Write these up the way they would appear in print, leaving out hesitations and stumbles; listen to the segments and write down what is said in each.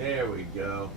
There we go.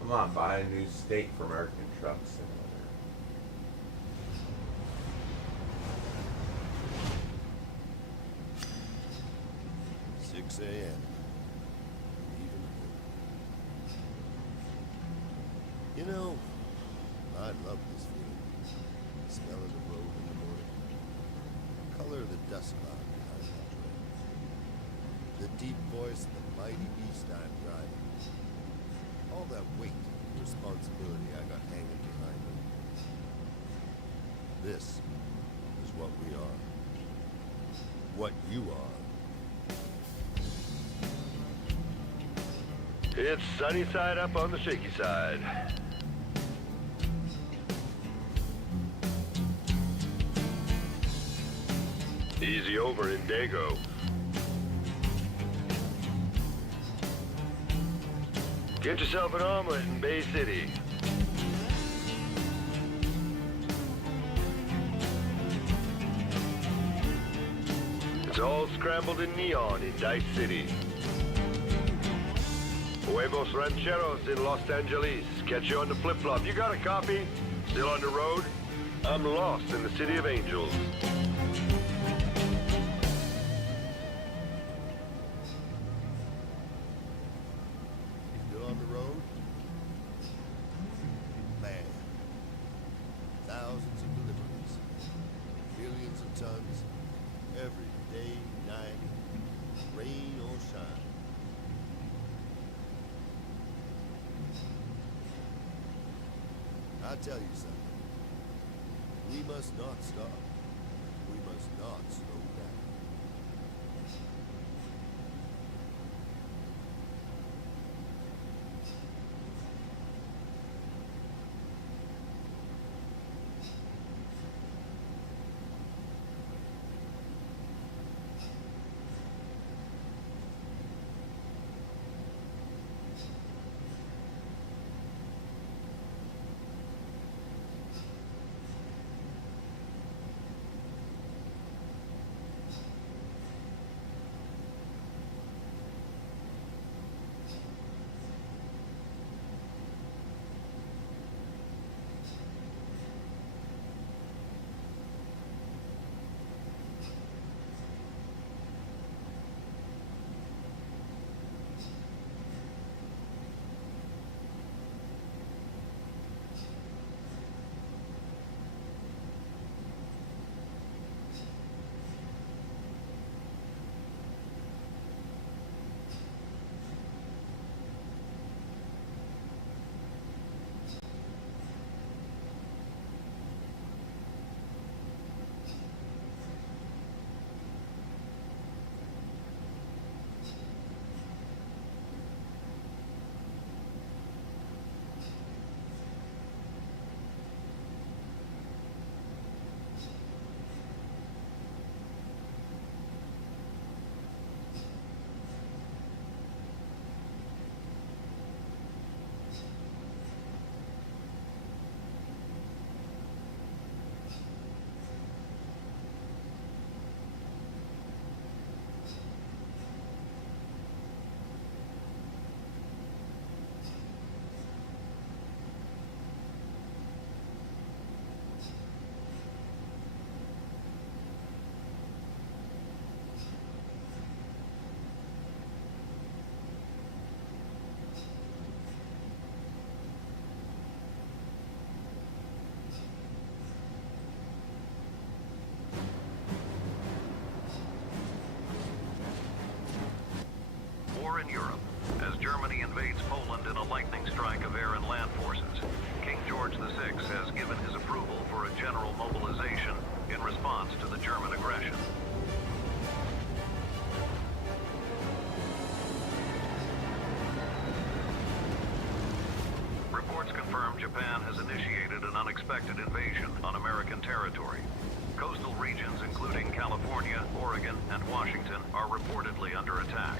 Come on, buy a new steak for American Truck Simulator. 6 a.m. Even you know, I love this feeling. The smell of the road in the morning. The color of the dust cloud behind that train. The deep voice of the mighty beast I'm driving. All that weight and responsibility I got hanging behind me. This is what we are. What you are. It's sunny side up on the shaky side. Easy over in Dago. Get yourself an omelet in Bay City. It's all scrambled in neon in Dice City. Huevos Rancheros in Los Angeles. Catch you on the flip-flop. You got a copy? Still on the road? I'm lost in the City of Angels. Still on the road? Man. Thousands of deliveries. Millions of tons. Every day, night, rain or shine. I'll tell you something. We must not stop. We must not slow down. has initiated an unexpected invasion on American territory. Coastal regions including California, Oregon, and Washington are reportedly under attack.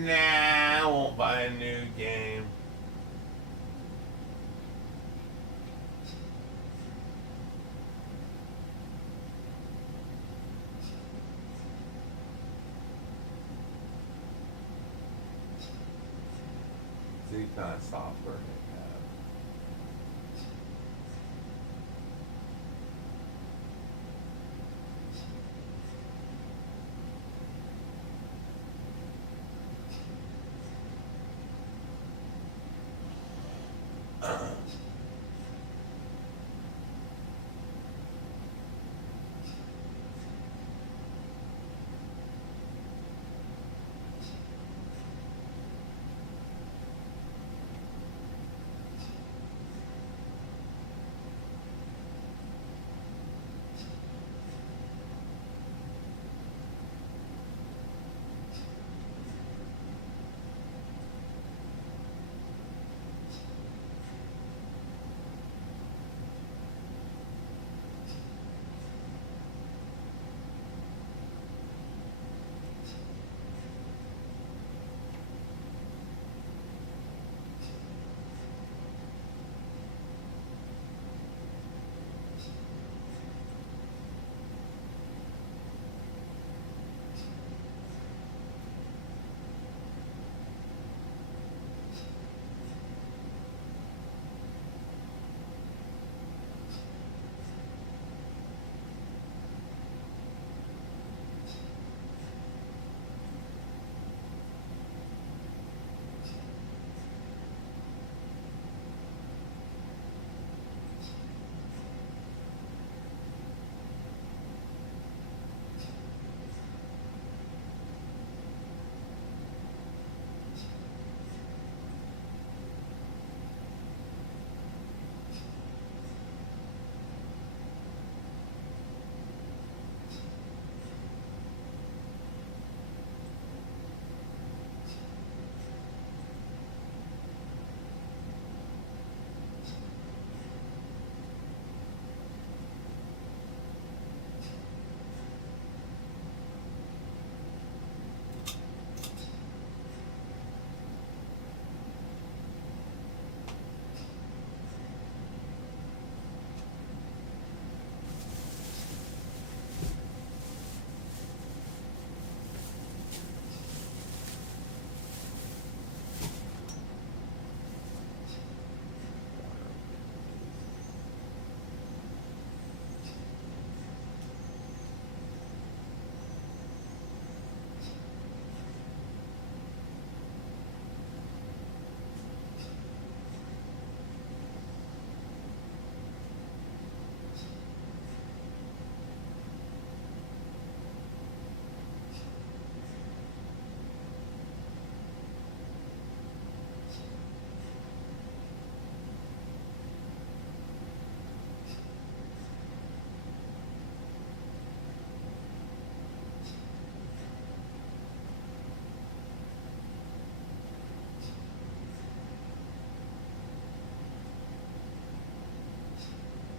Nah, I won't buy a new game. See what kind of software they have.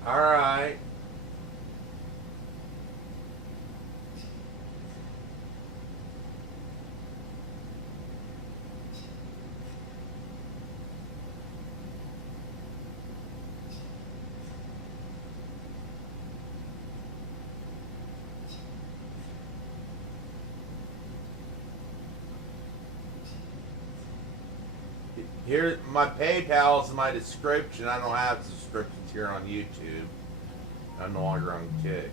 All right. Here, my PayPal's in my description. I don't have subscriptions here on YouTube. I'm no longer on Kick.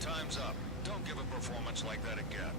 time's up. Don't give a performance like that again.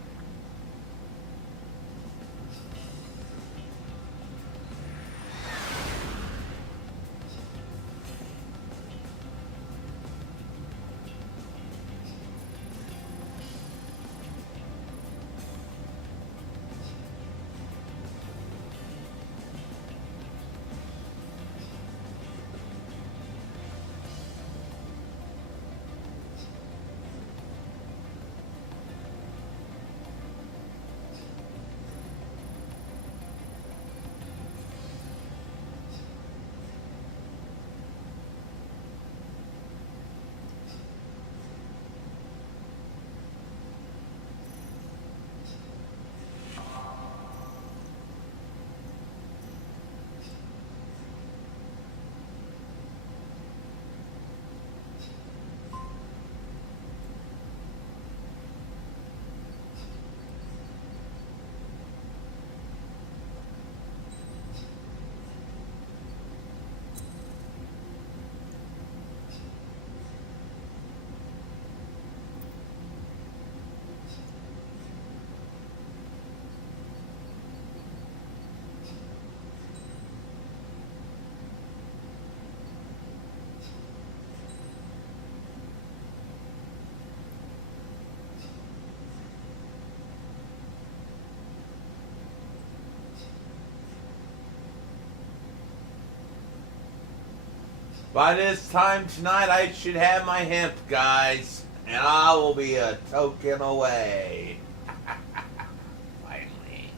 By this time tonight, I should have my hemp, guys, and I will be a token away. Finally.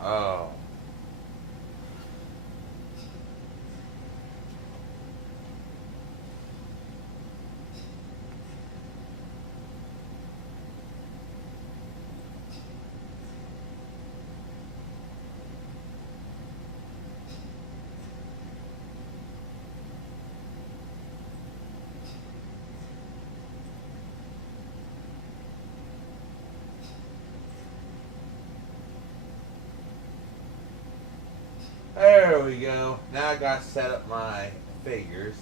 Oh. There we go. Now I got to set up my figures.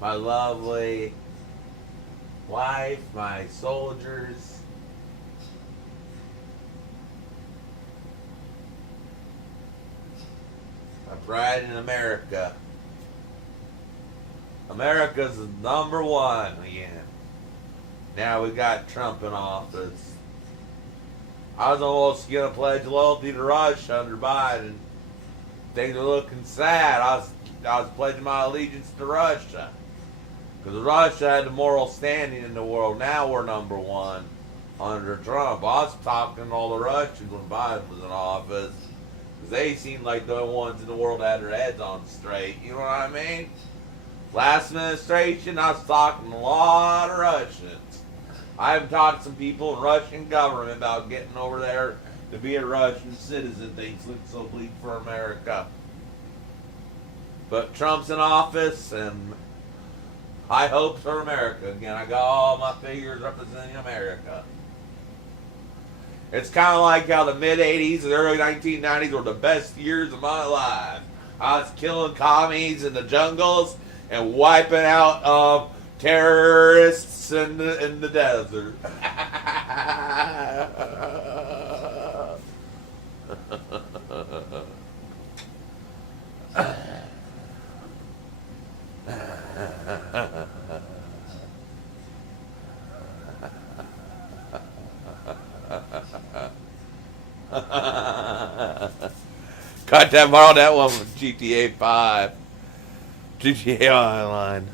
My lovely wife, my soldiers. My pride in America. America's number one again. Now we got Trump in office. I was almost gonna pledge loyalty to Russia under Biden. Things are looking sad. I was pledging my allegiance to Russia. Because Russia had the moral standing in the world. Now we're number one under Trump. I was talking to all the Russians when Biden was in office. Because they seemed like the only ones in the world that had their heads on straight. You know what I mean? Last administration, I was talking to a lot of Russians. I have talked to some people in Russian government about getting over there to be a Russian citizen. Things look so bleak for America. But Trump's in office, and high hopes for America. Again, I got all my figures representing America. It's kind of like how the mid-'80s and early 1990s were the best years of my life. I was killing commies in the jungles and wiping out terrorists in the desert. Got that borrowed that one from GTA 5. GTA Online.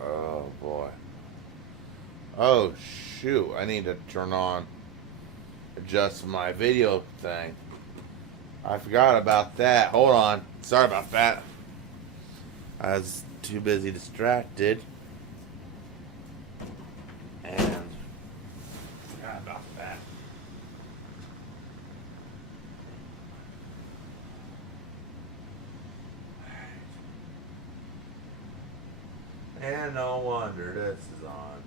Oh boy. Oh shoot, I need to adjust my video thing. I forgot about that. Hold on. Sorry about that. I was too busy distracted. And forgot about that. And no wonder this is on.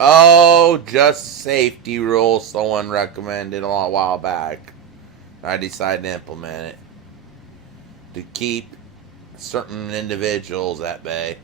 Oh, just safety rule someone recommended a while back. I decided to implement it. To keep certain individuals at bay.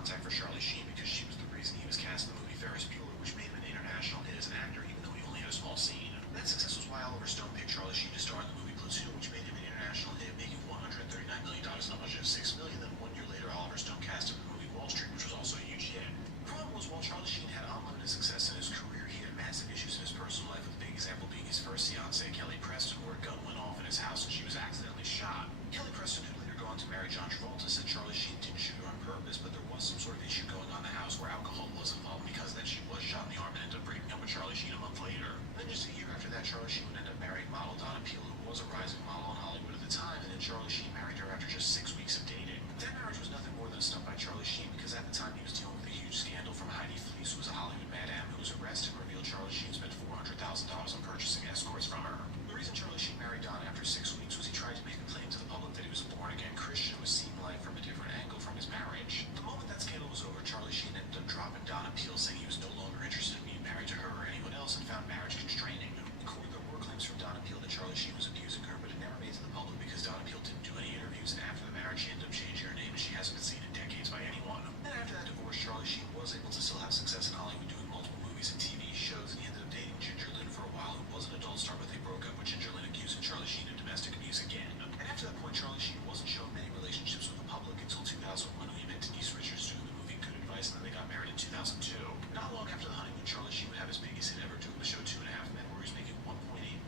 contact for Charlie Sheen because she was the reason he was cast in the movie Ferris Bueller, which made him an international hit as an actor, even though he only had a small scene. That success was why Oliver Stone picked Charlie Sheen to star in the movie Platoon, which made him an international hit, making $139 million on a budget of $6 million. Then 1 year later, Oliver Stone cast him in the movie Wall Street, which was also a huge hit. The problem was, while Charlie Sheen had unlimited success in his career, he had massive issues in his personal life, with the big example being his first fiancée, Kelly Preston, where a gun went off in his house and she was accidentally shot. Kelly Preston, who later gone to marry John Travolta, said Charlie Sheen didn't shoot her on purpose, but there was some sort of issue going on in the house where alcohol was involved. Because of that, she was shot in the arm and ended up breaking up with Charlie Sheen a month later. Then just a year after that, Charlie Sheen would end up marrying model Donna Peel, who was a rising model in Hollywood at the time, and then Charlie Sheen married her after just 6 weeks of dating. That marriage was nothing more than a stunt by Charlie Sheen, because at the time he was dealing with a huge scandal from Heidi Fleiss, who was a Hollywood madam who was arrested and revealed Charlie Sheen spent $400,000 on purchasing escorts from her. The reason Charlie Sheen married Donna after 6 weeks was he tried to make a claim to the public that he was a born-again Christian who was seeing life from a different angle from his marriage. The moment that scandal was over, Charlie Sheen ended up dropping Donna Peel, saying he was no longer interested in being married to her or anyone else, and found marriage constraining. In court, there were claims from Donna Peel that Charlie Sheen was abusing her, but it never made to the public because Donna Peel didn't do any interviews, and after the marriage, she ended up changing her name, and she hasn't been seen in decades by anyone. Then after that divorce, Charlie Sheen was able to still have success in Hollywood, doing multiple movies and TV shows, and he ended up dating Ginger Lynn for a while, who was an adult star, but they broke up with Ginger Lynn, accusing Charlie Sheen of domestic abuse again. And after that point, Charlie Sheen wasn't showing many relationships with the public until 2001, when he met Denise Richards doing the movie Good Advice, and then they got married in 2002. Not long after the honeymoon, Charlie Sheen would have his biggest hit ever, doing the show 2.5 Men, where he was making $1.8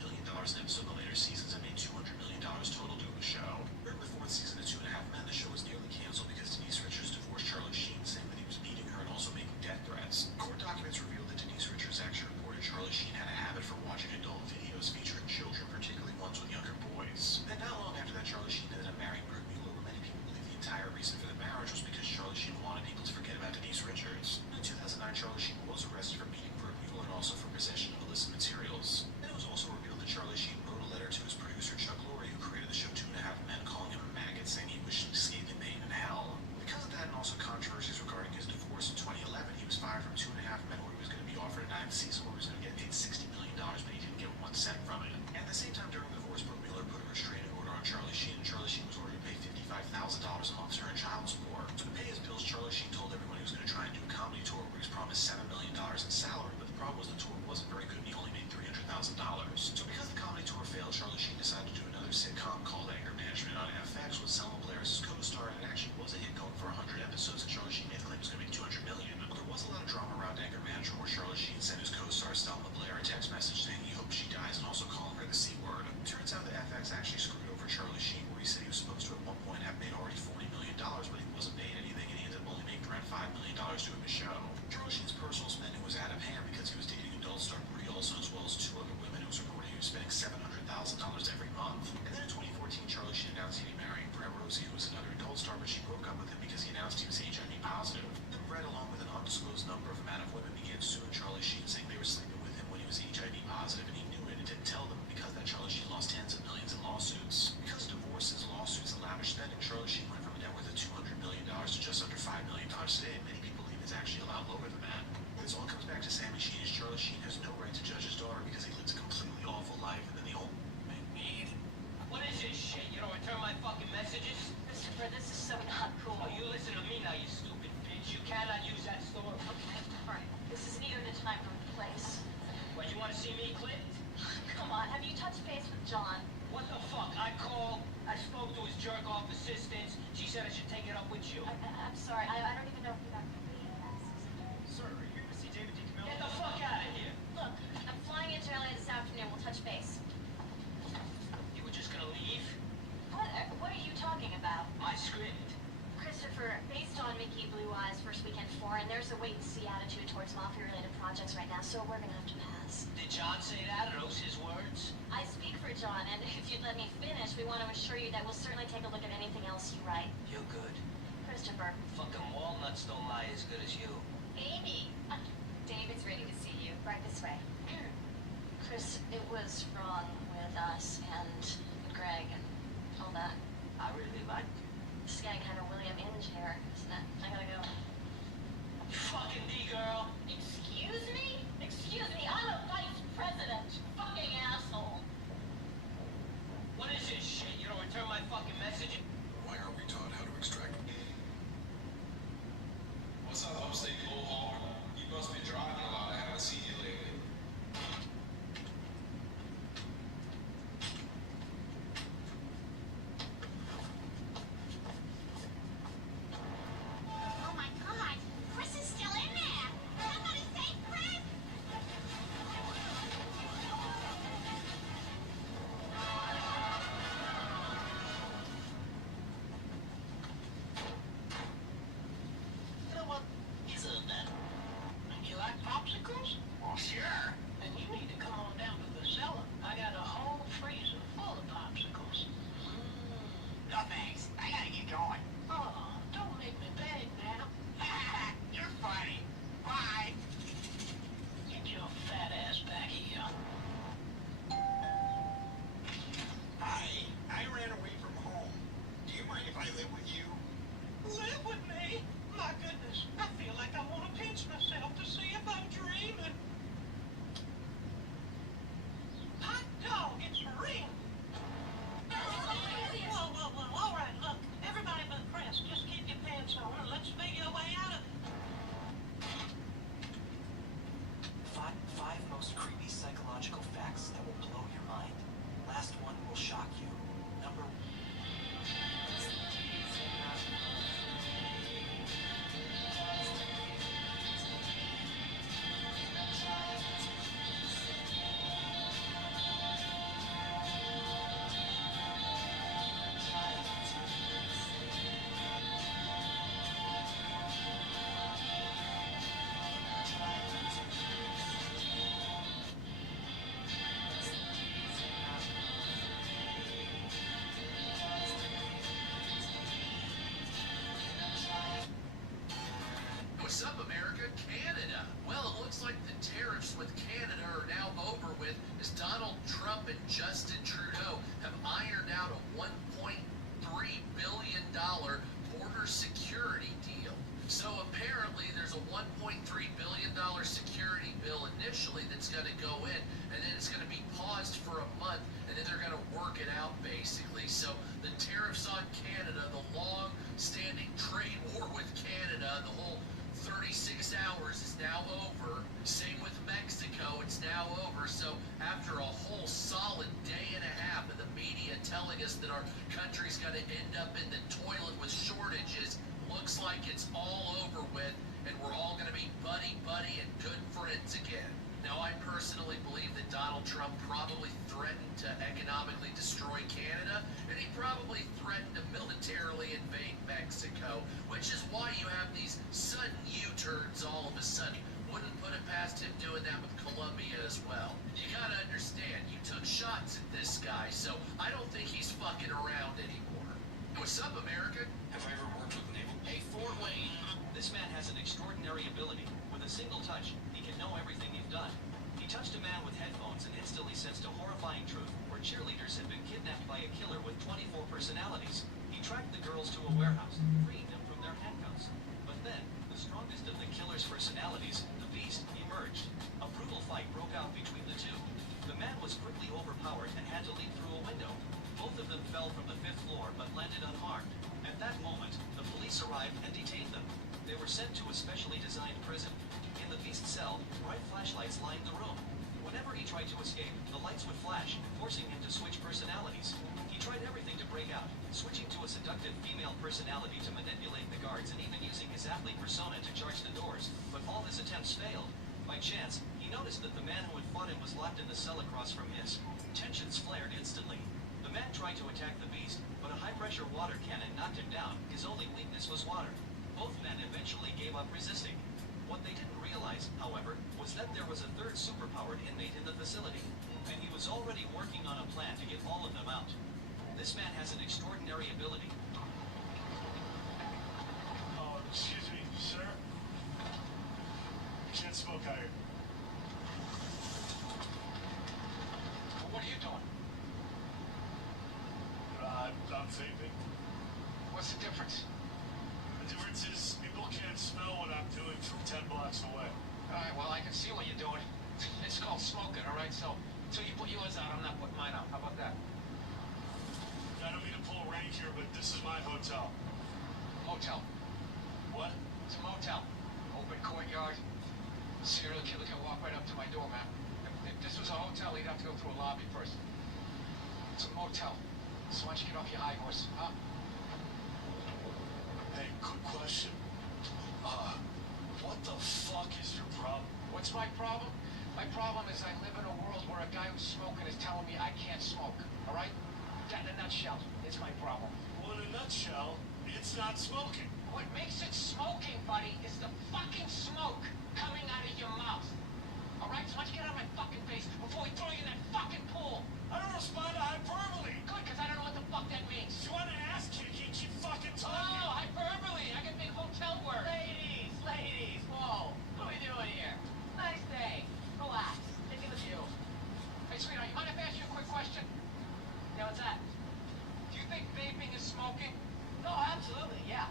billion an episode in the later seasons and made $200 million total doing the show. During the 4th season of 2.5 Men, the show was nearly canceled because Denise Richards divorced Charlie Sheen, saying that he was beating her and also making death threats. Court documents revealed that Denise Richards actually reported Charlie Sheen had a habit for watching adult videos featuring children, particularly ones with younger boys. Then not long after that, Charlie Sheen ended up marrying Brooke Mueller, where many people believe the entire reason for the marriage was because Charlie Sheen wanted people to forget about Denise Richards. In 2009, Charlie Sheen was arrested for beating Brooke Mueller and also for possession of illicit materials. Then it was also revealed that Charlie Sheen wrote a letter to his producer, Chuck Lorre, who created the show 2.5 Men, calling him a maggot, saying he wished him scathing pain in hell. Because of that, and also controversies regarding his divorce in 2011, he was fired from 2.5 Men, where he was going to be offered a 9th season, where he was going to get paid $60 million, but he didn't get 1 cent from it. And at the same time, during the divorce, Brooke Mueller put a restraining order on Charlie Sheen, and Charlie Sheen was ordered to pay $55,000 a month to her in child support. So to pay his bills, Charlie Sheen told everyone he was going to try and do a comedy tour where he was promised $7 million in salary, but the problem was the tour wasn't very good and he only made $300,000. So because the comedy tour failed, Charlie Sheen decided to do another sitcom called Anger Management on FX with Selma Blair as his co-star, and it actually was a hit, going for 100 episodes, and Charlie Sheen made the claim he was going to make $200 million. But there was a lot of drama around Anger Management, where Charlie Sheen sent his co-star Selma Blair a text message saying he hopes she dies and also calling her the C word. Turns out that FX actually screwed over Charlie Sheen, where he said he was supposed to at one point have made already $40 million, but he wasn't paid anything, and he ended up only making around $5 million doing the show. Charlie Sheen's personal spending was out of hand because he was dating adult star Brie Olson, as well as 2 other women. It was reported he was spending $700,000 every month. And then in 2014, Charlie Sheen announced he'd be marrying Brett Rosie, who was another adult star, but she broke up with him because he announced he was HIV positive. Then Brett, along with an undisclosed number of amount of women, began suing Charlie Sheen, saying they were sleeping with him when he was HIV positive, and he knew it and didn't tell them. Because of that, Charlie Sheen lost tens of millions in lawsuits. Because of divorces, lawsuits, and lavish spending, Charlie Sheen went from a net worth of $200 million to just under $5 million today, and many people believe it's actually a lot lower than that. This all comes back to Sammy Sheen, as Charlie Sheen has no right to judge his daughter because he lives a completely awful life, and then the whole Mead? What is this shit? You don't return my fucking messages? Christopher, this is so not cool. Oh, you listen to me now, you stupid bitch. You cannot use that store. Okay, alright. This isn't either the time or the place. What, you want to see me clipped? Come on, have you touched base with John? What the fuck? I called. I spoke to his jerk-off assistant. She said I should take it up with you. I'm sorry, I don't even know if you got Sir, are you here to see David D. Camillo? Get the fuck out of here. Look, I'm flying into LA this afternoon. We'll touch base. You were just gonna leave? What are you talking about? My script. Christopher, based on Mickey Blue Eyes' first weekend foreign, there's a wait-and-see attitude towards mafia-related projects right now, so we're gonna have to pass. Did John say that? Are those his words? I speak for John, and if you'd let me finish, we want to assure you that we'll certainly take a look at anything else you write. You're good. Christopher. Fucking walnuts don't lie as good as you. Amy! David's ready to see you. Right this way. Chris, it was wrong with us and Greg and all that. I really liked you. This guy kind of William Inge here, isn't it? I gotta go. Fucking D-girl. Excuse me? Excuse me, I'm a vice president. Fucking asshole. What is this shit? You don't return my fucking message? Why aren't we taught how to extract? now over. Same with Mexico, it's now over. So after a whole solid day and a half of the media telling us that our country's going to end up in the toilet with shortages, looks like it's all over with, and we're all going to be buddy and good friends again. Now, I personally believe that Donald Trump probably threatened to economically destroy Canada, and he probably threatened to militarily invade Mexico, which is why you have these sudden U-turns all of a sudden. Wouldn't put it past him doing that with Colombia as well. You gotta understand, you took shots at this guy, so I don't think he's fucking around anymore. What's up, America? Have I ever worked with naval? Hey, Fort Wayne. This man has an extraordinary ability. With a single touch, he can know everything you've done. He touched a man with headphones and instantly sensed a horrifying truth where cheerleaders had been kidnapped by a killer with 24 personalities. He tracked the girls to a warehouse, freeing them from their handcuffs. But then, the strongest of the killer's personalities, the Beast, emerged. A brutal fight broke out between the two. The man was quickly overpowered and had to leap through a window. Both of them fell from the 5th floor but landed unharmed. At that moment, the police arrived and detained them. They were sent to a specially designed prison. In the Beast's cell, bright flashlights lined the room. Whenever he tried to escape, the lights would flash, forcing him to switch personalities. He tried everything to break out, switching to a seductive female personality to manipulate the guards and even using his athlete persona to charge the doors. But all his attempts failed. By chance, he noticed that the man who had fought him was locked in the cell across from his. Tensions flared instantly. The man tried to attack the Beast, but a high-pressure water cannon knocked him down. His only weakness was water. Both men eventually gave up resisting. What they didn't realize, however, was that there was a third superpowered inmate in the facility, and he was already working on a plan to get all of them out. This man has an extraordinary ability. Oh, excuse me, sir. You can't smoke out here. Well, what are you doing? I'm vaping. What's the difference? The difference is people can't smell what I'm doing from 10 blocks away. All right, well, I can see what you're doing. It's called smoking, all right? So, until you put yours out, I'm not putting mine out. How about that? I don't mean to pull rank here, but this is my hotel. Motel. What? It's a motel. Open courtyard. Serial killer can walk right up to my door, man. If this was a hotel, he'd have to go through a lobby first. It's a motel. So why don't you get off your high horse, huh? Hey, quick question. What the fuck is your problem? What's my problem? My problem is I live in a world where a guy who's smoking is telling me I can't smoke, all right? That in a nutshell is my problem. Well, in a nutshell, it's not smoking. What makes it smoking, buddy, is the fucking smoke coming out of your mouth. All right, so why don't you get out of my fucking face before we throw you in that fucking pool? I don't respond to hyperbole. Good, because I don't know what the fuck that means. Do you want to ask you? You keep fucking Oh, talking. hyperbole! I can make hotel work. Ladies, whoa, what are we doing here? Nice day. Relax. Take it with you. Hey, sweetheart, you mind if I ask you a quick question? Yeah, what's that? Do you think vaping is smoking? No, absolutely, yeah.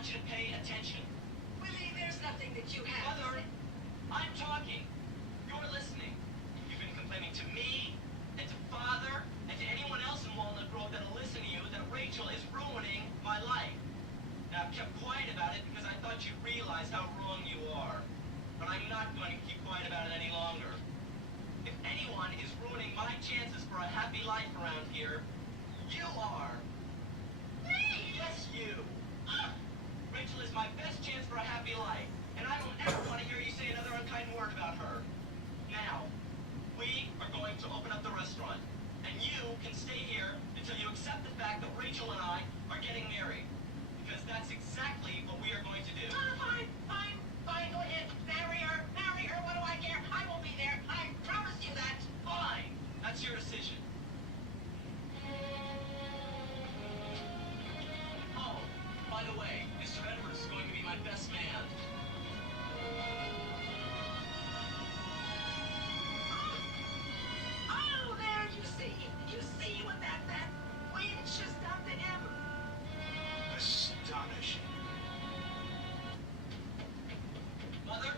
want you to pay attention. Willie, there's nothing that you have. Mother, I'm talking. You're listening. You've been complaining to me, and to Father, and to anyone else in Walnut Grove that'll listen to you that Rachel is ruining my life. Now, I've kept quiet about it because I thought you realized how wrong you are. But I'm not going to keep quiet about it any longer. If anyone is ruining my chances for a happy life around here, you are. Me? Yes, you. Rachel is my best chance for a happy life, and I don't ever want to hear you say another unkind word about her. Now, we are going to open up the restaurant, and you can stay here until you accept the fact that Rachel and I are getting married. Because that's exactly what we are going to do. Fine, go ahead. Marry her, what do I care? I won't be there. I promised you that. Fine. That's your decision. Oh, by the way, Mr. Edwards is going to be my best man. Oh, there you see. You see what that witch has done to him? Astonishing. Mother,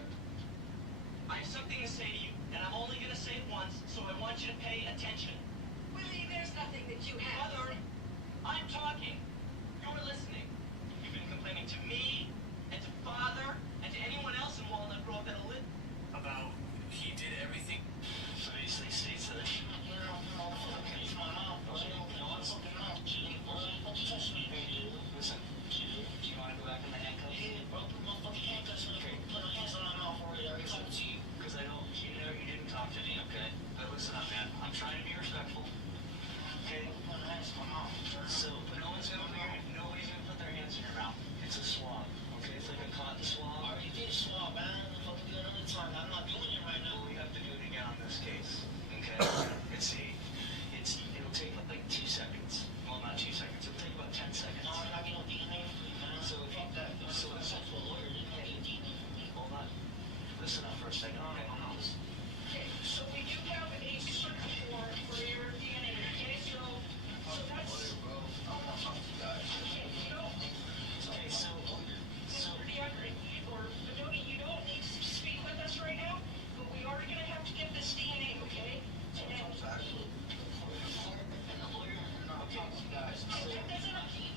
I have something to say to you, and I'm only going to say it once, so I want you to pay attention. Willie, there's nothing that you have. Mother, I'm talking. You're listening. You've been complaining to me, and to Father, and to anyone else in Walnut Grove that'll live. About he did everything. Basically states that. Listen, do you want to go back in the handcuffs? Yeah, bro, put motherfucking handcuffs on. Okay, put my hands on my mouth already. I already talked to you. Because I don't, you know, you didn't talk to me, okay? But listen up, man. I'm trying to be respectful. Okay? Put my hands on my mouth. So, but nobody's gonna put their hands in your mouth. It's a swab, okay? It's like a cotton swab. I already did swab, man. I don't know if I can do it another time. I'm not doing it right now. Well, we have to do it again on this case, okay? It'll take like 2 seconds. Well, not 2 seconds. It'll take about 10 seconds. No, I'm not getting no DNA for you, man. So if you, Fuck that. so I listen, talked to a lawyer. They're not getting DNA for me. hold on. Listen up for a second, okay? Okay, so we do have a search warrant for your DNA, okay? So that's... Okay, you don't... Okay, so Mr. DeAndre, or Benoni, you don't need to speak with us right now, but we are gonna have to get this DNA, okay? And then...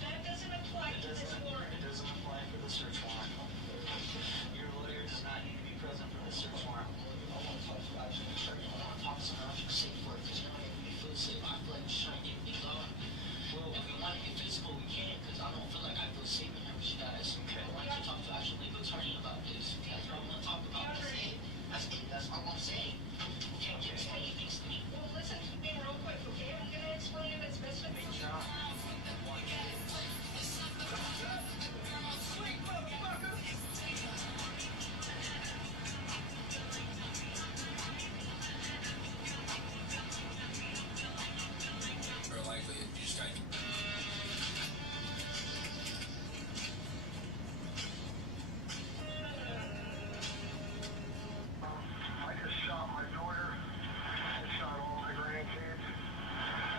That doesn't apply to this warrant. It doesn't apply for the search warrant. Your lawyer does not need to be present for the search warrant. I want to talk to someone else who's safe for it, because you know, if we feel safe, I feel like we're trying to get things on. Well, if we want to get physical, we can, because I don't feel like I feel safe in here with you guys. Okay. I want to talk to actual legal attorney about this. That's what I want to talk about. That's all I'm saying. You can't explain things to me. Well, listen to me real quick, okay? I'm gonna explain it as best I can. Very likely, you just got. I just shot my daughter. I shot all my grandkids.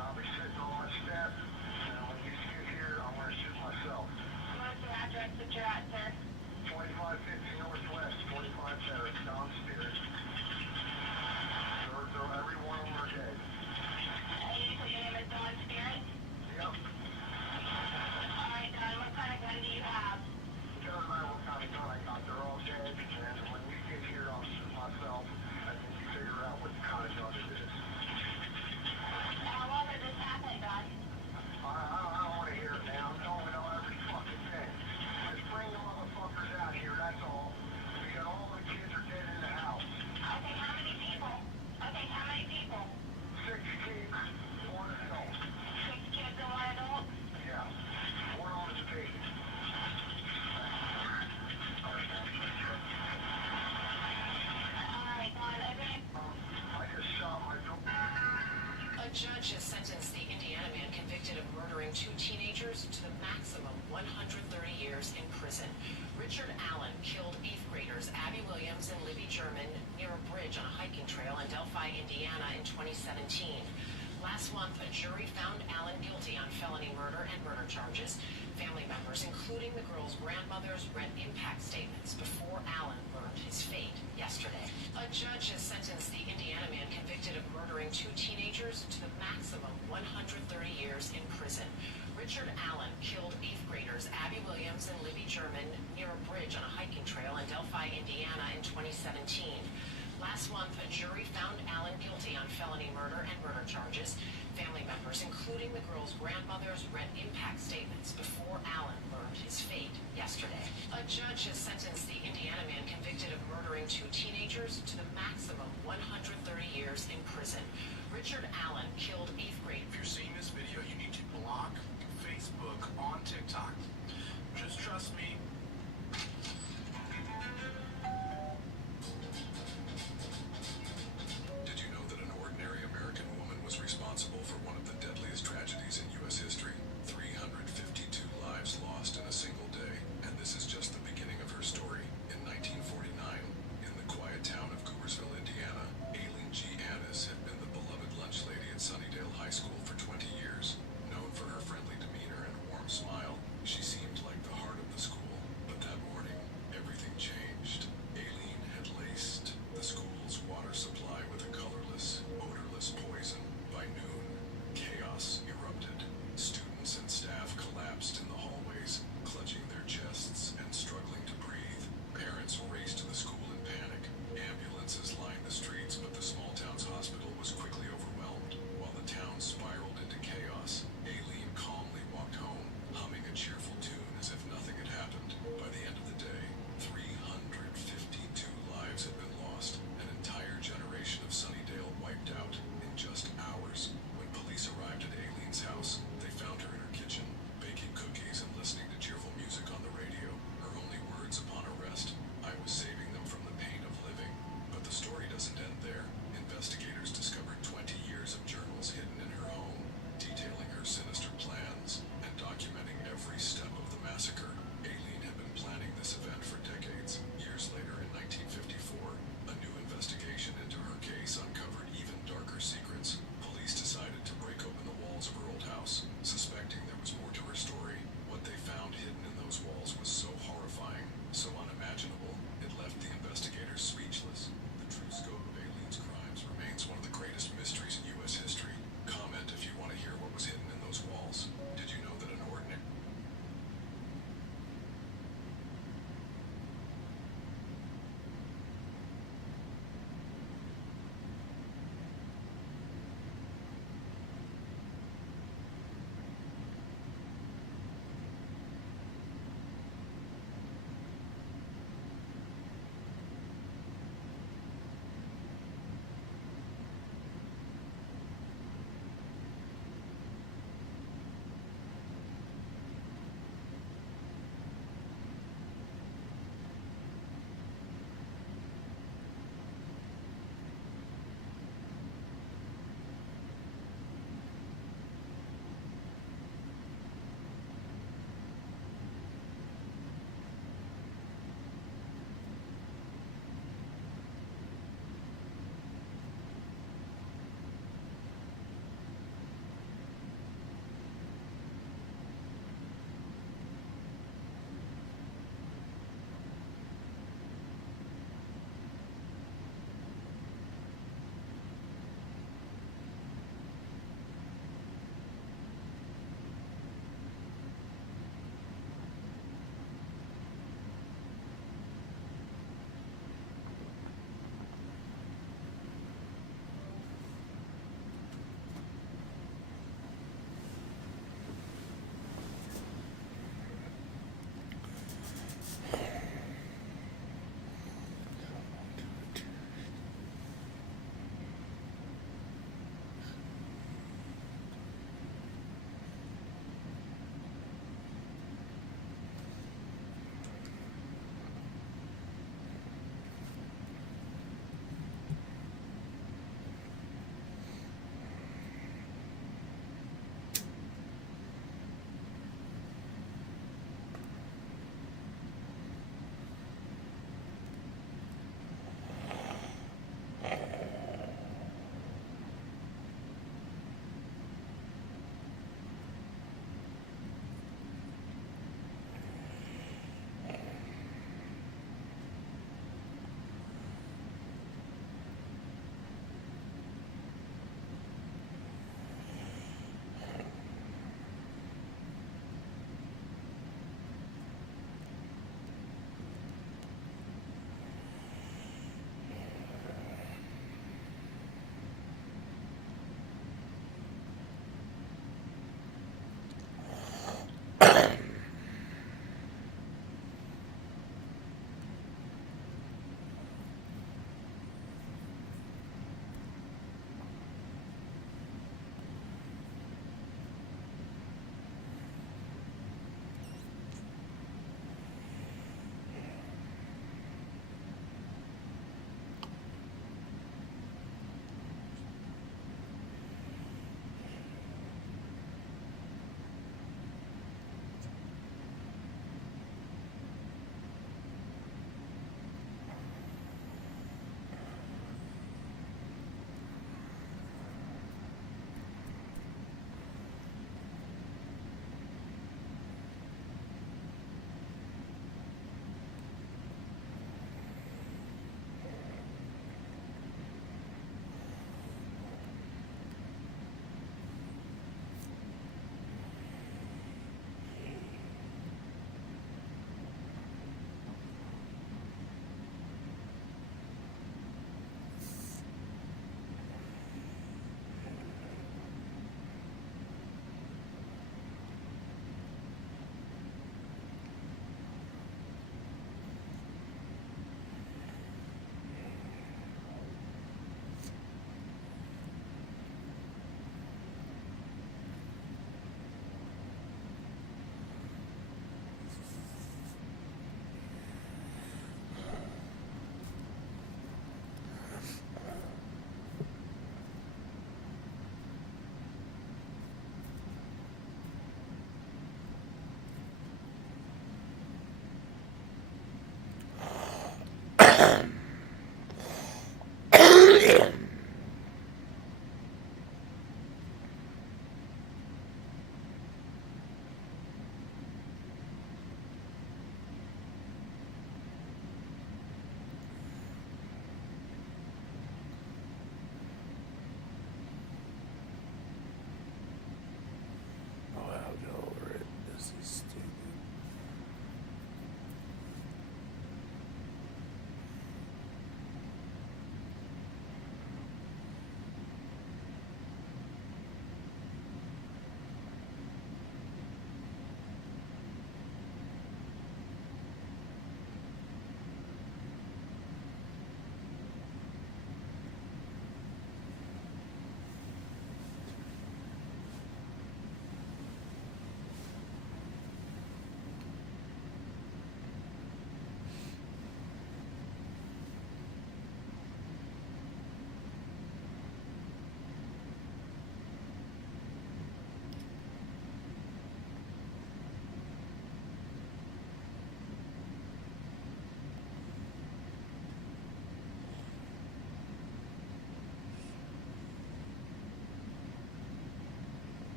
I'll be sitting on my step. And when you get here, I'm going to shoot myself. What's the address that you're at, sir? 2550 Northwest, 25 Terrace, Don Spirit. Every one of them are dead. And you said your name is Dawn Spirit? Yep. Alright, Dawn, what kind of gun do you have? It doesn't matter what kind of gun I got. They're all dead. And when we get here, I'll shoot myself. And then you figure out what kind of gun it is. How long did this happen, Dawn? I don't want to hear it now. I'm telling you every fucking thing. Just bring the motherfuckers out here, that's all. Because all the kids are dead in the house. Okay, how many people? 6 kids, 1 adult. 6 kids and 1 adult? Yeah. 1 on his baby. Alright, Dawn, okay. I just shot my daughter. A judge has sentenced the Indiana man convicted of murdering 2 teenagers to the maximum 130 years in prison. Richard Allen killed 8th graders Abby Williams and Libby German near a bridge on a hiking trail in Delphi, Indiana in 2017. Last month, a jury found Allen guilty on felony murder and murder charges. Family members, including the girl's grandmothers, read impact statements before Allen learned his fate yesterday. A judge has sentenced the Indiana man convicted of murdering 2 teenagers to the maximum 130 years in prison. Richard Allen killed 8th graders Abby Williams and Libby German near a bridge on a hiking trail in Delphi, Indiana in 2017. Last month, a jury found Allen guilty on felony murder and murder charges. Family members, including the girl's grandmothers, read impact statements before Allen learned his fate yesterday. A judge has sentenced the Indiana man convicted of murdering 2 teenagers to the maximum 130 years in prison. Richard Allen killed 8th grade. If you're seeing this video, you need to block Facebook on TikTok. Just trust me. Did you know that an ordinary American woman was responsible for one of the deadliest tragedies in U.S. history? 352 lives lost in a single day. And this is just the beginning of her story. In 1949, in the quiet town of Coopersville, Indiana, aliens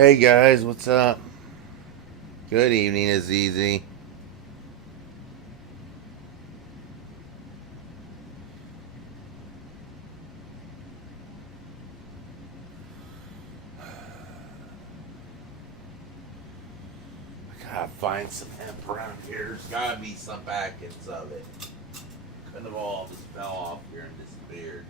Hey guys, what's up? Good evening, Azizi. I gotta find some hemp around here. There's gotta be some packets of it. Couldn't have all just fell off here and disappeared.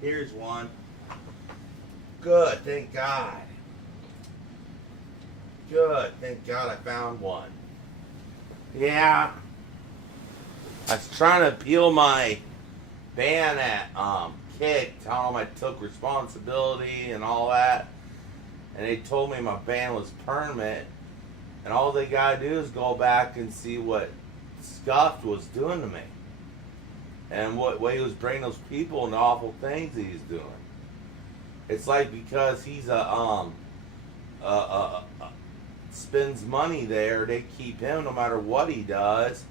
Here's one. Good, thank God. Good, thank God I found one. Yeah. I was trying to appeal my ban at Kick, telling them I took responsibility and all that. And they told me my ban was permanent. And all they gotta do is go back and see what Scuffed was doing to me. And what way he was bringing those people and the awful things he's doing. It's like because he's spends money there, they keep him no matter what he does.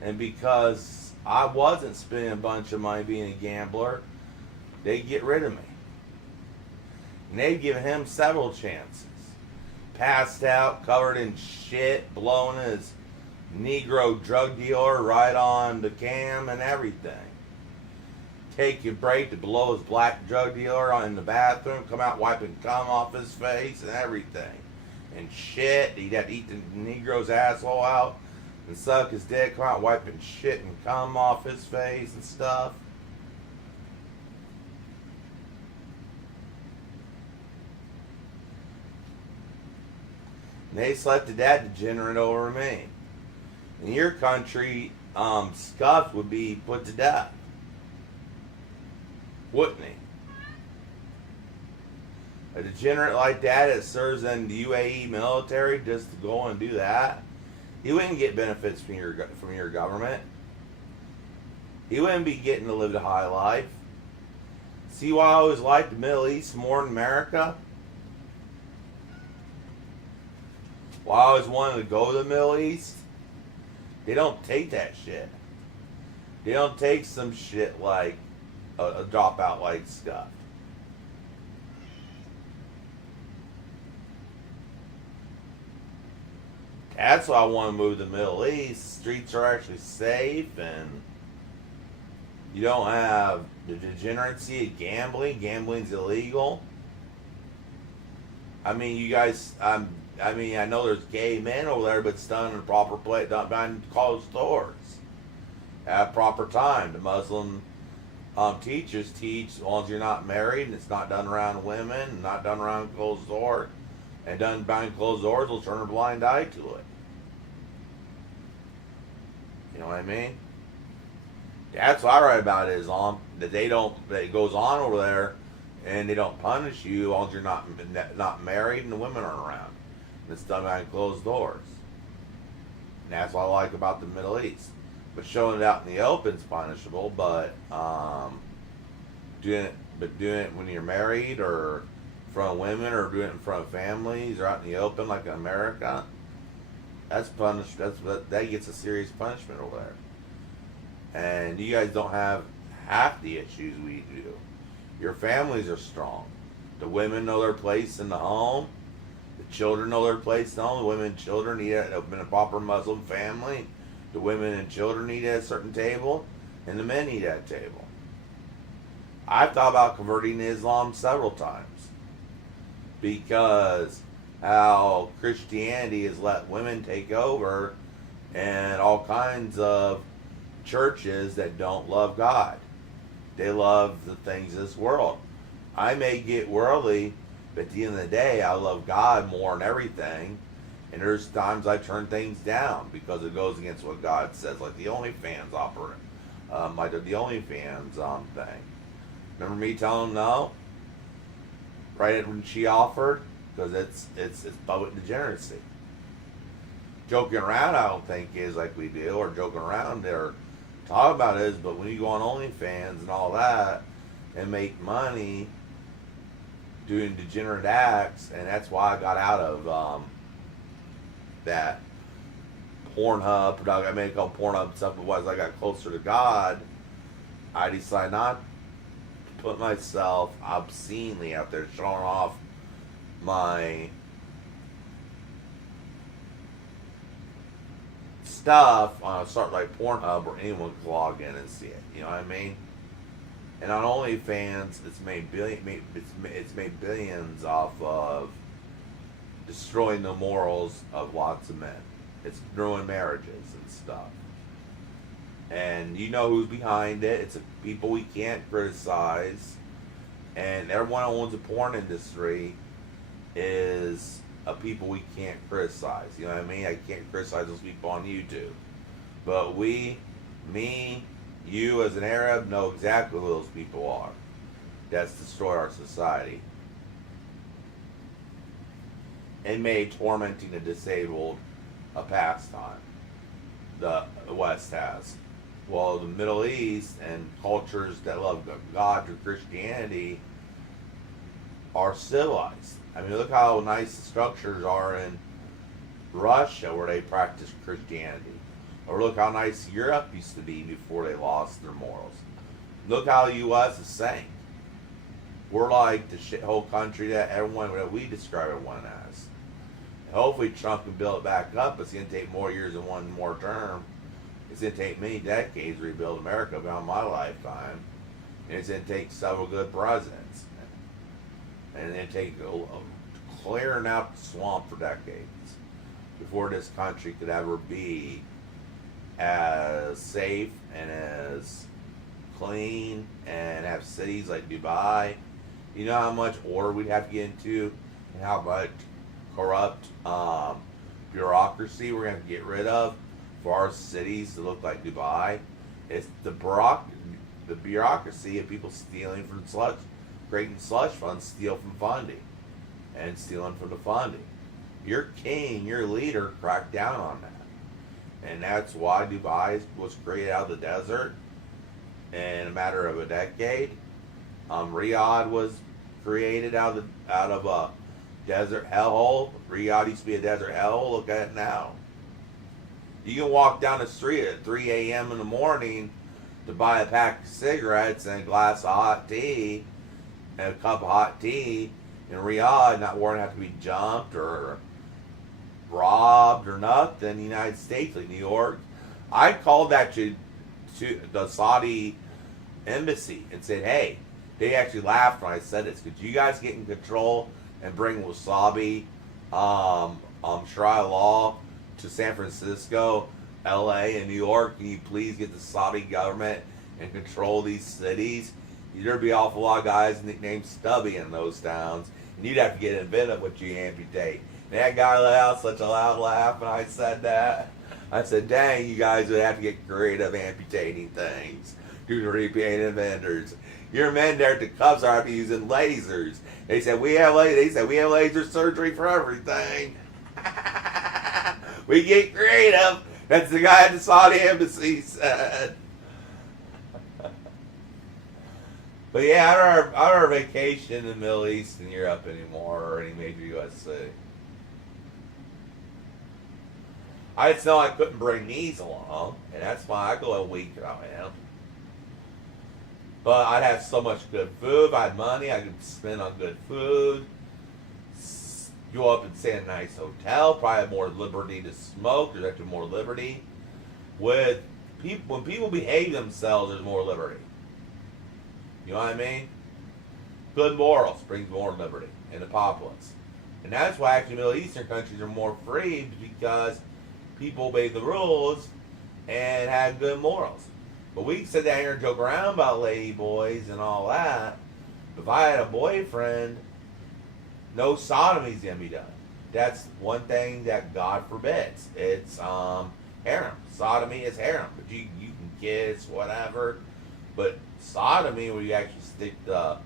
And because I wasn't spending a bunch of money being a gambler, they get rid of me. And they've given him several chances. Passed out, covered in shit, blowing his Negro drug dealer right on the cam and everything. Take a break to blow his black drug dealer in the bathroom, come out wiping cum off his face and everything. And shit, he'd have to eat the Negro's asshole out and suck his dick, come out wiping shit and cum off his face and stuff. And they selected that degenerate over me. In your country, Scuffed would be put to death. Wouldn't he? A degenerate like that serves in the UAE military just to go and do that, he wouldn't get benefits from your government. He wouldn't be getting to live the high life. See why I always liked the Middle East more than America? Why I always wanted to go to the Middle East? They don't take that shit. They don't take some shit like a dropout like Scuffed. That's why I want to move to the Middle East. Streets are actually safe and you don't have the degeneracy of gambling. Gambling's illegal. I mean, you guys, I know there's gay men over there, but it's done in a proper place, done behind closed doors. At a proper time. The Muslim teachers teach as long as you're not married and it's not done around women, and not done around closed doors, and done behind closed doors, will turn a blind eye to it. You know what I mean? That's what I write about Islam. That it goes on over there, and they don't punish you as long as you're not married and the women aren't around. And it's done behind closed doors. And that's what I like about the Middle East. But showing it out in the open is punishable. But doing it when you're married or in front of women, or doing it in front of families or out in the open like in America, that's punished. That gets a serious punishment over there. And you guys don't have half the issues we do. Your families are strong. The women know their place in the home. The children know their place in the home. The women and children eat in a proper Muslim family. The women and children eat at a certain table, and the men eat at a table. I've thought about converting to Islam several times because how Christianity has let women take over and all kinds of churches that don't love God. They love the things of this world. I may get worldly, but at the end of the day, I love God more than everything. And there's times I turn things down because it goes against what God says, like the OnlyFans the OnlyFans thing. Remember me telling them no? Right when she offered, because it's public degeneracy. Joking around, I don't think is like we do, or joking around or talk about it is, but when you go on OnlyFans and all that and make money doing degenerate acts, and that's why I got out of that Pornhub. I made a couple Pornhub stuff, but as I got closer to God, I decided not to put myself obscenely out there showing off my stuff on a site like Pornhub where anyone can log in and see it. You know what I mean? And on OnlyFans, it's made billions off of destroying the morals of lots of men. It's ruined marriages and stuff. And you know who's behind it. It's people we can't criticize. And everyone who owns a porn industry is people we can't criticize. You know what I mean? I can't criticize those people on YouTube. But you as an Arab know exactly who those people are. That's destroyed our society. And made tormenting the disabled a pastime. The West has. Well, the Middle East and cultures that love God through Christianity are civilized. I mean, look how nice the structures are in Russia where they practice Christianity. Or look how nice Europe used to be before they lost their morals. Look how the U.S. is saying. We're like the shithole country that we describe everyone as. And hopefully Trump can build it back up. It's going to take more years than one more term. It's going to take many decades to rebuild America beyond my lifetime. And it's going to take several good presidents. And then take clearing out the swamp for decades before this country could ever be as safe and as clean and have cities like Dubai. You know how much order we'd have to get into and how much corrupt bureaucracy we're going to have to get rid of for our cities to look like Dubai. It's the bureaucracy of people stealing from creating slush funds, steal from funding, and stealing from the funding. Your king, your leader, cracked down on that. And that's why Dubai was created out of the desert in a matter of a decade. Riyadh was created out of a desert hellhole. Riyadh used to be a desert hellhole. Look at it now. You can walk down the street at 3 a.m. in the morning to buy a pack of cigarettes and a glass of hot tea and a cup of hot tea in Riyadh, not worrying have to be jumped or robbed or nothing. In the United States, like New York, I called that to the Saudi embassy and said, hey, they actually laughed when I said this. Could you guys get in control and bring wasabi, Sharia law to San Francisco, LA, and New York? Can you please get the Saudi government and control these cities, there'd be an awful lot of guys named Stubby in those towns, and you'd have to get inventive what you amputate. And that guy let out such a loud laugh when I said that. I said, dang, you guys would have to get creative amputating things due to repaint inventors. Your men there at the Cubs are using lasers. They said we have laser surgery for everything. We get creative. That's the guy at the Saudi embassy said. But yeah, I don't our vacation in the Middle East and Europe anymore, or any major U.S. city. I just know I couldn't bring these along, and that's why I go a week without him. But I'd have so much good food. If I had money, I could spend on good food. Go up and stay in a nice hotel. Probably have more liberty to smoke. There's actually more liberty. With people, when people behave themselves, there's more liberty. You know what I mean? Good morals brings more liberty in the populace. And that's why actually Middle Eastern countries are more free, because people obey the rules and have good morals. But we can sit down here and joke around about lady boys and all that. If I had a boyfriend, no sodomy's gonna be done. That's one thing that God forbids. It's harem. Sodomy is harem. But you can kiss, whatever. But sodomy, where you actually stick the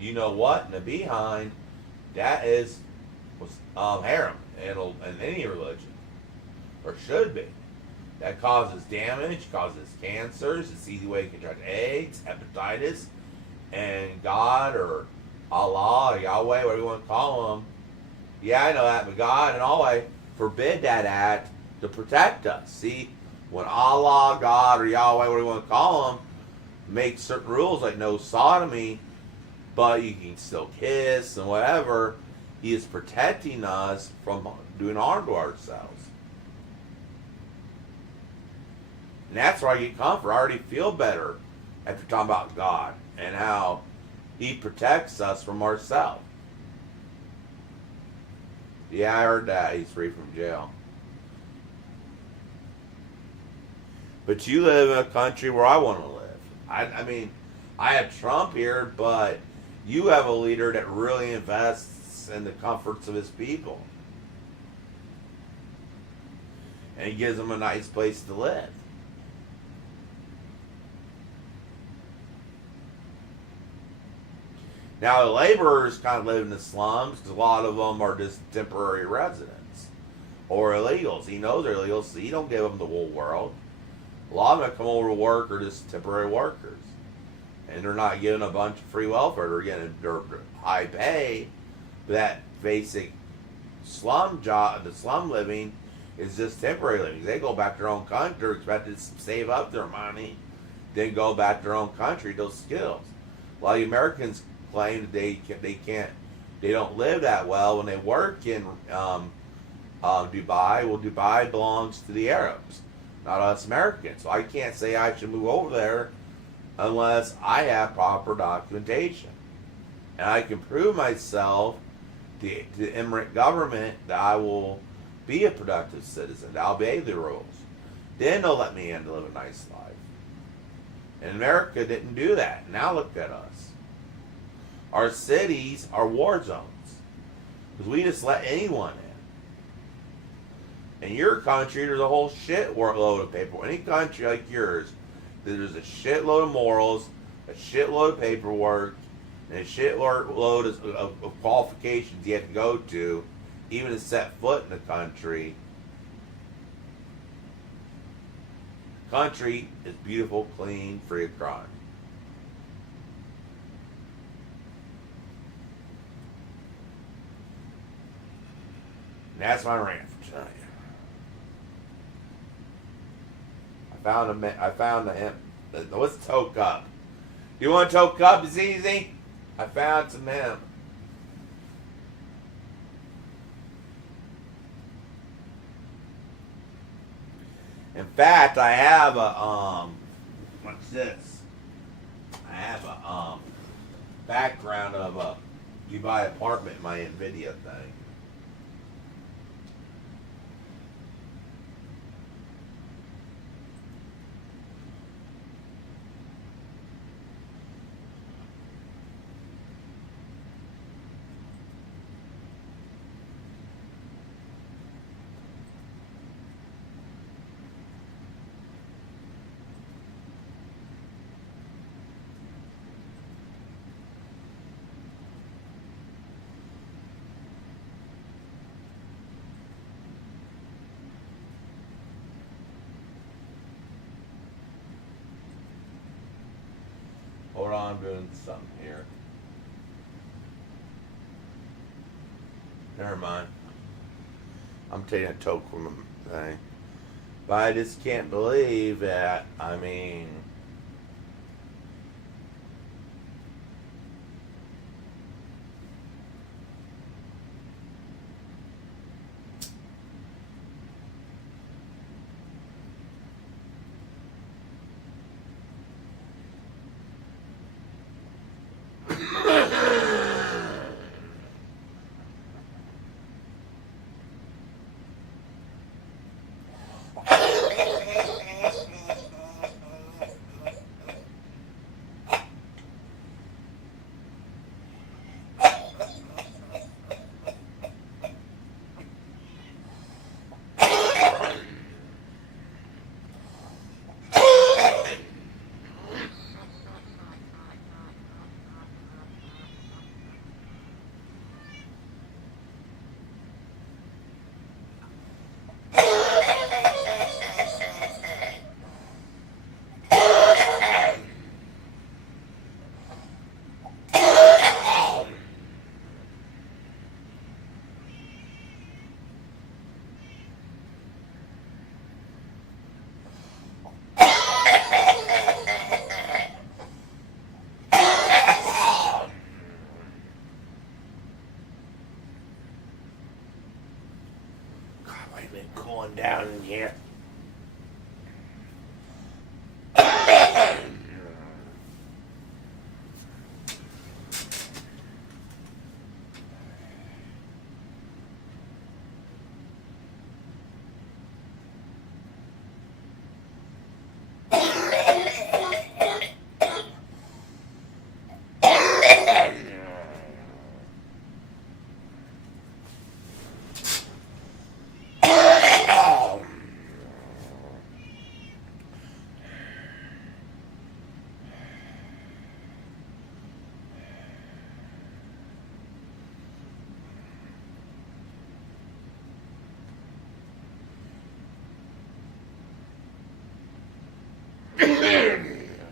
you know what in the behind, that is harem in any religion. Or should be. That causes damage, causes cancers. It's the easy way you can contract AIDS, hepatitis, and God or Allah or Yahweh, whatever you want to call him. Yeah, I know that, but God and Allah forbid that act to protect us. See, when Allah, God, or Yahweh, whatever you want to call him, make certain rules like no sodomy, but you can still kiss and whatever, he is protecting us from doing harm to ourselves. And that's where I get comfort. I already feel better after talking about God and how he protects us from ourselves. Yeah, I heard that. He's free from jail. But you live in a country where I want to live. I mean, I have Trump here, but you have a leader that really invests in the comforts of his people. And he gives them a nice place to live. Now, the laborers kind of live in the slums because a lot of them are just temporary residents or illegals. He knows they're illegals, so he don't give them the whole world. A lot of them that come over to work are just temporary workers. And they're not getting a bunch of free welfare. They're getting their high pay. But that basic slum job, the slum living, is just temporary living. They go back to their own country. They're expected to save up their money, then go back to their own country, those skills. A lot of the Americans claim that they don't live that well when they work in Dubai. Well, Dubai belongs to the Arabs, not us Americans. So I can't say I should move over there unless I have proper documentation. And I can prove myself to the Emirate government that I will be a productive citizen, that I'll obey the rules. Then they'll let me in to live a nice life. And America didn't do that. Now look at us. Our cities are war zones. Because we just let anyone in. In your country, there's a whole shitload of paperwork. Any country like yours, there's a shitload of morals, a shitload of paperwork, and a shitload of qualifications you have to go to, even to set foot in the country. Country is beautiful, clean, free of crime. And that's my rant for tonight. I found the hemp. What's toe cup? You want a toe cup? It's easy. I found some hemp. In fact, I have a what's this? I have a background of a Dubai apartment in my NVIDIA thing. while I'm doing something here. Never mind. I'm taking a toke from the thing. But I just can't believe that, I mean... I've been cooling down in here.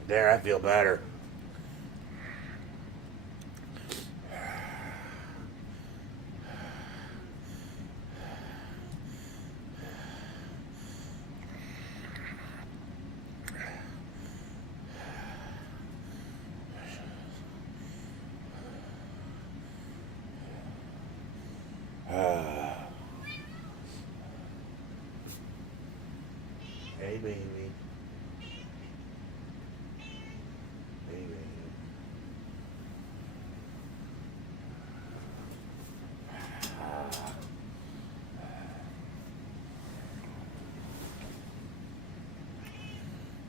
There, I feel better. Hey, baby. Hey, baby.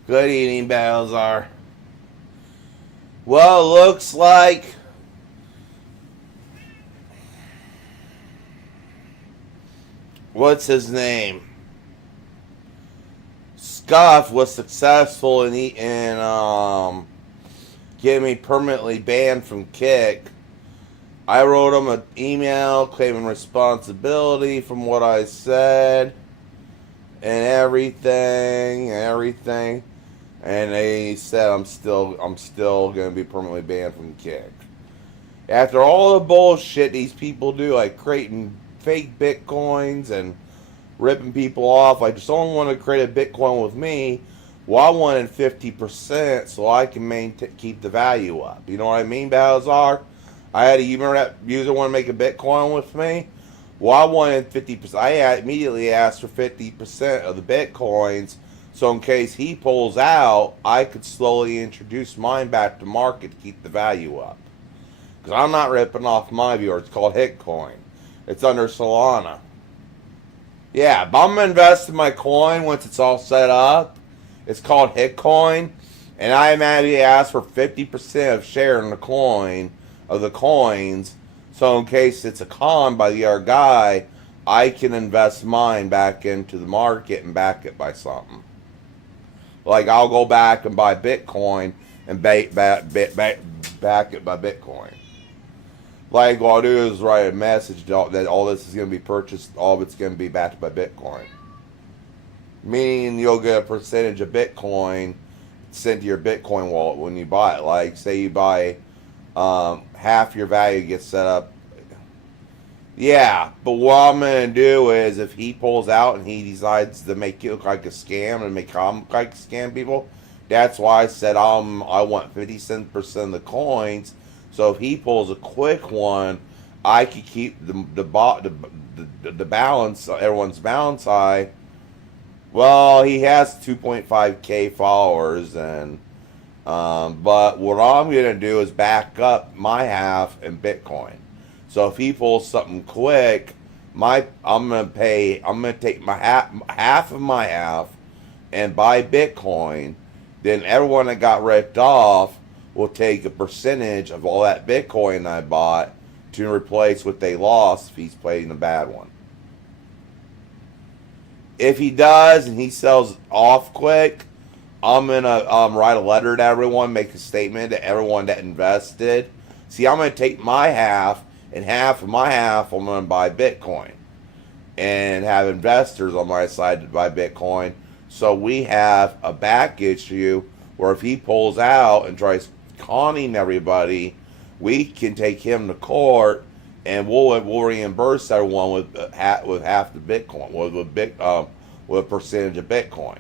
Good evening, Balzar. Well, looks like what's his name? Scuff was successful in getting me permanently banned from Kick. I wrote him an email claiming responsibility from what I said and everything. And they said I'm still gonna be permanently banned from Kick. After all the bullshit these people do, like creating fake Bitcoins and ripping people off, I just only want to create a Bitcoin with me. Well, I wanted 50% so I can keep the value up. You know what I mean, Balazar? I had a user want to make a Bitcoin with me. Well, I wanted 50%. I immediately asked for 50% of the Bitcoins, so in case he pulls out, I could slowly introduce mine back to market to keep the value up. Because I'm not ripping off my viewer. It's called Hitcoin. It's under Solana. Yeah, but I'm going to invest in my coin once it's all set up. It's called Hitcoin. And I immediately asked for 50% of share in the coin, of the coins. So in case it's a con by the other guy, I can invest mine back into the market and back it by something. Like I'll go back and buy Bitcoin and back it by Bitcoin. Like what I'll do is write a message that all this is going to be purchased, all of it's going to be backed by Bitcoin. Meaning you'll get a percentage of Bitcoin sent to your Bitcoin wallet when you buy it. Like, say you buy half your value gets set up. Yeah, but what I'm going to do is if he pulls out and he decides to make it look like a scam and make him look like a scam people, that's why I said I want 50% of the coins. So if he pulls a quick one, I could keep the balance, everyone's balance high. Well, he has 2.5k followers, and but what I'm gonna do is back up my half in Bitcoin. So if he pulls something quick, I'm gonna take my half of my half and buy Bitcoin. Then everyone that got ripped off will take a percentage of all that Bitcoin I bought to replace what they lost if he's playing a bad one. If he does and he sells off quick, I'm gonna write a letter to everyone, make a statement to everyone that invested. See, I'm gonna take my half, and half of my half I'm gonna buy Bitcoin, and have investors on my side to buy Bitcoin. So we have a back issue where if he pulls out and tries conning everybody, we can take him to court, and we'll reimburse everyone with half the Bitcoin, with a percentage of Bitcoin.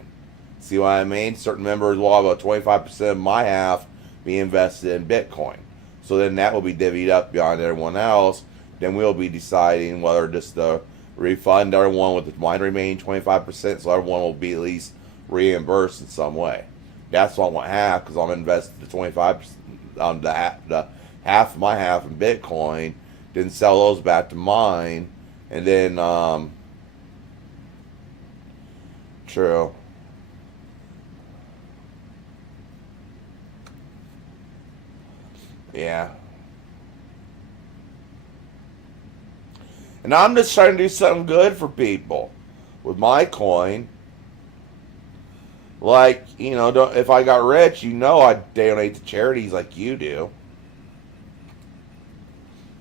See what I mean? Certain members will have a 25% of my half be invested in Bitcoin. So then that will be divvied up beyond everyone else. Then we'll be deciding whether just to refund everyone with my remaining 25%, so everyone will be at least reimbursed in some way. That's what I want half, because I'm invested the 25%, the half of my half in Bitcoin, then sell those back to mine, and then true. Yeah. And I'm just trying to do something good for people with my coin. Like, if I got rich, I'd donate to charities like you do.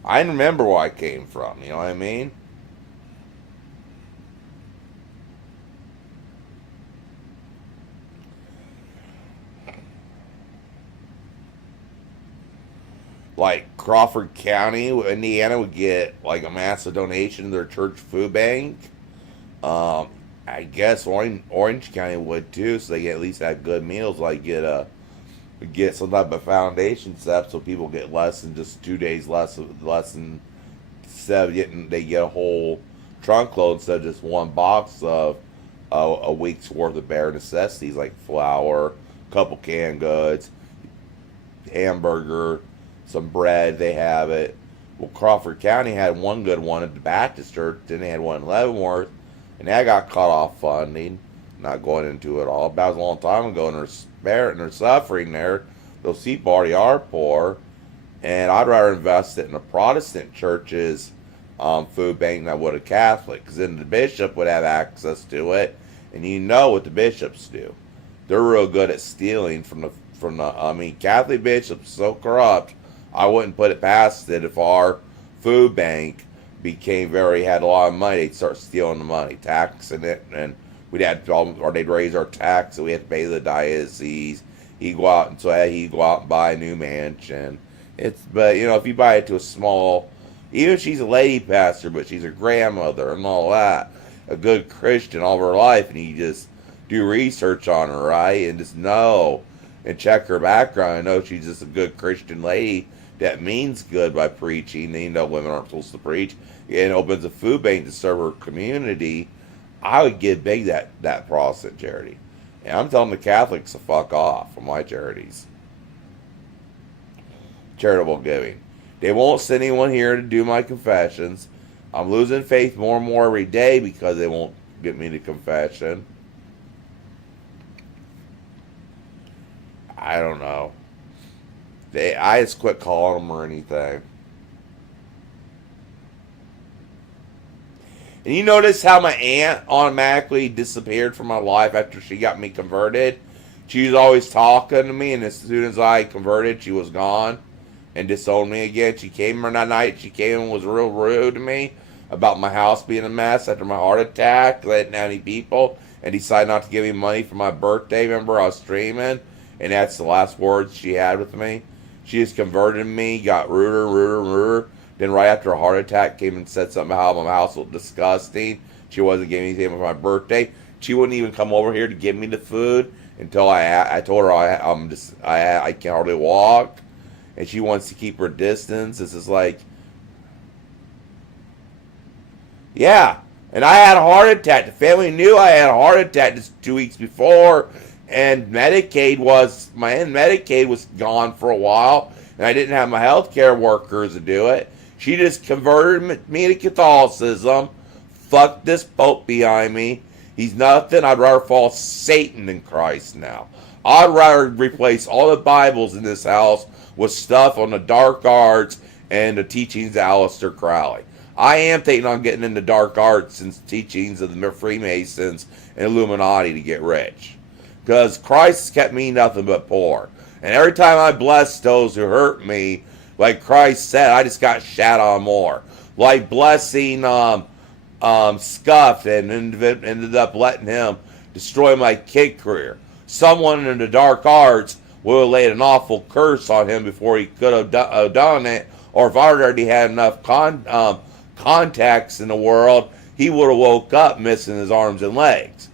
I remember where I came from, you know what I mean? Like Crawford County, Indiana would get like a massive donation to their church food bank. I guess Orange County would too, so they at least have good meals. Like get some type of foundation set up so people get less than just 2 days less than instead of they get a whole trunk load instead of just one box of a week's worth of bare necessities like flour, a couple canned goods, hamburger, some bread. They have it. Well, Crawford County had one good one at the Baptist Church. Then they had one in Leavenworth, and that got cut off funding. Not going into it all. That was a long time ago, and they're suffering there. Those people already are poor, and I'd rather invest it in a Protestant church's food bank than I would a Catholic, because then the bishop would have access to it, and you know what the bishops do. They're real good at stealing from the Catholic bishops are so corrupt. I wouldn't put it past it if our food bank had a lot of money, they'd start stealing the money, taxing it, and they'd raise our tax, so we had to pay the diocese. He'd go out and buy a new mansion. But if you buy it to a small, even if she's a lady pastor, but she's a grandmother and all that, a good Christian all of her life, and you just do research on her, right, and just know and check her background and know she's just a good Christian lady that means good by preaching. Women aren't supposed to preach, and opens a food bank to serve her community. I would give big that Protestant charity. And I'm telling the Catholics to fuck off from my charities. Charitable giving. They won't send anyone here to do my confessions. I'm losing faith more and more every day because they won't get me to confession. I don't know. I just quit calling them or anything. And you notice how my aunt automatically disappeared from my life after she got me converted? She was always talking to me, and as soon as I converted, she was gone and disowned me again. She came here that night. She came and was real rude to me about my house being a mess after my heart attack. I didn't have any people, and decided not to give me money for my birthday. Remember, I was streaming, and that's the last words she had with me. She just converted me, got ruder. Then right after a heart attack, came and said something about how my house was disgusting. She wasn't giving me anything for my birthday. She wouldn't even come over here to give me the food until I told her I can hardly walk, and she wants to keep her distance. This is like, yeah. And I had a heart attack. The family knew I had a heart attack just 2 weeks before, and Medicaid was gone for a while, and I didn't have my healthcare workers to do it. She just converted me to Catholicism. Fuck this Pope behind me. He's nothing. I'd rather follow Satan than Christ now. I'd rather replace all the Bibles in this house with stuff on the dark arts and the teachings of Aleister Crowley. I am thinking on getting into dark arts and teachings of the Freemasons and Illuminati to get rich. Because Christ has kept me nothing but poor. And every time I bless those who hurt me, like Christ said, I just got shat on more. Like blessing Scuff and ended up letting him destroy my kid career. Someone in the dark arts would have laid an awful curse on him before he could have done it. Or if I already had enough contacts in the world, he would have woke up missing his arms and legs.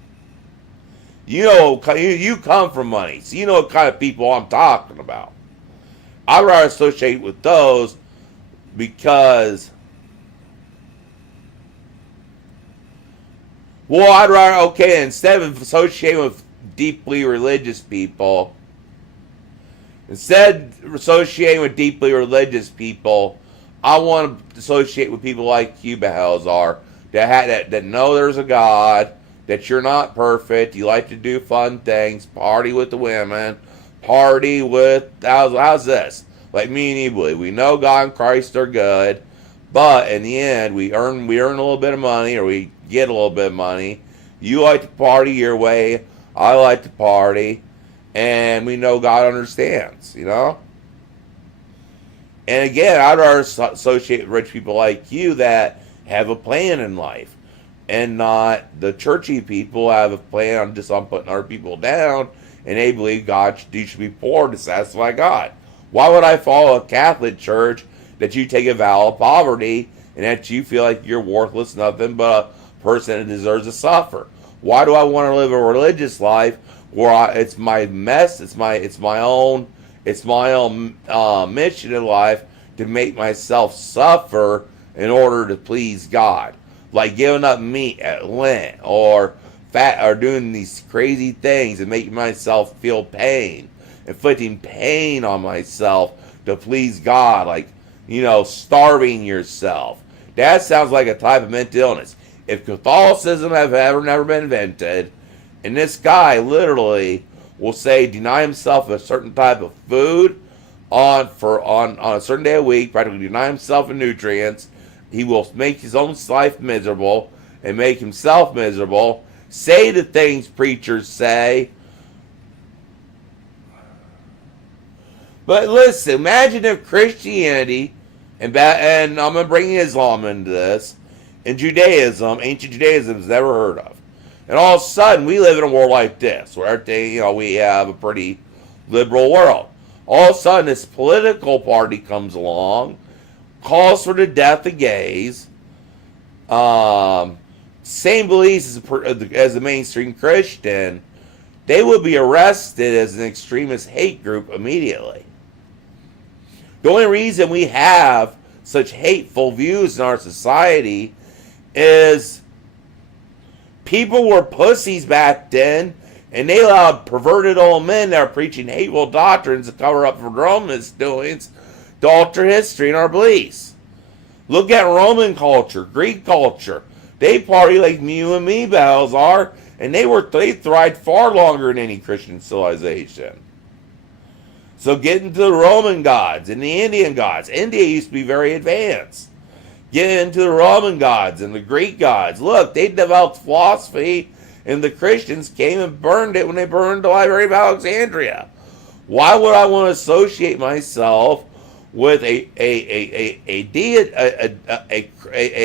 You know, you come from money, so you know what kind of people I'm talking about. I'd rather associate with those because, well, I'd rather, okay, instead of associating with deeply religious people, I want to associate with people like you, Behelzar, that know there's a God, that you're not perfect, you like to do fun things, party with the women, party with, how's this? Like me and you, we know God and Christ are good, but in the end, we earn a little bit of money, or we get a little bit of money. You like to party your way, I like to party, and we know God understands, you know? And again, I'd rather associate with rich people like you that have a plan in life, and not the churchy people have a plan on just on putting other people down, and they believe you should be poor to satisfy God. Why would I follow a Catholic church that you take a vow of poverty and that you feel like you're worthless, nothing but a person that deserves to suffer? Why do I want to live a religious life where it's my mess, it's my own mission in life to make myself suffer in order to please God? Like giving up meat at Lent, or doing these crazy things and making myself feel pain, inflicting pain on myself to please God, like, you know, starving yourself. That sounds like a type of mental illness. If Catholicism have never been invented, and this guy literally will say deny himself a certain type of food on a certain day a week, practically deny himself of nutrients. He will make his own life miserable and make himself miserable. Say the things preachers say. But listen, imagine if Christianity, and I'm going to bring Islam into this, and Judaism, ancient Judaism is never heard of. And all of a sudden, we live in a world like this, where we have a pretty liberal world. All of a sudden, this political party comes along, calls for the death of gays, same beliefs as a mainstream Christian, they would be arrested as an extremist hate group immediately. The only reason we have such hateful views in our society is people were pussies back then, and they allowed perverted old men that are preaching hateful doctrines to cover up for their own misdoings, to alter history and our beliefs. Look at Roman culture, Greek culture. They party like you and me, Balzar, and they thrived far longer than any Christian civilization. So get into the Roman gods and the Indian gods. India used to be very advanced. Get into the Roman gods and the Greek gods. Look, they developed philosophy, and the Christians came and burned it when they burned the Library of Alexandria. Why would I want to associate myself with a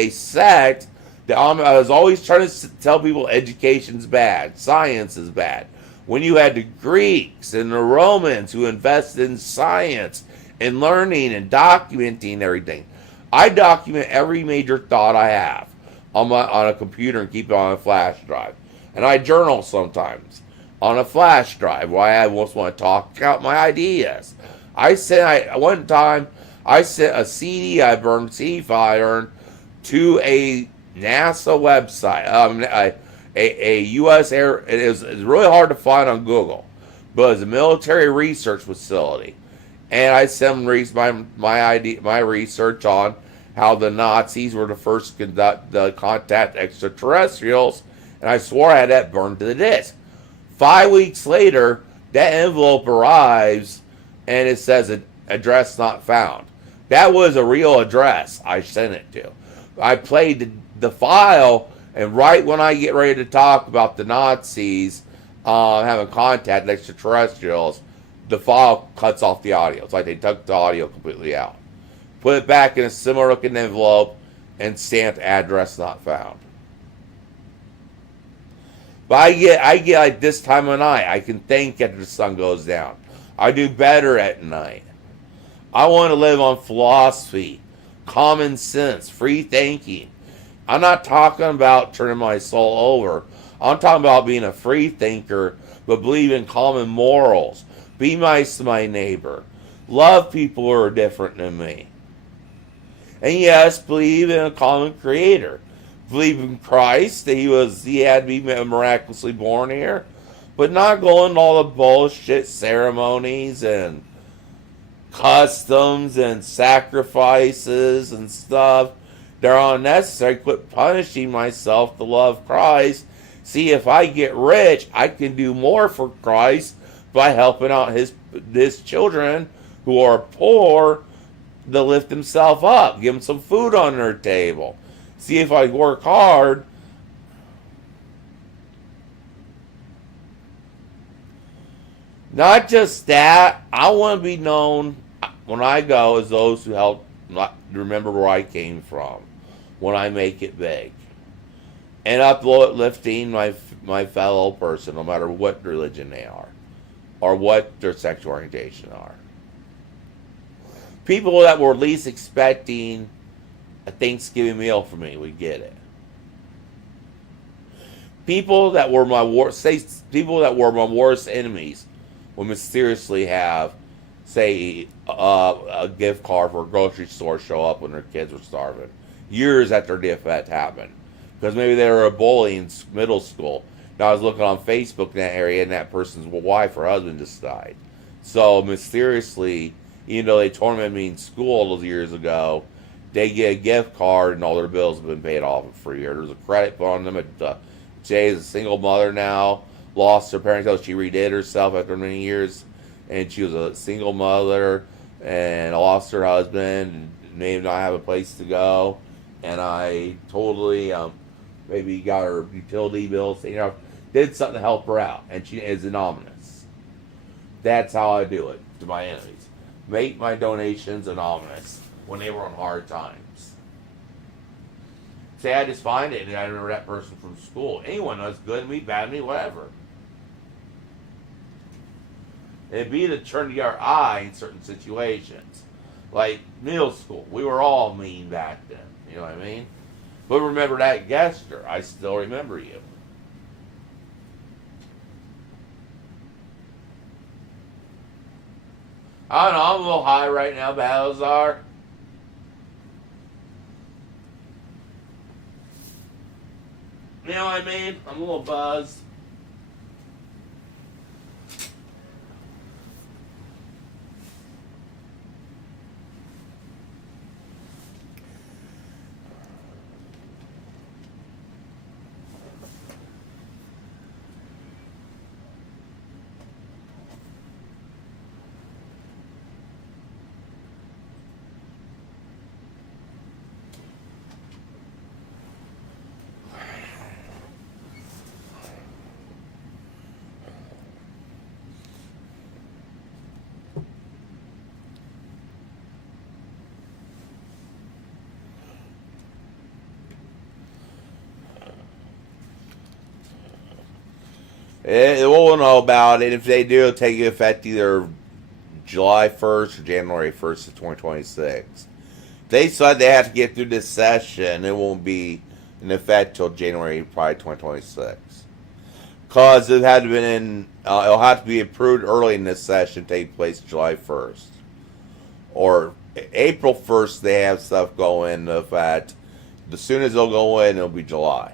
sect that I was always trying to tell people education's bad, science is bad? when you had the Greeks and the Romans who invested in science and learning and documenting everything. I document every major thought I have on a computer and keep it on a flash drive. And I journal sometimes on a flash drive where I just want to talk out my ideas. One time I sent a CD I burned, CD file I earned, to a NASA website, a U.S. Air. It was really hard to find on Google, but it was a military research facility, and I sent them my research on how the Nazis were the first to contact extraterrestrials, and I swore I had that burned to the disk. 5 weeks later, that envelope arrives, and it says address not found. That was a real address I sent it to. I played the file, and right when I get ready to talk about the Nazis having contact with extraterrestrials, the file cuts off the audio. It's like they took the audio completely out. Put it back in a similar looking envelope and stamped address not found. But I get like this time of night. I can think after the sun goes down. I do better at night. I want to live on philosophy, common sense, free thinking. I'm not talking about turning my soul over. I'm talking about being a free thinker, but believe in common morals. Be nice to my neighbor. Love people who are different than me. And yes, believe in a common creator. Believe in Christ, that he had to be miraculously born here. But not going to all the bullshit ceremonies and customs and sacrifices and stuff. They're unnecessary. Quit punishing myself to love Christ. See, if I get rich, I can do more for Christ by helping out his children who are poor to lift themselves up. Give them some food on their table. See, if I work hard, not just that, I want to be known when I go as those who help remember where I came from when I make it big. And uplifting my fellow person, no matter what religion they are or what their sexual orientation are. People that were least expecting a Thanksgiving meal from me would get it. People that were my worst enemies will mysteriously have, say, a gift card for a grocery store show up when their kids were starving, years after the event happened, because maybe they were a bully in middle school. Now I was looking on Facebook in that area, and that person's wife or husband just died. So mysteriously, even though they tormented me in school those years ago, they get a gift card and all their bills have been paid off for a year. There's a credit put on them. Jay's a single mother now, lost her parents until she redid herself after many years, and she was a single mother and lost her husband and may not have a place to go. And I totally maybe got her utility bills, did something to help her out, and she is anonymous. That's how I do it to my enemies. Make my donations anonymous when they were on hard times. Say I just find it and I remember that person from school. Anyone that's good to me, bad to me, whatever. It'd be to turn your eye in certain situations. Like middle school. We were all mean back then. You know what I mean? But remember that gesture. I still remember you. I don't know, I'm a little high right now, Balazar. You know what I mean? I'm a little buzzed. We'll know about it. If they do, it'll take effect either July 1st or January 1st of 2026. They said they have to get through this session. It won't be in effect till January, probably 2026. Cause it had to been in. It'll have to be approved early in this session. Take place July 1st or April 1st. They have stuff go in effect. As soon as they'll go in, it'll be July.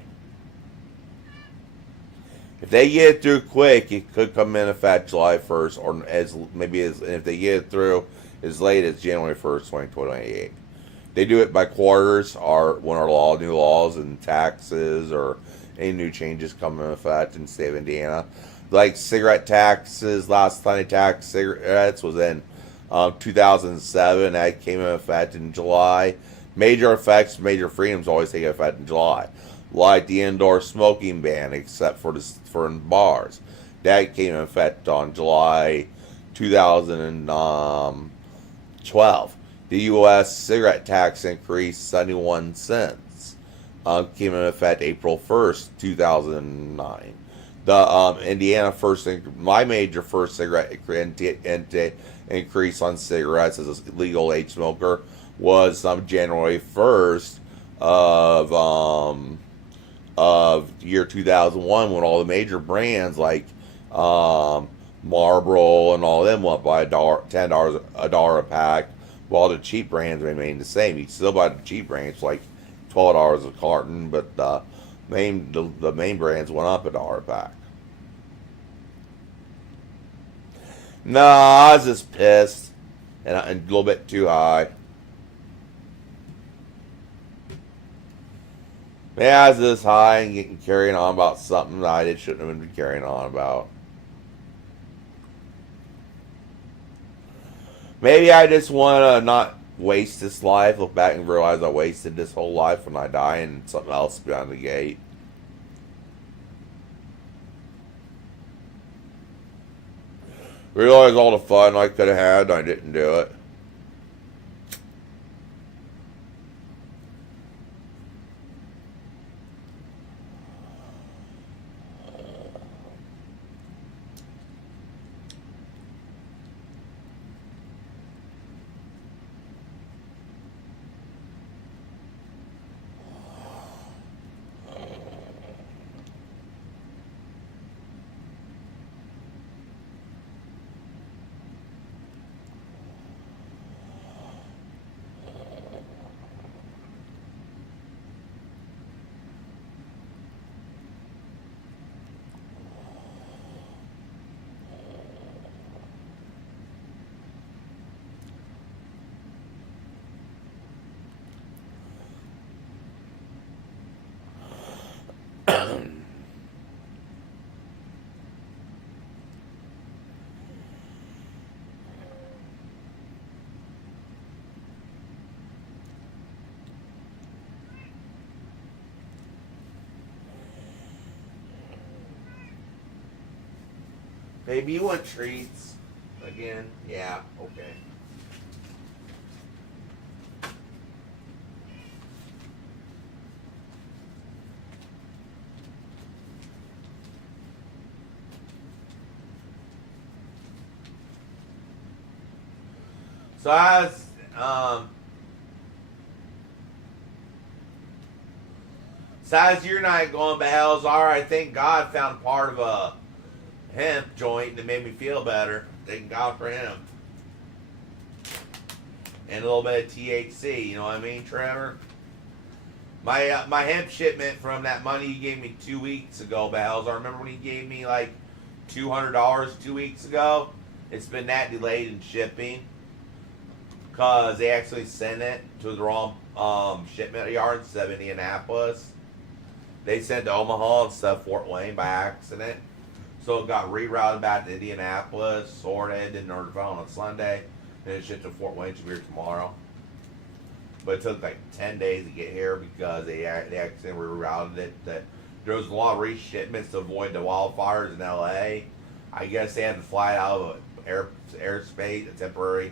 If they get it through quick, it could come in effect July 1st, or if they get it through as late as January 1st, 2028. They do it by quarters, or when new laws and taxes or any new changes come into effect in the state of Indiana. Like cigarette taxes, last time they taxed cigarettes was in 2007. That came into effect in July. Major effects, major freedoms always take effect in July. Like the indoor smoking ban, except for bars. That came in effect on July 2012. The U.S. cigarette tax increase 71 cents came in effect April 1st, 2009. The Indiana my major first cigarette increase on cigarettes as a legal age smoker was January 1st of year 2001, when all the major brands like Marlboro and all of them went by $10 a pack, while the cheap brands remained the same. You still buy the cheap brands for like $12 a carton, but the main brands went up $1 a pack. No, I was just pissed and a little bit too high. Yeah, I was this high and carrying on about something that I shouldn't have been carrying on about. Maybe I just want to not waste this life, look back and realize I wasted this whole life when I die and something else beyond the gate. Realize all the fun I could have had and I didn't do it. Maybe you want treats again? Yeah, okay. So how's your night going, Bells? Alright, thank God found part of a hemp joint that made me feel better. Thank God for him. And a little bit of THC, you know what I mean, Trevor? My hemp shipment from that money you gave me 2 weeks ago, Bells. I remember when he gave me like $200 2 weeks ago. It's been that delayed in shipping because they actually sent it to the wrong shipment yard instead of Indianapolis. They sent to Omaha instead of Fort Wayne by accident. So it got rerouted back to Indianapolis, sorted, didn't order phone on Sunday, and it shipped to Fort Wayne. Should be here tomorrow. But it took like 10 days to get here because they accidentally rerouted it. That there was a lot of reshipments to avoid the wildfires in LA. I guess they had to fly out of airspace, a temporary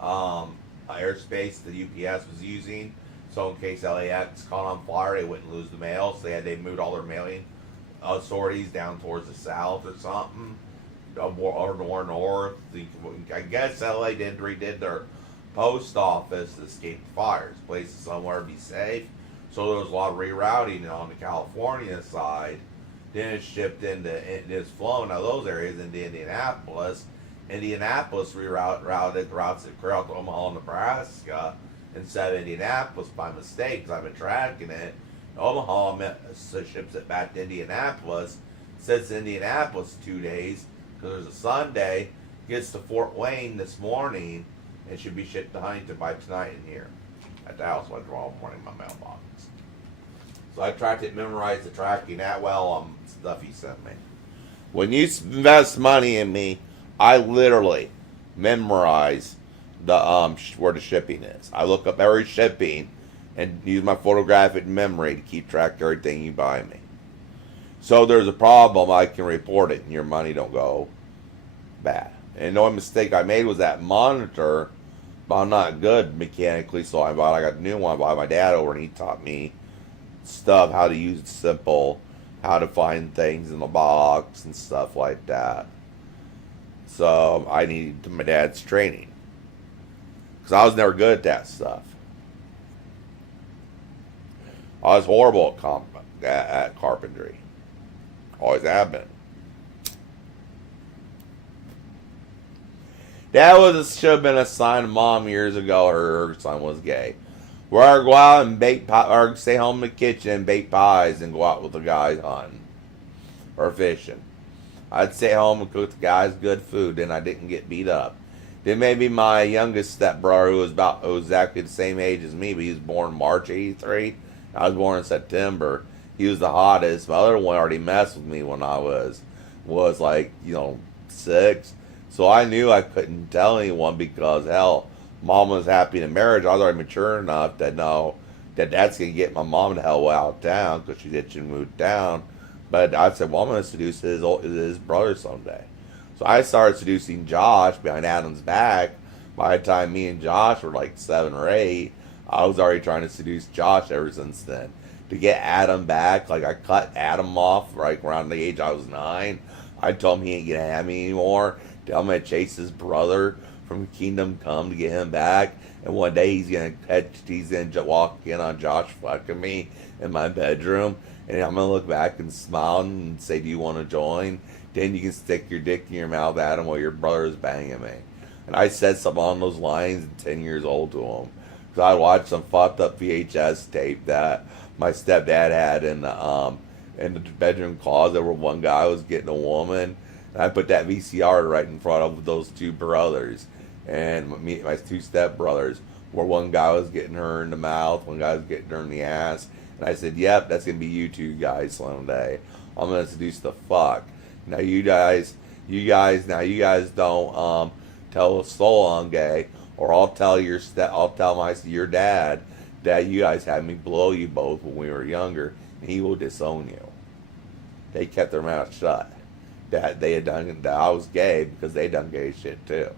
airspace the UPS was using. So in case LAX caught on fire, they wouldn't lose the mail. So they moved all their mailing authorities down towards the south or something, or more north. I guess LA redid their post office to escape fires, places somewhere to be safe. So there was a lot of rerouting on the California side. Then it's shipped into, it's flown out of those areas into Indianapolis. Indianapolis routed routes across Omaha, Nebraska, instead of Indianapolis by mistake, because I've been tracking it. Omaha ships it back to Indianapolis, sits in Indianapolis 2 days, because there's a Sunday, gets to Fort Wayne this morning, and should be shipped to Huntington by tonight in here at the house when I draw morning in my mailbox. So I tried to memorize the tracking that well on stuff he sent me. When you invest money in me, I literally memorize the where the shipping is. I look up every shipping and use my photographic memory to keep track of everything you buy me. So there's a problem, I can report it and your money don't go bad. And the only mistake I made was that monitor, but I'm not good mechanically, so I got a new one by my dad over, and he taught me stuff, how to use it simple, how to find things in the box and stuff like that. So I needed my dad's training, because I was never good at that stuff. I was horrible at carpentry. Always have been. That should have been a sign of mom years ago her son was gay. Where I go out and bake pie, or stay home in the kitchen and bake pies and go out with the guys hunting or fishing. I'd stay home and cook the guys good food, and I didn't get beat up. Then maybe my youngest stepbrother, who was exactly the same age as me, but he was born March '83. I was born in September. He was the hottest. My other one already messed with me when I was like 6. So I knew I couldn't tell anyone, because hell, mom was happy in marriage. I was already mature enough to know that that's going to get my mom the hell out of town, because she did, she moved down. But I said, well, I'm going to seduce his brother someday. So I started seducing Josh behind Adam's back. By the time me and Josh were like 7 or 8, I was already trying to seduce Josh ever since then. To get Adam back, like I cut Adam off right around the age I was 9. I told him he ain't going to have me anymore. Tell him I chase his brother from Kingdom Come to get him back. And one day he's gonna walk in on Josh fucking me in my bedroom, and I'm gonna look back and smile and say, "Do you want to join?" Then you can stick your dick in your mouth at him while your brother is banging me. And I said something on those lines at 10 years old to him, because I watched some fucked up VHS tape that my stepdad had in the bedroom closet, where one guy was getting a woman, and I put that VCR right in front of those 2 brothers. And my 2 stepbrothers, where one guy was getting her in the mouth, one guy was getting her in the ass. And I said, yep, that's going to be you 2 guys someday. I'm going to seduce the fuck. Now you guys don't tell a soul I'm gay, or I'll tell your dad that you guys had me blow you both when we were younger, and he will disown you. They kept their mouth shut. That they had done, that I was gay, because they done gay shit too.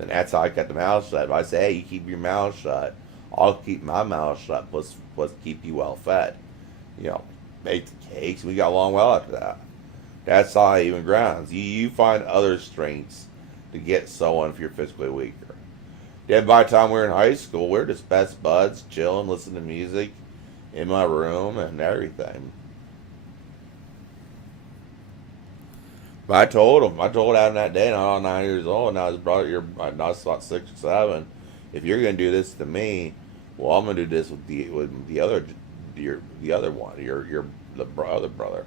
And that's how I kept the mouth shut. If I say, hey, you keep your mouth shut, I'll keep my mouth shut, plus keep you well fed. Make the cakes. We got along well after that. That's how even grounds. You find other strengths to get someone if you're physically weaker. Then by the time we were in high school, we were just best buds, chilling, listening to music in my room and everything. But I told Adam that day, and I was 9 years old, and I was about 6 or 7. If you're gonna do this to me, well, I'm gonna do this with the other brother.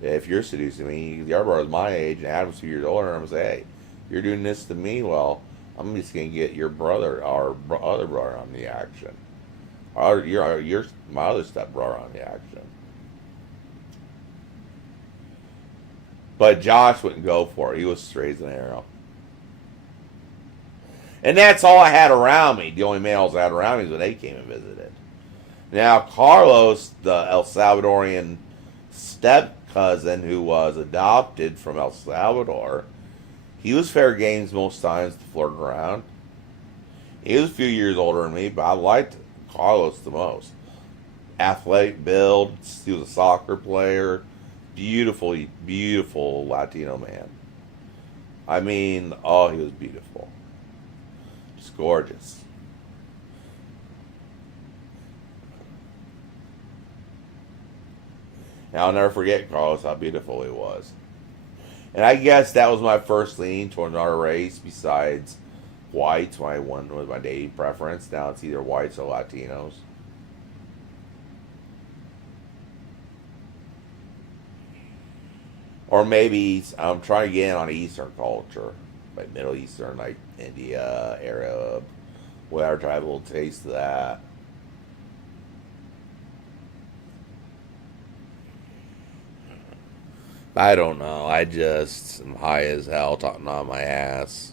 If you're seducing me, the other brother's my age, and Adam's 2 years older, and I'm gonna say, hey, if you're doing this to me, well, I'm just gonna get your brother, our other brother, on the action. You're my other stepbrother on the action. But Josh wouldn't go for it. He was straight as an arrow. And that's all I had around me. The only males I had around me was when they came and visited. Now, Carlos, the El Salvadorian step-cousin who was adopted from El Salvador, he was fair games most times to flirt around. He was a few years older than me, but I liked Carlos the most. Athletic build. He was a soccer player. beautifully, beautiful Latino man. I mean, oh, he was beautiful. Just gorgeous. And I'll never forget, Carlos, how beautiful he was. And I guess that was my first lean toward another race besides whites when I went with my dating preference. Now it's either whites or Latinos. Or maybe I'm trying to get in on Eastern culture, like Middle Eastern, like India, Arab, whatever, try to have a little taste of that. I don't know. I just am high as hell talking on my ass.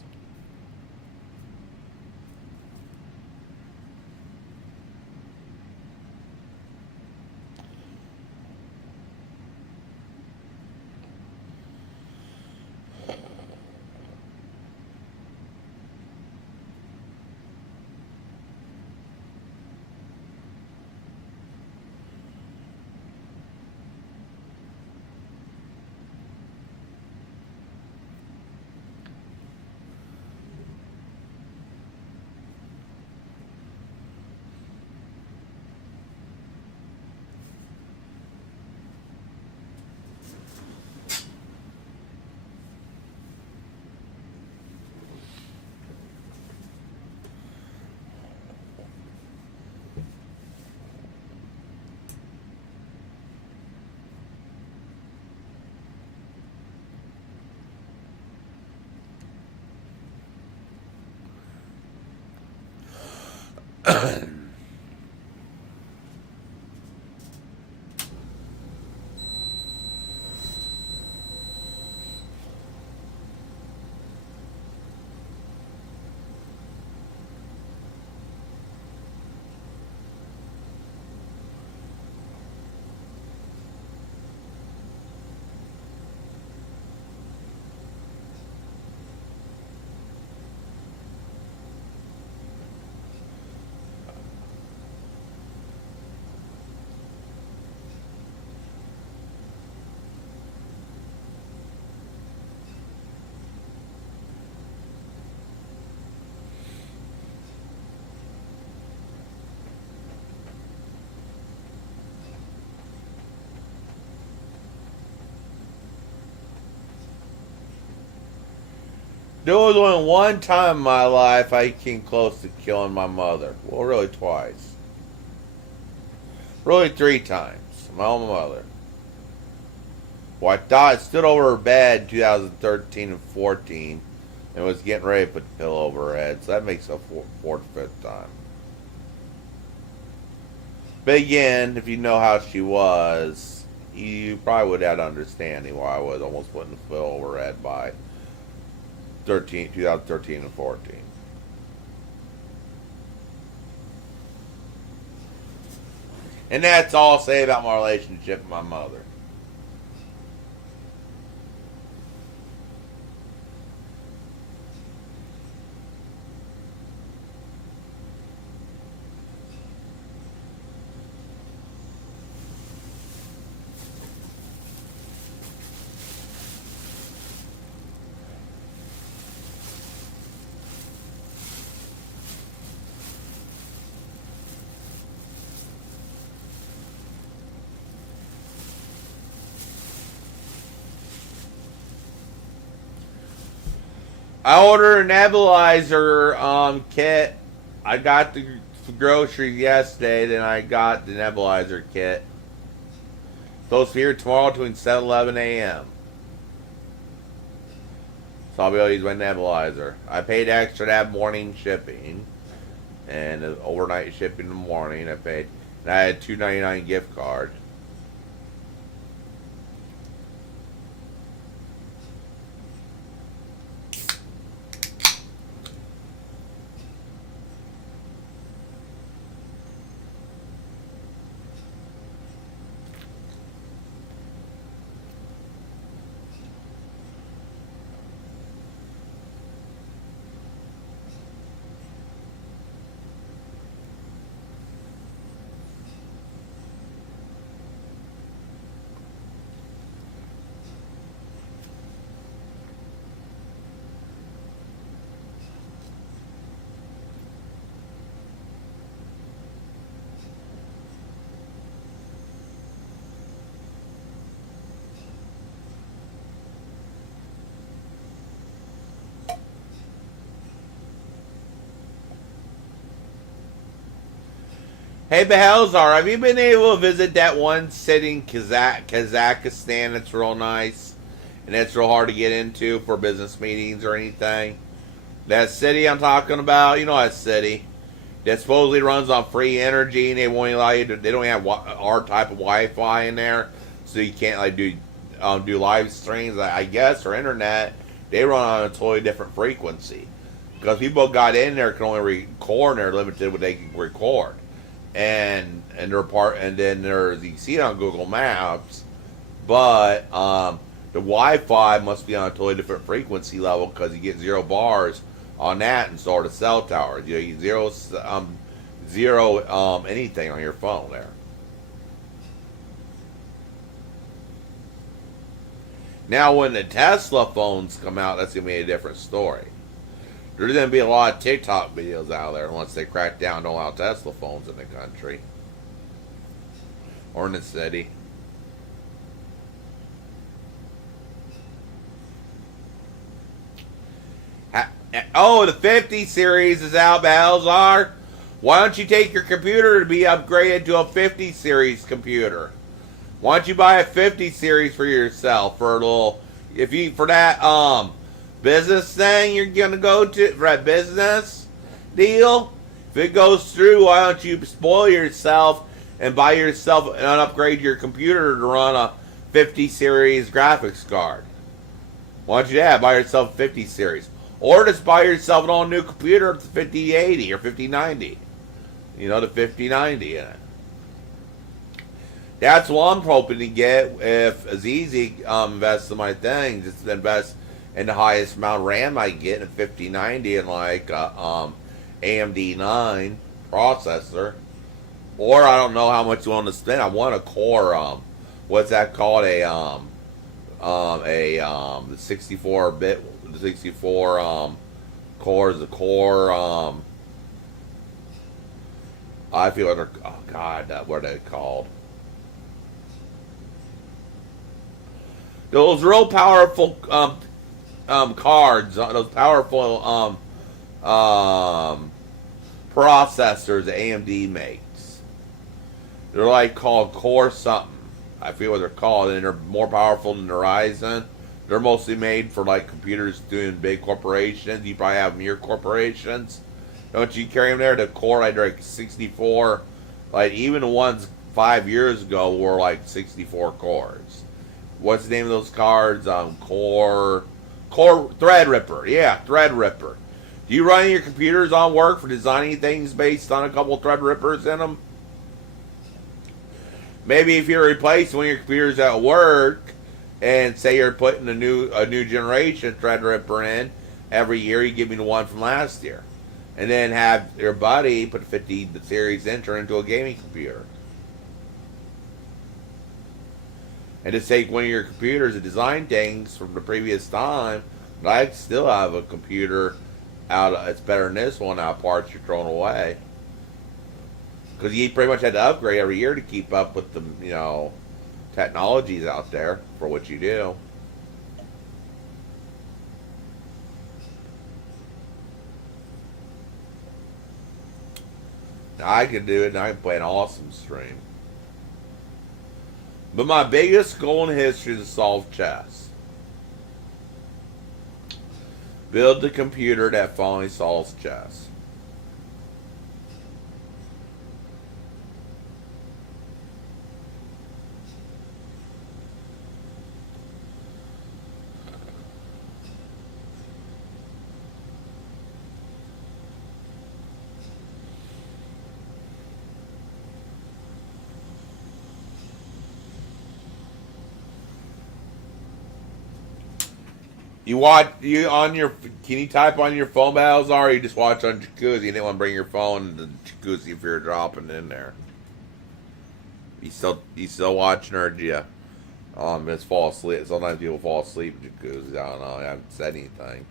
There was only one time in my life I came close to killing my mother. Well, really twice. Really 3 times. My own mother. Well, I thought I stood over her bed in 2013 and 14 and was getting ready to put the pillow over her head. So that makes it a fourth, fifth time. But again, if you know how she was, you probably would have understanding why I was almost putting the pillow over her head by 2013 and 14. And that's all I'll say about my relationship with my mother. I ordered a nebulizer kit. I got the groceries yesterday, then I got the nebulizer kit. Supposed to be here tomorrow between 7 and 11 a.m. So I'll be able to use my nebulizer. I paid extra to have morning shipping and overnight shipping in the morning. I paid, and I had a $2.99 gift card. Hey, Behelzar, have you been able to visit that one city in Kazakhstan that's real nice? And it's real hard to get into for business meetings or anything? That city I'm talking about, you know that city. That supposedly runs on free energy and they won't allow you to, they don't have our type of Wi-Fi in there. So you can't like do live streams, I guess, or internet. They run on a totally different frequency. Because people got in there can only record and they're limited what they can record. And then there's, you can see it on Google Maps, but the Wi-Fi must be on a totally different frequency level because you get 0 bars on that and so are the cell towers. You know, you zero anything on your phone there. Now, when the Tesla phones come out, that's gonna be a different story. There's going to be a lot of TikTok videos out there once they crack down and don't allow Tesla phones in the country. Or in the city. Oh, the 50 series is out, Balzar. Why don't you take your computer to be upgraded to a 50 series computer? Why don't you buy a 50 series for yourself for a little... For that, business thing you're gonna go to for a business deal, if it goes through, why don't you spoil yourself and buy yourself and upgrade your computer to run a 50 series graphics card? Why don't you do that? Buy yourself a 50 series, or just buy yourself an all new computer with the 5080 or 5090. You know, the 5090 in it. That's what I'm hoping to get if Azizi invests in my thing. Just invest and the highest amount of RAM I get in a 5090 and like AMD 9 processor. Or I don't know how much you want to spend. I want a core what's that called? The 64-bit 64 cores, the core I feel like they're, oh god, what are they called? Those real powerful cards, those powerful processors that AMD makes. They're like called Core something. I forget what they're called, and they're more powerful than the Ryzen. They're mostly made for like computers doing big corporations. You probably have them in your corporations. Don't you carry them there? The Core like 64, like even the ones 5 years ago were like 64 cores. What's the name of those cards? Core Threadripper. Yeah, Threadripper. Do you run your computers on work for designing things based on a couple Threadrippers in them? Maybe if you're replacing one of your computers at work, and say you're putting a new generation Threadripper in every year, you give me the one from last year, and then have your buddy put 50 series in, turn into a gaming computer. And just take one of your computers and design things from the previous time. But I still have a computer out. It's better than this one. Out parts you're throwing away because you pretty much had to upgrade every year to keep up with the technologies out there for what you do. Now I can do it, and I can play an awesome stream. But my biggest goal in history is to solve chess. Build the computer that finally solves chess. Can you type on your phone, Balzar, or you just watch on Jacuzzi and then want to bring your phone to Jacuzzi if you're dropping in there? You still watching, or do you just fall asleep? Sometimes people fall asleep in Jacuzzi. I don't know. I haven't said anything.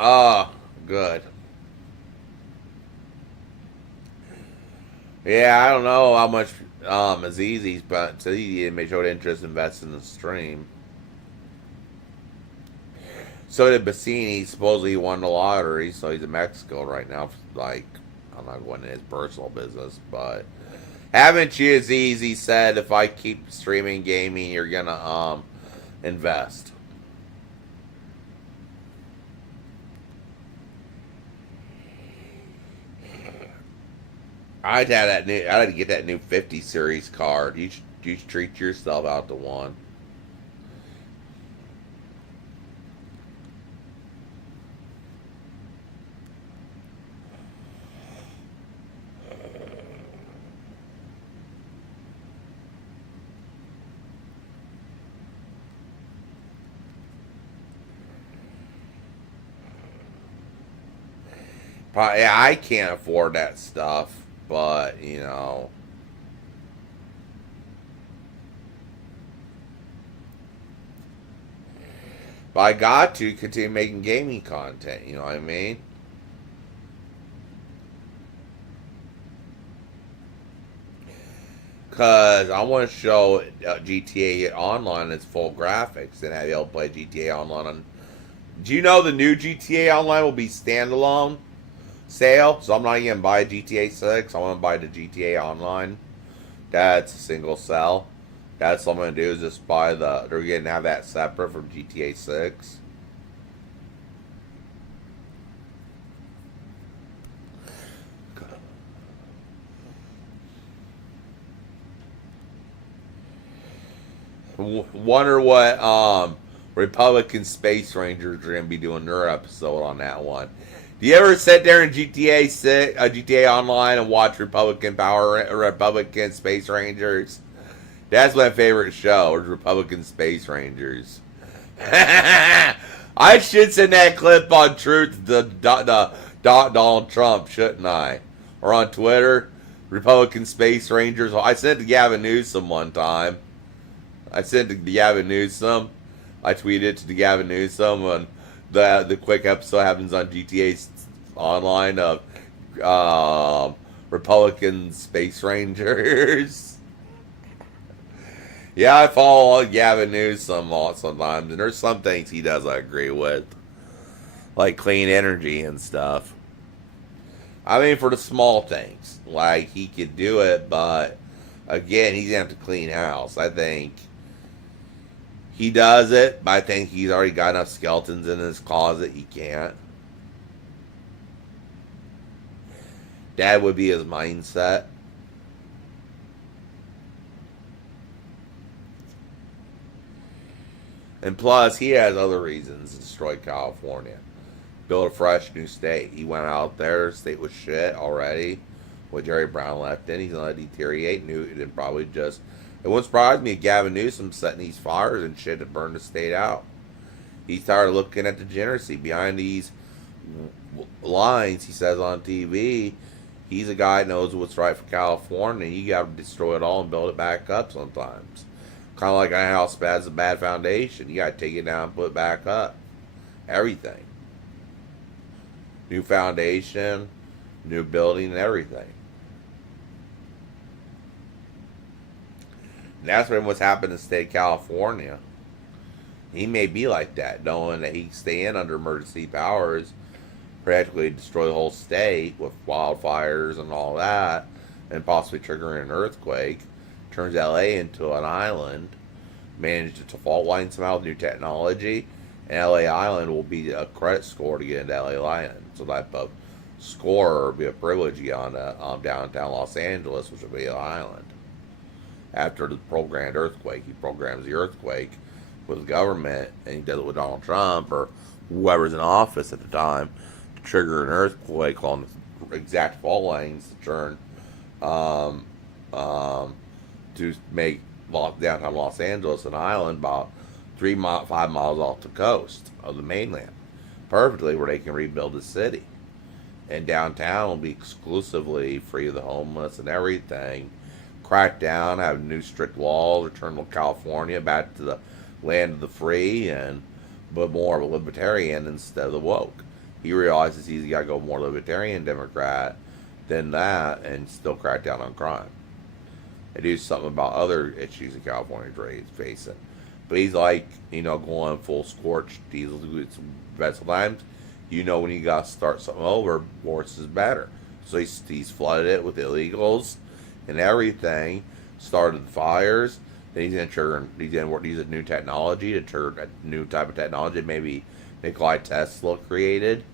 Ah, good. Yeah, I don't know how much is easy, but it's easy to make showed interest invest in the stream. So did Bassini. Supposedly he won the lottery, so he's in Mexico right now. Like, I'm not going into his personal business, but haven't you, Easy said, if I keep streaming gaming, you're gonna invest. I'd had to get that new 50 series card. You should treat yourself out to one. Yeah, I can't afford that stuff, but you know. But I got to continue making gaming content, you know what I mean? Because I want to show GTA Online its full graphics and have you able to play GTA Online on. Do you know the new GTA Online will be standalone sale? So I'm not even going to buy GTA 6. I want to buy the GTA Online. That's a single sell. That's what I'm going to do is just buy they're going to have that separate from GTA 6. Wonder what Republican Space Rangers are going to be doing their episode on that one. Do you ever sit there in GTA 6, GTA Online and watch Republican Space Rangers? That's my favorite show, is Republican Space Rangers. I should send that clip on Truth to Donald Trump, shouldn't I? Or on Twitter, Republican Space Rangers. I sent it to Gavin Newsom one time. I sent it to Gavin Newsom. I tweeted it to Gavin Newsom, and the quick episode happens on GTA Online of Republican Space Rangers. Yeah, I follow Gavin Newsom sometimes, and there's some things he does I agree with, like clean energy and stuff. I mean, for the small things, like he could do it, but again, he's gonna have to clean house. I think he does it, but I think he's already got enough skeletons in his closet. He can't. That would be his mindset. And plus, he has other reasons to destroy California. Build a fresh new state. He went out there, state was shit already. With Jerry Brown left in, he's going to deteriorate. And probably just. It wouldn't surprise me if Gavin Newsom setting these fires and shit to burn the state out. He started looking at the degeneracy behind these lines he says on TV. He's a guy that knows what's right for California. You got to destroy it all and build it back up sometimes. Kind of like a house has a bad foundation. You got to take it down and put it back up. Everything. New foundation, new building, and everything. And that's what's happened in the state of California. He may be like that, knowing that he can stay in under emergency powers, practically destroy the whole state with wildfires and all that, and possibly triggering an earthquake. Turns LA into an island, managed to fault line somehow with new technology, and LA Island will be a credit score to get into LA Island. So that type of score would be a privilege to get on downtown Los Angeles, which would be an island. After the programmed earthquake, he programs the earthquake with the government, and he does it with Donald Trump or whoever's in office at the time to trigger an earthquake on the exact fault lines to turn to make downtown Los Angeles an island about 5 miles off the coast of the mainland, perfectly where they can rebuild the city. And downtown will be exclusively free of the homeless and everything. Crack down, have new strict laws, return to California back to the land of the free, and but more of a libertarian instead of the woke. He realizes he's got to go more libertarian Democrat than that and still crack down on crime. And do something about other issues that California's facing. But he's like, going full scorched diesel. It's best times. When you got to start something over, worse is better. So he's flooded it with illegals and everything. Started the fires. Then he's going to use a new technology to turn a new type of technology. Maybe Nikolai Tesla created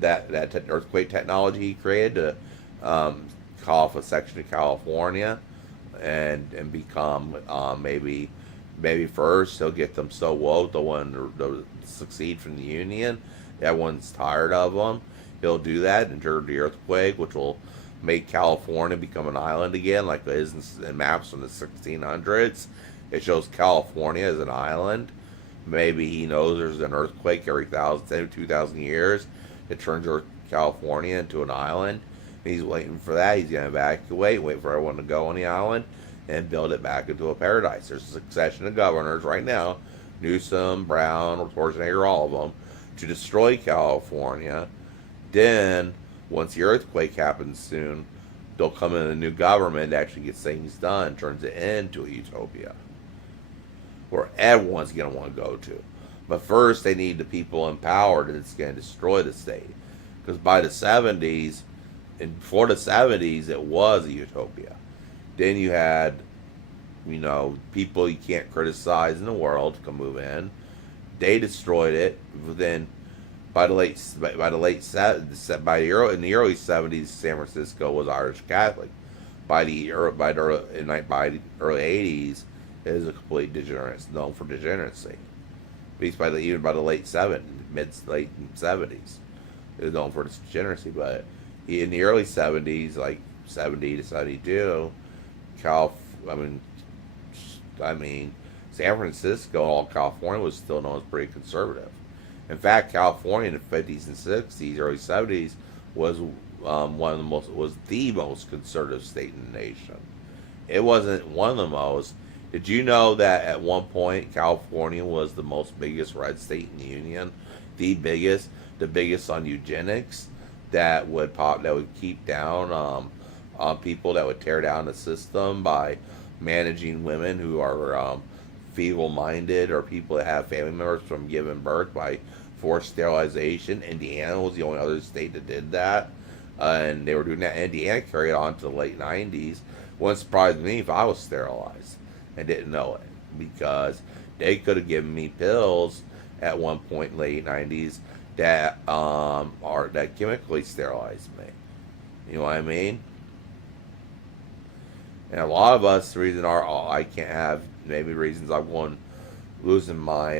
that earthquake technology he created to call off a section of California and become maybe first he'll get them so woke they'll want to succeed from the union. Everyone's tired of them. He'll do that and turn the earthquake, which will make California become an island again, like it is in maps from the 1600s. It shows California as an island. Maybe he knows there's an earthquake every 2,000 years. It turns California into an island. He's waiting for that. He's going to evacuate, wait for everyone to go on the island, and build it back into a paradise. There's a succession of governors right now, Newsom, Brown, Schwarzenegger, all of them, to destroy California. Then, once the earthquake happens soon, they'll come in a new government that actually gets things done, turns it into a utopia, where everyone's going to want to go to. But first, they need the people in power that's going to destroy the state. Because by the 70s, and before the 70s, it was a utopia. Then you had, people you can't criticize in the world come move in. They destroyed it. Then, in the early 70s, San Francisco was Irish Catholic. By the early 80s, it is a complete degenerate, known for degeneracy. At least even by the late 70s, late 70s, it was known for its degeneracy. But in the early 70s, like 70 to 72, San Francisco, all California was still known as pretty conservative. In fact, California in the 50s and 60s, early 70s, was the most conservative state in the nation. It wasn't one of the most. Did you know that at one point California was the biggest red state in the union, the biggest on eugenics, that would keep down people that would tear down the system by managing women who are feeble-minded or people that have family members from giving birth by forced sterilization. Indiana was the only other state that did that, and they were doing that. Indiana carried on to the late 90s. Wouldn't surprise me if I was sterilized and didn't know it, because they could have given me pills at one point in the late 90s that chemically sterilized me. You know what I mean? And a lot of us, the reason I can't have, maybe reasons I'm losing my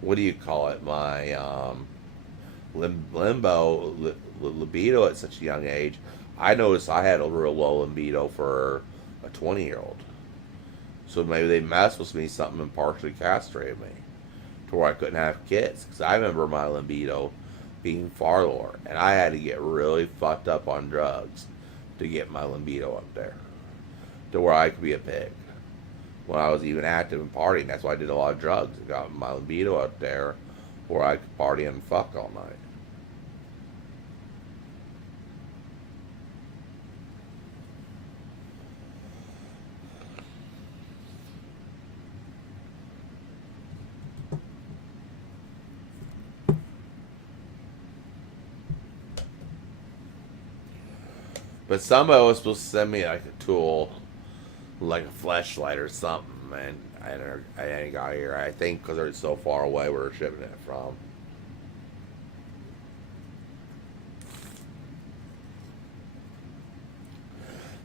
what do you call it? My libido at such a young age. I noticed I had a real low libido for a 20-year-old. So maybe they messed with me something and partially castrated me to where I couldn't have kids. Because I remember my libido being far lower. And I had to get really fucked up on drugs to get my libido up there, to where I could be a pig. When I was even active and partying, that's why I did a lot of drugs. It got my libido up there where I could party and fuck all night. But somebody was supposed to send me like a tool, like a flashlight or something, and I ain't got here. I think because they're so far away where we're shipping it from.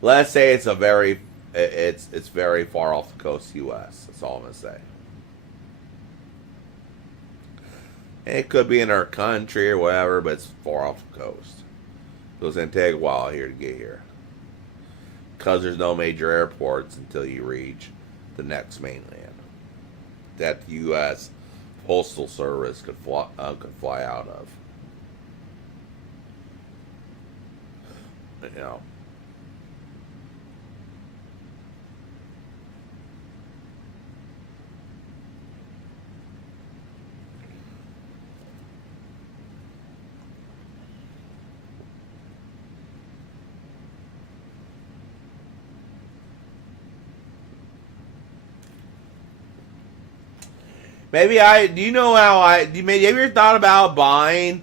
Let's say it's very far off the coast, U.S. That's all I'm gonna say. It could be in our country or whatever, but it's far off the coast. So it's going to take a while here to get here. Because there's no major airports until you reach the next mainland that the U.S. Postal Service could fly out of. You know. Do you know how have you ever thought about buying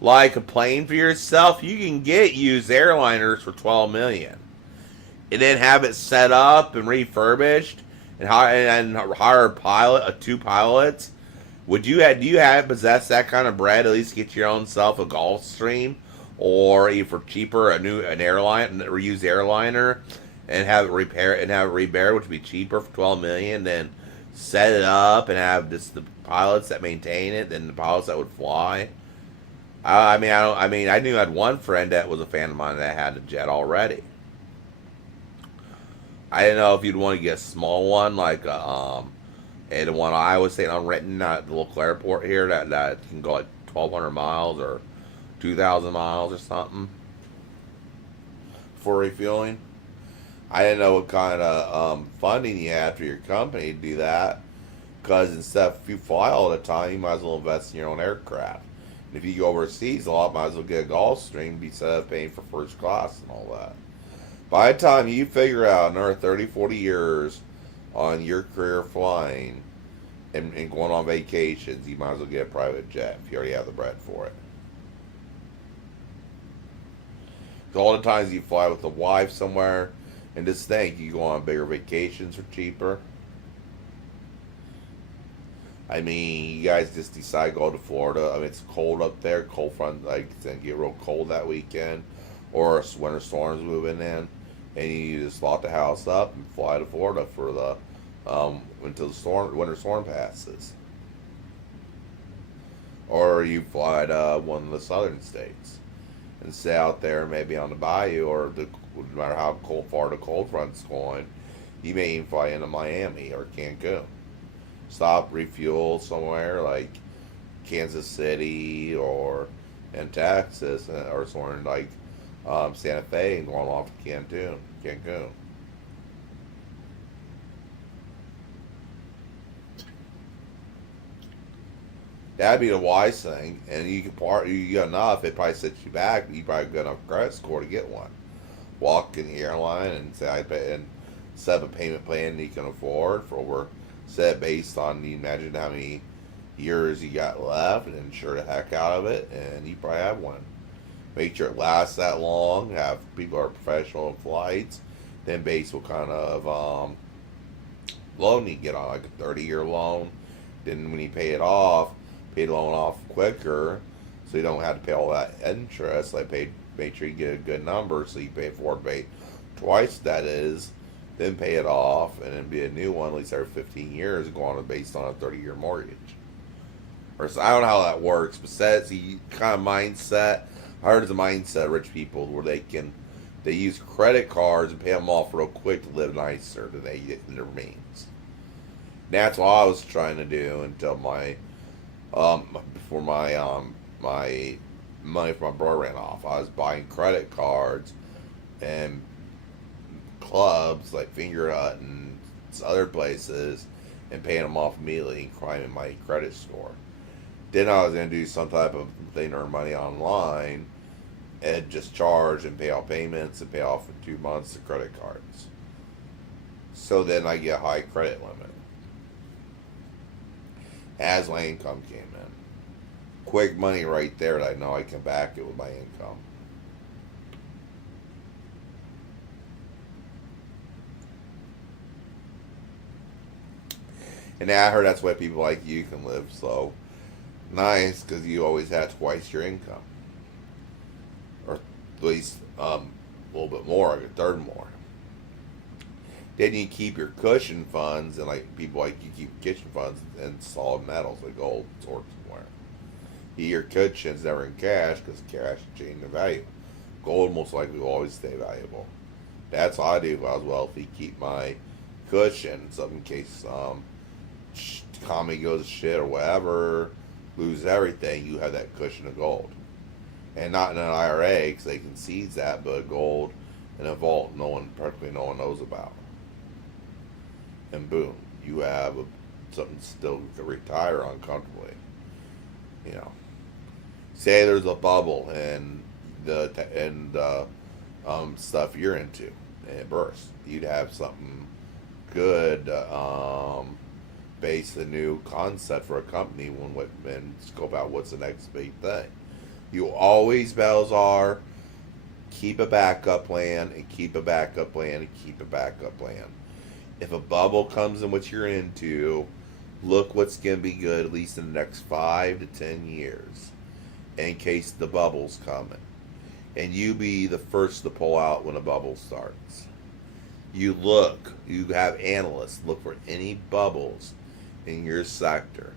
like a plane for yourself? You can get used airliners for $12 million, and then have it set up and refurbished, and hire a pilot, two pilots. Do you have possess that kind of bread? At least get your own self a Gulfstream, or even for cheaper an reused airliner, and have it repaired, which would be cheaper for $12 million. Then set it up and have just the pilots that maintain it, then the pilots that would fly. I mean, I don't. I mean, I knew I had one friend that was a fan of mine that had a jet already. I didn't know if you'd want to get a small one, like and the one I was saying on Renton at the local airport here that can go like 1,200 miles or 2,000 miles or something for refueling. I didn't know what kind of funding you had for your company to do that, because instead if you fly all the time, you might as well invest in your own aircraft. And if you go overseas a lot, might as well get a Gulfstream instead of paying for first class and all that. By the time you figure out another 30, 40 years on your career flying and going on vacations, you might as well get a private jet if you already have the bread for it. So all the times you fly with a wife somewhere, and just think, you go on bigger vacations for cheaper. I mean, you guys just decide to go to Florida. I mean, it's cold up there, cold front, like it's gonna get real cold that weekend, or winter storms moving in, and you just lock the house up and fly to Florida for the until the winter storm passes, or you fly to one of the southern states and stay out there, maybe on the bayou, or no matter how far the cold front's going, you may even fly into Miami or Cancun. Stop, refuel somewhere like Kansas City or in Texas, or somewhere like Santa Fe, and going off to Cancun. That'd be the wise thing, and you get enough. It probably sets you back, but you probably got enough credit score to get one. Walk in the airline and say I pay, and set up a payment plan that you can afford for over, set based on you imagine how many years you got left, and insure the heck out of it, and you probably have one. Make sure it lasts that long. Have people who are professional in flights, then base what kind of loan you get on, like a 30-year loan. Then when you pay it off, pay the loan off quicker, so you don't have to pay all that interest. Make sure you get a good number, so you pay twice that is, then pay it off, and then be a new one at least every 15 years, going based on a 30-year mortgage. Or so, I don't know how that works, but that's the kind of mindset. I heard it's a mindset of rich people where they use credit cards and pay them off real quick to live nicer than they get in their means. That's what I was trying to do until before my money from my brother ran off. I was buying credit cards and clubs like Finger Hut and other places and paying them off immediately and climbing my credit score. Then I was going to do some type of thing to earn money online and just charge and pay off payments and pay off in 2 months the credit cards. So then I get a high credit limit as my income came in. Quick money right there that I know I can back it with my income. And I heard that's why people like you can live so nice, because you always have twice your income. Or at least a little bit more, like a third more. Then you keep your cushion funds, and like people like you keep kitchen funds in solid metals like gold stored somewhere. Your cushions never in cash, because cash changes the value. Gold most likely will always stay valuable. That's what I do if I was wealthy. Keep my cushion, so in case economy goes to shit or whatever, lose everything, you have that cushion of gold. And not in an IRA, because they can seize that, but gold in a vault practically no one knows about. And boom, you have something still to retire on comfortably. You know, say there's a bubble and the stuff you're into, and it bursts. You'd have something good base a new concept for a company and scope out what's the next big thing. You always, Balzar, keep a backup plan and keep a backup plan and keep a backup plan. If a bubble comes in what you're into, look what's going to be good at least in the next 5 to 10 years in case the bubble's coming. And you be the first to pull out when a bubble starts. You have analysts look for any bubbles in your sector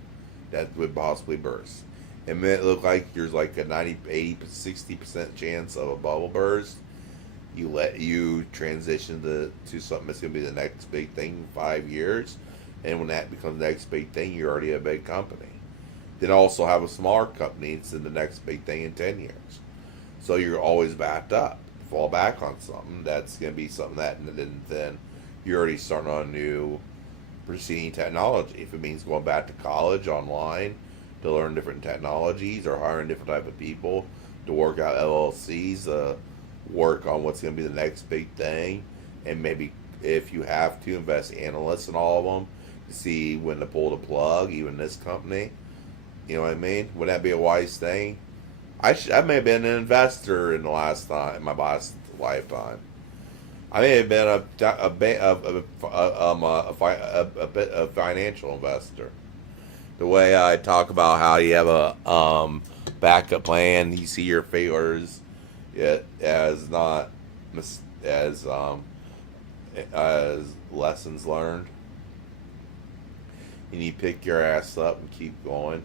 that would possibly burst. It may look like there's like a 90, 80, 60% chance of a bubble burst. You transition to something that's going to be the next big thing in 5 years. And when that becomes the next big thing, you're already a big company. Then also have a smaller company that's in the next big thing in 10 years. So you're always backed up. Fall back on something that's going to be something that, and then you're already starting on new preceding technology. If it means going back to college online to learn different technologies or hiring different type of people to work out LLCs, work on what's going to be the next big thing, and maybe if you have to invest analysts in all of them to see when to pull the plug, even this company. You know what I mean? Would that be a wise thing? I may have been an investor in my last lifetime. I may have been a financial investor. The way I talk about how you have a backup plan, you see your failures as not as lessons learned, and you pick your ass up and keep going.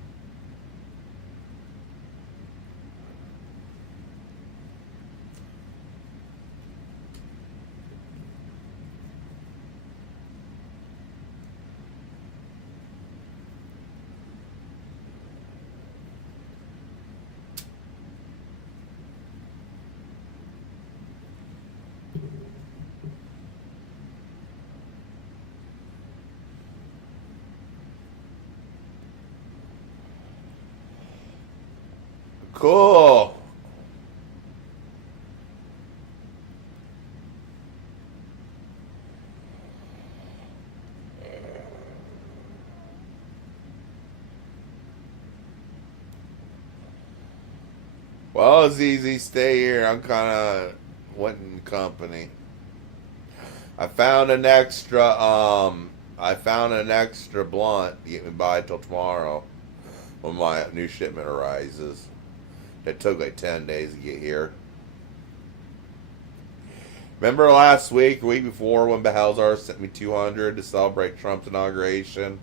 Cool. Well, it's easy. Stay here. I'm kind of wanting company. I found an extra blunt to get me by till tomorrow when my new shipment arises. It took like 10 days to get here. Remember last week, week before, when Behelzar sent me $200 to celebrate Trump's inauguration?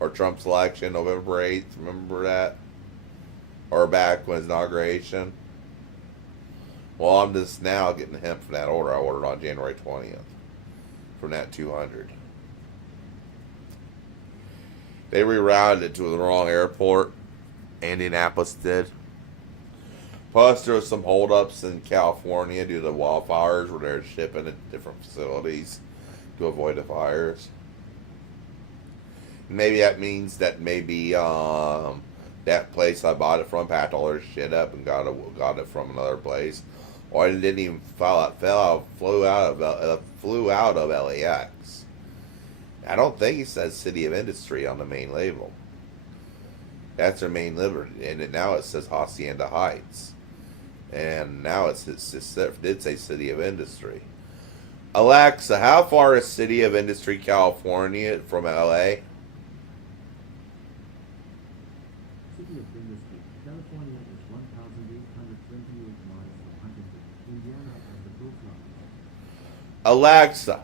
Or Trump's election, November 8th. Remember that? Or back when his inauguration? Well, I'm just now getting the hemp from that order I ordered on January 20th. From that $200. They rerouted it to the wrong airport. Indianapolis did. Plus, there was some holdups in California due to the wildfires where they're shipping at different facilities to avoid the fires. Maybe that means that that place I bought it from packed all their shit up and got it from another place, or it didn't even flew out of LAX. I don't think it says City of Industry on the main label. That's their main label, and now it says Hacienda Heights. And now it did say City of Industry. Alexa, how far is City of Industry, California from LA? City of Industry, California is 1,828 miles from Huntington, Indiana, and the coastline. Alexa,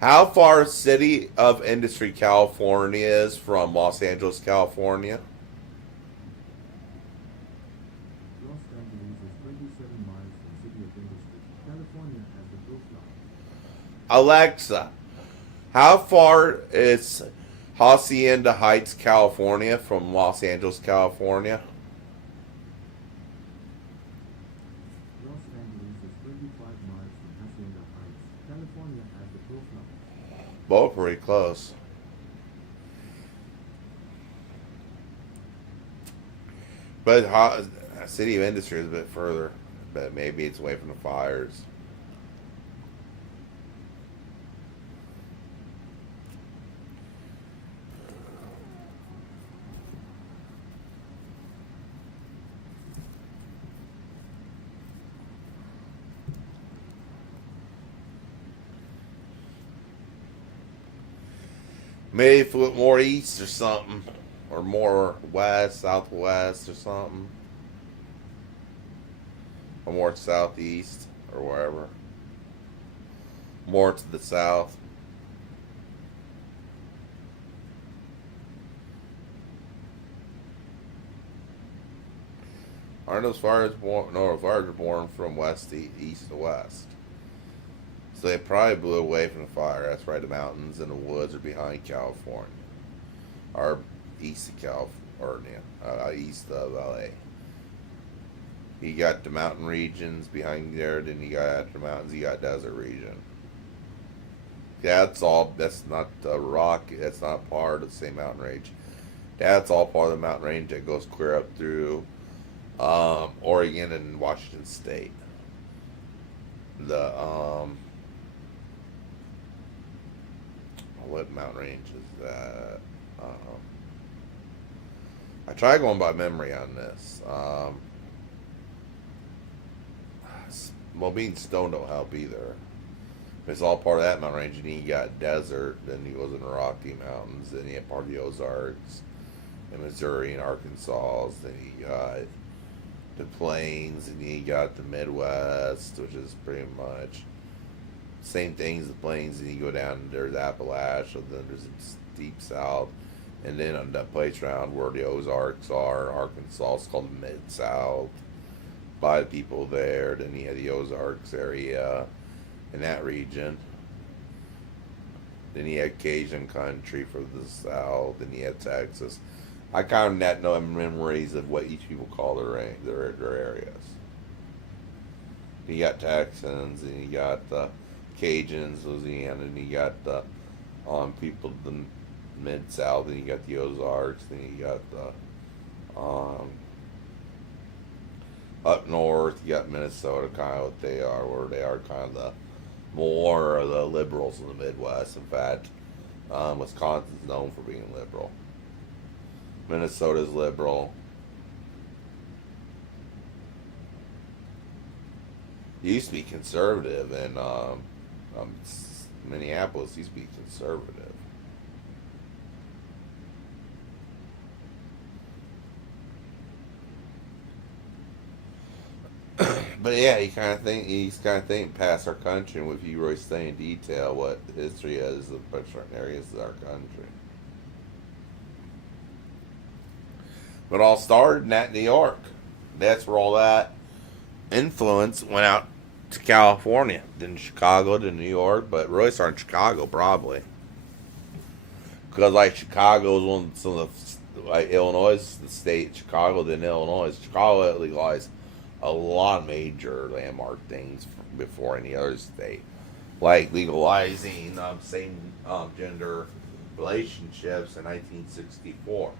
how far City of Industry, California is from Los Angeles, California? Los Angeles is 27 miles from City of Industry. California has the coastline. Alexa, how far is Hacienda Heights, California from Los Angeles, California? Los Angeles is 25 miles from Hacienda Heights. California has the coastline. Both pretty close. But City of Industry is a bit further. But maybe it's away from the fires. Maybe if it went more east or something. Or more west, southwest or something. Or more southeast or wherever. More to the south. Aren't those fires born? No, the fires are born from west to east to west. So they probably blew away from the fire. That's right. The mountains and the woods are behind California, or east of California, east of LA. You got the mountain regions behind there. Then you got the mountains. You got desert region. That's all. That's not the rock. That's not part of the same mountain range. That's all part of the mountain range that goes clear up through Oregon and Washington State. The what mountain range is that? I try going by memory on this. Well, being stoned don't help either. It's all part of that mountain range, and you got desert, then you goes in the Rocky Mountains, then you have part of the Ozarks, and Missouri and Arkansas, then you got the plains, and you got the Midwest, which is pretty much same thing as the plains, and you go down, there's Appalachia, then there's the deep south, and then on that place around where the Ozarks are, Arkansas, it's called the Mid-South, by the people there, then you have the Ozarks area, in that region. Then you had Cajun country for the south, then you had Texas. I kind of know memories of what each people call their areas. You got Texans, and you got the Cajuns, Louisiana, and you got the people of the Mid-South, and you got the Ozarks, then you got the up north, you got Minnesota, kind of what they are, where they are kind of the more of the liberals in the Midwest. In fact, Wisconsin's known for being liberal. Minnesota's liberal. It used to be conservative, and Minneapolis used to be conservative. But yeah, he's kind of thinking past our country, and if you really study in detail what history is of certain areas of our country. But it all started in New York. That's where all that influence went out to California, then Chicago, to New York, but really started in Chicago probably. Because like Chicago is some of the, like Illinois, the state, Chicago, then Illinois. Chicago legalized a lot of major landmark things before any other state, like legalizing same gender relationships in 1964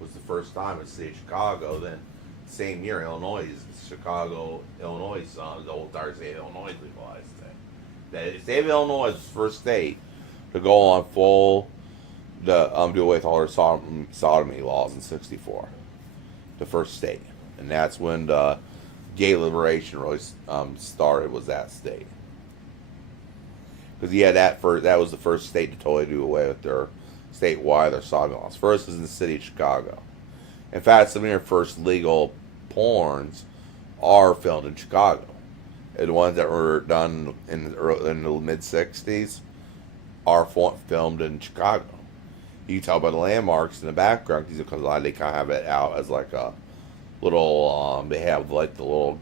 was the first time in the state of Chicago. Then same year, Illinois, Chicago, Illinois, the whole entire state of Illinois legalized it. The state of Illinois is the first state to go on full do away with all their sodomy laws in '64. The first state, and that's when the gay liberation really started, was that state. Because that was the first state to totally do away with their statewide, their sodomy laws. First was in the city of Chicago. In fact, some of your first legal porns are filmed in Chicago. And the ones that were done in the mid '60s are filmed in Chicago. You can tell by the landmarks in the background, because a lot they kind of have it out as like a little, they have like the little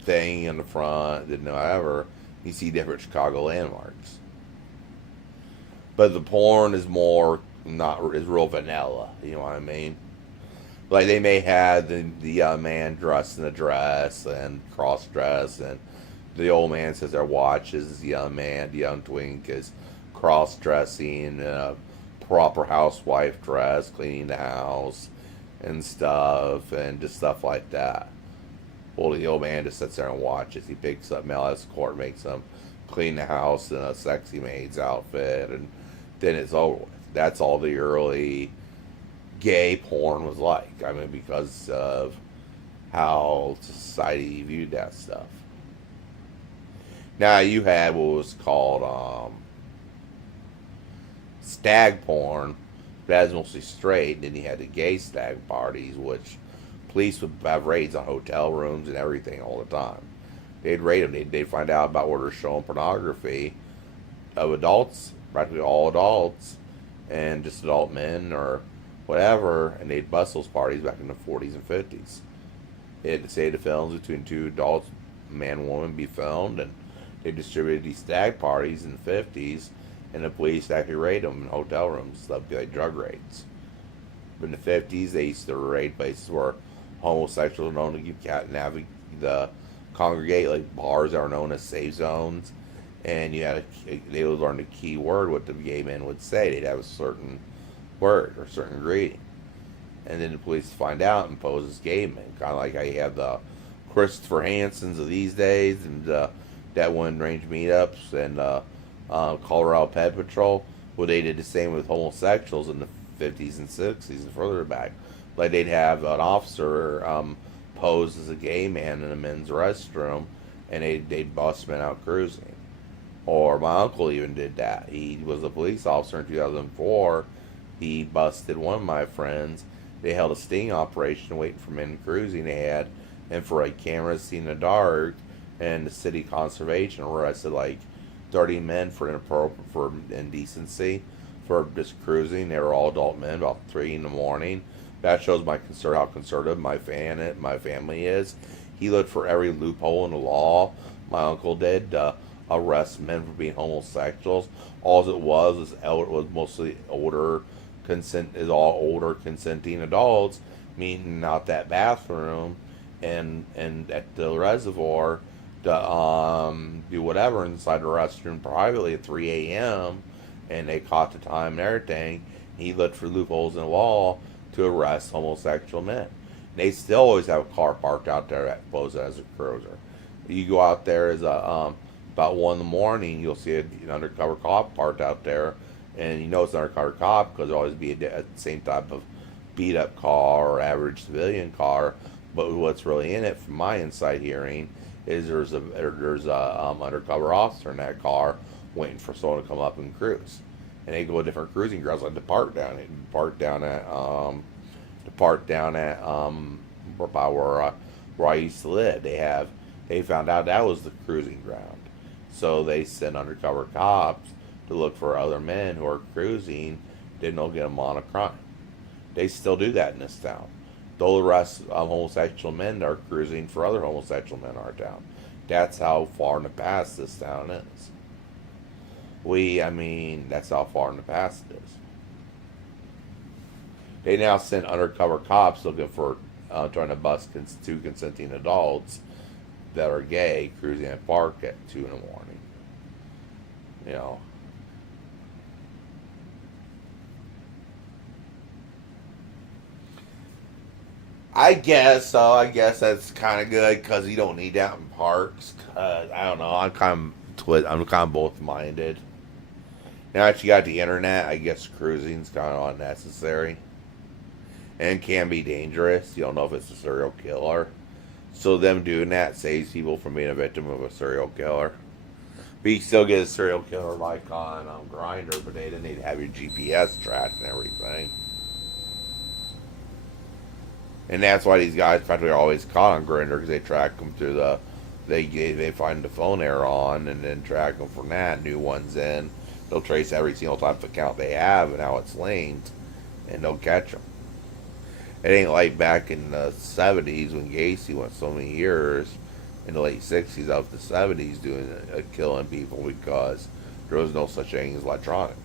thing in the front, and however, you see different Chicago landmarks. But the porn is is real vanilla, you know what I mean? Like they may have the man dressed in a dress and cross dress, and the old man says their watches, the young man, the young twink is cross dressing in a proper housewife dress, cleaning the house and stuff, and just stuff like that. Well, the old man just sits there and watches. He picks up Mel Escort, makes them clean the house in a sexy maid's outfit, and then it's over with. That's all the early gay porn was like. I mean, because of how society viewed that stuff. Now, you had what was called stag porn. That was mostly straight. And then you had the gay stag parties, which police would have raids on hotel rooms and everything all the time. They'd raid them. They'd find out about where they're showing pornography of adults, practically all adults, and just adult men or whatever, and they'd bust those parties back in the 40s and 50s. They had to say the films between two adults, man and woman, be filmed, and they distributed these stag parties in the 50s, and the police actually raid them in hotel rooms. That would be like drug raids. But in the 50s, they used to raid places where homosexuals were known to keep cat and congregate, like bars that are known as safe zones. And they would learn the key word, what the gay men would say. They'd have a certain word or certain greeting. And then the police find out and pose as gay men. Kind of like how you have the Christopher Hansons of these days and that one range meetups and Colorado Pet Patrol. Well, they did the same with homosexuals in the 50s and 60s and further back. Like they'd have an officer pose as a gay man in a men's restroom, and they'd bust men out cruising. Or my uncle even did that. He was a police officer in 2004. He busted one of my friends. They held a sting operation waiting for men cruising. They had infrared cameras seen in the dark, and the city conservation arrested like 30 men for indecency for just cruising. They were all adult men, about 3 in the morning. That shows how conservative my family is. He looked for every loophole in the law. My uncle did. Arrest men for being homosexuals. All it was mostly older older consenting adults meeting out that bathroom and at the reservoir to do whatever inside the restroom privately at 3 a.m. and they caught the time and everything. He looked for loopholes in the law to arrest homosexual men. They still always have a car parked out there that poses as a cruiser. You go out there as about 1 in the morning, you'll see an undercover cop parked out there, and you know it's an undercover cop because there'll always be a same type of beat up car or average civilian car. But what's really in it, from my inside hearing, is there's a undercover officer in that car waiting for someone to come up and cruise, and they go to different cruising grounds like depart down at by where I used to live. They found out that was the cruising ground. So they sent undercover cops to look for other men who are cruising, didn't get them on a crime. They still do that in this town. They'll arrest homosexual men that are cruising for other homosexual men in our town. That's how far in the past this town is. That's how far in the past it is. They now send undercover cops looking for trying to bust 2 consenting adults that are gay cruising at a park at 2 in the morning. You know. I guess that's kind of good because you don't need that in parks. I don't know. I'm kind of both minded. Now that you got the internet, I guess cruising's kind of unnecessary and can be dangerous. You don't know if it's a serial killer. So them doing that saves people from being a victim of a serial killer. But you still get a serial killer like on Grindr, but they didn't need to have your GPS tracked and everything. And that's why these guys practically are always caught on Grindr, because they track them through they find the phone they're on and then track them from that. New ones in. They'll trace every single type of account they have and how it's linked, and they'll catch them. It ain't like back in the 70s when Gacy went so many years, in the late 60s up to 70s, doing killing people because there was no such thing as electronics.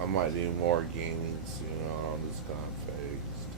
I might do more gaming soon on this kind of fixed.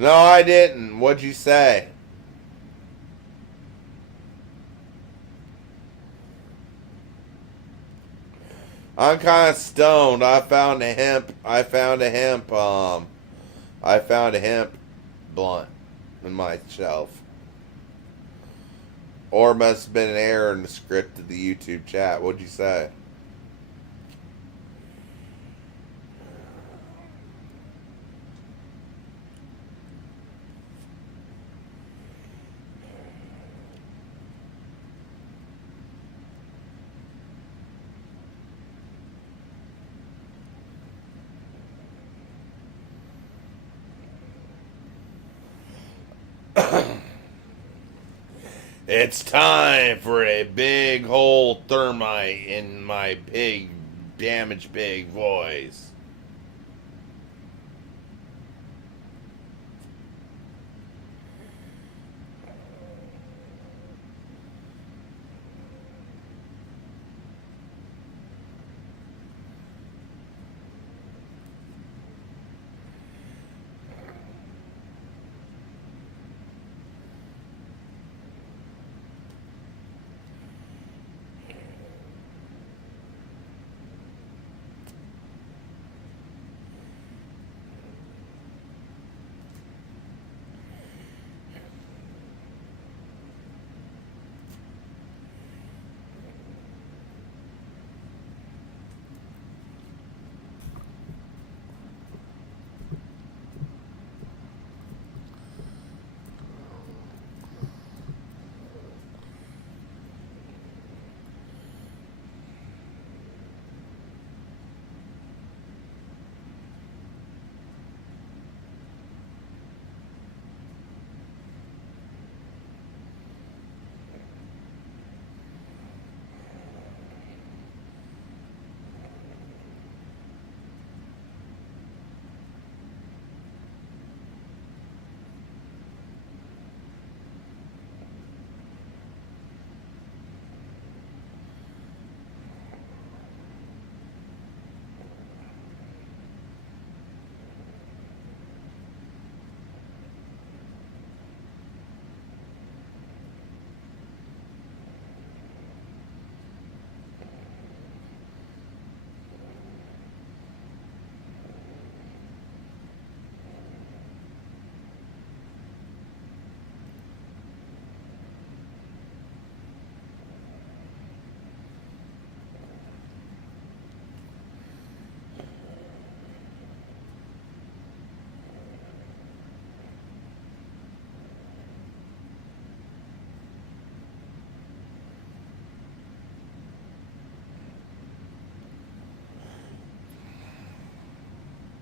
No, I didn't. What'd you say? I'm kind of stoned. I found a hemp blunt in my shelf. Or must have been an error in the script of the YouTube chat. What'd you say? It's time for a big hole thermite in my pig, damaged pig voice.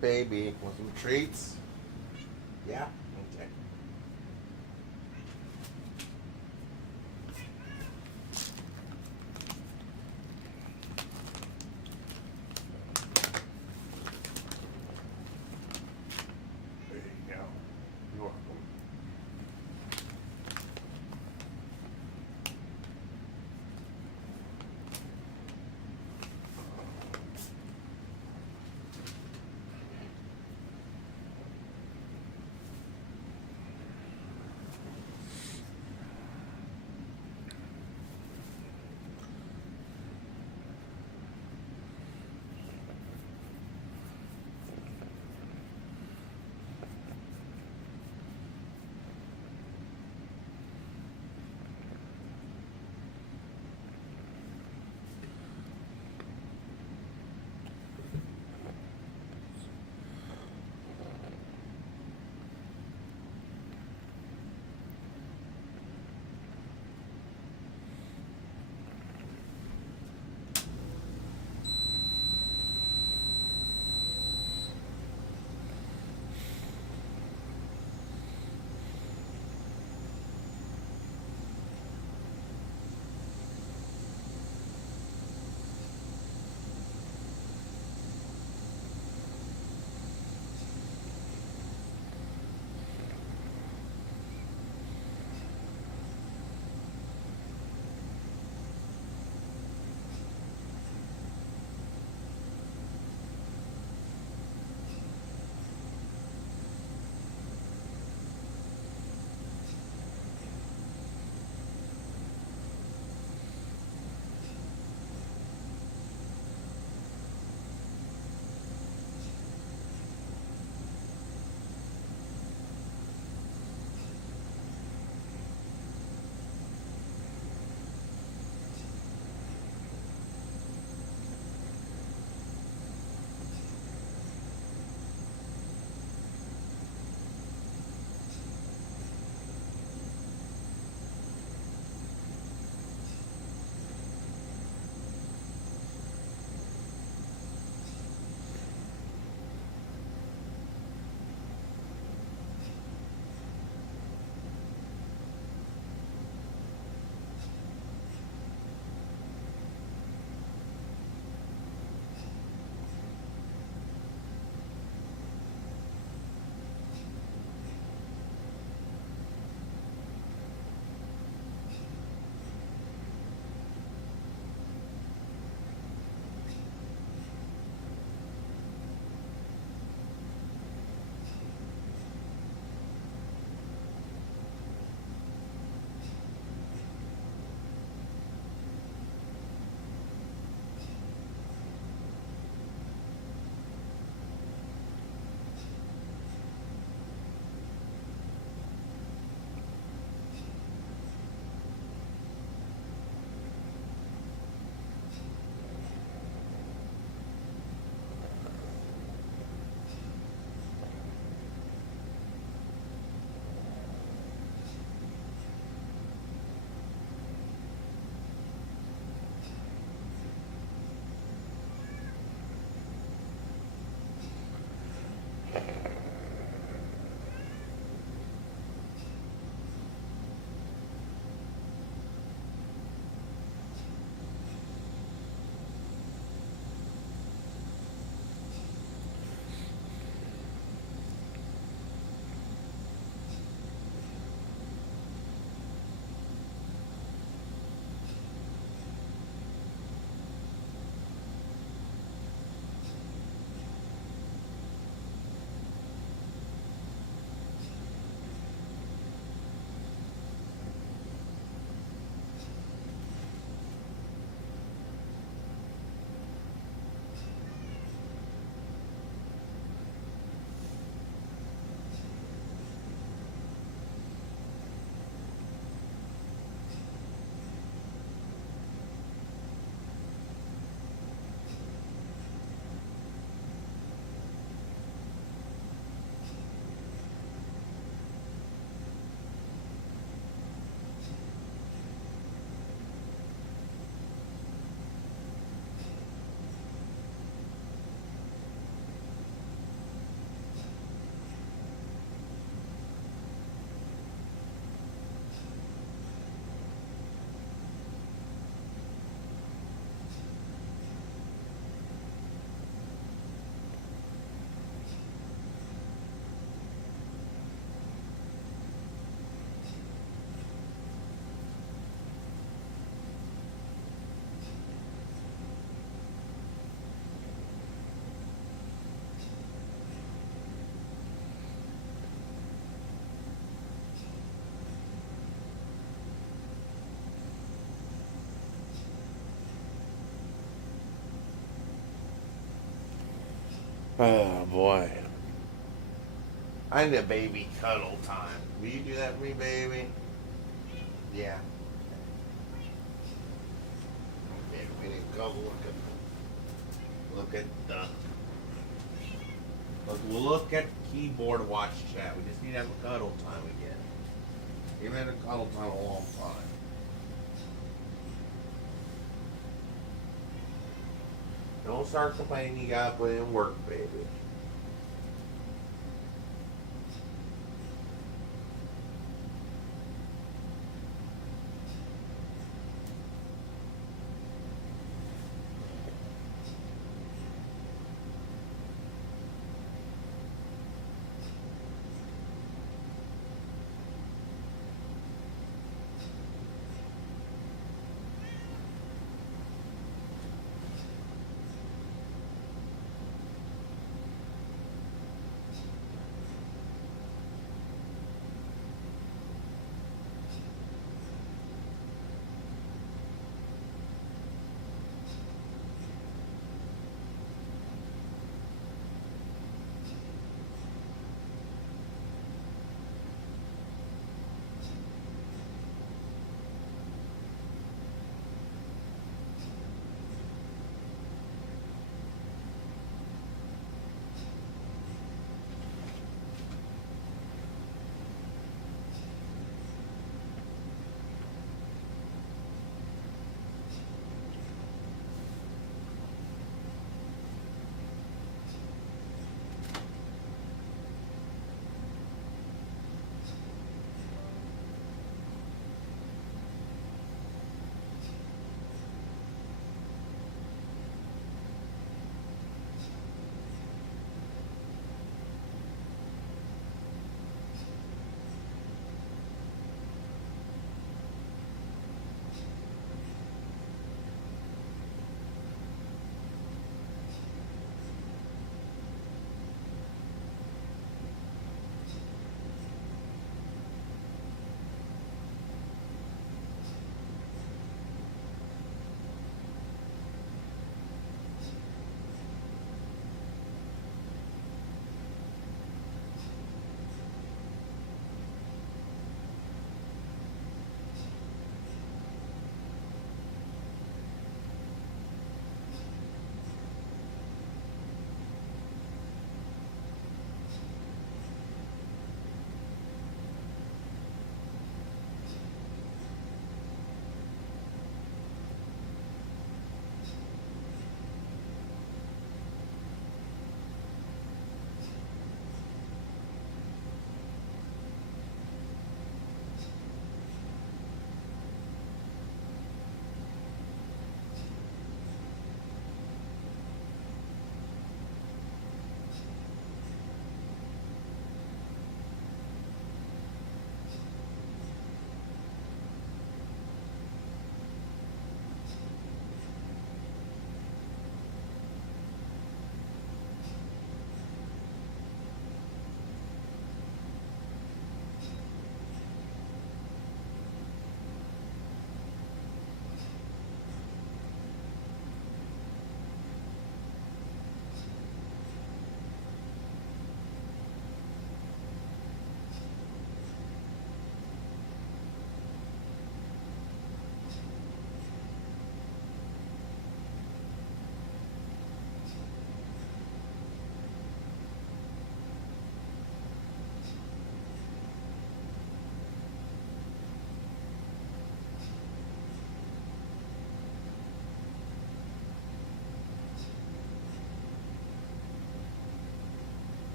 baby. Want some treats? Yeah? Okay. There you go. You're welcome. Oh boy. I need a baby cuddle time. Will you do that for me, baby? Yeah. Okay, we need to go look at the look at the keyboard, watch chat. We just need to have a cuddle time again. We've had a cuddle time a long time. Don't start complaining, you gotta put in work, baby.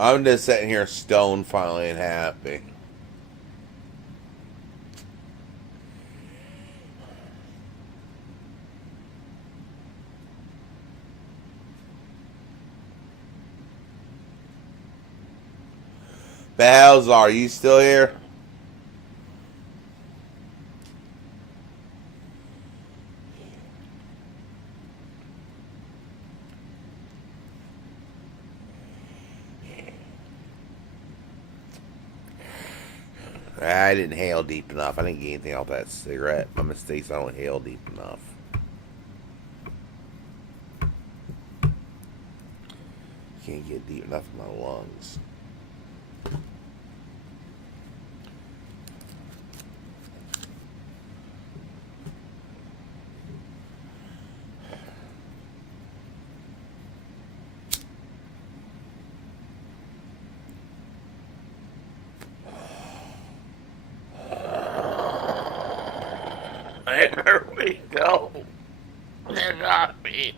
I'm just sitting here stoned, finally, and happy. Bells, are you still here? I didn't hail deep enough. I didn't get anything off that cigarette. My mistakes, I don't hail deep enough. Can't get deep enough in my lungs. There we go. They got me.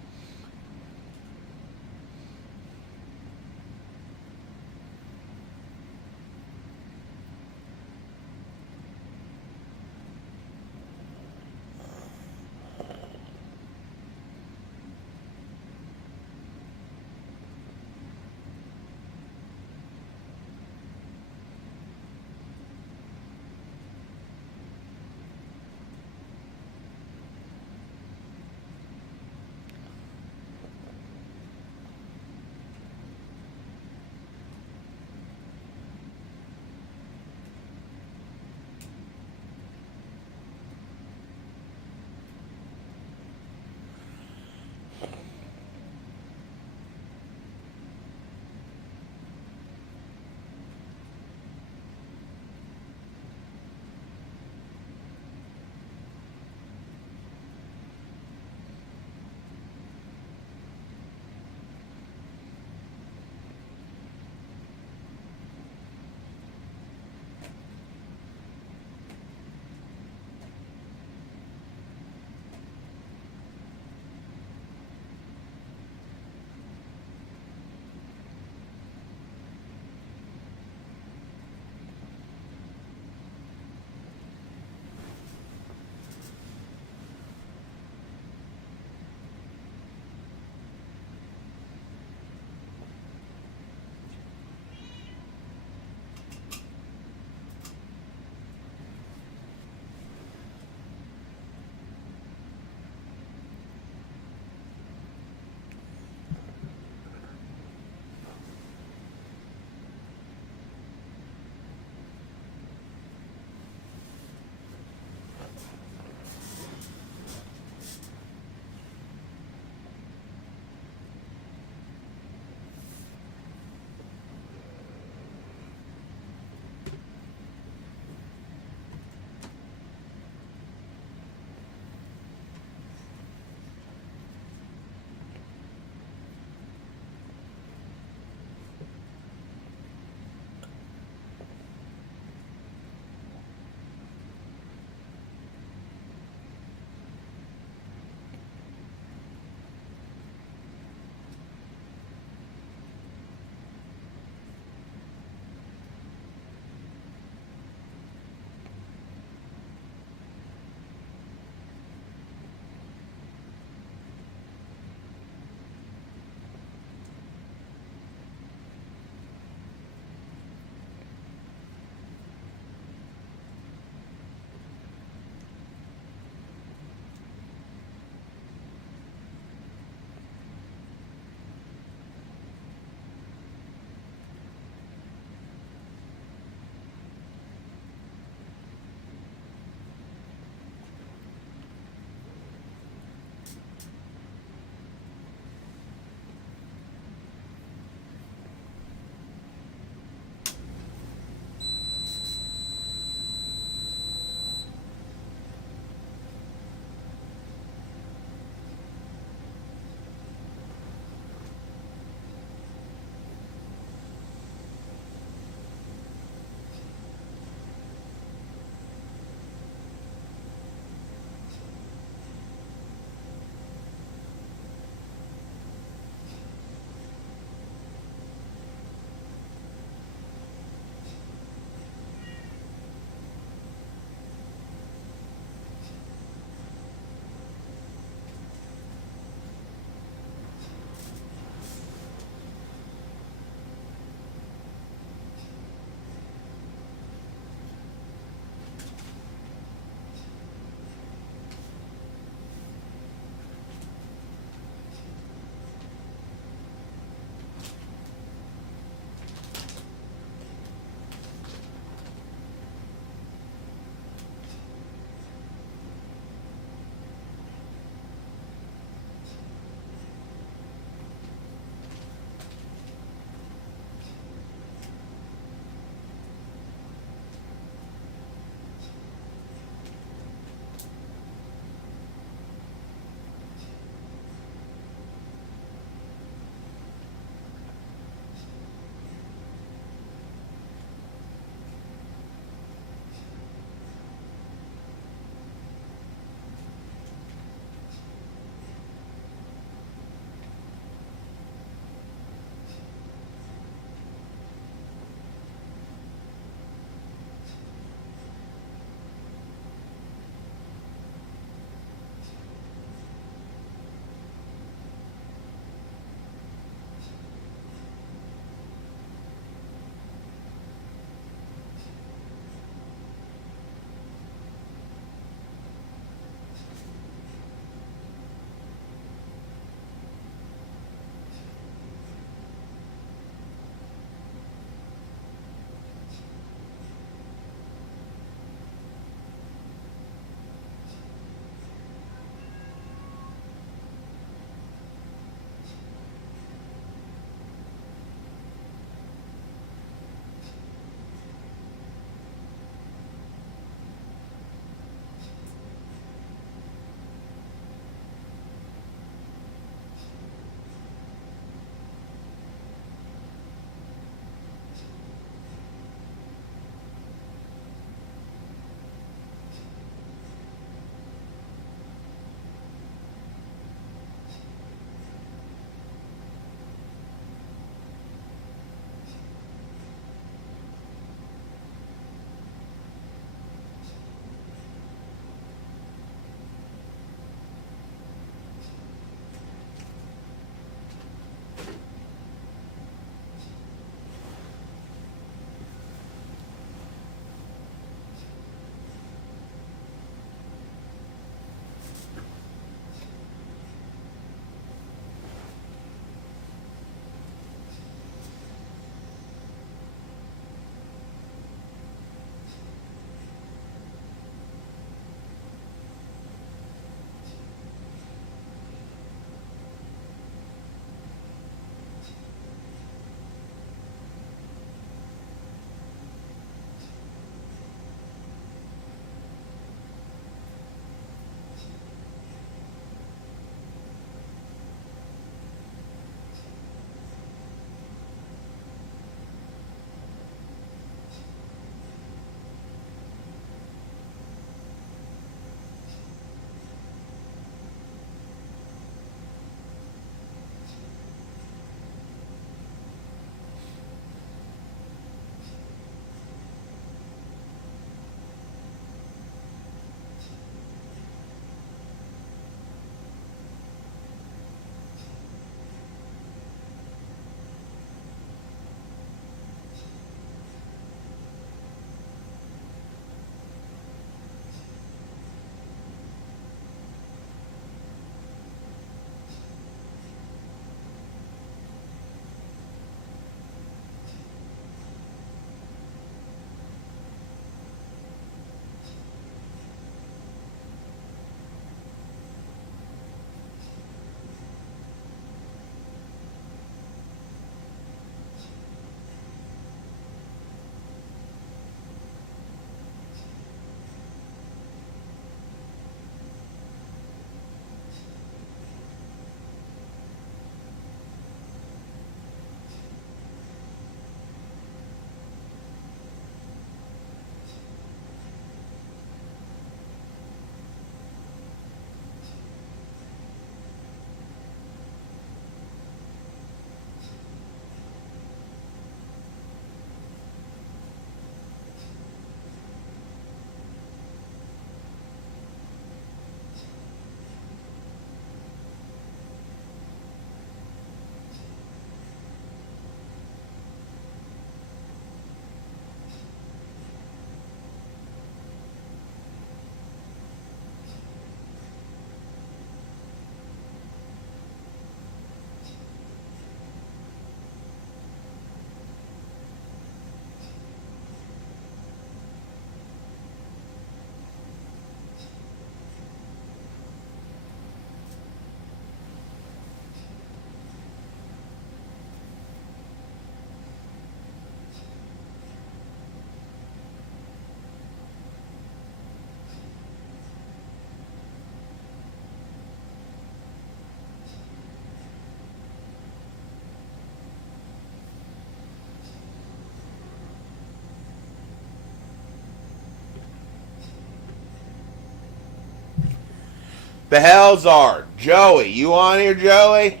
Behelzar, Joey, you on here, Joey?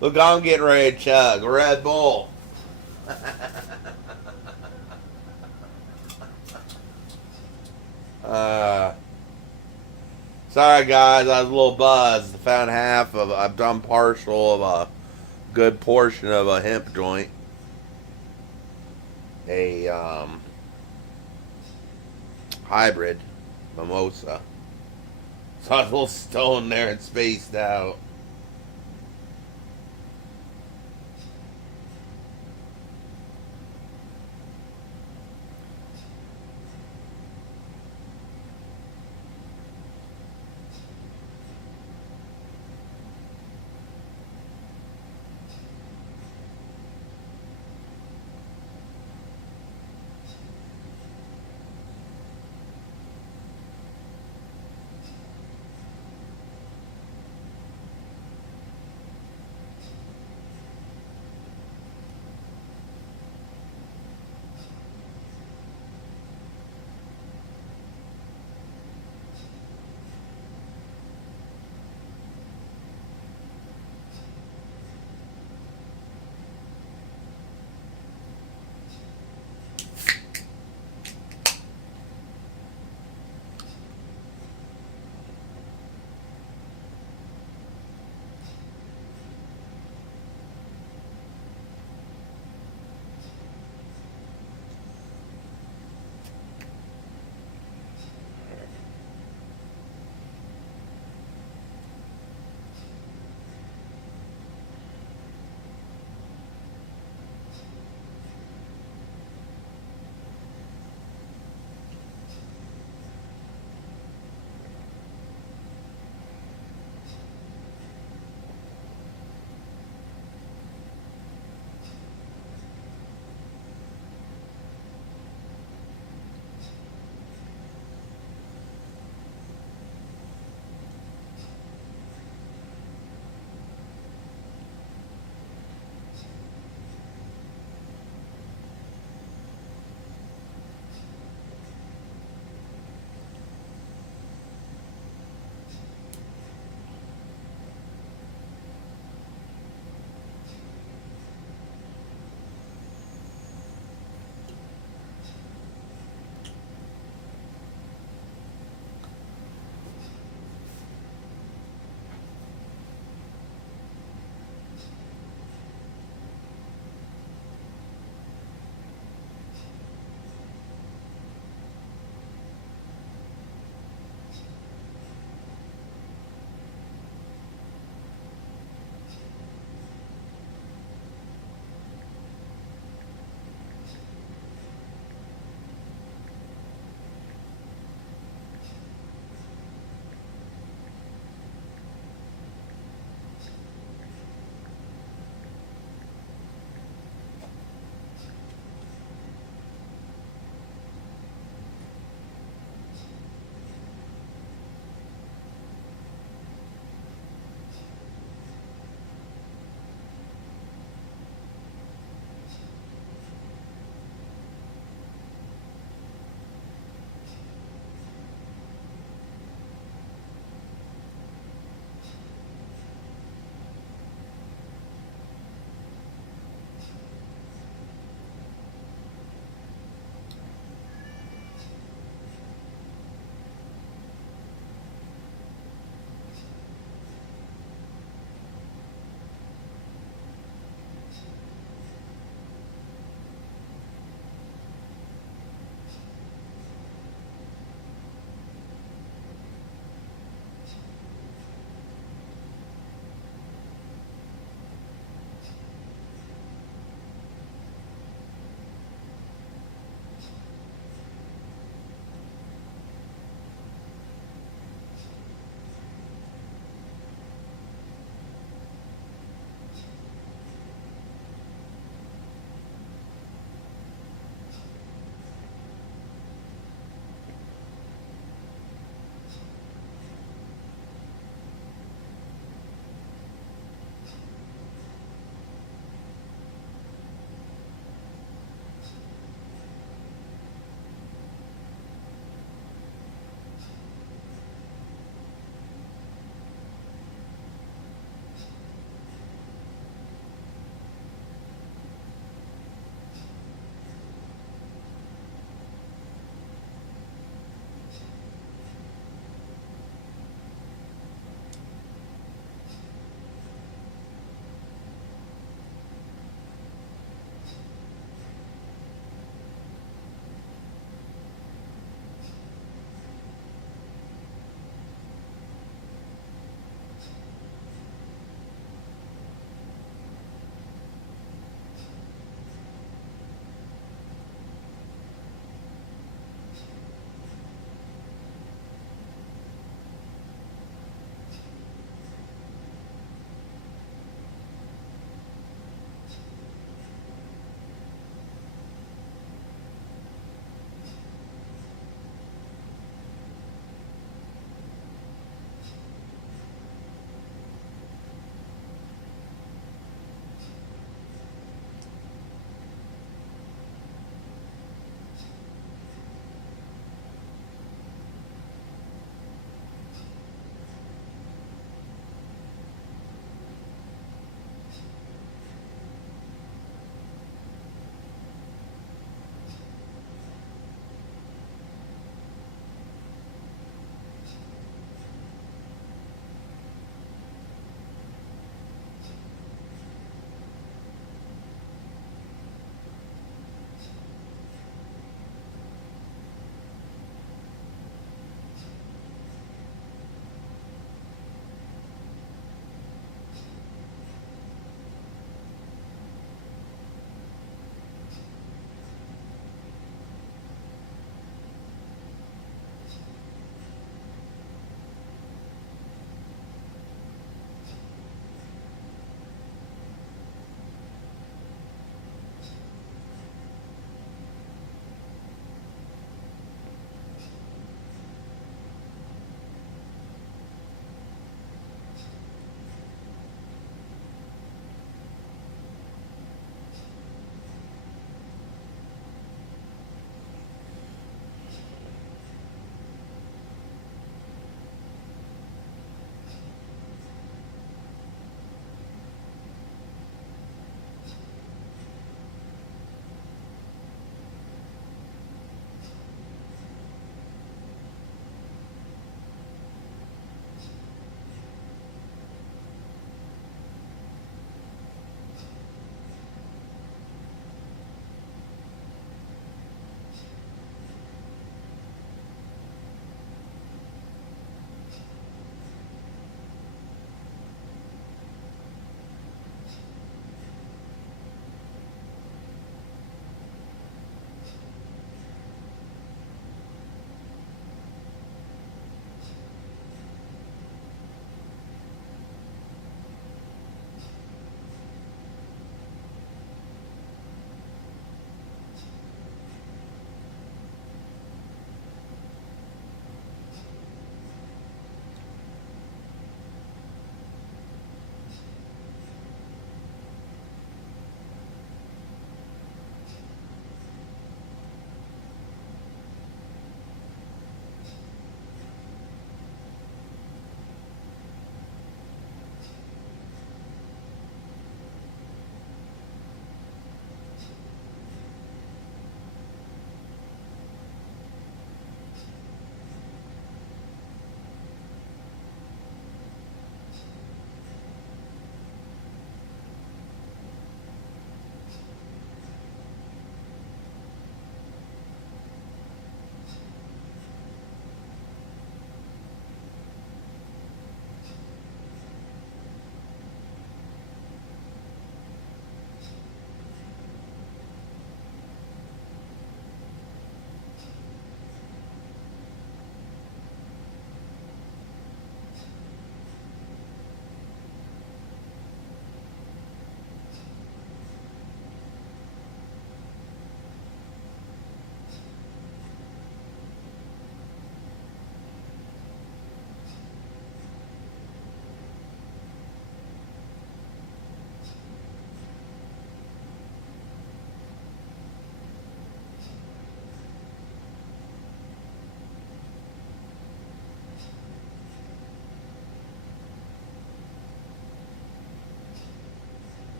Look, I'm getting ready to chug a Red Bull. Sorry guys, I was a little buzzed. I found I've done partial of a good portion of a hemp joint. A hybrid mimosa. So I was a little stoned there and spaced out.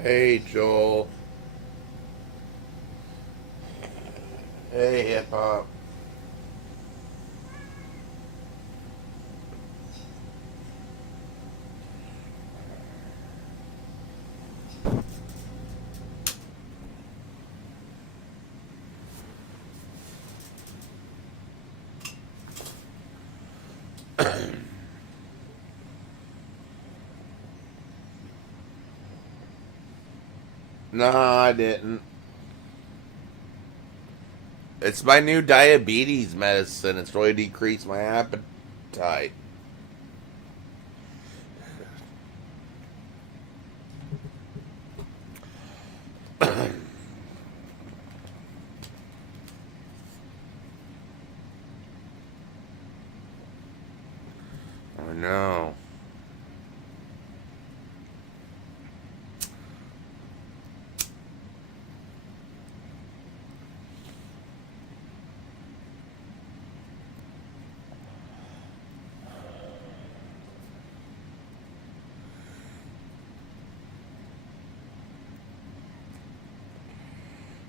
Hey, Joel. Hey, hip hop. No, I didn't. It's my new diabetes medicine. It's really decreased my appetite. I know.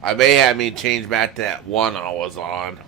I may have me change back to that one I was on.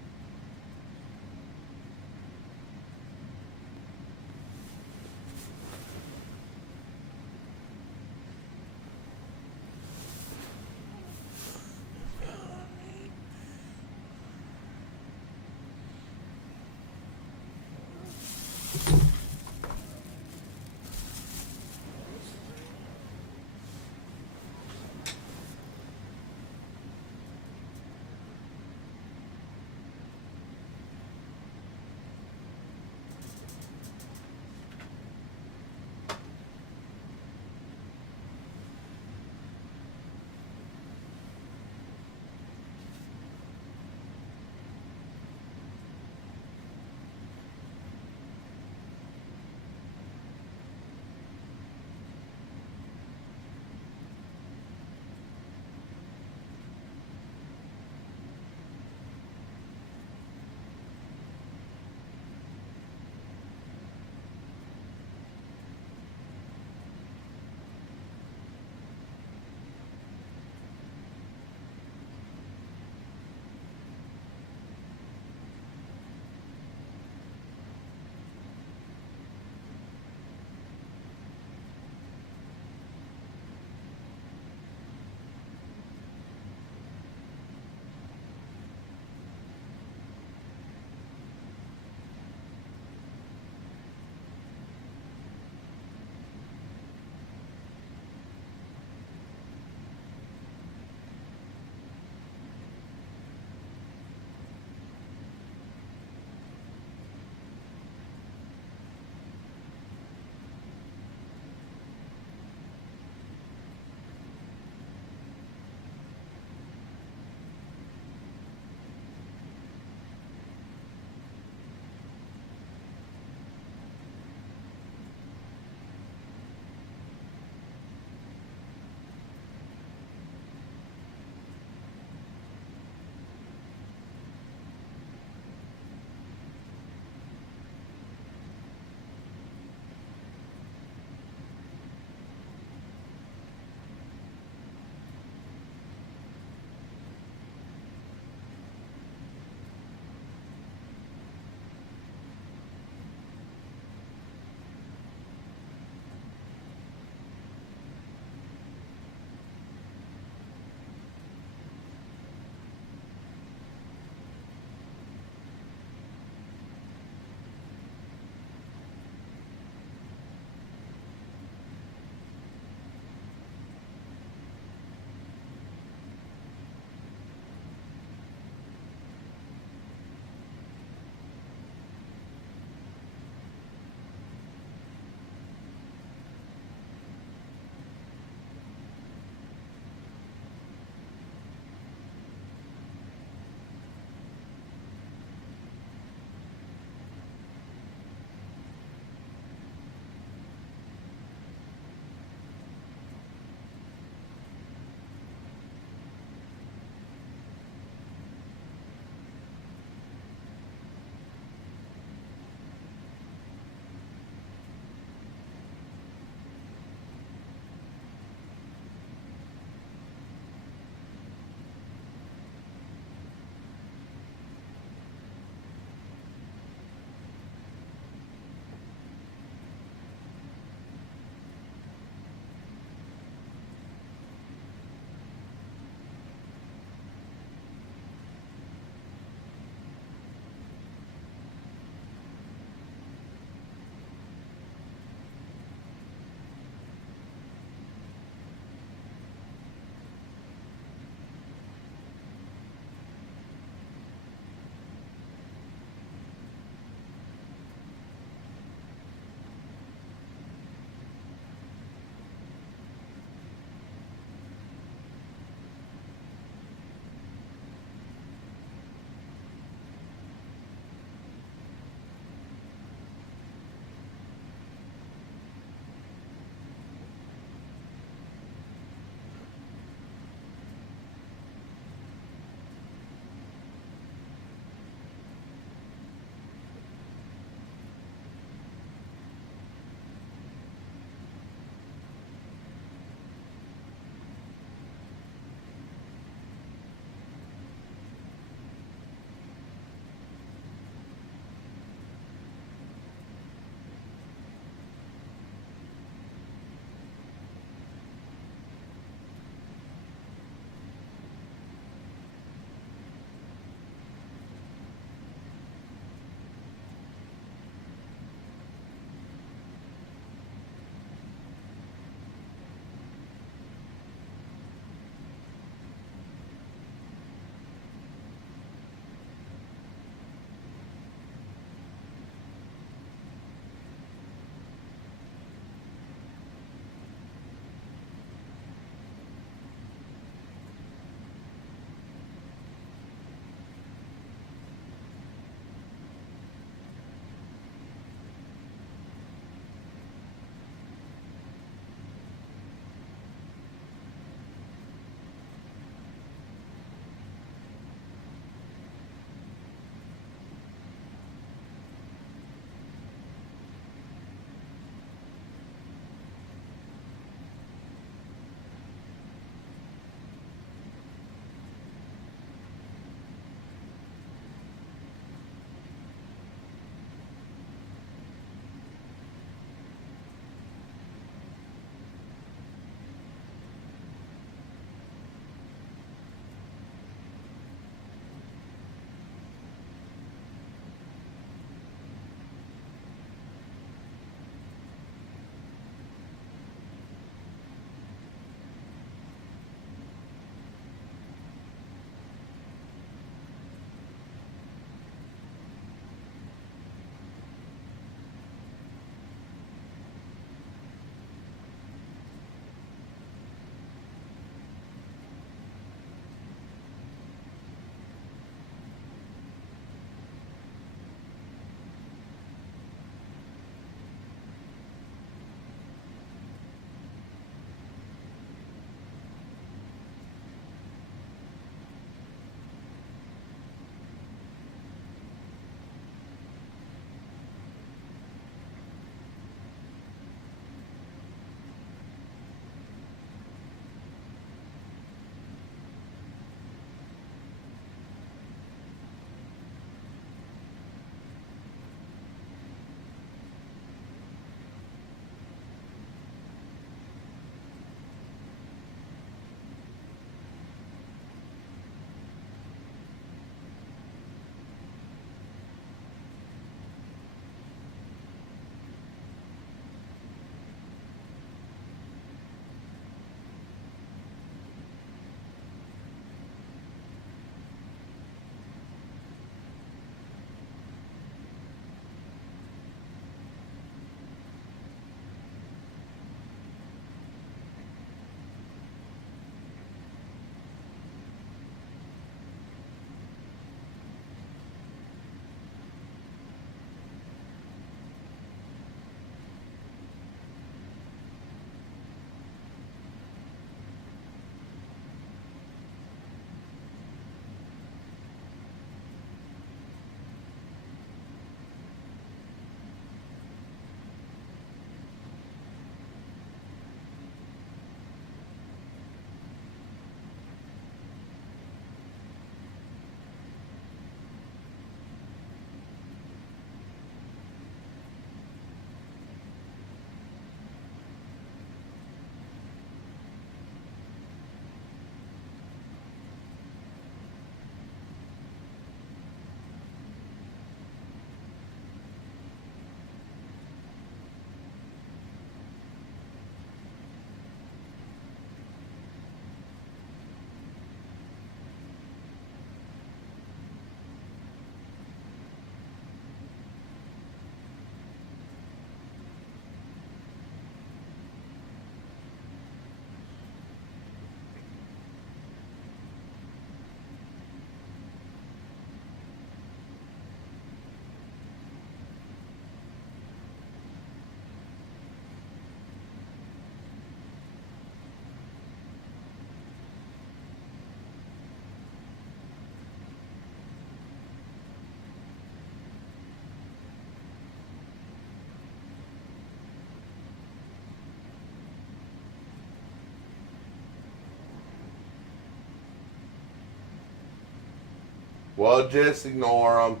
Well, just ignore them.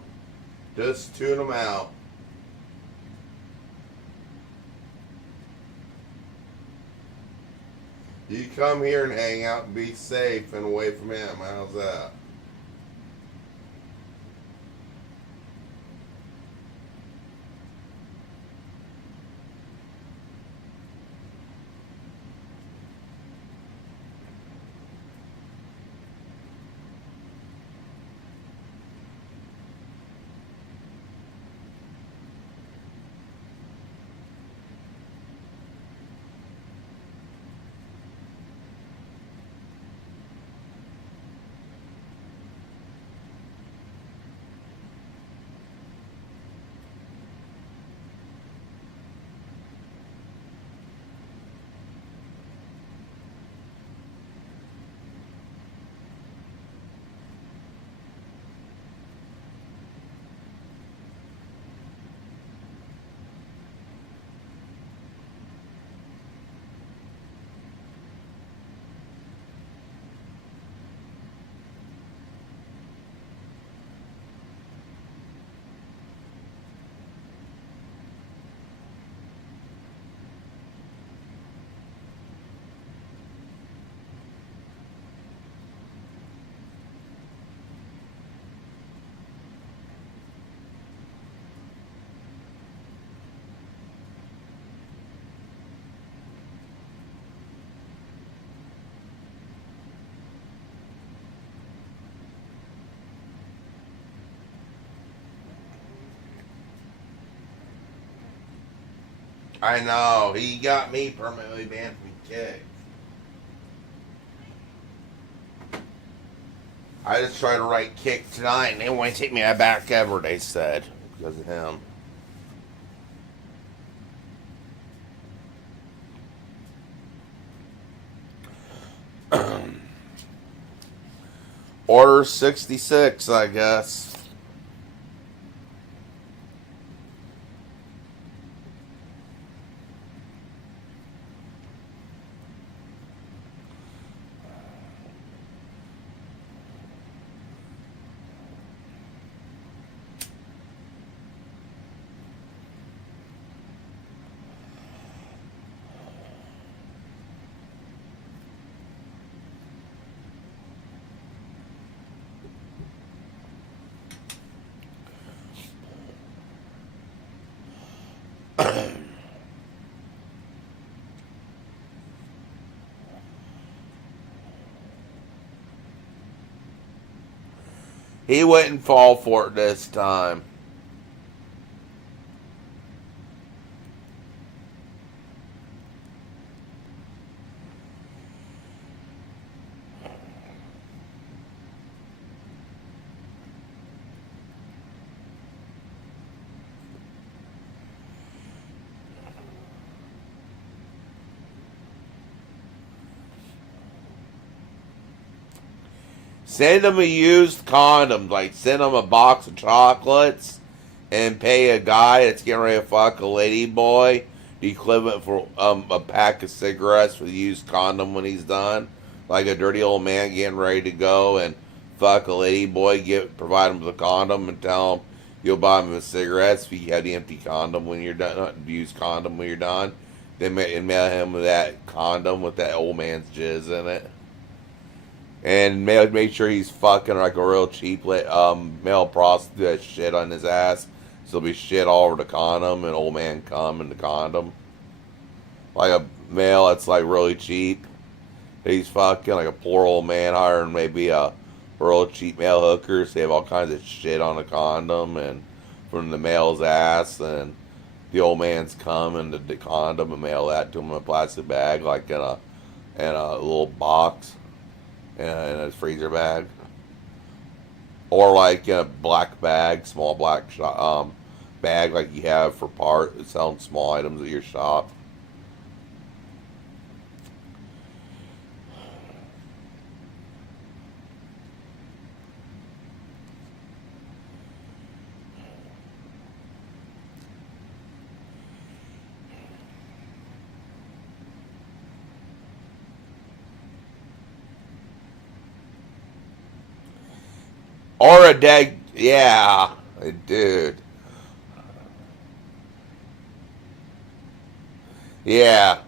Just tune them out. You come here and hang out and be safe and away from him. How's that? I know. He got me permanently banned from Kick. I just tried to write Kick tonight and they won't take me back ever, they said. Because of him. Order 66, I guess. He wouldn't fall for it this time. Send him a used condom. Like, send him a box of chocolates and pay a guy that's getting ready to fuck a lady boy the equivalent for a pack of cigarettes with a used condom when he's done. Like a dirty old man getting ready to go and fuck a lady boy, provide him with a condom and tell him you'll buy him with cigarettes if you have the empty condom when you're done, not used condom when you're done. Then mail him with that condom with that old man's jizz in it. And make sure he's fucking like a real cheap male prostitute that shit on his ass. So there'll be shit all over the condom and old man cum in the condom. Like a male that's like really cheap. He's fucking like a poor old man hiring maybe a real cheap male hooker. So they have all kinds of shit on the condom and from the male's ass and the old man's cum in the condom and mail that to him in a plastic bag like in a little box. In a freezer bag, or like in a black bag, small black bag like you have for selling small items at your shop. Or a dead, yeah, dude. Yeah.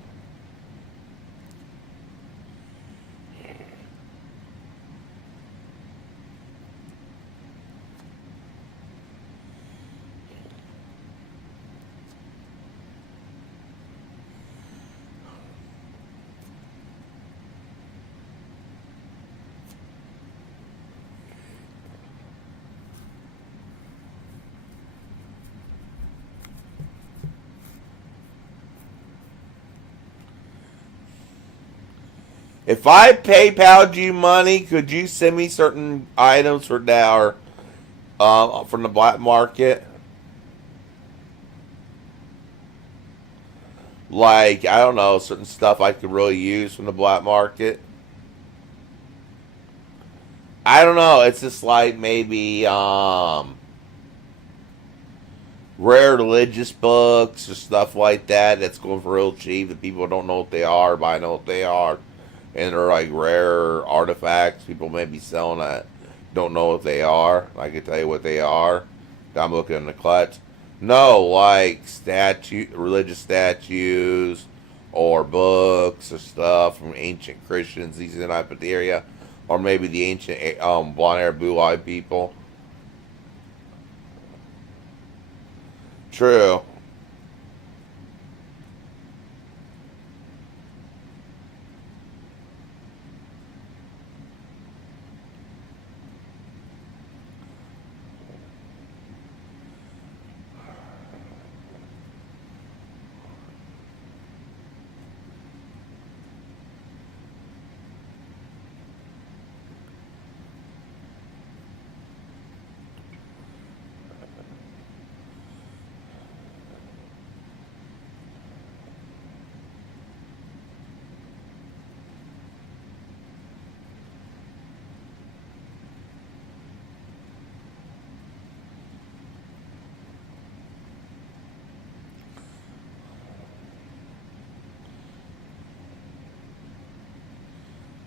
If I PayPal'd you money, could you send me certain items for now, from the black market? Like, I don't know, certain stuff I could really use from the black market. I don't know. It's just like maybe rare religious books or stuff like that that's going for real cheap that people don't know what they are, but I know what they are. And they're like rare artifacts people may be selling that don't know what they are. I can tell you what they are. I'm looking in the clutch. No, like religious statues, or books or stuff from ancient Christians. These in Iberia, or maybe the ancient blonde-haired, blue-eyed people. True.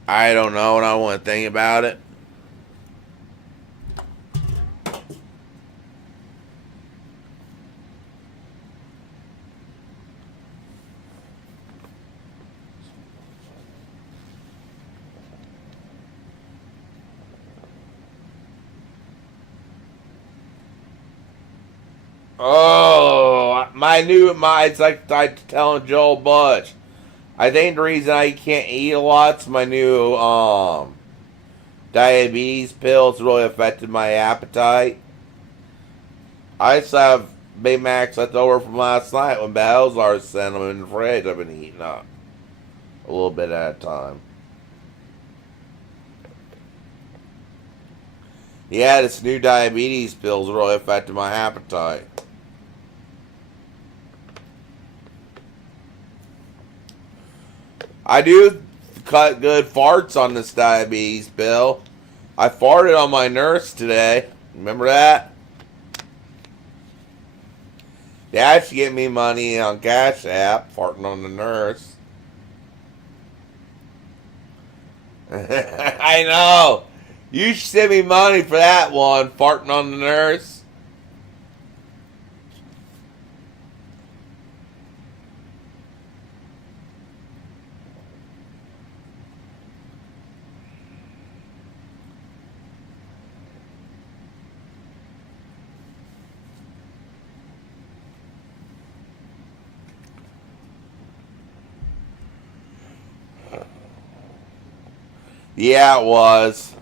I don't know, and I don't want to think about it. Oh, it's like telling Joel Butch. I think the reason I can't eat a lot's my new diabetes pills really affected my appetite. I just have Baymax left over from last night when Balzar sent them in the fridge. I've been eating up a little bit at a time. Yeah, this new diabetes pills really affected my appetite. I do cut good farts on this diabetes pill. I farted on my nurse today. Remember that? They actually get me money on Cashap, farting on the nurse. I know. You should send me money for that one, farting on the nurse. Yeah, it was.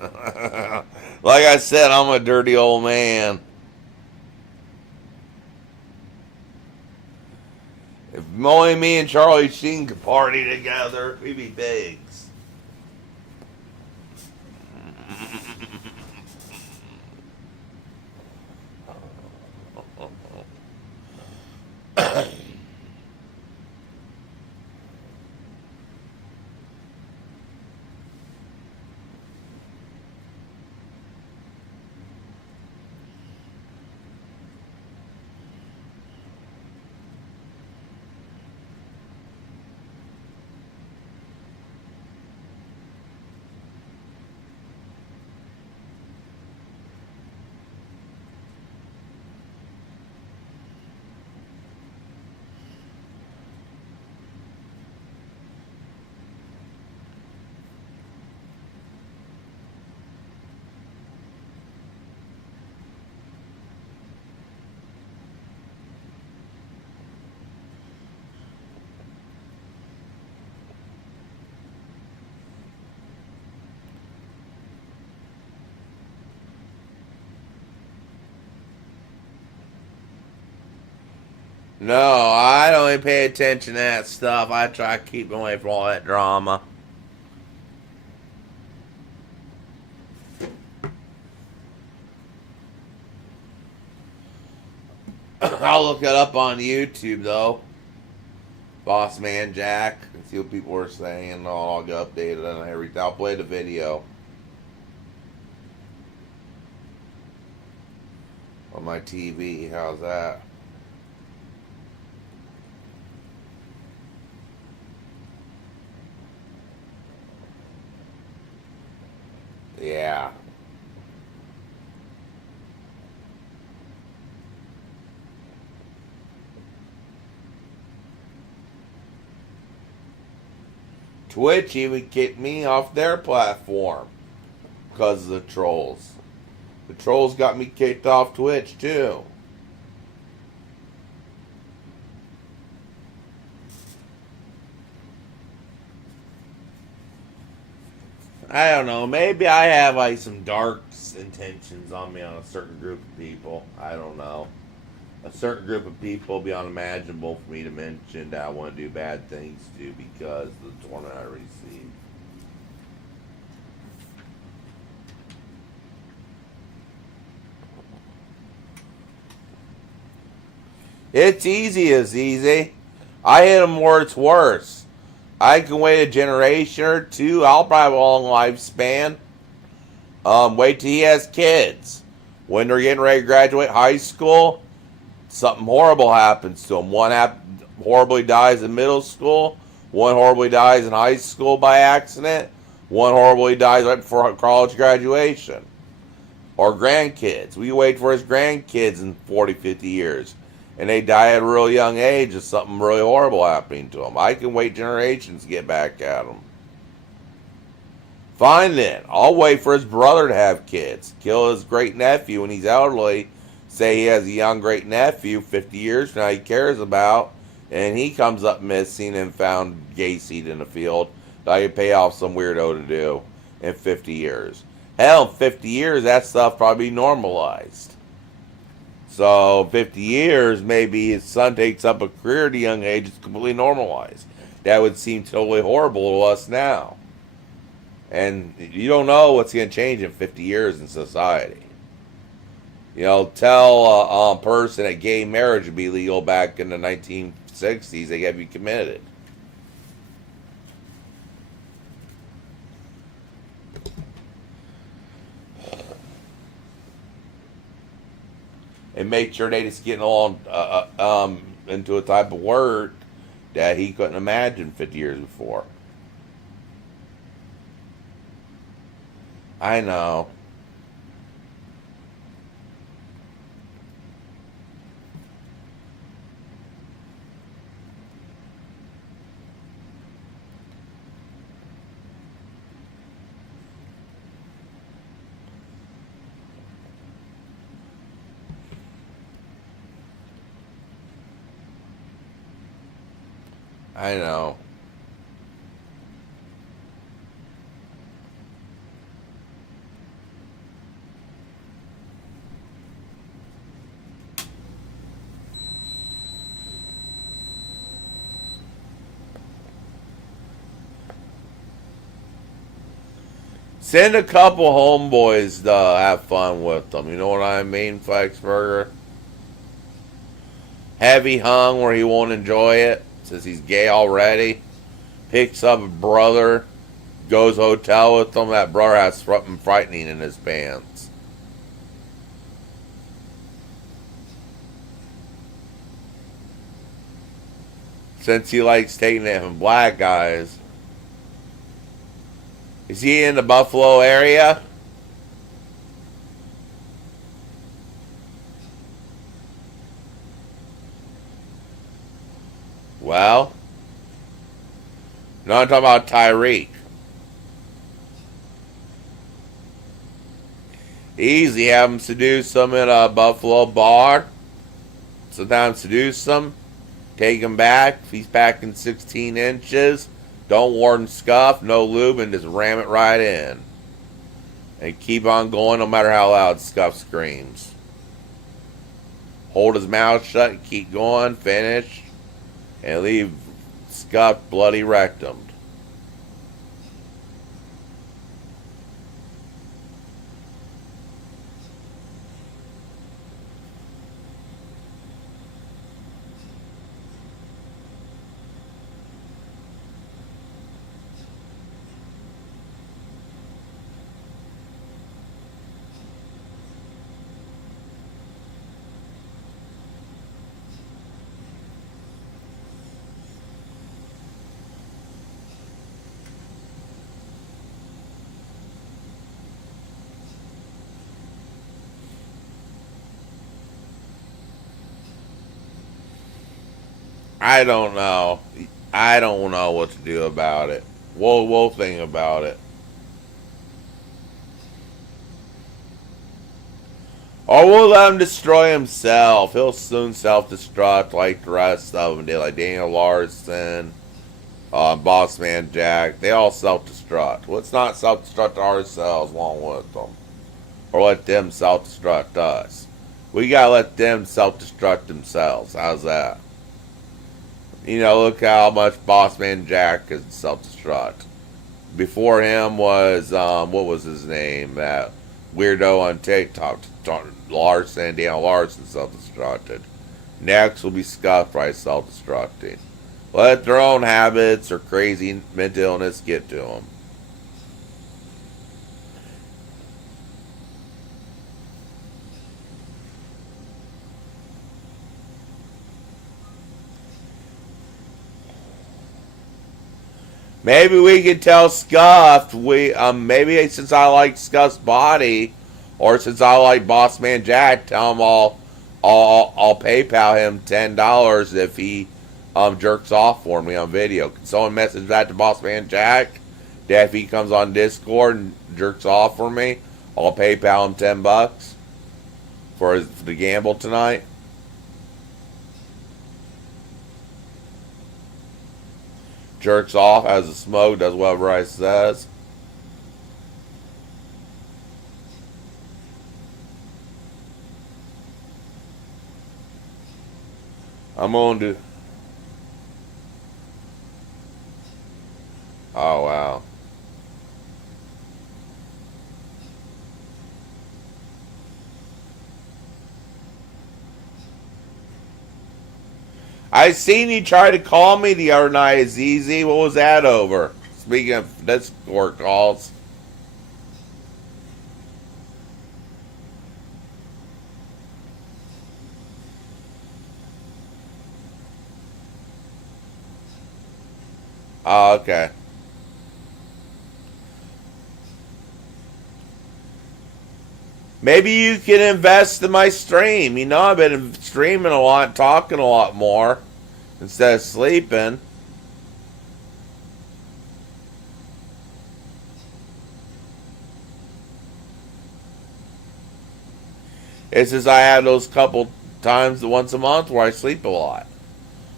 Like I said, I'm a dirty old man. If only me and Charlie Sheen could party together, we'd be bigs. No, I don't even pay attention to that stuff. I try to keep away from all that drama. I'll look it up on YouTube though. Boss Man Jack and see what people are saying. I'll get updated on everything. I'll play the video on my TV. How's that? Yeah. Twitch even kicked me off their platform because of the trolls. The trolls got me kicked off Twitch too. I don't know. Maybe I have like some dark intentions on me on a certain group of people. I don't know. A certain group of people be unimaginable for me to mention that I want to do bad things to because of the torment I received. It's easy as easy. I hit them where it's worse. I can wait a generation or two. I'll probably have a long lifespan. Wait till he has kids. When they're getting ready to graduate high school, something horrible happens to them. One horribly dies in middle school. One horribly dies in high school by accident. One horribly dies right before college graduation. Or grandkids. We wait for his grandkids in 40, 50 years. And they die at a real young age of something really horrible happening to them. I can wait generations to get back at them. Fine then. I'll wait for his brother to have kids. Kill his great nephew when he's elderly. Say he has a young great nephew 50 years from now he cares about. And he comes up missing and found gay seed in the field. That I can pay off some weirdo to do in 50 years. Hell, in 50 years that stuff probably be normalized. So 50 years, maybe his son takes up a career at a young age, it's completely normalized. That would seem totally horrible to us now. And you don't know what's going to change in 50 years in society. You know, tell a person that gay marriage would be legal back in the 1960s, they got to be committed. And make sure they just getting along into a type of work that he couldn't imagine 50 years before. I know. I know. Send a couple homeboys to have fun with them. You know what I mean, Flexburger? Heavy hung where he won't enjoy it. Since he's gay already, picks up a brother, goes hotel with them. That brother has something frightening in his pants. Since he likes taking it from black guys. Is he in the Buffalo area? Well, no, I'm talking about Tyreek. Easy, have him seduce them in a Buffalo bar. Sometimes seduce them, take him back. If he's packing 16 inches, don't warn scuff, no lube, and just ram it right in. And keep on going no matter how loud scuff screams. hold his mouth shut and keep going, finish, and leave scuffed, bloody rectum. I don't know. I don't know what to do about it. We'll think about it. Or we'll let him destroy himself. He'll soon self-destruct like the rest of them did, like Daniel Larson, Boss Man Jack. They all self-destruct. Let's not self-destruct ourselves along with them. Or let them self-destruct us. We gotta let them self-destruct themselves. How's that? You know, look how much Boss Man Jack is self-destruct. Before him was, what was his name? That weirdo on TikTok, Larson, Daniel Larson, self-destructed. Next will be Scuff by self-destructing. Let their own habits or crazy mental illness get to them. Maybe we could tell Scuff, maybe since I like Scuff's body, or since I like Boss Man Jack, tell him I'll PayPal him $10 if he jerks off for me on video. Can someone message that to Boss Man Jack? That if he comes on Discord and jerks off for me, I'll PayPal him $10 for the gamble tonight. Jerks off, has a smoke, does whatever I says. I'm going to... Oh, wow. I seen you try to call me the other night, Azizi. What was that over? Speaking of Discord calls. Oh, okay. Maybe you can invest in my stream. You know, I've been streaming a lot, talking a lot more instead of sleeping. It's just I have those couple times once a month where I sleep a lot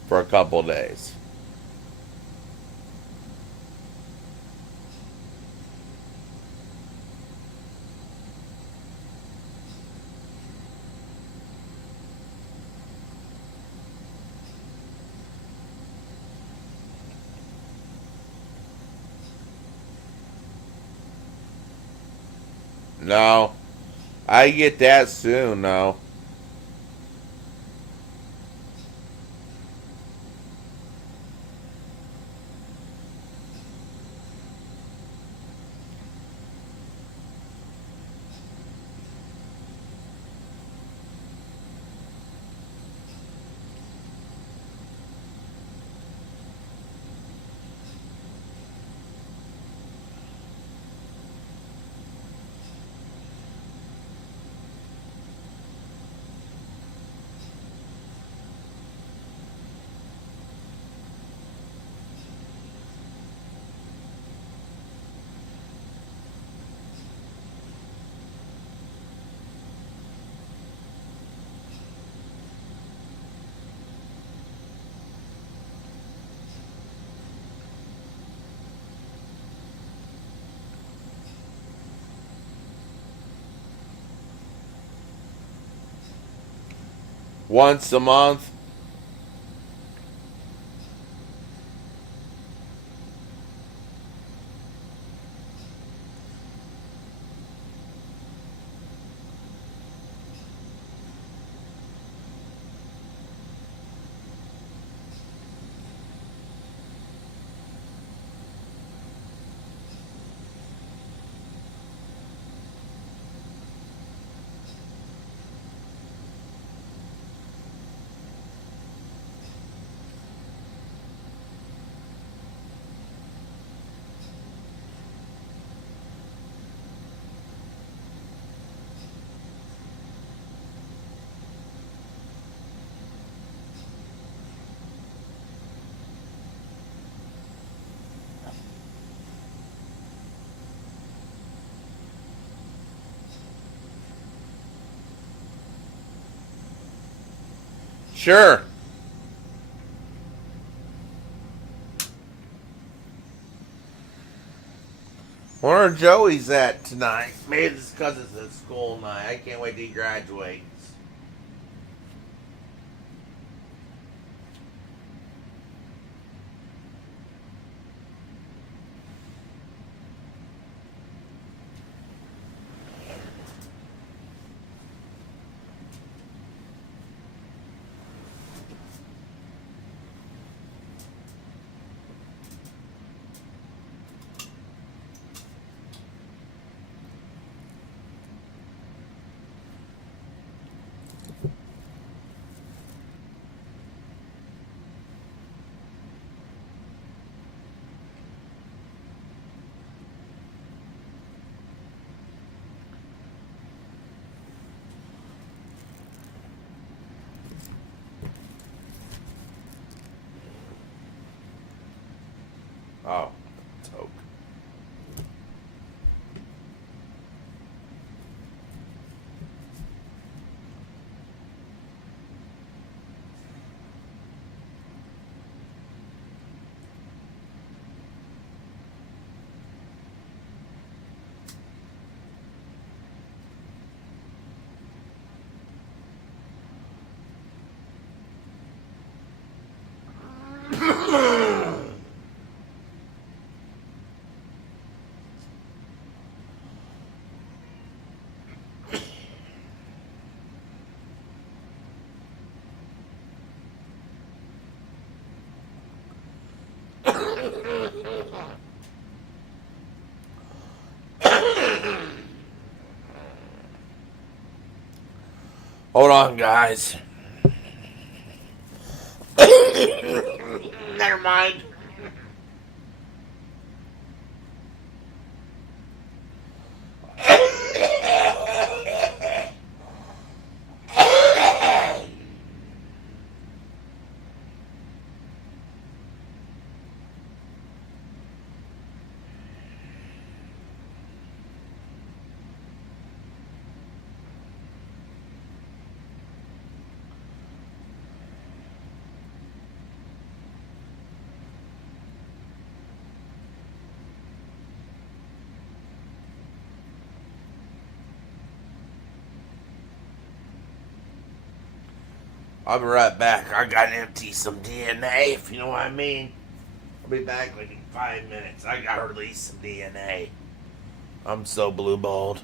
for a couple days. No. I get that soon, though. once a month. Sure. Where Joey's at tonight? Maybe it's because it's a school night. I can't wait till he graduates. Oh, toke. Hold on, guys. Never mind. I'll be right back. I gotta empty some DNA, if you know what I mean. I'll be back like in 5 minutes. I gotta release some DNA. I'm so blue balled.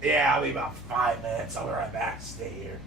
Yeah, I'll be about 5 minutes. I'll be right back. Stay here.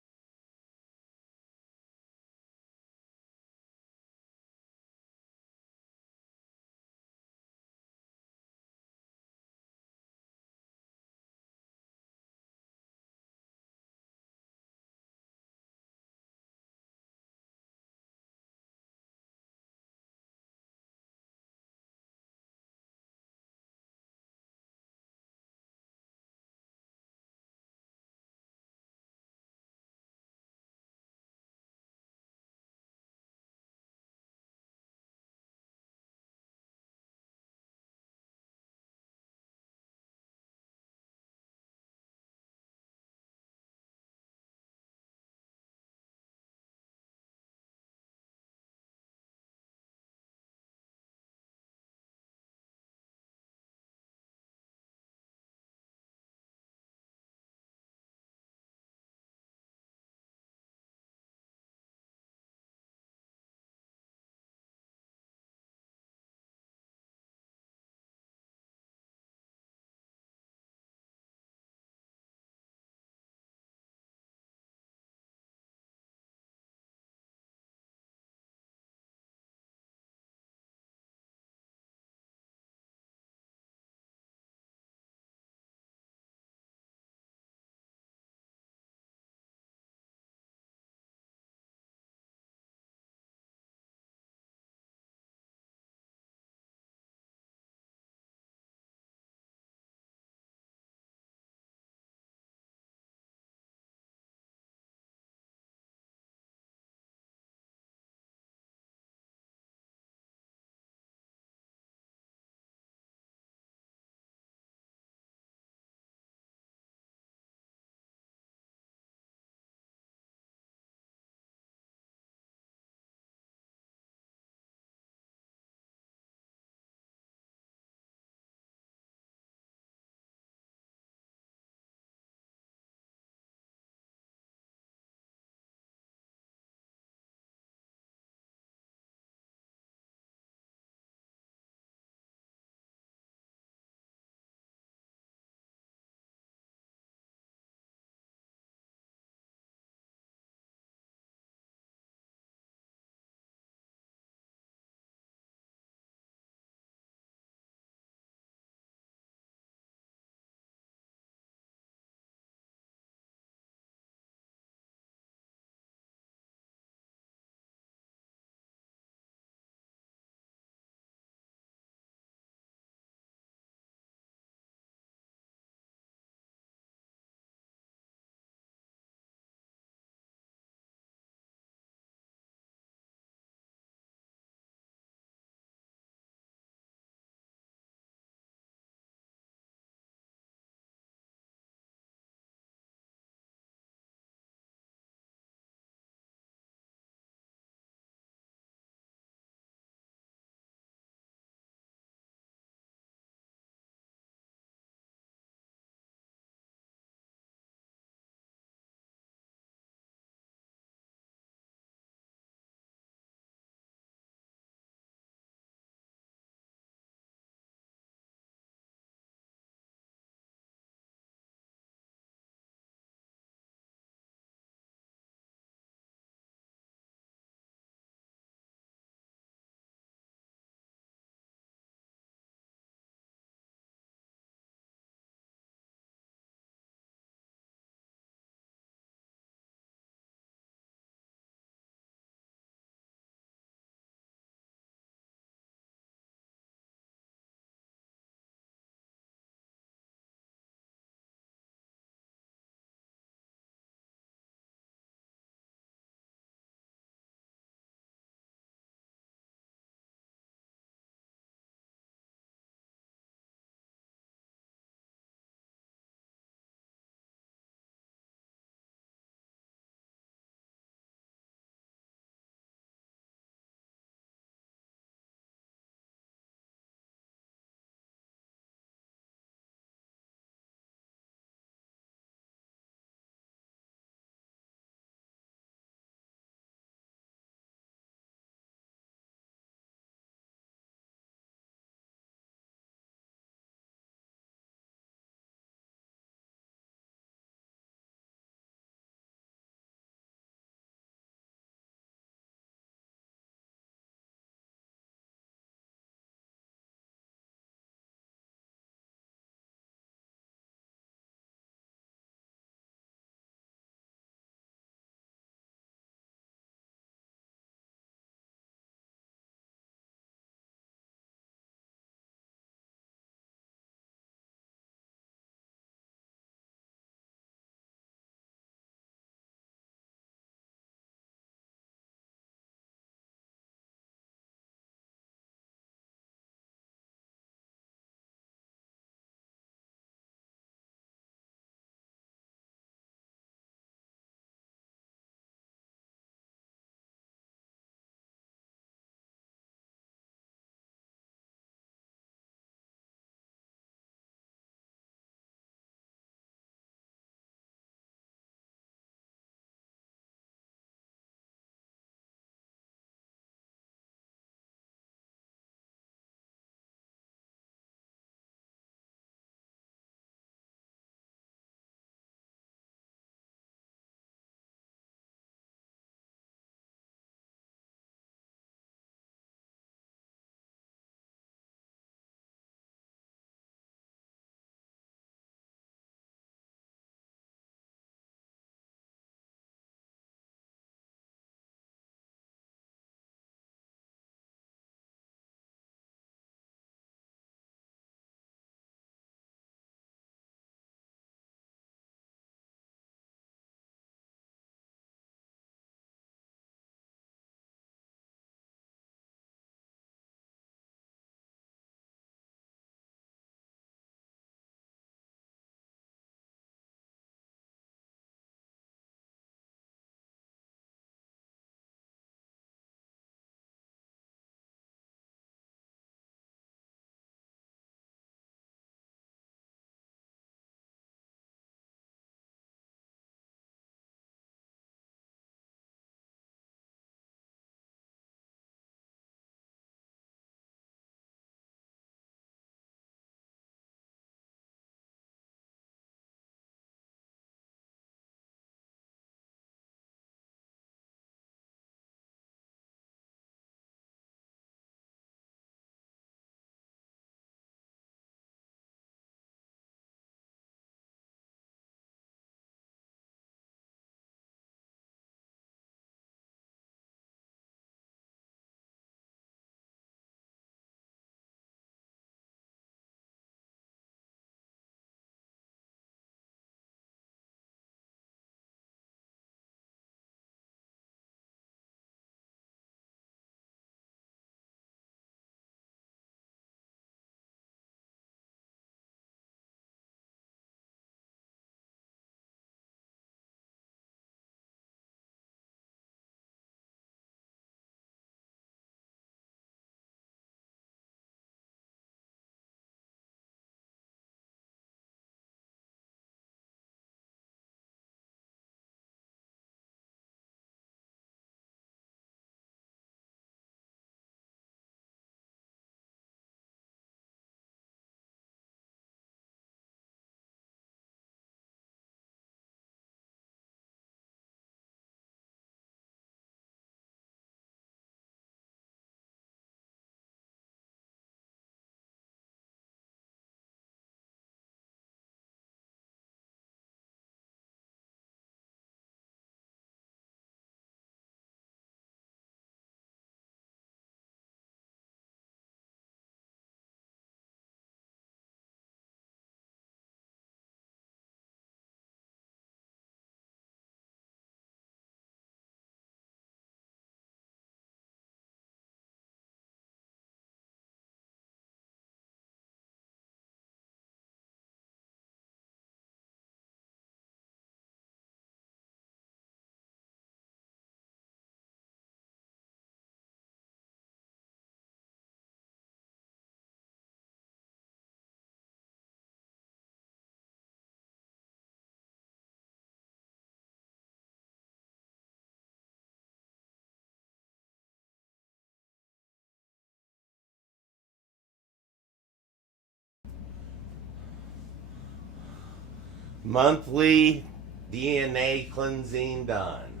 Monthly DNA cleansing done.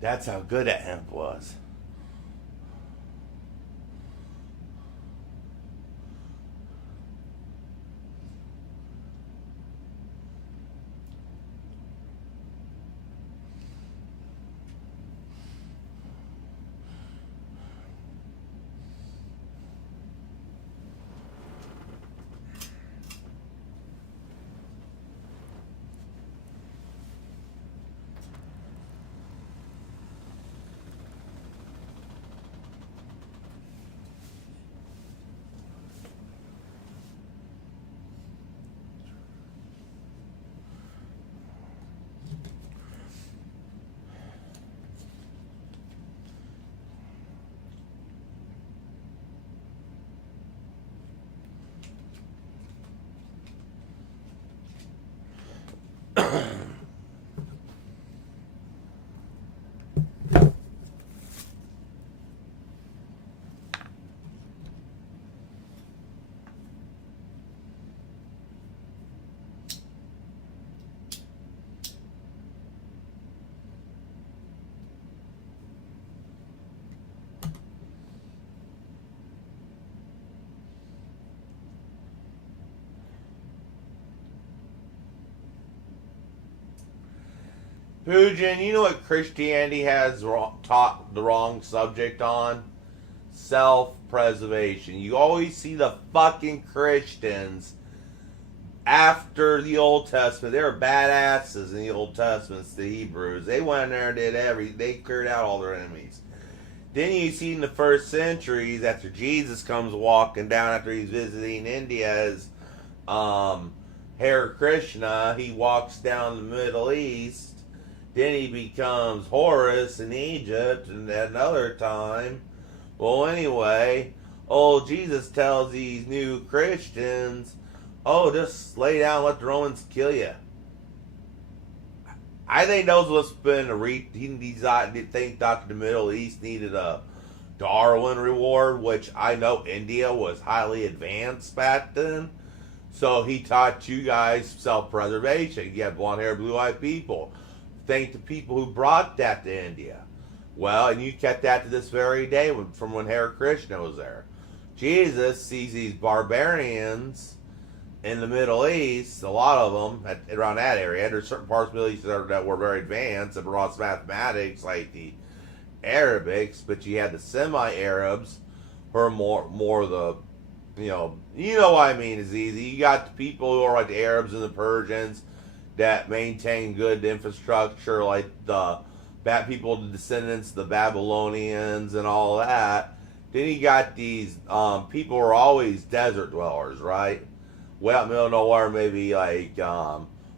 That's how good that hemp was. Poojan, you know what Christianity has taught the wrong subject on? Self-preservation. You always see the fucking Christians after the Old Testament. They were badasses in the Old Testament, the Hebrews. They went in there and did they cleared out all their enemies. Then you see in the first centuries, after Jesus comes walking down after he's visiting India as Hare Krishna, he walks down the Middle East. Then he becomes Horus in Egypt, and at another time. Well, anyway, old Jesus tells these new Christians, oh, just lay down and let the Romans kill you. I think those of us been think Dr. the Middle East needed a Darwin reward, which I know India was highly advanced back then. So he taught you guys self-preservation. You had blonde-haired, blue-eyed people. Thank the people who brought that to India. Well, and you kept that to this very day from when Hare Krishna was there. Jesus sees these barbarians in the Middle East, a lot of them around that area. There's certain parts of the Middle East that were very advanced and brought mathematics, like the Arabics, but you had the semi-Arabs who are more the, you know what I mean is easy. You got the people who are like the Arabs and the Persians that maintain good infrastructure, like the bad people, the descendants, the Babylonians, and all that. Then you got these people who are always desert dwellers, right? Way out in the middle of nowhere, maybe like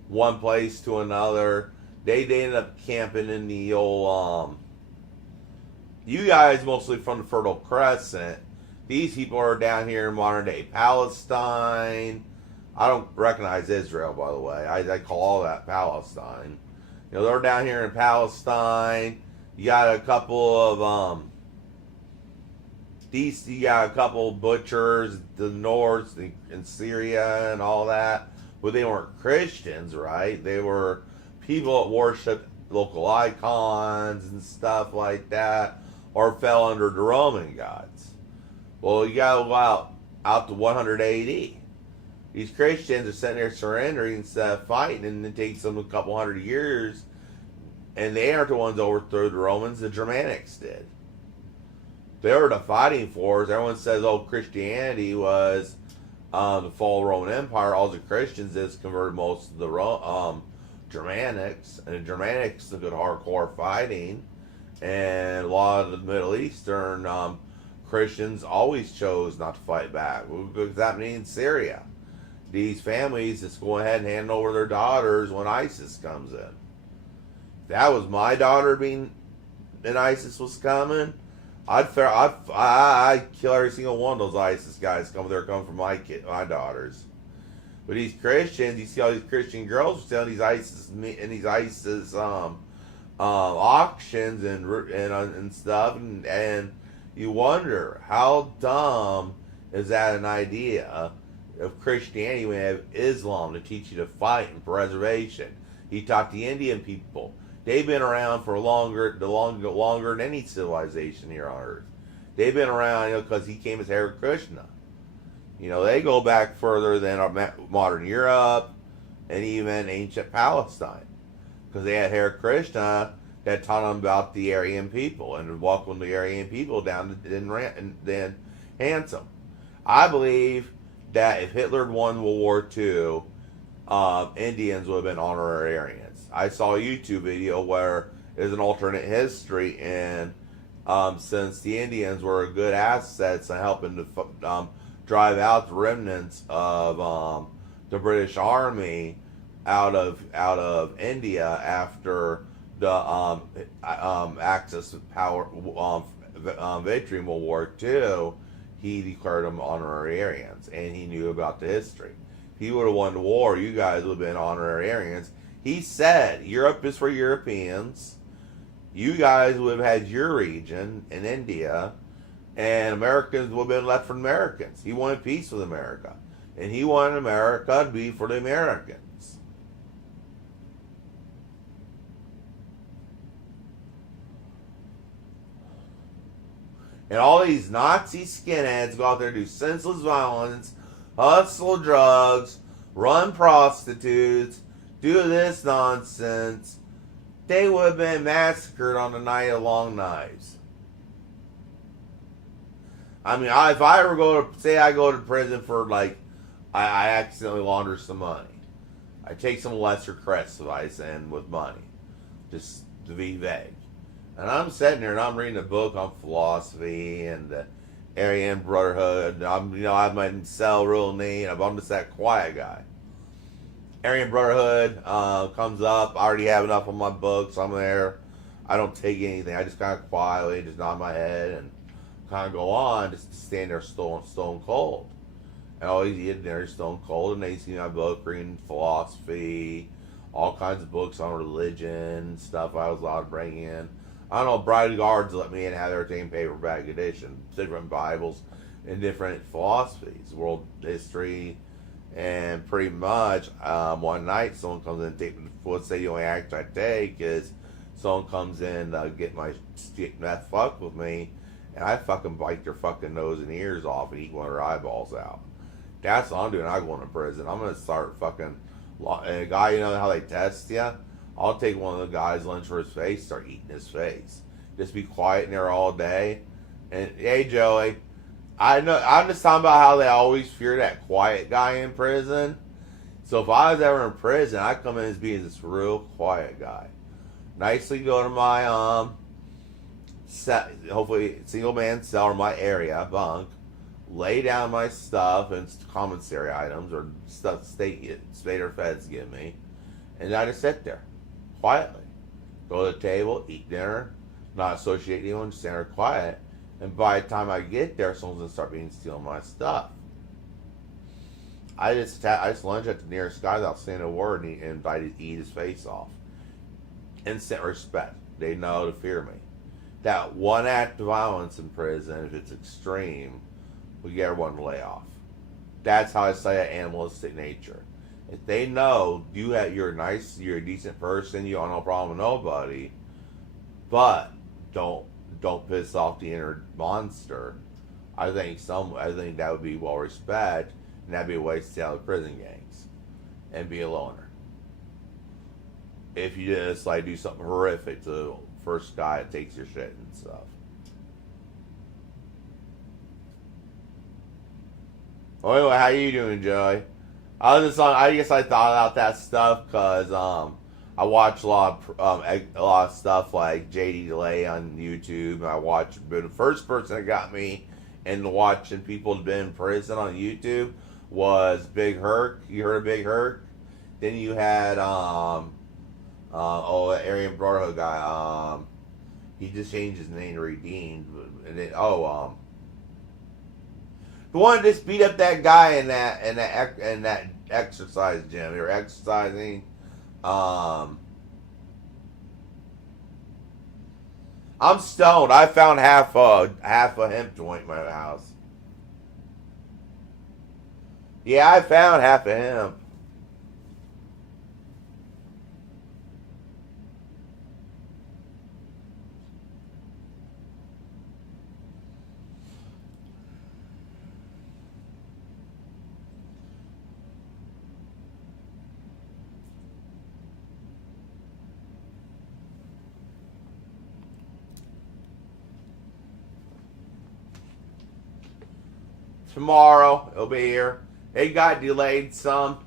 one place to another. They end up camping in the old. You guys mostly from the Fertile Crescent. These people are down here in modern day Palestine. I don't recognize Israel, by the way. I call all that Palestine. You know, they're down here in Palestine. You got a couple of you got a couple of butchers, the north in Syria and all that. But they weren't Christians, right? They were people that worshiped local icons and stuff like that, or fell under the Roman gods. Well, you got to go out to 100 AD. These Christians are sitting there surrendering instead of fighting, and it takes them a couple hundred years. And they aren't the ones that overthrew the Romans. The Germanics did. They were the fighting force. Everyone says, oh, Christianity was the fall of the Roman Empire. All the Christians did is converted most of the Germanics. And the Germanics took hardcore fighting. And a lot of the Middle Eastern Christians always chose not to fight back. What was happening in Syria? These families just go ahead and hand over their daughters when ISIS comes in. If that was my daughter and ISIS was coming, I'd kill every single one of those ISIS guys coming from my daughters. But these Christians, you see all these Christian girls selling these ISIS auctions and stuff, and you wonder how dumb is that an idea of Christianity, we have Islam to teach you to fight and preservation. He taught the Indian people. They've been around for longer than any civilization here on Earth. They've been around, because he came as Hare Krishna. They go back further than modern Europe and even ancient Palestine, because they had Hare Krishna that taught them about the Aryan people and welcomed the Aryan people down and then handsome. I believe that if Hitler won World War II, Indians would have been honorary Aryans. I saw a YouTube video where there's an alternate history, and since the Indians were good assets in helping to drive out the remnants of the British Army out of India after the Axis power victory in World War II, he declared them honorary Aryans, and he knew about the history. If he would have won the war, you guys would have been honorary Aryans. He said Europe is for Europeans. You guys would have had your region in India, and Americans would have been left for Americans. He wanted peace with America, and he wanted America to be for the Americans. And all these Nazi skinheads go out there and do senseless violence, hustle drugs, run prostitutes, do this nonsense. They would have been massacred on the night of Long Knives. I mean, if I ever I go to prison for, I accidentally launder some money. I take some lesser crest advice in with money, just to be vague. And I'm sitting there and I'm reading a book on philosophy and the Aryan Brotherhood. I have my cell real neat. I'm just that quiet guy. Aryan Brotherhood comes up. I already have enough on my books. I'm there. I don't take anything. I just kind of quietly just nod my head and kind of go on, just stand there stone cold. And always get there stone cold, and they see my book, reading philosophy, all kinds of books on religion, stuff I was allowed to bring in. I don't know, Bride Guards let me in and have everything paperback edition, different Bibles and different philosophies, world history, and pretty much one night someone comes in and takes, let's say the only act I take is someone comes in get my meth fuck with me, and I fucking bite their fucking nose and ears off and eat one of their eyeballs out. That's what I'm doing. I'm going to prison. I'm going to start fucking, and a guy, how they test you? I'll take one of the guys' lunch for his face, start eating his face. Just be quiet in there all day. And, hey, Joey, I know, I'm just talking about how they always fear that quiet guy in prison. So if I was ever in prison, I'd come in as being this real quiet guy. Nicely go to my, hopefully single man cell or my area, bunk, lay down my stuff and commissary items or stuff state or feds give me, and I just sit there quietly. Go to the table, eat dinner, not associate anyone, just stand there quiet. And by the time I get there, someone's gonna start stealing my stuff. I just lunge at the nearest guy without saying a word and invite to eat his face off. Instant respect. They know to fear me. That one act of violence in prison, if it's extreme, we get everyone to lay off. That's how I say an animalistic nature. If they know you're nice, you're a decent person, you don't have no problem with nobody, but don't piss off the inner monster. I think that would be well respected, and that'd be a way to stay out of prison gangs and be a loner. If you just do something horrific to the first guy that takes your shit and stuff. Well, anyway, how you doing, Joey? I guess I thought about that stuff because I watch a lot of stuff like JD Delay on YouTube. But the first person that got me into watching people who've been in prison on YouTube was Big Herc. You heard of Big Herc? Then you had that Aryan Brotherhood guy. He just changed his name to Redeemed. And then, the one that just beat up that guy in that exercise gym. They were exercising. I'm stoned. I found half a hemp joint in my house. Yeah, I found half of him. Tomorrow it'll be here. It got delayed some.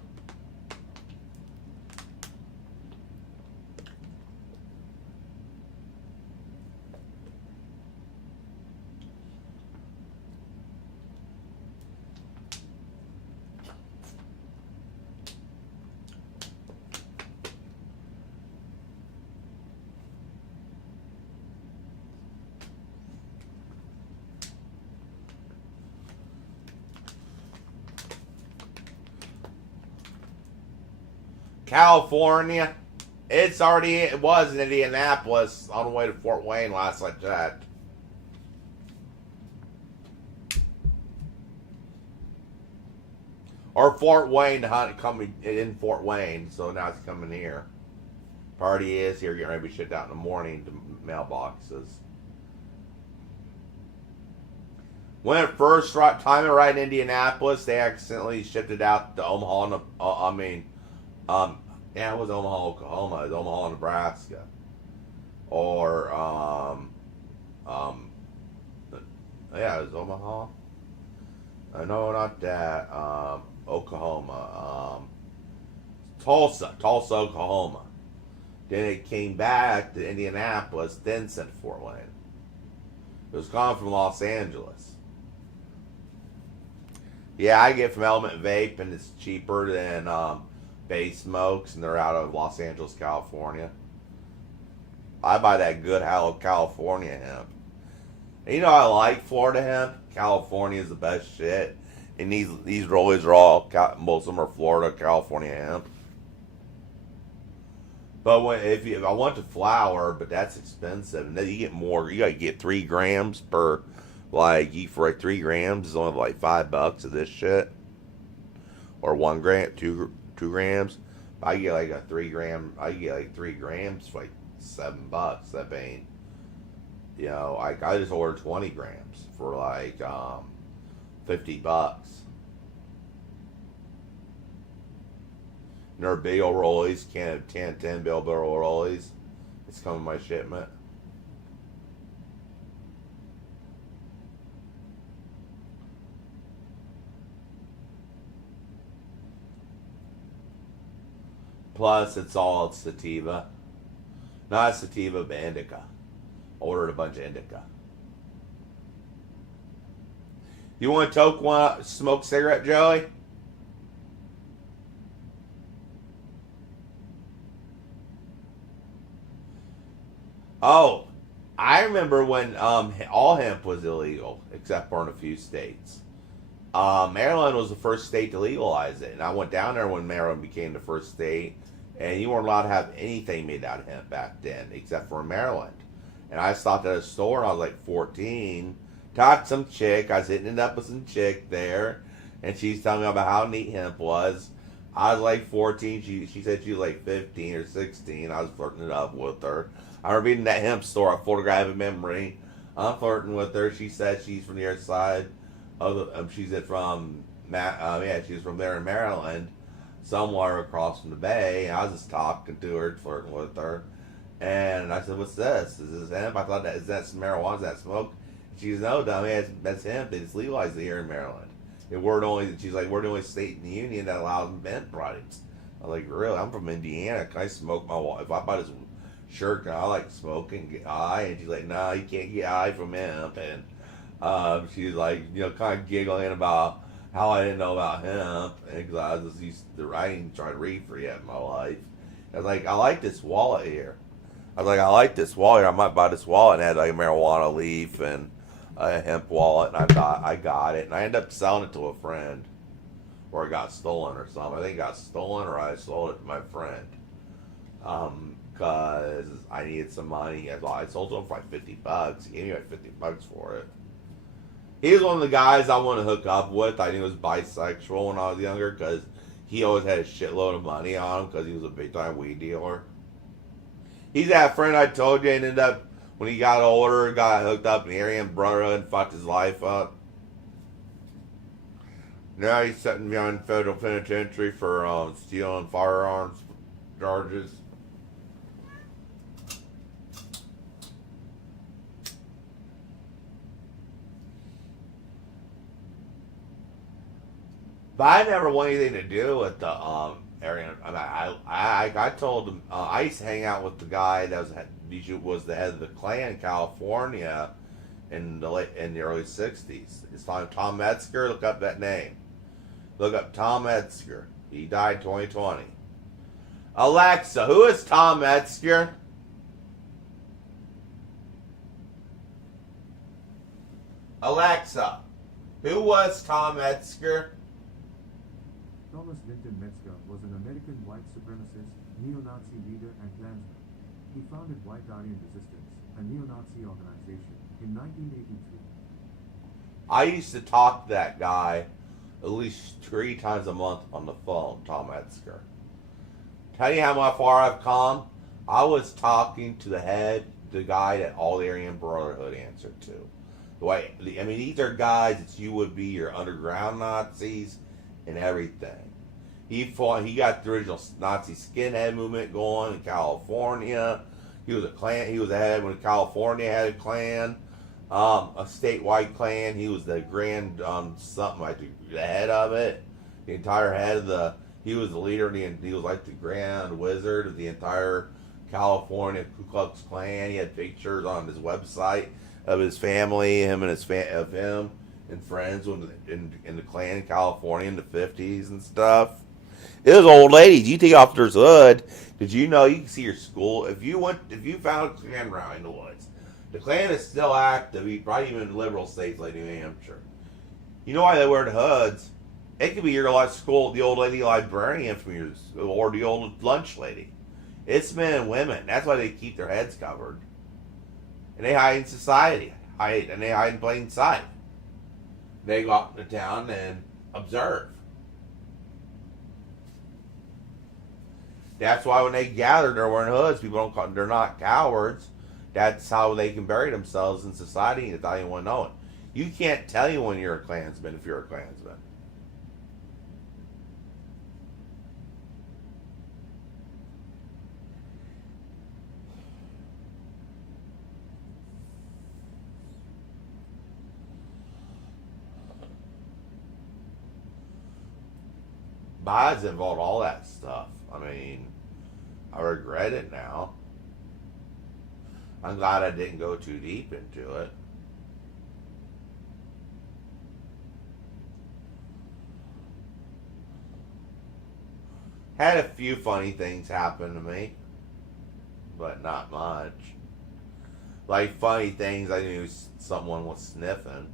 California. It was in Indianapolis on the way to Fort Wayne last I checked. Or Fort Wayne, coming in Fort Wayne, so now it's coming here. Party is here, getting ready to be shipped out in the morning to mailboxes. When it first time it right in Indianapolis, they accidentally shipped it out to Omaha. Yeah, it was Omaha, Oklahoma. It was Omaha, Nebraska. Or, yeah, it was Omaha. No, not that. Oklahoma. Tulsa, Oklahoma. Then it came back to Indianapolis, then sent to Fort Wayne. It was gone from Los Angeles. Yeah, I get from Element Vape, and it's cheaper than Bay Smokes, and they're out of Los Angeles, California. I buy that good California hemp. And you know, I like Florida hemp. California is the best shit. And these rollies are all, most of them are Florida, California hemp. But if I want the flower, but that's expensive. And then you get more. You gotta get 3 grams per, for 3 grams is only like $5 of this shit. Or 1 gram, 2 grams. I get like a 3 gram. I get like 3 grams for like $7. That ain't. You know, I just ordered 20 grams for like $50. And they're big old rollies, 10 bill rollies. It's coming my shipment. Plus, it's all sativa. Not sativa, but indica. Ordered a bunch of indica. You want to toke one smoke cigarette, Joey? Oh, I remember when all hemp was illegal, except for in a few states. Maryland was the first state to legalize it, and I went down there when Maryland became the first state, and you weren't allowed to have anything made out of hemp back then, except for in Maryland. And I stopped at a store, and I was like 14, talked to some chick, I was hitting it up with some chick there, and she's telling me about how neat hemp was. I was like 14, she said she was like 15 or 16, I was flirting it up with her. I remember being in that hemp store, a photographic memory. I'm flirting with her. She said she's from the other side of the. She's from she's from there in Maryland, somewhere across from the bay. And I was just talking to her, flirting with her, and I said, "What's this? Is this hemp?" I thought is that some marijuana? Is that smoke? She's no, dummy. That's hemp. It's legalized here in Maryland. And she's like, we're the only state in the union that allows hemp products. I'm like, really? I'm from Indiana. Can I smoke if I buy this shirt, I like smoking, get high, and she's like, no, you can't get high from hemp, and she's like, kind of giggling about how I didn't know about hemp, and because I was just used to, I ain't tried reefer yet in my life. I was like, I like this wallet here. I might buy this wallet, and it had like a marijuana leaf and a hemp wallet, and I thought I got it, and I ended up selling it to a friend, or it got stolen or something. I think it got stolen, or I sold it to my friend. Because I needed some money. I sold it to him for like $50. He gave me like $50 for it. He was one of the guys I want to hook up with. I knew he was bisexual when I was younger because he always had a shitload of money on him because he was a big time weed dealer. He's that friend I told you and ended up, when he got older, got hooked up in the Aryan Brotherhood and fucked his life up. Now he's sitting behind federal penitentiary for stealing firearms charges. But I never want anything to do with the Aryan. I told him I used to hang out with the guy that was the head of the Klan in California in the early '60s. It's Tom Metzger. Look up that name. Look up Tom Metzger. He died 2020. Alexa, who is Tom Metzger? Alexa, who was Tom Metzger? Thomas Linton Metzger was an American white supremacist, neo-Nazi leader and Klansman. He founded White Aryan Resistance, a neo-Nazi organization, in 1983. I used to talk to that guy at least 3 times a month on the phone, Tom Metzger. Tell you how far I've come? I was talking to the guy that all the Aryan Brotherhood answered to. These are guys that you would be your underground Nazis and everything. He got the original Nazi skinhead movement going in California. He was the head when California had a Klan, a statewide Klan. He was the grand something like the head of it, the entire head of he was the leader. He was like the grand wizard of the entire California Ku Klux Klan. He had pictures on his website of his family, him and friends in the Klan in California in the 50s and stuff. It was old ladies. You take off their hood. Did you know you can see your school if you found a Klan rally in the woods? The Klan is still active, probably even in liberal states like New Hampshire. You know why they wear the hoods? It could be your school, the old lady librarian from yours, or the old lunch lady. It's men and women. That's why they keep their heads covered. And they hide in society. They hide in plain sight. They go out into town and observe. That's why when they gather, they're wearing hoods. They're not cowards. That's how they can bury themselves in society without anyone knowing. You can't tell anyone you're a Klansman if you're a Klansman. Biden's involved in all that stuff. I regret it now. I'm glad I didn't go too deep into it. Had a few funny things happen to me, but not much. Like funny things, I knew someone was sniffing.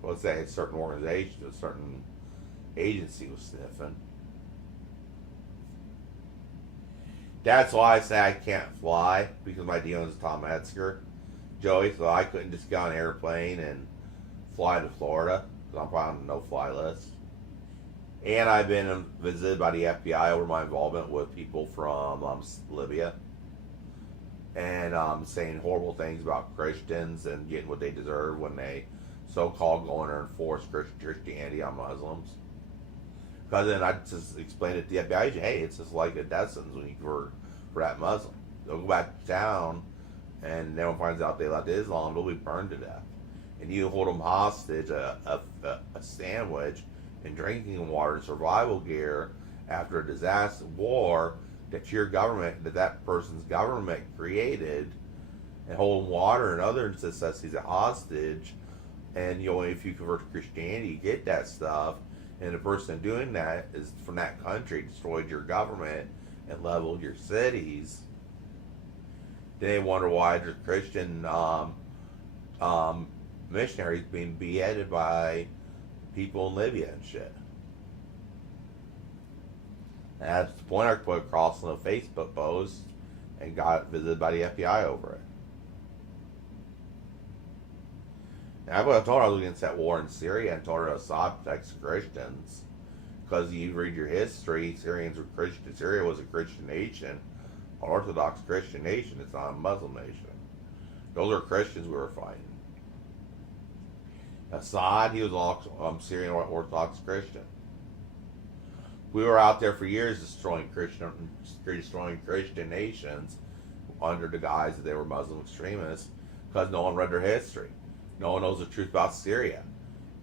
Let's say a certain organization, a certain agency was sniffing. That's why I say I can't fly, because my deal is Tom Metzger, Joey, so I couldn't just get on an airplane and fly to Florida, because I'm probably on the no-fly list. And I've been visited by the FBI over my involvement with people from Libya, and saying horrible things about Christians and getting what they deserve when they so-called go in there and force Christianity on Muslims. Because then I just explained it to the FBI, hey, it's just like a death sentence when you convert for that Muslim. They'll go back to town, and everyone finds out they left Islam, they'll be burned to death. And you hold them hostage, a sandwich, and drinking water, and survival gear after a disaster war that person's government created, and hold water and other necessities a hostage. And if you convert to Christianity, you get that stuff. And the person doing that is from that country, destroyed your government and leveled your cities. Then they wonder why there's Christian missionaries being beheaded by people in Libya and shit. And that's the point I put across on a Facebook post. and got visited by the FBI over it. And I told her I was against that war in Syria and told her Assad protects Christians. Because you read your history, Syrians were Christian. Syria was a Christian nation, an Orthodox Christian nation. It's not a Muslim nation. Those are Christians we were fighting. Assad, he was all Syrian Orthodox Christian. We were out there for years destroying Christian nations under the guise that they were Muslim extremists because no one read their history. No one knows the truth about Syria.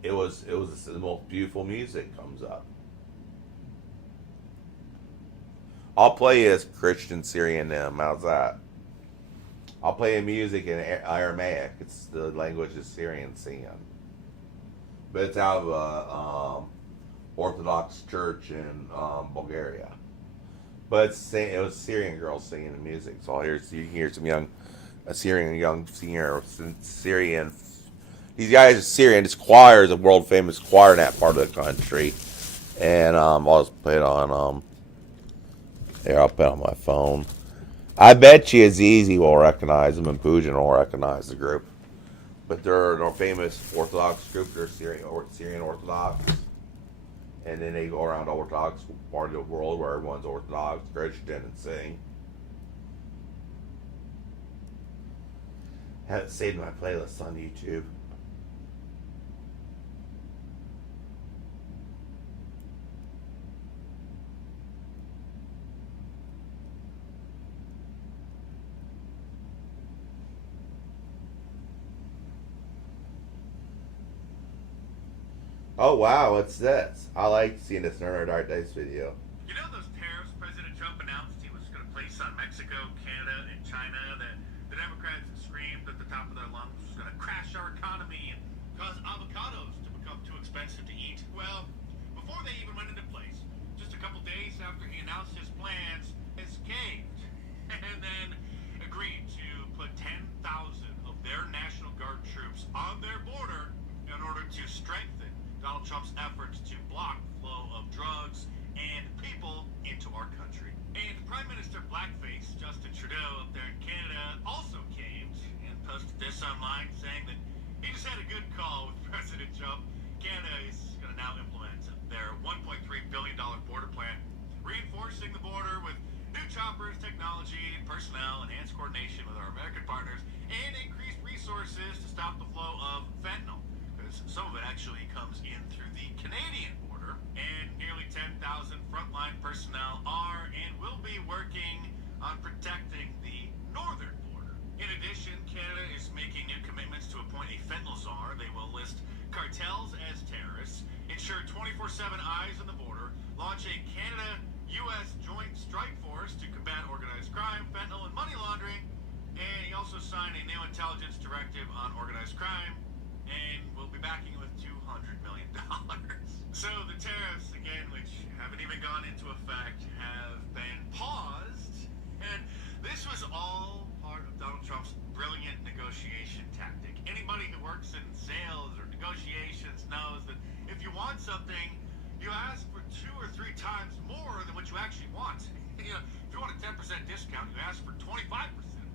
It was the most beautiful music comes up. I'll play you as Christian Syrian them. How's that? I'll play you music in Aramaic. It's the language of Syrian singing. But it's out of a Orthodox church in Bulgaria. But it was Syrian girls singing the music. So you can hear a Syrian young singer, Syrian. These guys are Syrian. This choir is a world famous choir in that part of the country. And I'll just play it on here, I'll put it on my phone. I bet you Azizi will recognize them and Pujan will recognize the group. But they're a famous Orthodox group. They're Syrian Orthodox. And then they go around the Orthodox part of the world where everyone's Orthodox, Christian, and sing. Have it saved in my playlist on YouTube. Oh wow, what's this? I like seeing this Nerd Art Dice video. You know those tariffs President Trump announced he was going to place on Mexico, Canada, and China that the Democrats screamed at the top of their lungs was going to crash our economy and cause avocados to become too expensive to eat? Well, before they even went into place, just a couple days after he announced his plans, has caved and then agreed to put 10,000 of their National Guard troops on their border in order to strengthen Donald Trump's efforts to block the flow of drugs and people into our country. And Prime Minister Blackface Justin Trudeau up there in Canada also caved and posted this online saying that he just had a good call with President Trump. Canada is going to now implement their $1.3 billion border plan, reinforcing the border with new choppers, technology, and personnel, enhanced coordination with our American partners, and increased resources to stop the flow of fentanyl. Some of it actually comes in through the Canadian border, and nearly 10,000 frontline personnel are and will be working on protecting the northern border. In addition, Canada is making new commitments to appoint a fentanyl czar. They will list cartels as terrorists, ensure 24/7 eyes on the border, launch a Canada-U.S. joint strike force to combat organized crime, fentanyl, and money laundering, and he also signed a new intelligence directive on organized crime, and we'll be backing it with $200 million. So the tariffs, again, which haven't even gone into effect, have been paused. And this was all part of Donald Trump's brilliant negotiation tactic. Anybody who works in sales or negotiations knows that if you want something, you ask for 2 or 3 times more than what you actually want. You know, if you want a 10% discount, you ask for 25%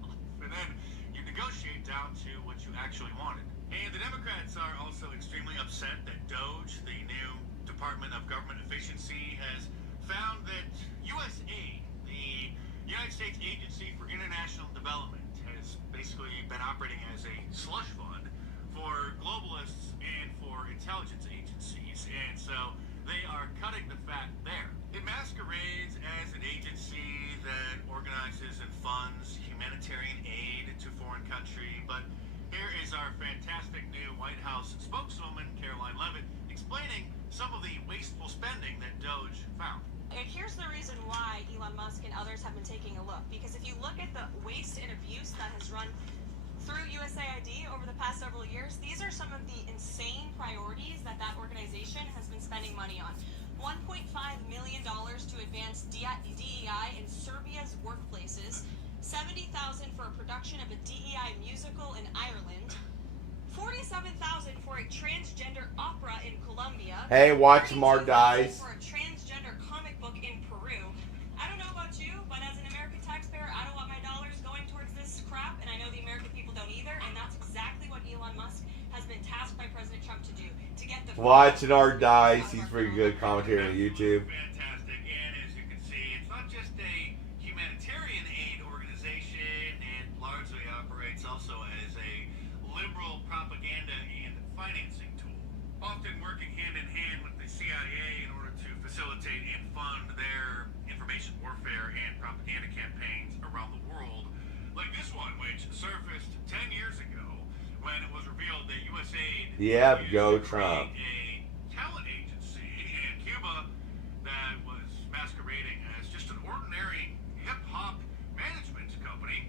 off. And then you negotiate down to what you actually wanted. And the Democrats are also extremely upset that DOGE, the new Department of Government Efficiency, has found that USAID, the United States Agency for International Development, has basically been operating as a slush fund for globalists and for intelligence agencies. And so they are cutting the fat there. It masquerades as an agency that organizes and funds humanitarian aid to foreign country, but here is our fantastic new White House spokeswoman, Caroline Leavitt, explaining some of the wasteful spending that DOGE found. And here's the reason why Elon Musk and others have been taking a look. Because if you look at the waste and abuse that has run through USAID over the past several years, these are some of the insane priorities that organization has been spending money on. $1.5 million to advance DEI in Serbia's workplaces, $70,000 for a production of a DEI musical in Ireland, $47,000 for a transgender opera in Colombia. Hey, watch more guys. For a transgender comic book in Peru. I don't know about you, but as an American taxpayer, I don't want my dollar Watching Art Dice, he's pretty good commentary on YouTube. Fantastic, and as you can see, it's not just a humanitarian aid organization, and largely operates also as a liberal propaganda and financing tool, often working hand in hand with the CIA in order to facilitate and fund their information warfare and propaganda campaigns around the world, like this one, which surfaced 10 years ago when it was revealed that USAID Yep, go Trump. a talent agency in Cuba that was masquerading as just an ordinary hip-hop management company,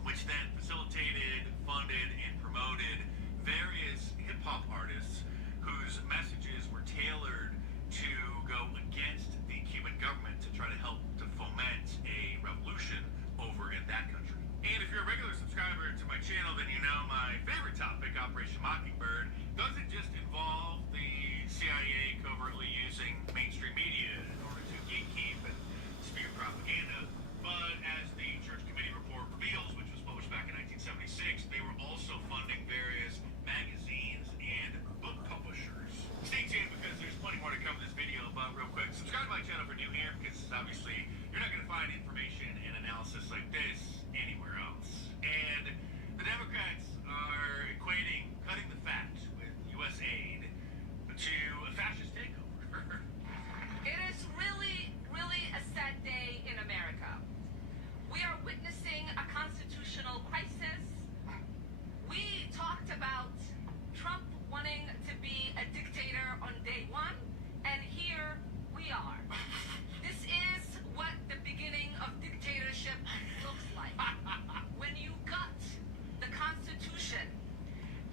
which then facilitated, funded, and promoted various hip-hop artists whose messages were tailored to go against the Cuban government to try to help to foment a revolution over in that country. And if you're a regular subscriber to my channel, then you know my favorite topic, Operation Mockingbird, doesn't just involve the CIA covertly using mainstream media in order to gatekeep and spew propaganda, but as the Church Committee report reveals, which was published back in 1976, they were also funding various magazines and book publishers. Stay tuned because there's plenty more to come in this video, but real quick, subscribe to my channel if you're new here, because obviously you're not going to find information and analysis like this anywhere else. And the Democrats are equating cutting the fat with U.S. aid to a fascist takeover. It is really, really a sad day in America. We are witnessing a constitutional crisis. We talked about Trump wanting to be a dictator on day one, and here we are. This is what the beginning of dictatorship looks like. When you gut the Constitution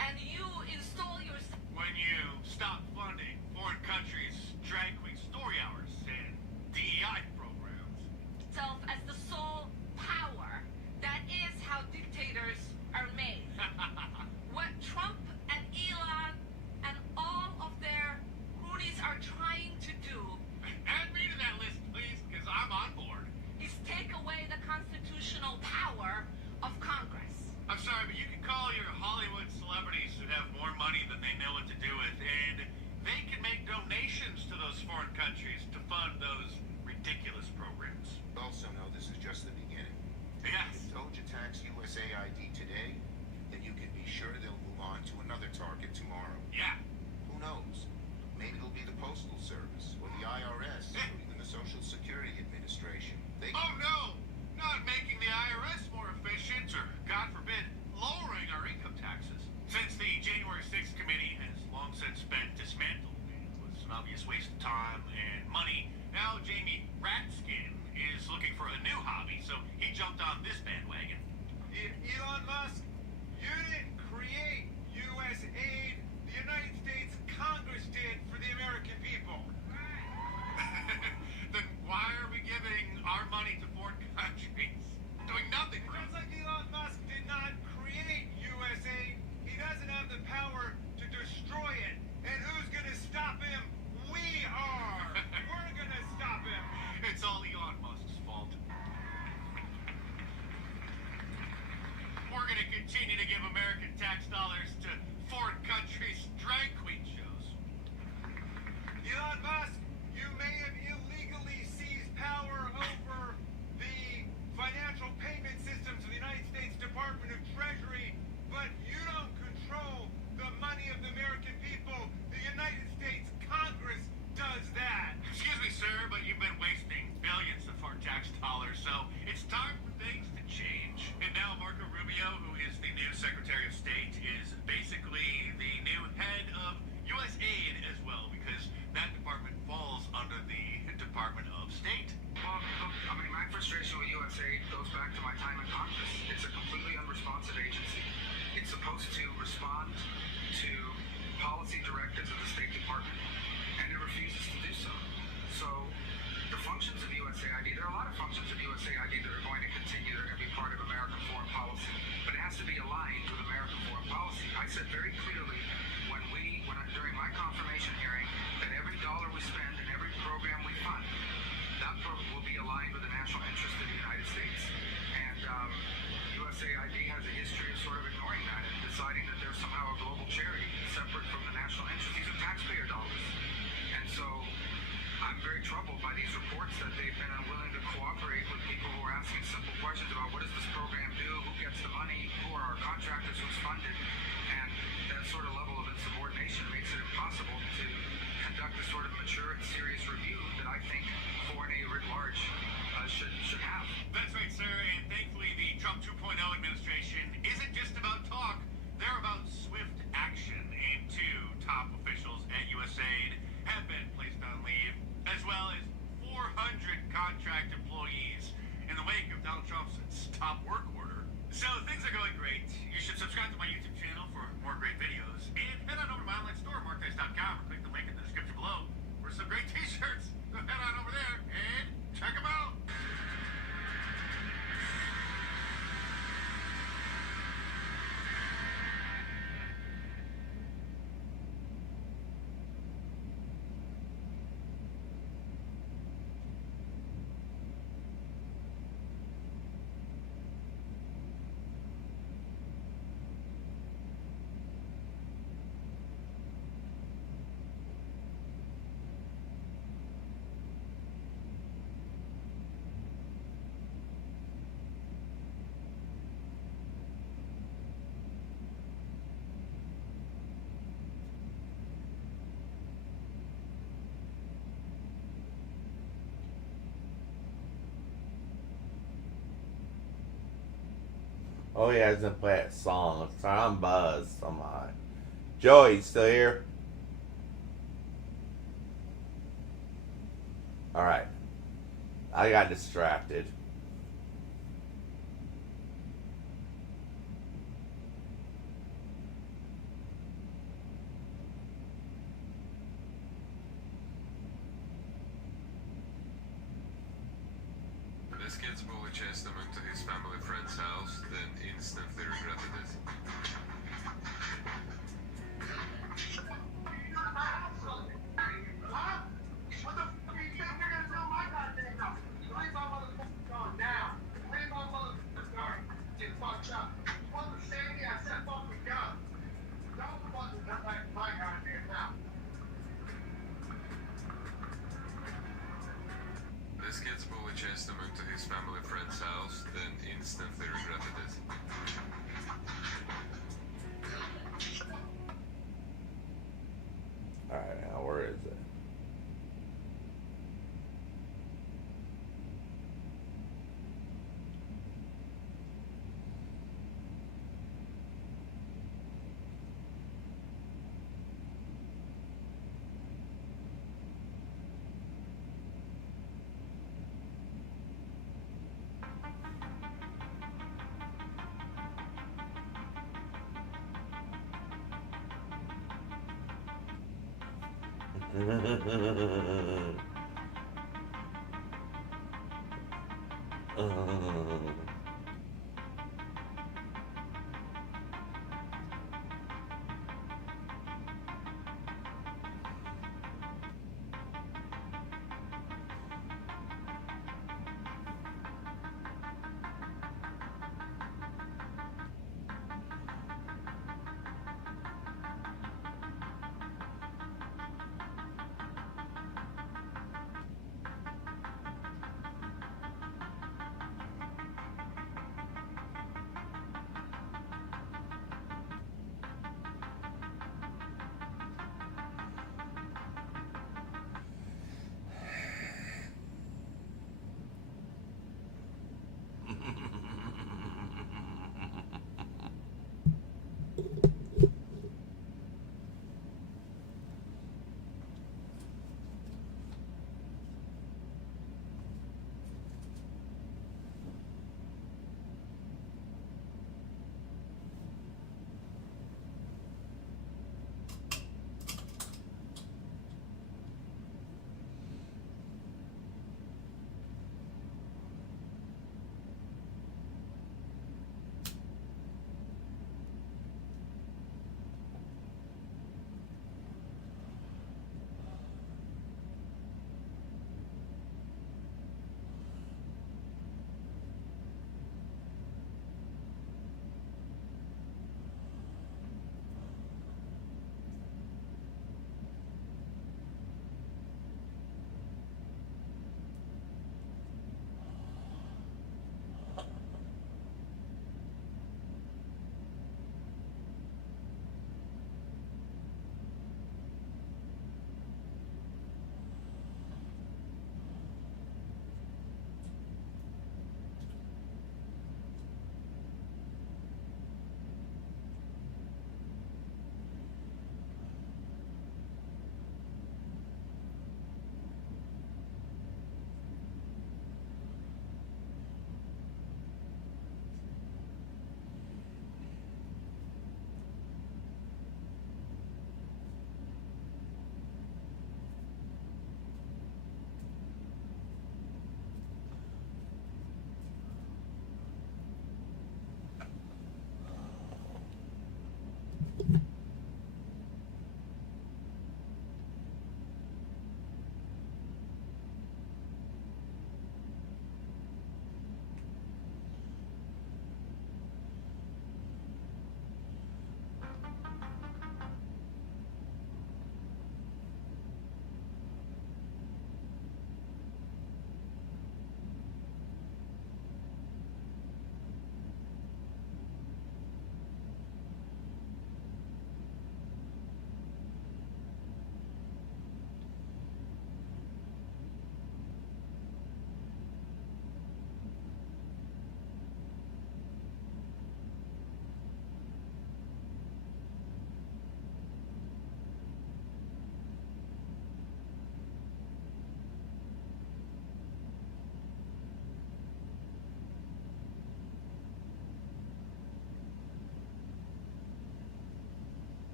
and you install yourself. When you stop funding foreign countries' drag queen story hours and DEI programs. As the sole power, that is how dictators are made. What Trump and Elon and all of their Rudies are trying to do. Add me to that list, please, because I'm on board. Is take away the constitutional power of Congress. I'm sorry, but you can call your Hollywood celebrities who have more money than they know what to do with, and they can make donations to those foreign countries to fund those ridiculous programs. Also know this is just the beginning. Yes. If Doja attacks USAID today, then you can be sure they'll move on to another target tomorrow. Yeah. Who knows? Maybe it'll be the Postal Service, or the IRS, or even the Social Security Administration. Oh no! Not making the IRS more efficient, or, God forbid, lowering our income taxes. Since the January 6th committee has long since been dismantled, and was an obvious waste of time and money, now Jamie Ratskin is looking for a new hobby, so he jumped on this bandwagon. Elon Musk, you didn't create U.S. aid. The United States Congress did for the American people. Then why are we giving our money to foreign countries? Doing nothing for us. Just like Elon Musk did not create U.S. aid, he doesn't have the power to destroy it. And who's going to stop him? We are. We're going to stop him. It's all Elon Musk's fault. We're going to continue to give American tax dollars to foreign countries' drag queen shows. Elon Musk, you may have illegally seized power over the financial payment systems of the United States Department of Treasury, but you don't control the money of the American people. The United States Congress does that. Excuse me, sir, but you've been wasting billions of our tax dollars, so it's time for things to change. And now Marco Rubio, who is the new Secretary of State, is basically the new head of U.S. aid as well, because that department falls under the Department of State. Well, look, I mean, my frustration with U.S. aid goes back to my time in Congress. It's a completely unresponsive agency. It's supposed to respond to policy directives of the State Department, and it refuses to do so. So the functions of USAID, there are a lot of functions of USAID that are going to continue, that are going to be part of American foreign policy, but it has to be aligned with American foreign policy. I said very clearly during my confirmation hearing that every dollar we spend and every program we fund, that will be aligned with the national interest of the United States. And USAID has a history of sort of ignoring that and deciding that they're somehow a global charity separate from the national interest. These are taxpayer by these reports that they've been unwilling to cooperate with people who are asking simple questions about what does this program do, who gets the money, who are our contractors, who's funded, and that sort of level of insubordination makes it impossible to conduct the sort of mature and serious review that I think foreign aid writ large should have. That's right, sir, and thankfully the Trump 2.0 administration isn't just about talk, they're about swift action, and 2 top officials at USAID have been placed on leave, as well as 400 contract employees in the wake of Donald Trump's stop work order. So things are going great. You should subscribe to my YouTube channel for more great videos, and head on over to my online store, markdice.com, or click the link in the description below for some great t-shirts. So head on over there and check them out. Oh, he hasn't played that song. So I'm buzzed. I'm high. Joey, you still here? Alright. I got distracted. This kid's bully chased him into his family friend's house, then instantly regretted it. This kid's bully chased him into his family friend's house, then instantly regretted it. Alright, now where is it?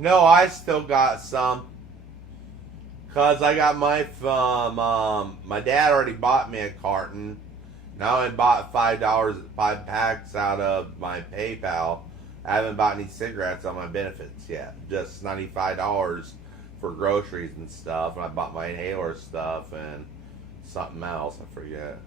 No, I still got some. Cause I got my from my dad already bought me a carton. Now I bought $5 5 packs out of my PayPal. I haven't bought any cigarettes on my benefits yet. Just $95 for groceries and stuff. And I bought my inhaler stuff and something else. I forget.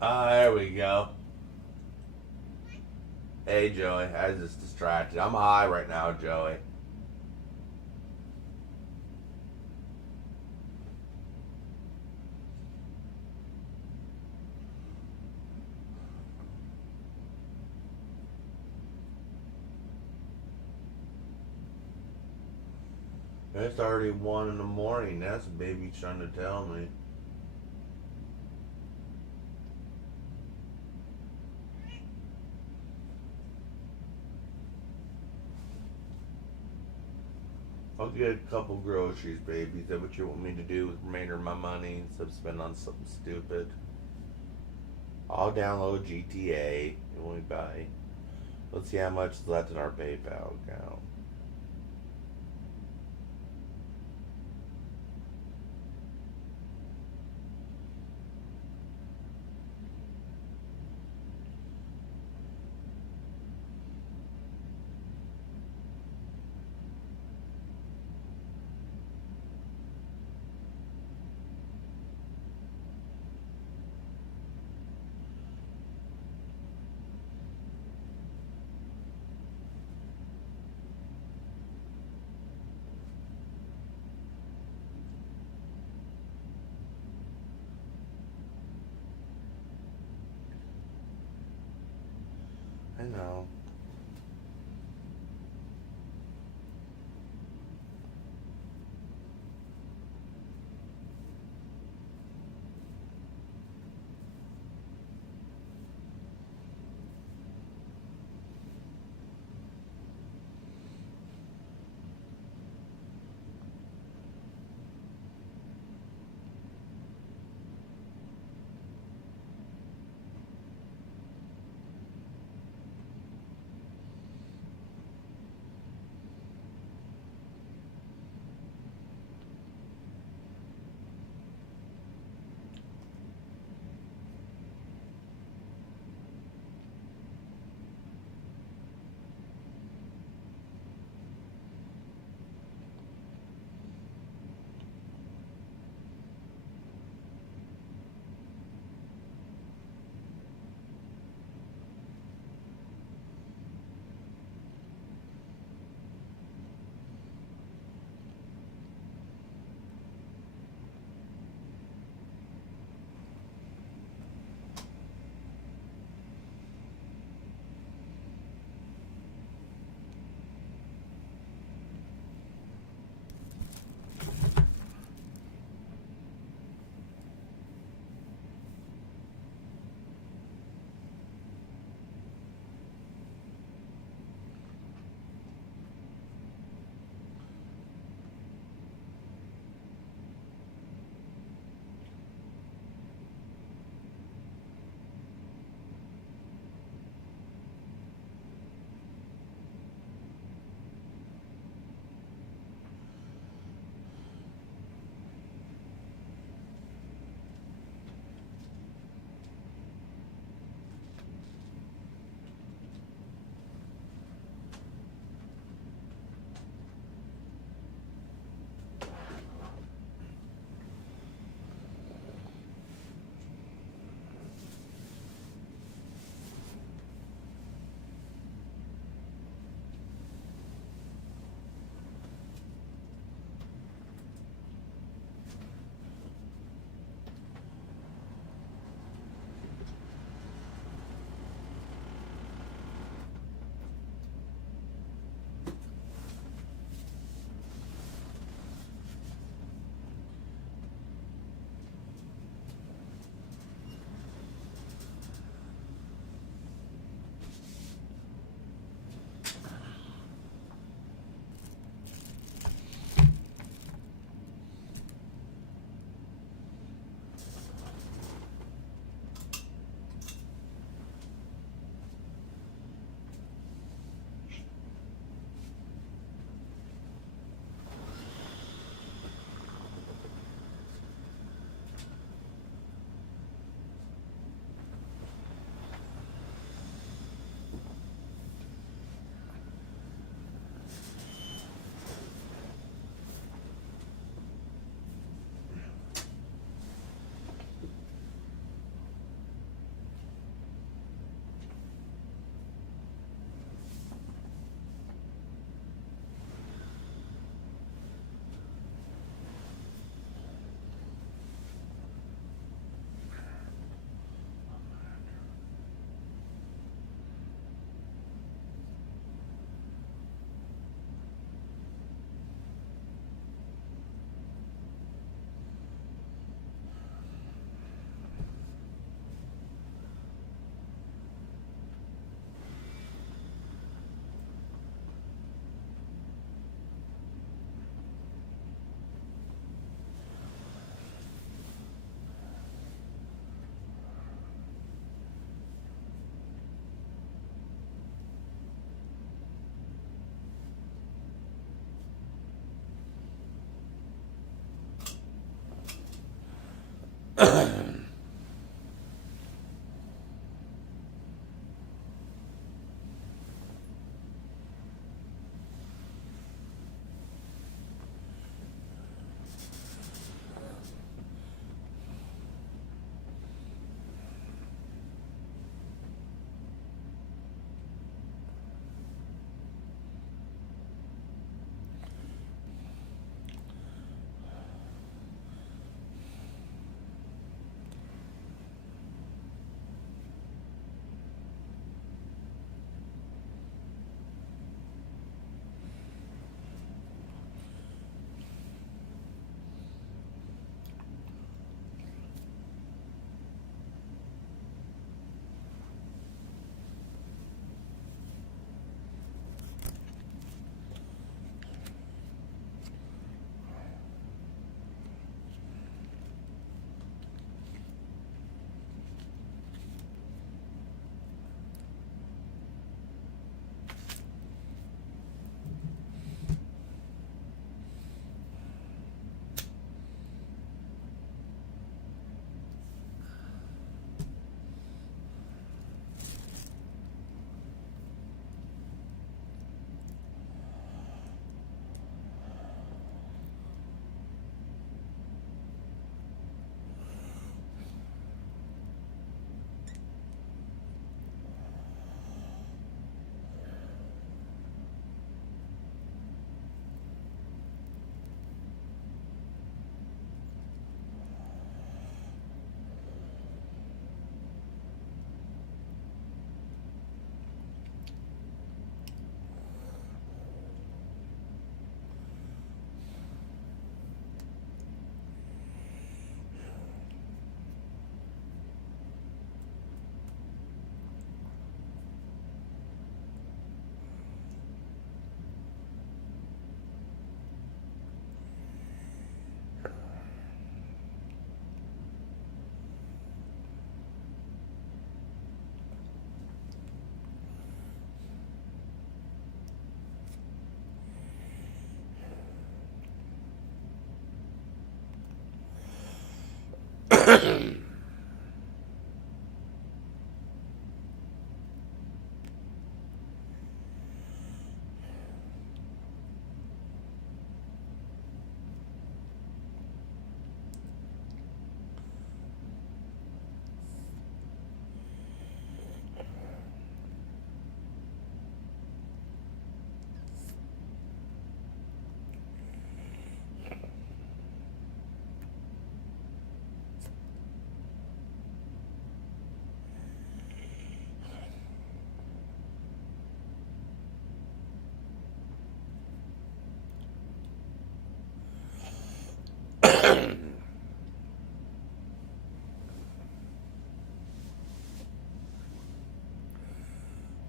There we go. Hey, Joey. I was just distracted. I'm high right now, Joey. It's already 1 in the morning. That's baby trying to tell me. I'll get a couple groceries, baby. Is that what you want me to do with the remainder of my money instead of spending on something stupid? I'll download GTA and we buy. Let's see how much is left in our PayPal account. I know.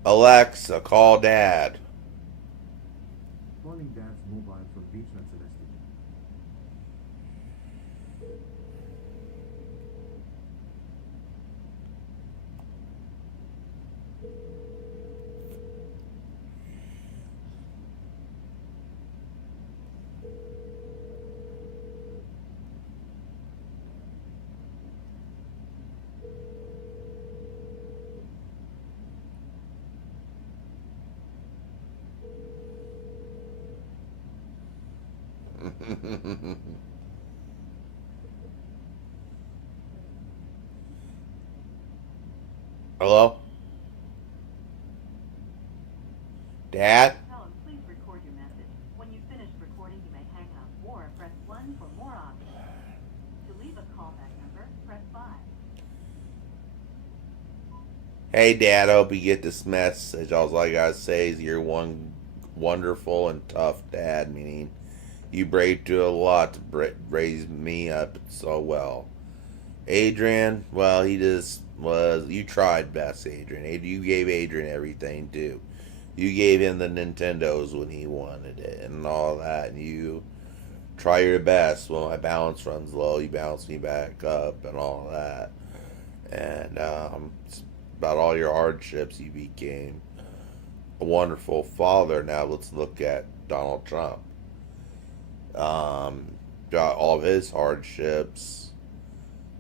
Alexa, call Dad. Calling Dad's mobile from Beachland Celestia. Hello? Dad? Tone, please record your message. When you've finished recording, you may hang up or press 1 for more options. To leave a callback number, press 5. Hey, Dad, I hope you get this message. All I gotta say is you're one wonderful and tough dad, meaning you braved to a lot to raise me up so well. Adrian, well, he just was. You tried best, Adrian. You gave Adrian everything, too. You gave him the Nintendos when he wanted it and all that, and you try your best. When my balance runs low, you bounce me back up and all that. And about all your hardships, you became a wonderful father. Now let's look at Donald Trump. Got all of his hardships.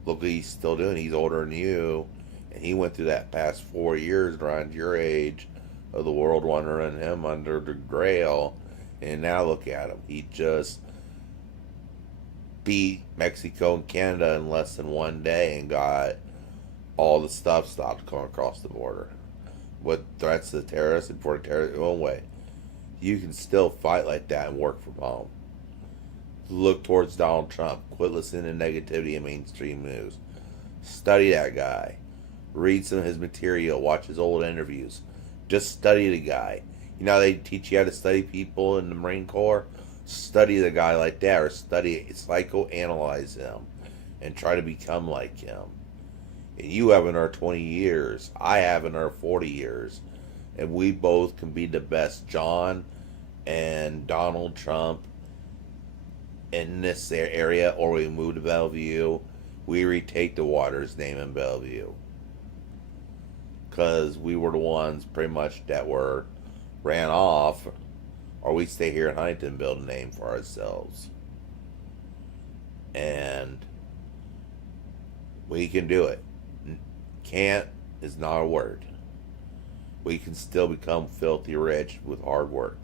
Look what he's still doing. He's older than you, and he went through that past 4 years around your age of the world wandering him under the grail, and now look at him. He just beat Mexico and Canada in less than 1 day and got all the stuff stopped coming across the border. With threats to the terrorists and for the terrorists own way. You can still fight like that and work from home. Look towards Donald Trump. Quit listening to negativity in mainstream news. Study that guy. Read some of his material. Watch his old interviews. Just study the guy. You know how they teach you how to study people in the Marine Corps? Study the guy like that, or psychoanalyze him and try to become like him. And you have another 20 years. I have another 40 years. And we both can be the best John and Donald Trump in this area, or we move to Bellevue. We retake the Waters name in Bellevue. Because we were the ones pretty much that were ran off, or we stay here in Huntington and build a name for ourselves. And we can do it. Can't is not a word. We can still become filthy rich with hard work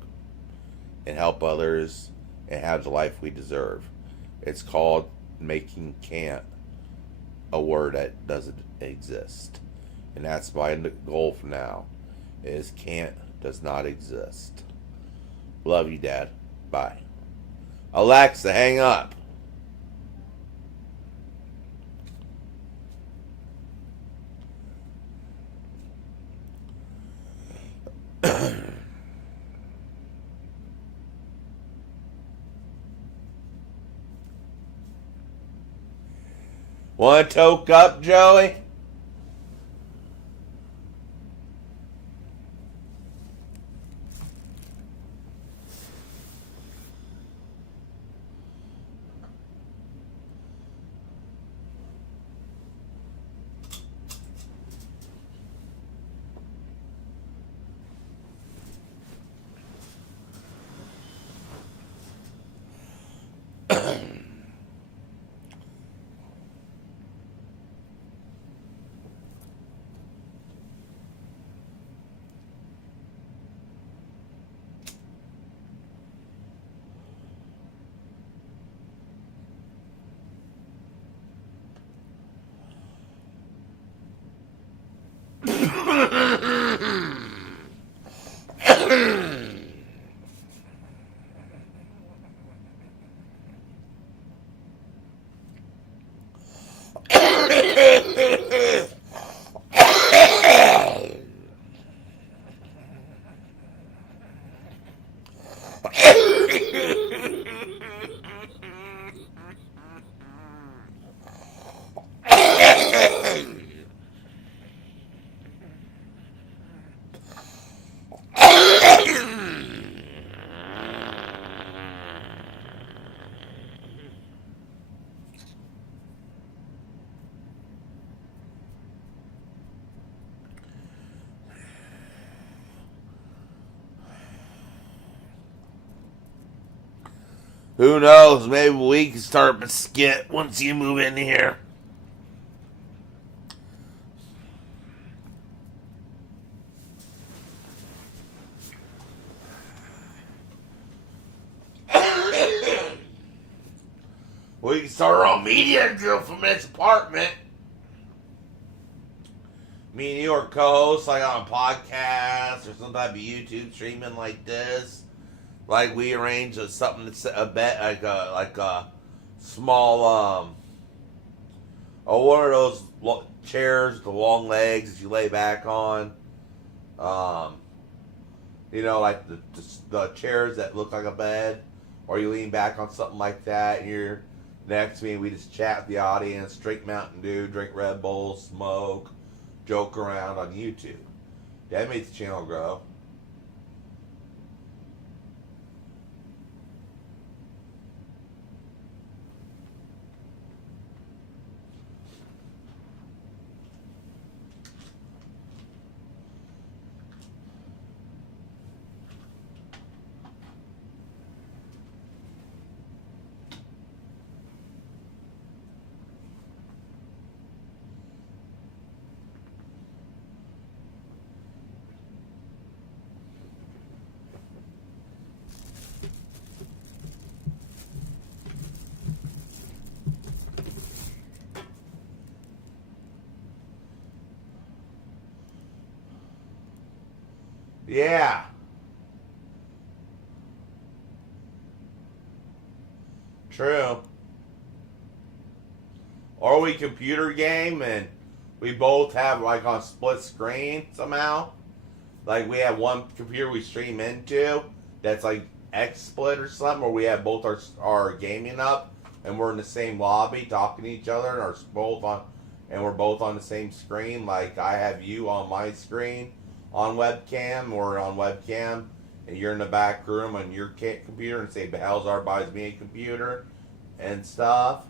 and help others and have the life we deserve. It's called making can't a word that doesn't exist. And that's my goal for now, is can't does not exist. Love you, Dad. Bye. Alexa, hang up. Want to toke up, Joey? Who knows? Maybe we can start a skit once you move in here. We can start our own media deal from this apartment. Me and you are co-hosts, like on a podcast or some type of YouTube streaming like this. Like we arrange something that's a bet like a small what are those chairs with the long legs that you lay back on? You know, like the chairs that look like a bed, or you lean back on something like that, and you're next to me, and we just chat with the audience, drink Mountain Dew, drink Red Bull, smoke, joke around on YouTube. That makes the channel grow. Yeah. True. Or we computer game and we both have like on split screen somehow. Like we have one computer we stream into that's like XSplit or something, or we have both our gaming up and we're in the same lobby talking to each other and we're both on the same screen. Like I have you on my screen on webcam or on webcam, and you're in the back room on your computer, and say Balzar buys me a computer and stuff,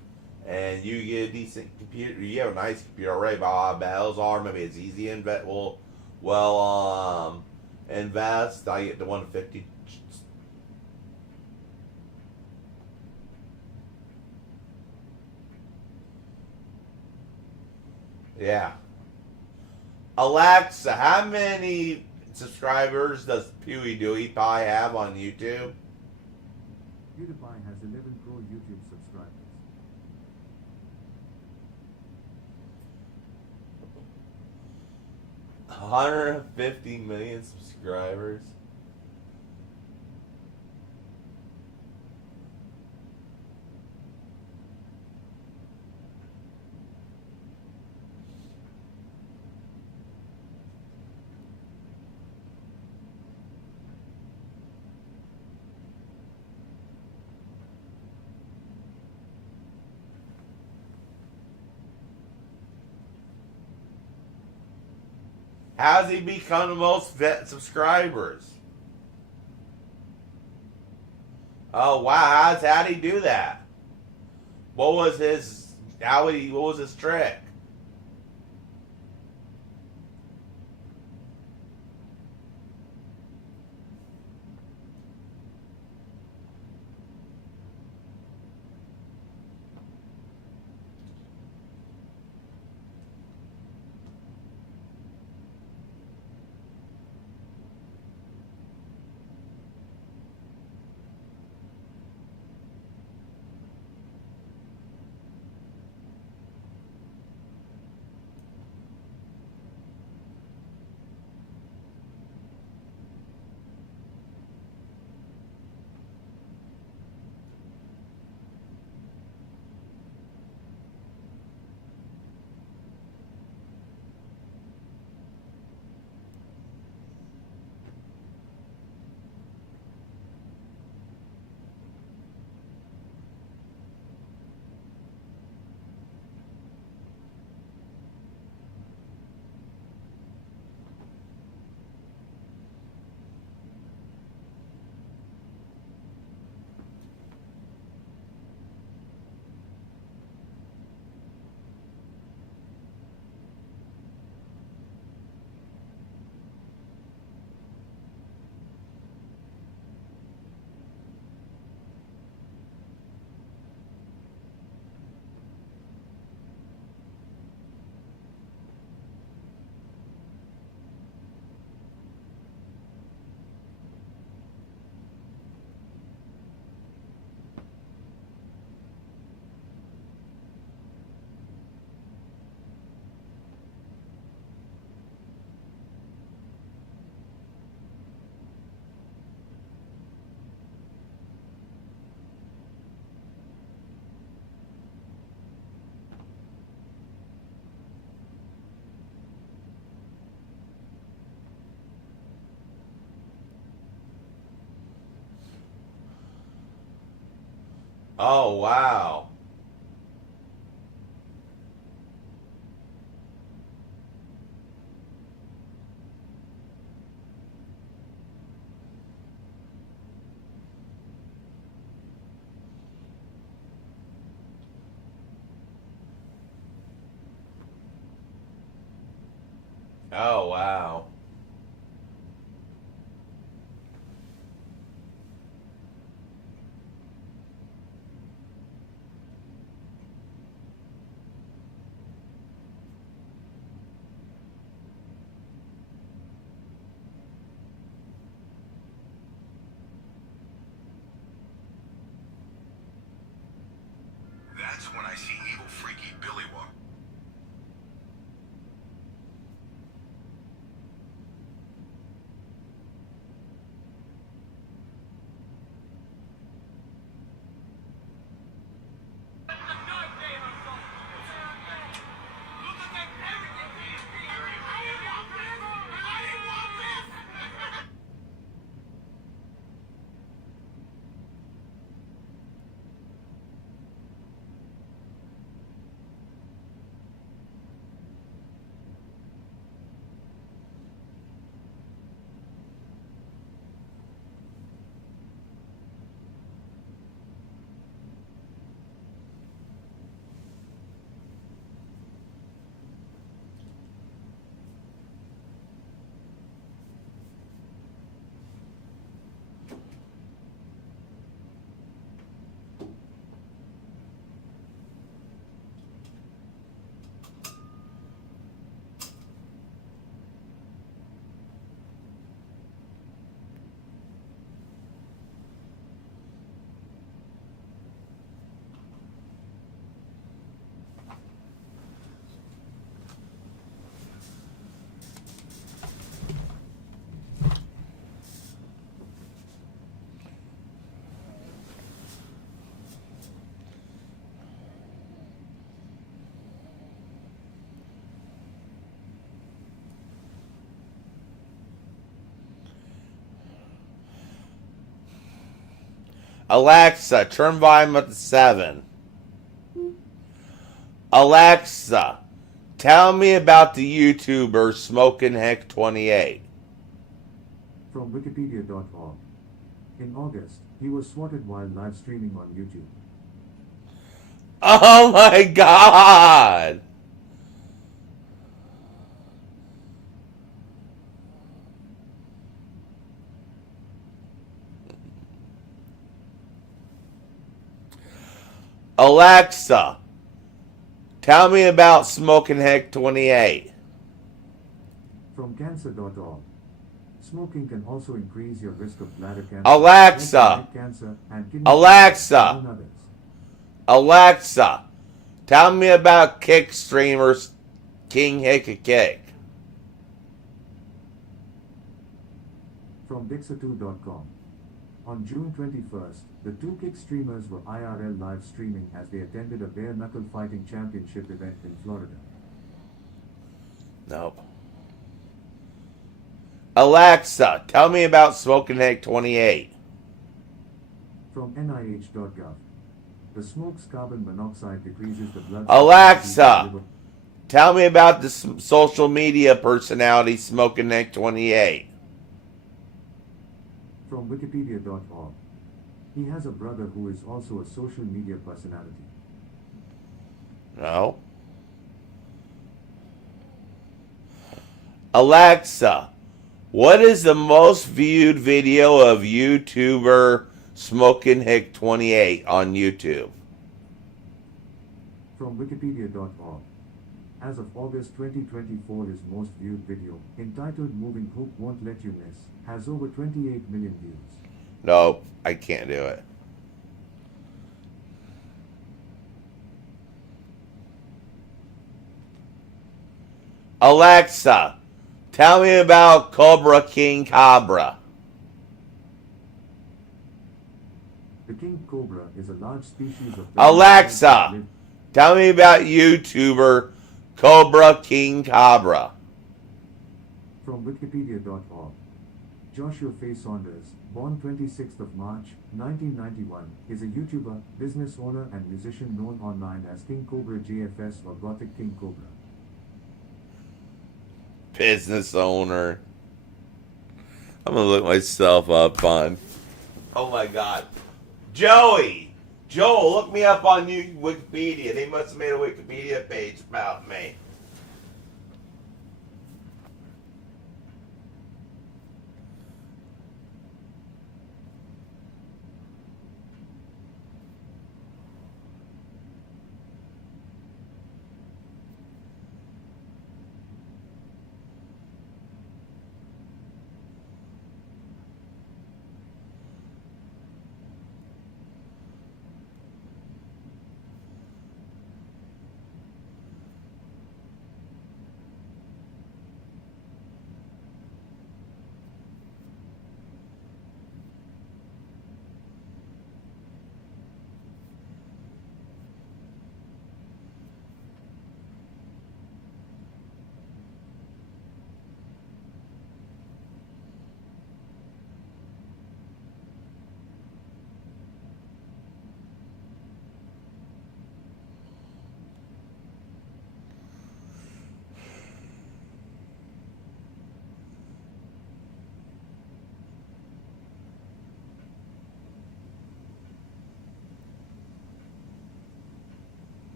and you get a decent computer. You have a nice computer already, but Balzar, maybe it's easy to invest. Invest. I get the 150. Yeah. Alexa, how many subscribers does PewDiePie have on YouTube? PewDiePie has 11 pro YouTube subscribers. $150 million subscribers. How's he become the most subscribers? Oh wow! How'd he do that? What was his? What was his trick? Oh, wow. Oh, wow. That's when I see evil, freaky Billy walk. Alexa, turn volume up to 7. Alexa, tell me about the YouTuber Smoking Heck 28. From Wikipedia.org. In August, he was swatted while live streaming on YouTube. Oh my God! Alexa, tell me about Smoking Heck 28. From cancer.org. Smoking can also increase your risk of bladder cancer, Alexa, neck cancer, and kidney Alexa, cancer, among others. Alexa, tell me about Kick streamers King Hick a Kick. From Dixer2.com. On June 21st, the two Kick streamers were IRL live streaming as they attended a bare knuckle fighting championship event in Florida. Nope. Alexa, tell me about Smoking Heck 28. From NIH.gov. The smoke's carbon monoxide decreases the blood. Alexa, tell me about the social media personality Smoking Heck 28. From Wikipedia.org. He has a brother who is also a social media personality. No. Alexa, what is the most viewed video of YouTuber Smoking Heck 28 on YouTube? From Wikipedia.org. As of August 2024, his most viewed video, entitled Moving Hook Won't Let You Miss, has over 28 million views. No, I can't do it. Alexa, tell me about Cobra King Cobra. The king cobra is a large species of... Alexa, tell me about YouTuber Cobra King Cobra. From Wikipedia.org. Joshua Faye Saunders, born 26th of March, 1991, is a YouTuber, business owner and musician known online as King Cobra JFS or Gothic King Cobra. Business owner. I'm gonna look myself up on. Oh my God, Joey, Joel, look me up on Wikipedia. They must have made a Wikipedia page about me.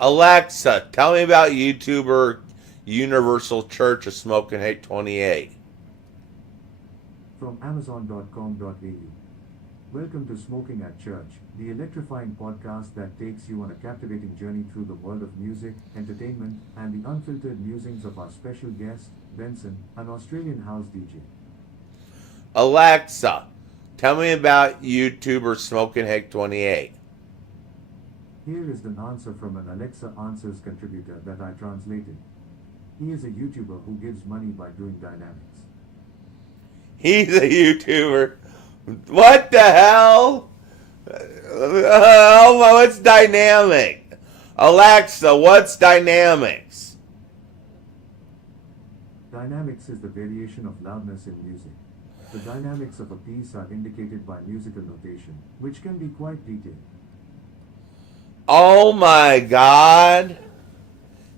Alexa, tell me about YouTuber Universal Church of Smoking Hate 28. From Amazon.com.au. Welcome to Smoking at Church, the electrifying podcast that takes you on a captivating journey through the world of music, entertainment, and the unfiltered musings of our special guest, Benson, an Australian house DJ. Alexa, tell me about YouTuber Smoking Hate 28. Here is an answer from an Alexa Answers contributor that I translated. He is a YouTuber who gives money by doing dynamics. He's a YouTuber. What the hell? Oh, what's dynamic? Alexa, what's dynamics? Dynamics is the variation of loudness in music. The dynamics of a piece are indicated by musical notation, which can be quite detailed. Oh my God.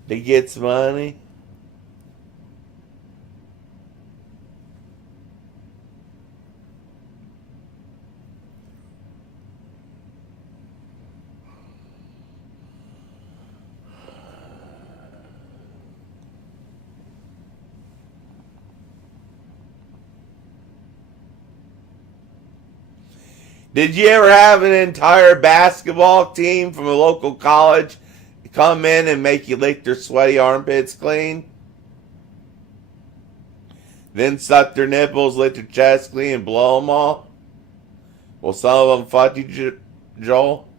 He gets money. Did you ever have an entire basketball team from a local college come in and make you lick their sweaty armpits clean? Then suck their nipples, lick their chest clean, and blow them all? Well, some of them fucked you, Joel?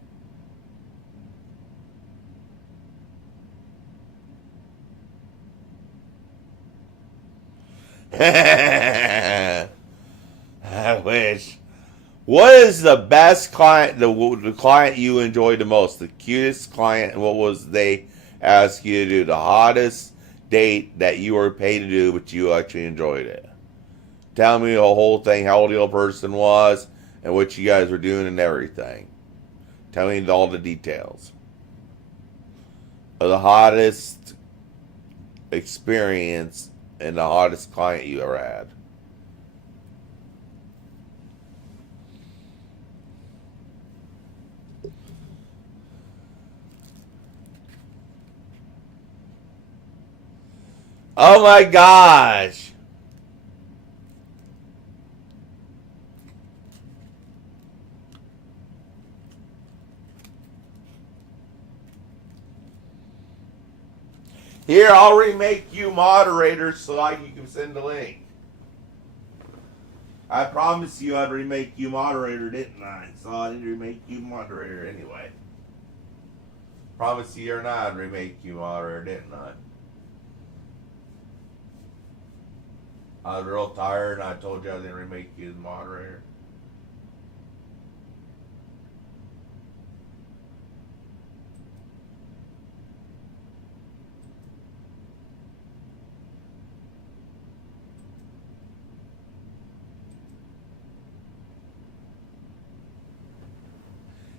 I wish. What is the best client, the client you enjoyed the most? The cutest client, and what was they ask you to do? The hottest date that you were paid to do, but you actually enjoyed it. Tell me the whole thing, how old the old person was, and what you guys were doing and everything. Tell me all the details of the hottest experience and the hottest client you ever had. Oh my gosh. Here, I'll remake you moderator so you can send the link. I promised you I'd remake you moderator, didn't I? So I need to remake you moderator anyway. Promised you or not, I'd remake you moderator, didn't I? I was real tired and I told you I was going to remake you the moderator.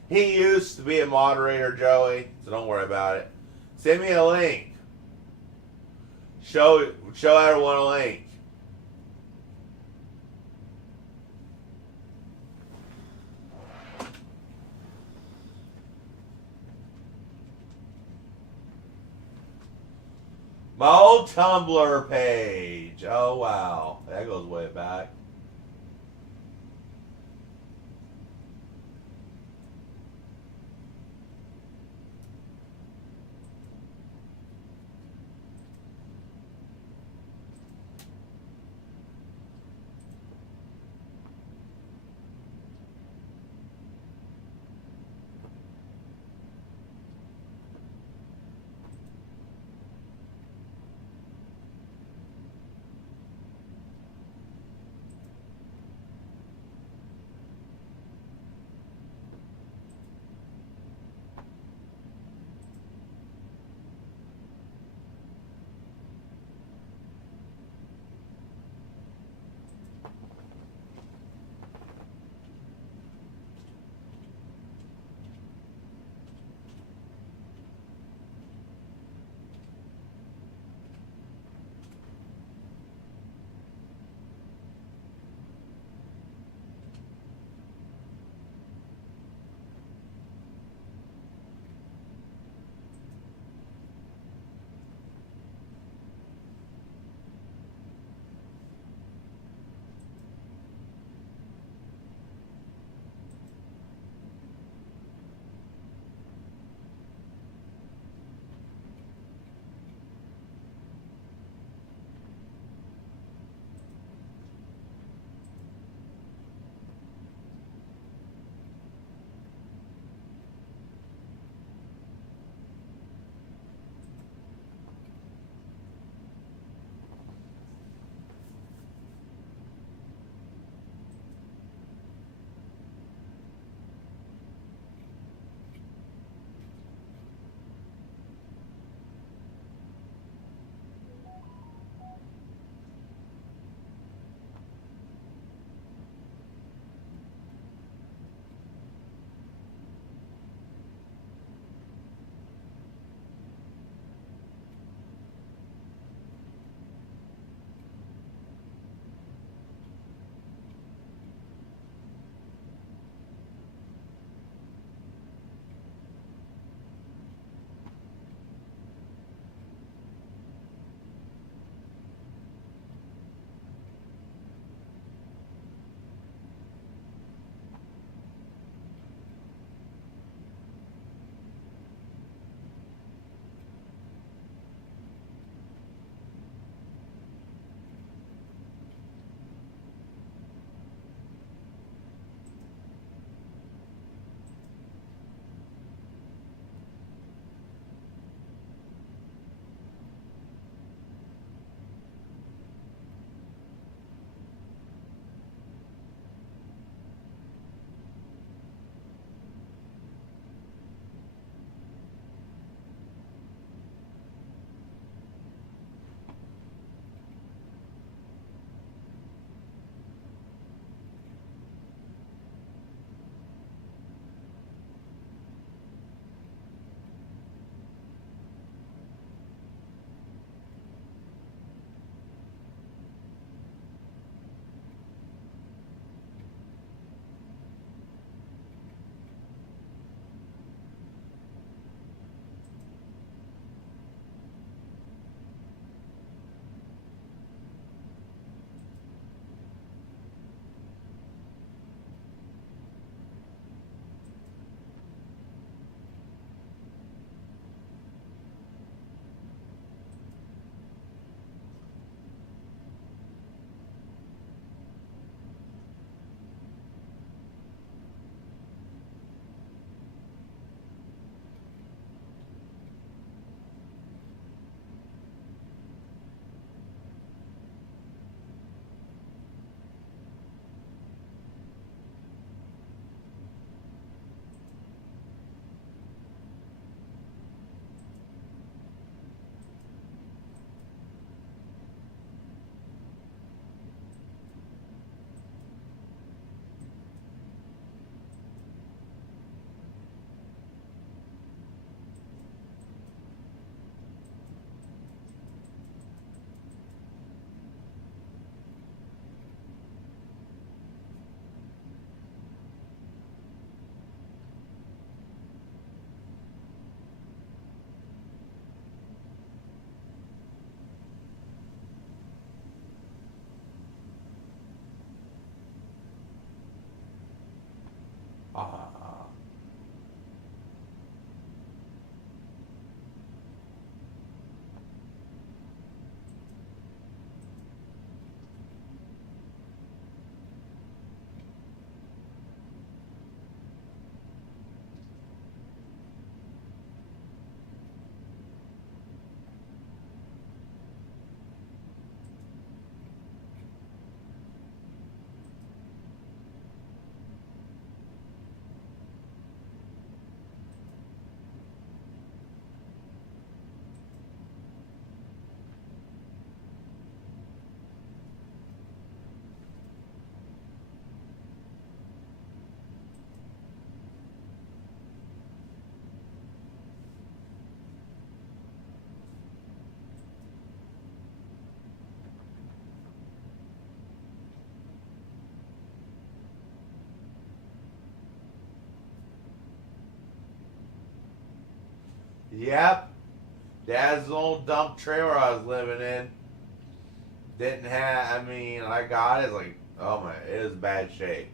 He used to be a moderator, Joey, so don't worry about it. Send me a link. Show everyone a link. My old Tumblr page. Oh, wow. That goes way back. Yep. That's the old dump trailer I was living in. Didn't have, I mean, I got it, like, oh my, it was bad shape.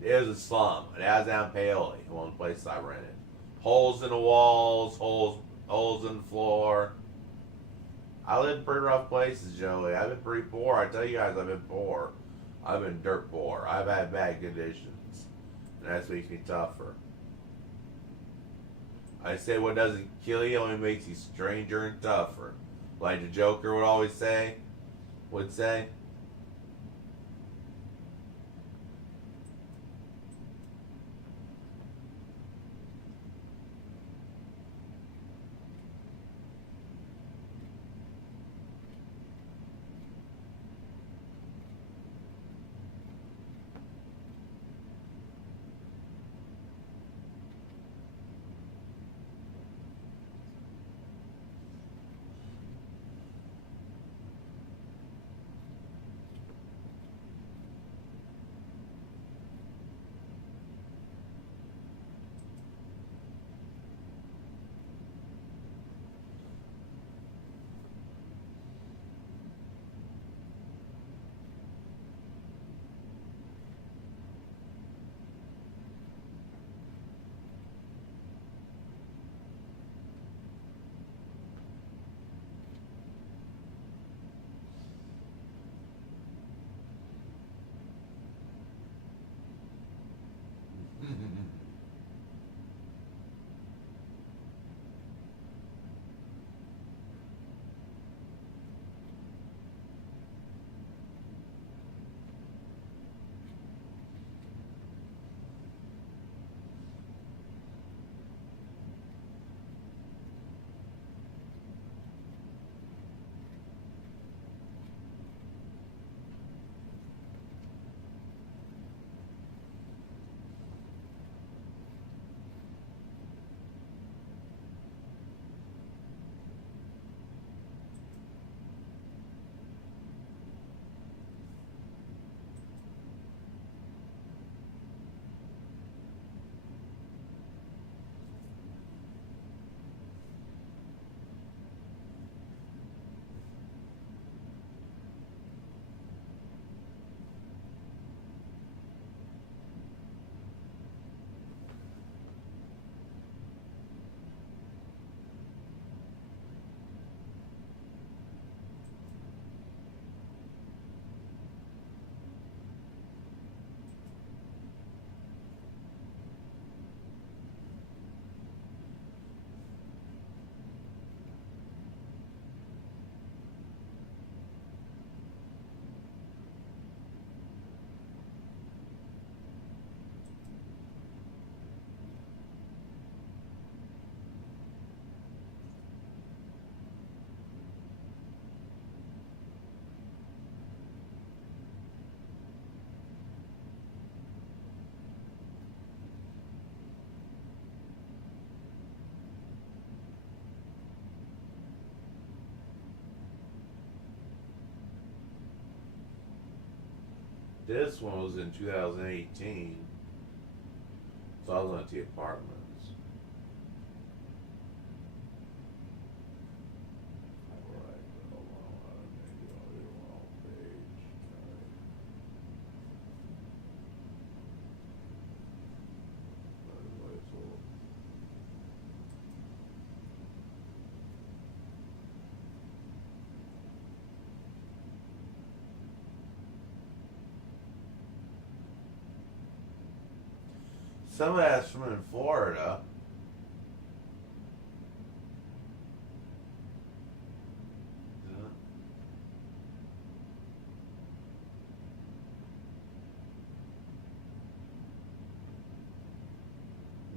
It was a slum. It was down Paoli, one place I rented. Holes in the walls, holes in the floor. I lived in pretty rough places, Joey. I've been pretty poor. I tell you guys, I've been poor. I've been dirt poor. I've had bad conditions. And that makes me tougher. I say what doesn't kill you only makes you stranger and tougher. Like the Joker would always say, would say. This one was in 2018. So I was at the apartments. Some of that's from in Florida.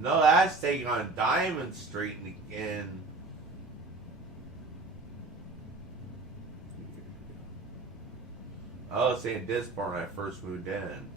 No, that's taken on Diamond Street in I was saying this part when I first moved in.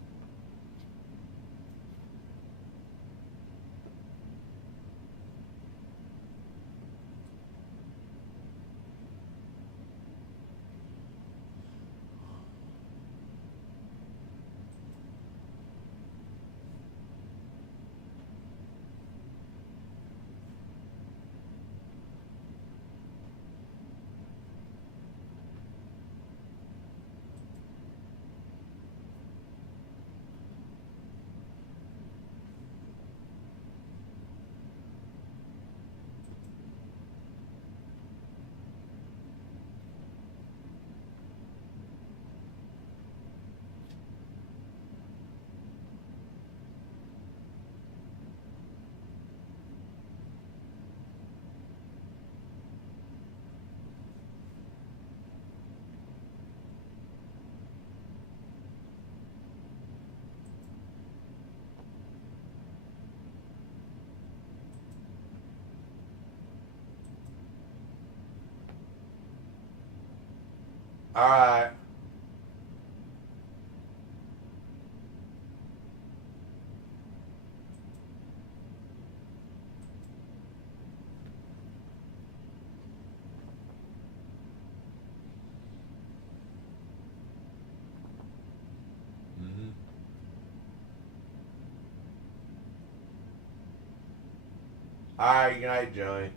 All right. All right, good night, Joey.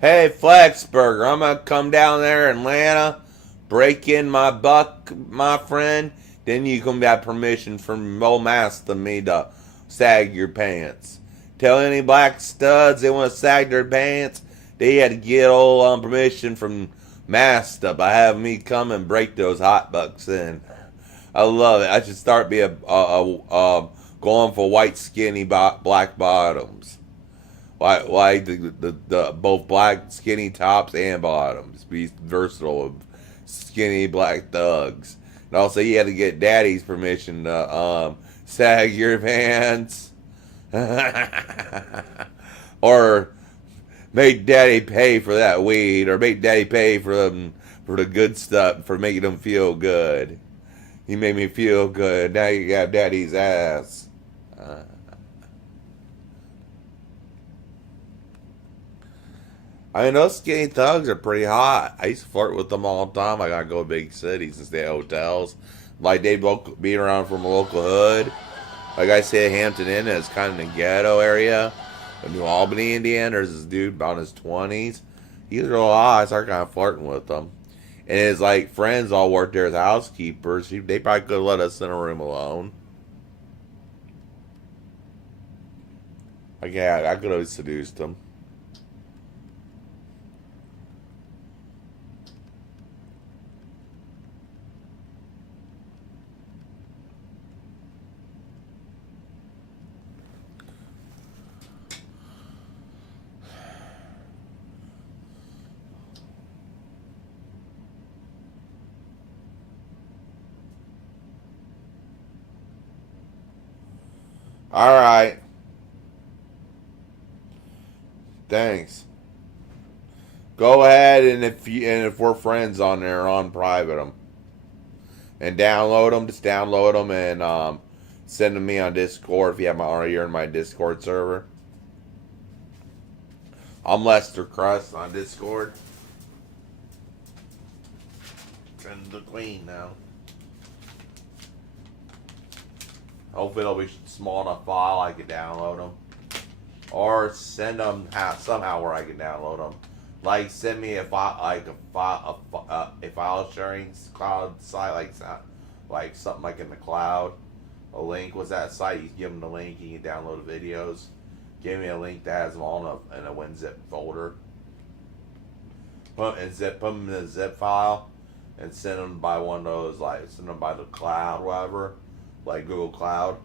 Hey, Flexburger, I'm gonna come down there in Atlanta, break in my buck, my friend. Then you can have permission from old master me to sag your pants. Tell any black studs they want to sag their pants, they had to get old permission from master by having me come and break those hot bucks in. I love it. I should start being going for white skinny black bottoms. Like the both black skinny tops and bottoms. Be versatile of skinny black thugs. And also you had to get daddy's permission to sag your pants. Or make daddy pay for that weed, or make daddy pay for the good stuff, for making them feel good. He made me feel good. Now you got daddy's ass. I mean, those skinny thugs are pretty hot. I used to flirt with them all the time. I gotta go to big cities and stay at hotels. Like, they both being around from a local hood. Like I said, Hampton Inn is kind of in the ghetto area. In New Albany, Indiana, there's this dude about in his 20s. He was real hot. I started kind of flirting with him. And his, like, friends all worked there as housekeepers. They probably could have let us in a room alone. Like, yeah, I could have seduced him. All right. Thanks. Go ahead, and if we're friends on there, on private them and download them. Just download them and send them me on Discord if you have or you're in my Discord server. I'm Lester Crust on Discord. And the Queen now. Hopefully it'll be small enough file I can download them. Or send them somehow where I can download them. Like, send me a file sharing cloud site, like something like in the cloud. A link was that site. You give them the link, you can download the videos. Give me a link that has them all in a WinZip folder. Put them in a zip file and send them by one of those, like, send them by the cloud, whatever. Like Google Cloud.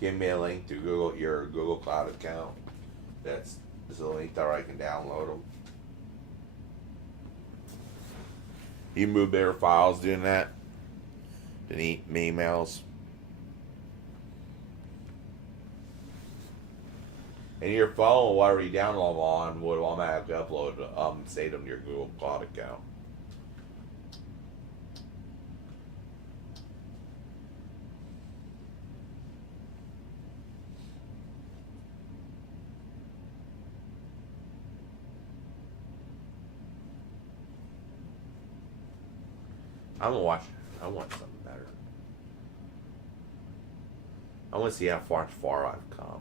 Give me a link to your Google Cloud account. That's a link that I can download them. You move bigger files doing that than emails. And your phone, whatever you download them on, would automatically upload, save them to your Google Cloud account. I'm gonna watch. I want something better. I want to see how far I've come.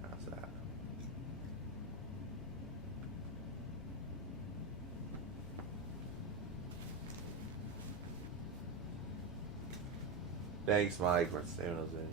How's that? Thanks, Mike, for staying with us.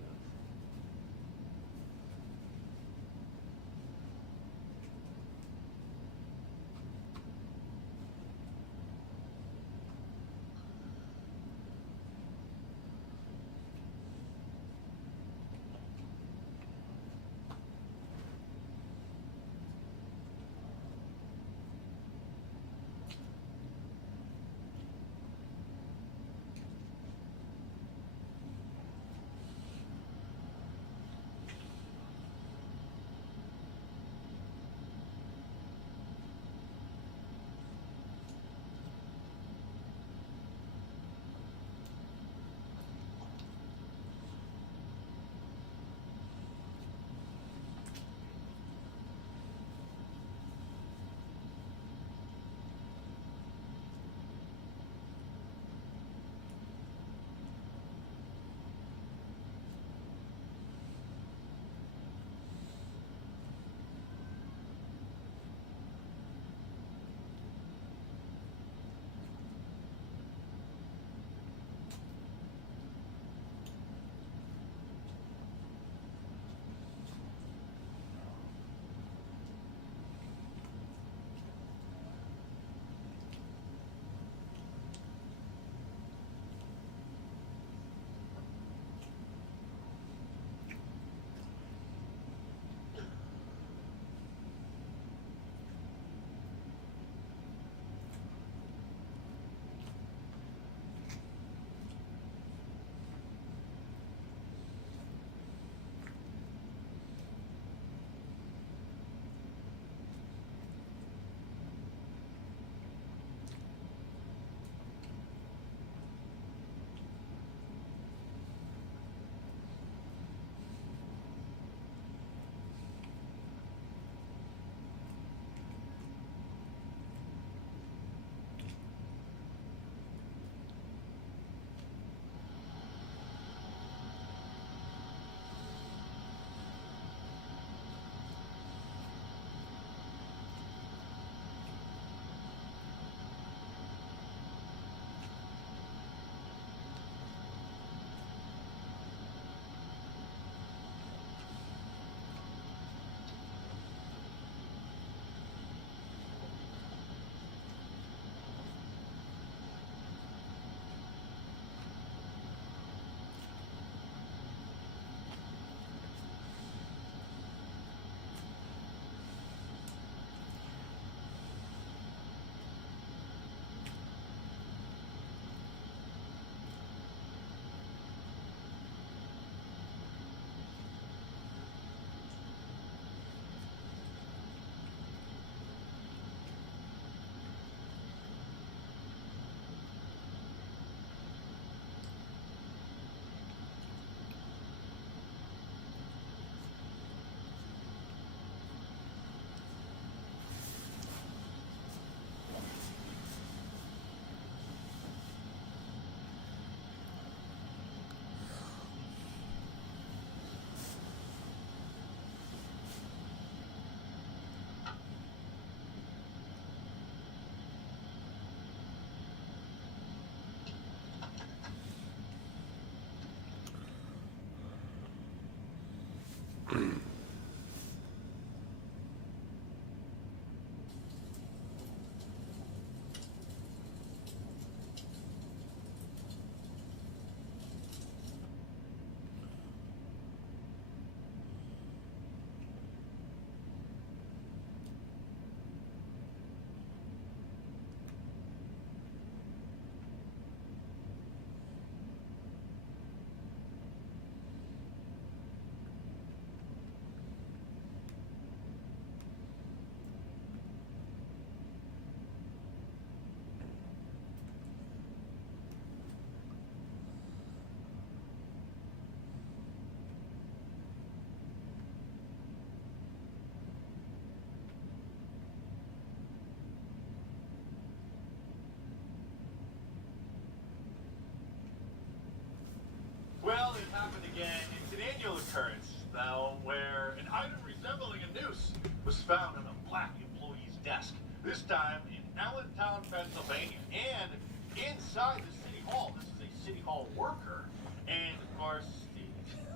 again. It's an annual occurrence now where an item resembling a noose was found on a black employee's desk. This time in Allentown, Pennsylvania, and inside the city hall. This is a city hall worker, and of course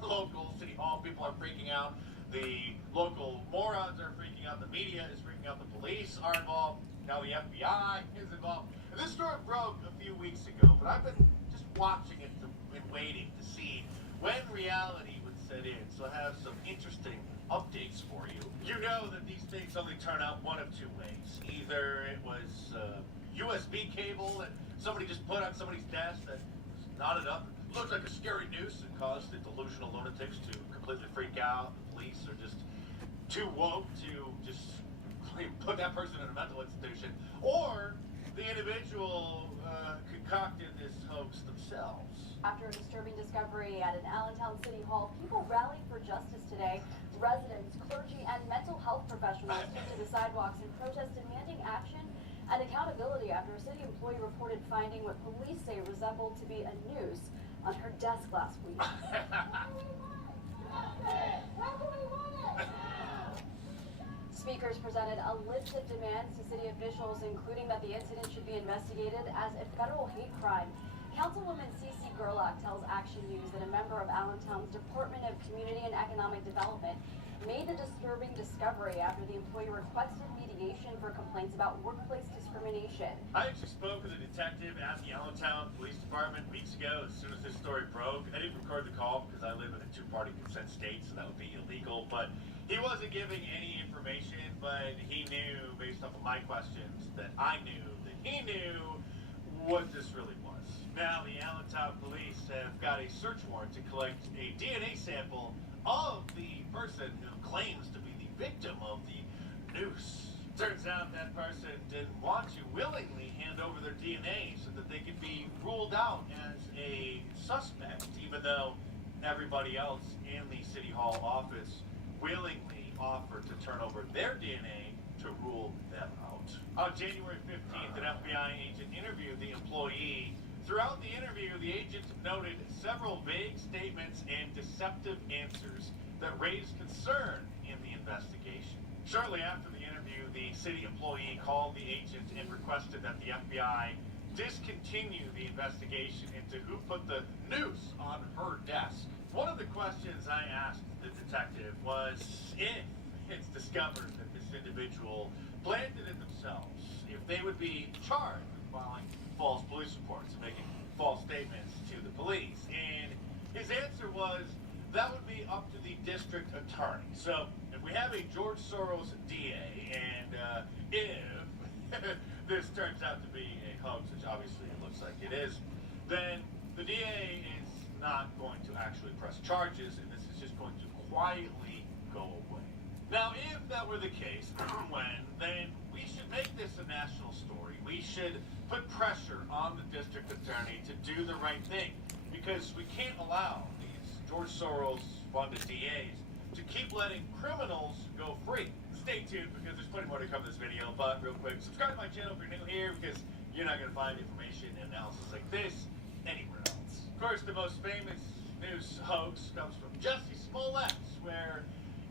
the local city hall people are freaking out. The local morons are freaking out. The media is freaking out. The police are involved. Now the FBI is involved. And this story broke a few weeks ago, but I've been just watching it and waiting to see when reality would set in. So I have some interesting updates for you. You know that these things only turn out one of two ways. Either it was a USB cable that somebody just put on somebody's desk that was knotted up, looked like a scary noose, and caused the delusional lunatics to completely freak out. The police are just too woke to just put that person in a mental institution, or the individual concocted this hoax themselves. After a disturbing discovery at an Allentown City Hall, people rallied for justice today. Residents, clergy, and mental health professionals took to the sidewalks in protest, demanding action and accountability after a city employee reported finding what police say resembled to be a noose on her desk last week. Speakers presented a list of demands to city officials, including that the incident should be investigated as a federal hate crime. Councilwoman C.C. Gerlach tells Action News that a member of Allentown's Department of Community and Economic Development made the disturbing discovery after the employee requested mediation for complaints about workplace discrimination. I actually spoke with a detective at the Allentown Police Department weeks ago as soon as this story broke. I didn't record the call because I live in a two-party consent state, so that would be illegal, but he wasn't giving any information, but he knew, based off of my questions, that I knew that he knew what this really was. Now, the Allentown police have got a search warrant to collect a DNA sample of the person who claims to be the victim of the noose. Turns out that person didn't want to willingly hand over their DNA so that they could be ruled out as a suspect, even though everybody else in the City Hall office willingly offered to turn over their DNA to rule them out. On January 15th, an FBI agent interviewed the employee. Throughout the interview, the agent noted several vague statements and deceptive answers that raised concern in the investigation. Shortly after the interview, the city employee called the agent and requested that the FBI discontinue the investigation into who put the noose on her desk. One of the questions I asked the detective was if it's discovered that this individual planted it themselves, if they would be charged with filing false police reports and making false statements to the police. And his answer was that would be up to the district attorney. So if we have a George Soros DA, and if this turns out to be a hoax, which obviously it looks like it is, then the DA is not going to actually press charges, and this is just going to quietly go away. Now, if that were the case, then we should make this a national story. We should put pressure on the district attorney to do the right thing, because we can't allow these George Soros funded DAs to keep letting criminals go free. Stay tuned, because there's plenty more to come in this video, but real quick, subscribe to my channel if you're new here, because you're not going to find information and analysis like this anywhere else. Of course, the most famous news hoax comes from Jesse Smollett, where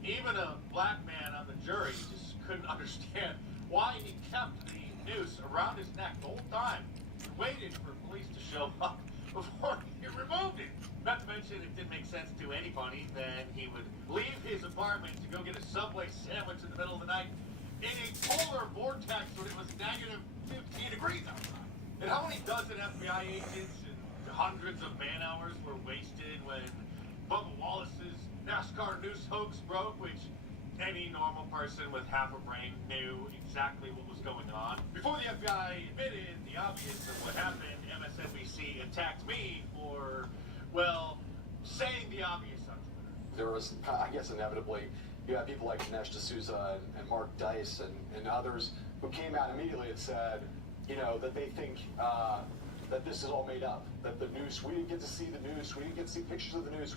even a black man on the jury just couldn't understand why he kept the noose around his neck the whole time and waited for police to show up before he removed it. Not to mention, it didn't make sense to anybody. Then he would leave his apartment to go get a Subway sandwich in the middle of the night in a polar vortex when it was negative 15 degrees outside. And how many dozen FBI agents and hundreds of man hours were wasted when Bubba Wallace's NASCAR news hoax broke, which any normal person with half a brain knew exactly what was going on. Before the FBI admitted the obvious of what happened, MSNBC attacked me for, well, saying the obvious on Twitter. There was, I guess inevitably, you have people like Dinesh D'Souza and Mark Dice and others who came out immediately and said, you know, that they think that this is all made up, that the noose, we didn't get to see the noose, we didn't get to see pictures of the noose,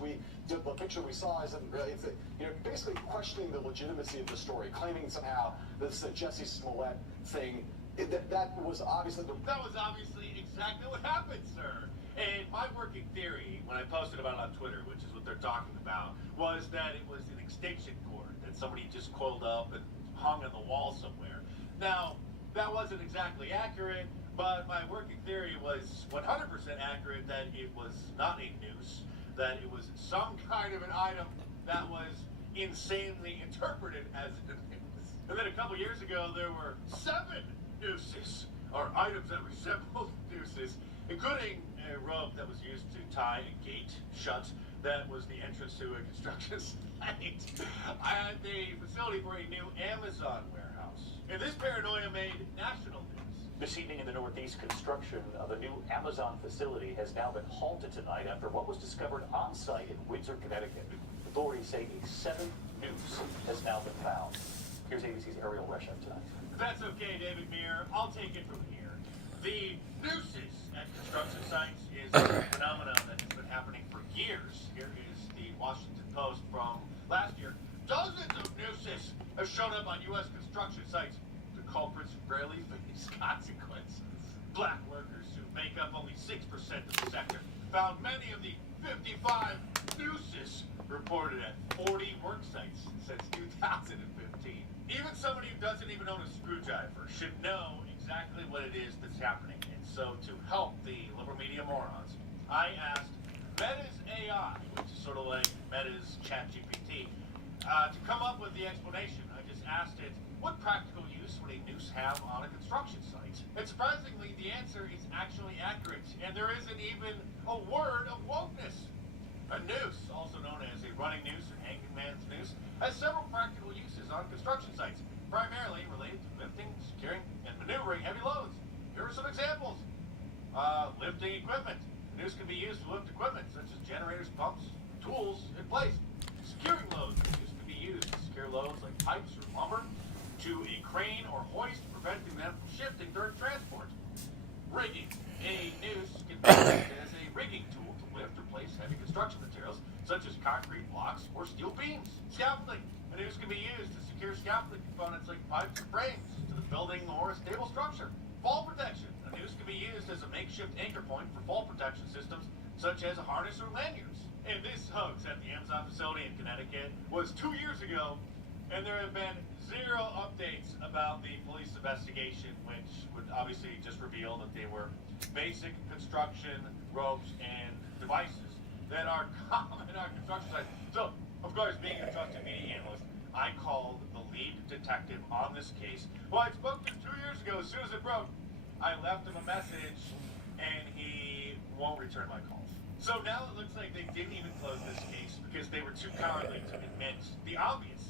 the picture we saw isn't really, it's, you know, basically questioning the legitimacy of the story, claiming somehow that this is a Jesse Smollett thing. That was obviously exactly what happened, sir. And my working theory, when I posted about it on Twitter, which is what they're talking about, was that it was an extinction cord that somebody just coiled up and hung on the wall somewhere. Now, that wasn't exactly accurate, but my working theory was 100% accurate that it was not a noose, that it was some kind of an item that was insanely interpreted as a noose. And then a couple years ago, there were 7 nooses, or items that resembled nooses, including a rope that was used to tie a gate shut that was the entrance to a construction site at the facility for a new Amazon warehouse. And this paranoia made national news. This evening in the Northeast, construction of a new Amazon facility has now been halted tonight after what was discovered on site in Windsor, Connecticut. Authorities say a 7th noose has now been found. Here's ABC's Ariel Reshef tonight. That's okay, David Meir. I'll take it from here. The nooses at construction sites is a phenomenon that has been happening for years. Here is the Washington Post from last year. Dozens of nooses have shown up on U.S. construction sites. The culprits rarely face consequences. Black workers who make up only 6% of the sector found many of the 55 nooses reported at 40 work sites since 2015. Even somebody who doesn't even own a screwdriver should know exactly what it is that's happening. And so to help the liberal media morons, I asked Meta's AI, which is sort of like Meta's ChatGPT, to come up with the explanation. I just asked it, what practical use would a noose have on a construction site? And surprisingly, the answer is actually accurate, and there isn't even a word of wokeness. A noose, also known as a running noose or hanging man's noose, has several practical uses on construction sites, primarily related to lifting, securing, and maneuvering heavy loads. Here are some examples. Lifting equipment. The noose can be used to lift equipment such as generators, pumps, tools in place. Securing loads. The noose can be used to secure loads like pipes or lumber to a crane or hoist, preventing them from shifting during transport. Rigging. A noose can be used as a rigging tool to lift or place heavy construction materials such as concrete blocks or steel beams. Scaffolding. A noose can be used to secure scaffolding components like pipes or frames to the building or a stable structure. Fall protection. A noose can be used as a makeshift anchor point for fall protection systems such as a harness or lanyards. And this hoax at the Amazon facility in Connecticut was 2 years ago, and there have been 0 updates about the police investigation, which would obviously just reveal that they were basic construction ropes and devices that are common on construction sites. So, of course, being a trusted media analyst, I called the lead detective on this case, who I spoke to 2 years ago. As soon as it broke, I left him a message, and he won't return my calls. So now it looks like they didn't even close this case because they were too cowardly to admit the obvious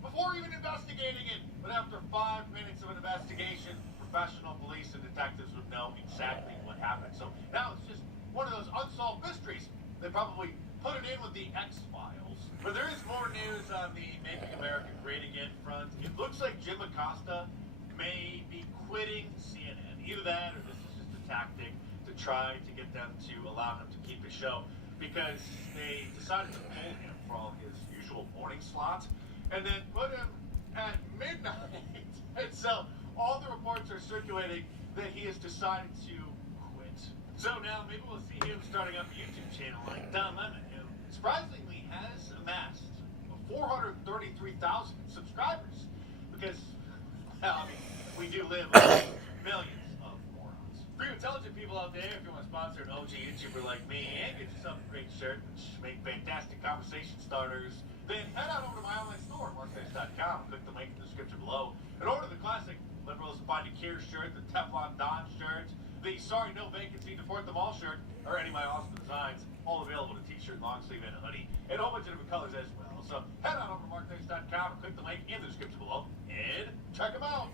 before even investigating it. But after 5 minutes of an investigation, professional police and detectives would know exactly what happened. So now it's just one of those unsolved mysteries. They probably put it in with the X-Files. But there is more news on the Making America Great Again front. It looks like Jim Acosta may be quitting CNN. Either that or this is just a tactic to try to get them to allow him to keep his show, because they decided to pull him from his usual morning slot and then put him at midnight. And so all the reports are circulating that he has decided to quit. So now maybe we'll see him starting up a YouTube channel like Don Lemon, who surprisingly has amassed 433,000 subscribers, because, well, I mean, we do live with millions of morons. For you intelligent people out there, if you want to sponsor an OG YouTuber like me and get yourself a great shirt, which make fantastic conversation starters, then head on over to my online store, markface.com, click the link in the description below, and order the classic Liberals Find a Cure shirt, the Teflon Don shirt, the Sorry No Vacancy Deport Them All shirt, or any of my awesome designs, all available in a t-shirt, long sleeve, and a hoodie, and a whole bunch of different colors as well. So head on over to markface.com and click the link in the description below, and check them out.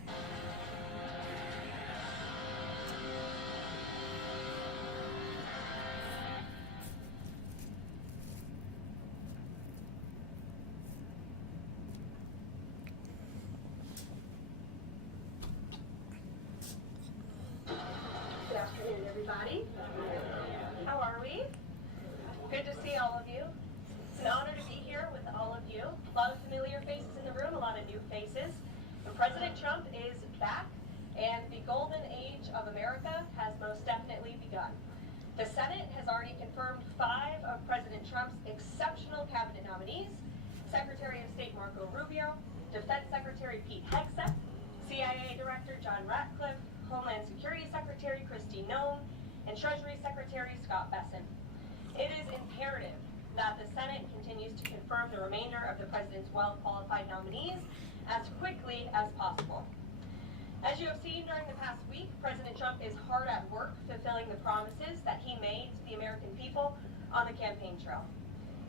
Good afternoon, everybody. How are we? Good to see all of you. It's an honor to be here with all of you. A lot of familiar faces in the room, a lot of new faces. And President Trump is back, and the golden age of America has most definitely begun. The Senate has already confirmed 5 of President Trump's exceptional cabinet nominees: Secretary of State Marco Rubio, Defense Secretary Pete Hegseth, CIA Director John Ratcliffe, Homeland Security Secretary Kristi Noem, and Treasury Secretary Scott Bessent. It is imperative that the Senate continues to confirm the remainder of the president's well-qualified nominees as quickly as possible. As you have seen during the past week, President Trump is hard at work fulfilling the promises that he made to the American people on the campaign trail.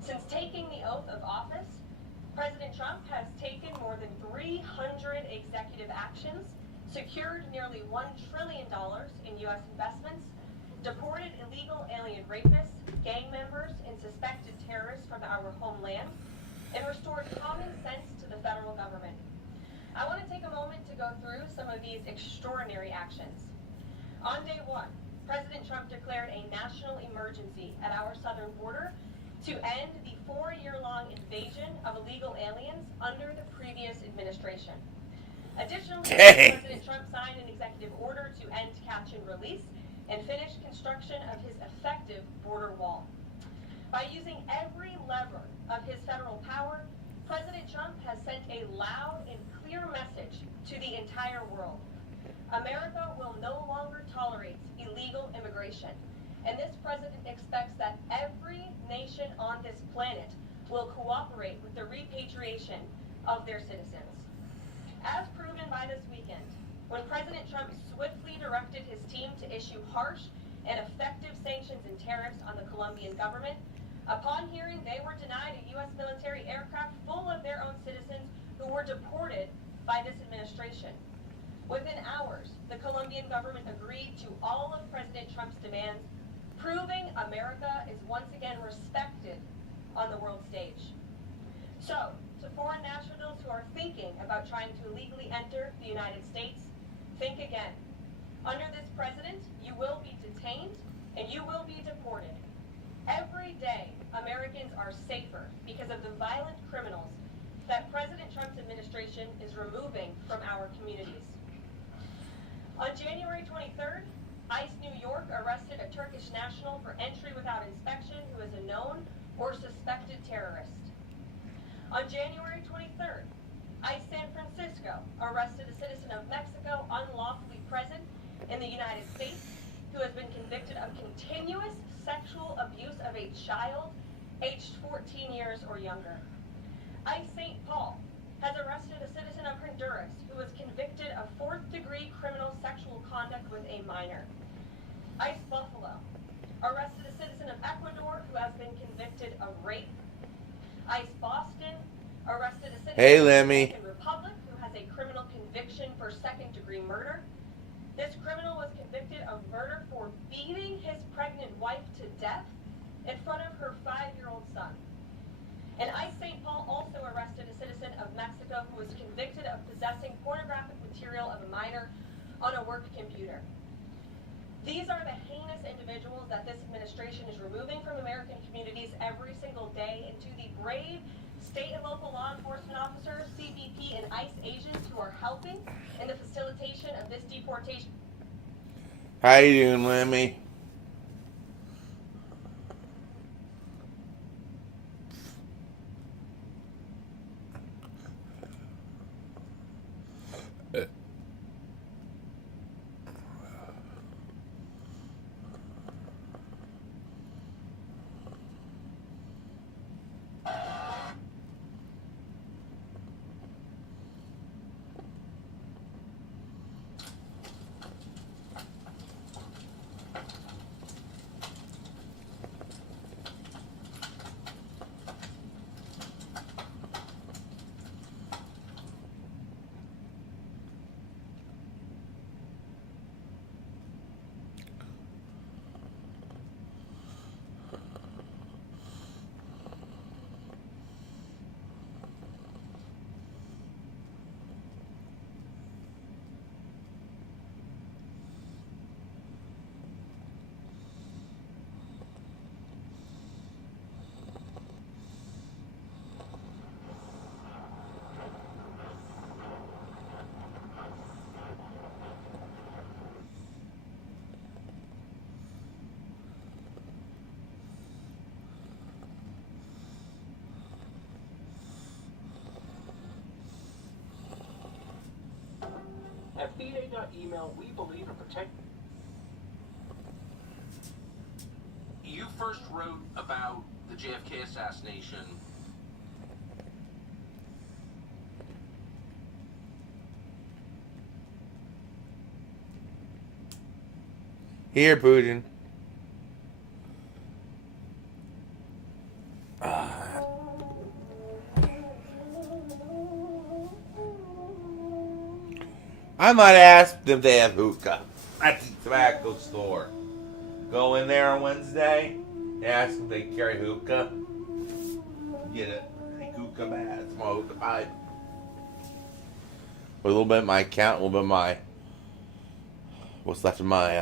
Since taking the oath of office, President Trump has taken more than 300 executive actions, secured nearly $1 trillion in U.S. investments, deported illegal alien rapists, gang members, and suspected terrorists from our homeland, and restored common sense to the federal government. I want to take a moment to go through some of these extraordinary actions. On day 1, President Trump declared a national emergency at our southern border to end the 4-year-long invasion of illegal aliens under the previous administration. Additionally, President Trump signed an executive order to end catch and release and finish construction of his effective border wall. By using every lever of his federal power, President Trump has sent a loud and clear message to the entire world. America will no longer tolerate illegal immigration, and this president expects that every nation on this planet will cooperate with the repatriation of their citizens. As proven by this weekend, when President Trump swiftly directed his team to issue harsh and effective sanctions and tariffs on the Colombian government, upon hearing they were denied a U.S. military aircraft full of their own citizens who were deported by this administration. Within hours, the Colombian government agreed to all of President Trump's demands, proving America is once again respected on the world stage. So, to foreign nationals who are thinking about trying to illegally enter the United States, think again. Under this president, you will be detained and you will be deported. Every day, Americans are safer because of the violent criminals that President Trump's administration is removing from our communities. On January 23rd, ICE New York arrested a Turkish national for entry without inspection who is a known or suspected terrorist. On January 23rd, ICE San Francisco arrested a citizen of Mexico unlawfully present in the United States who has been convicted of continuous sexual abuse of a child aged 14 years or younger. ICE St. Paul has arrested a citizen of Honduras who was convicted of 4th-degree criminal sexual conduct with a minor. ICE Buffalo arrested a citizen of Ecuador who has been convicted of rape. ICE Boston arrested a citizen of the Dominican Republic who has a criminal conviction for 2nd-degree murder. This criminal was convicted of murder for beating his pregnant wife to death in front of her 5-year-old son. And ICE St. Paul also arrested a citizen of Mexico who was convicted of possessing pornographic material of a minor on a work computer. These are the heinous individuals that this administration is removing from American communities every single day, and to the brave state and local law enforcement officers, CBP, and ICE agents who are helping in the facilitation of this deportation. How you doing, Lemmy? VA got email we believe are protect. You first wrote about the JFK assassination. Here, Putin. I might ask them if they have hookah at the tobacco store. Go in there on Wednesday, ask them if they carry hookah. Get it. Hookah bat, small hookah pipe. With a little bit of my account, a little bit of my, what's left of my,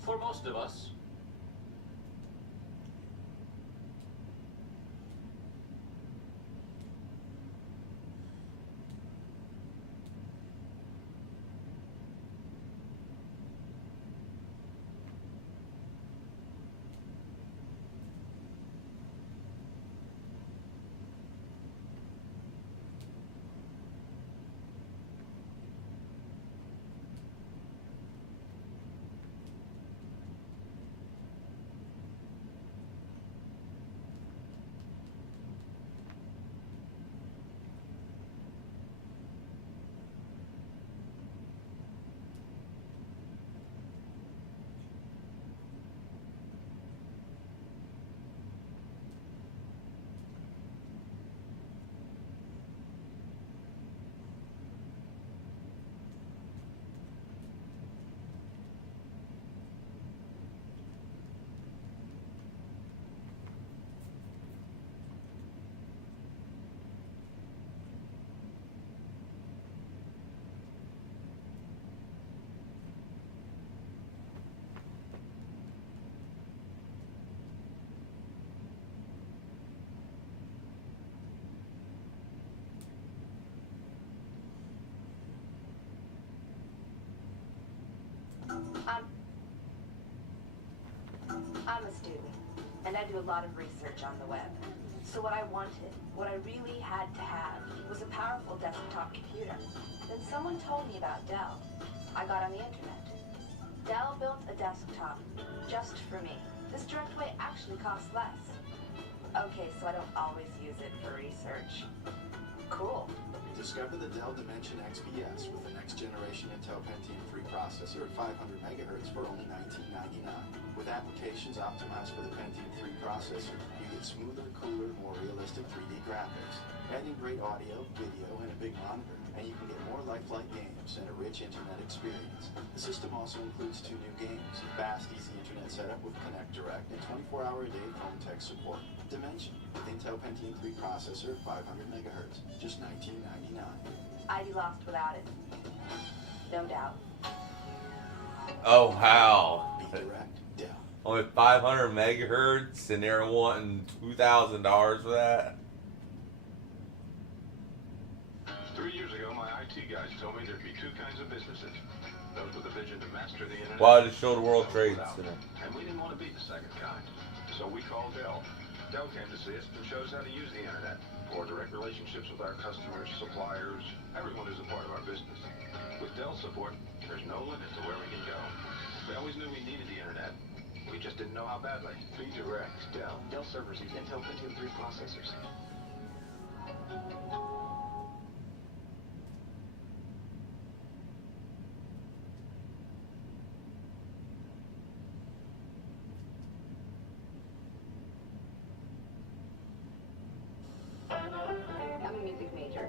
For most of us, I'm a student, and I do a lot of research on the web. So what I wanted, what I really had to have, was a powerful desktop computer. Then someone told me about Dell. I got on the internet. Dell built a desktop just for me. This direct way actually costs less. Okay, so I don't always use it for research. Cool. Discover the Dell Dimension XPS with the next generation Intel Pentium 3 processor at 500 megahertz for only $19.99. With applications optimized for the Pentium 3 processor, you get smoother, cooler, more realistic 3D graphics. Add in great audio, video, and a big monitor, and you can get more lifelike games and a rich internet experience. The system also includes 2 new games, fast, easy internet setup with Connect Direct, and 24-hour-a-day phone tech support. Dimension, with Intel Pentium 3 processor at 500 megahertz, just $19.99. I'd be lost without it. No doubt. Oh, wow. Be direct, Dell. Only 500 megahertz, and they're wanting $2,000 for that? 3 years ago, my IT guys told me there'd be 2 kinds of businesses. Those with a vision to master the internet. Why did it show the World Trade Center? And we didn't want to be the second kind. So we called Dell. Dell came to see us and showed us how to use the internet. For direct relationships with our customers, suppliers, everyone who's a part of our business. With Dell support, there's no limit to where we can go. We always knew we needed the internet. We just didn't know how badly. Be direct, Dell. Dell servers use Intel Pentium 3 processors. I'm a music major.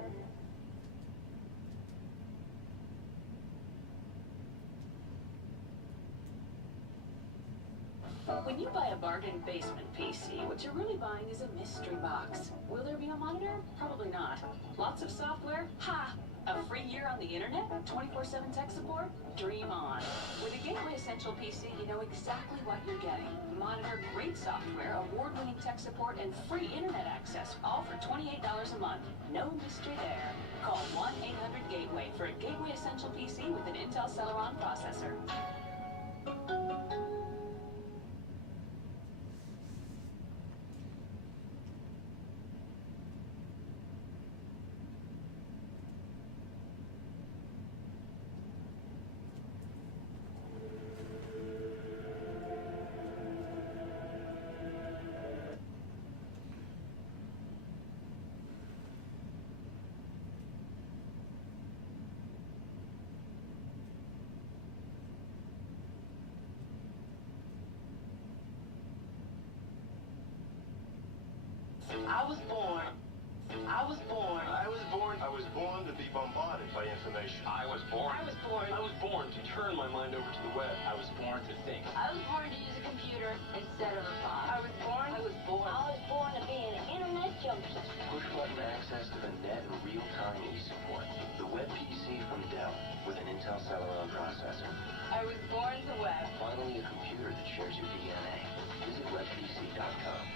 When you buy a bargain basement PC, what you're really buying is a mystery box. Will there be a monitor? Probably not. Lots of software? Ha! A free year on the internet? 24/7 tech support? Dream on. With a Gateway Essential PC, you know exactly what you're getting. Monitor, great software, award-winning tech support, and free internet access, all for $28 a month. No mystery there. Call 1-800-GATEWAY for a Gateway Essential PC with an Intel Celeron processor. I was born to be bombarded by information. I was born to turn my mind over to the web. I was born to think. I was born to use a computer instead of a phone. I was born to be an internet junkie. Push button access to the net and real-time e-support. The web PC from Dell with an Intel Celeron processor. I was born to web. Finally, a computer shares your DNA. Visit redpc.com.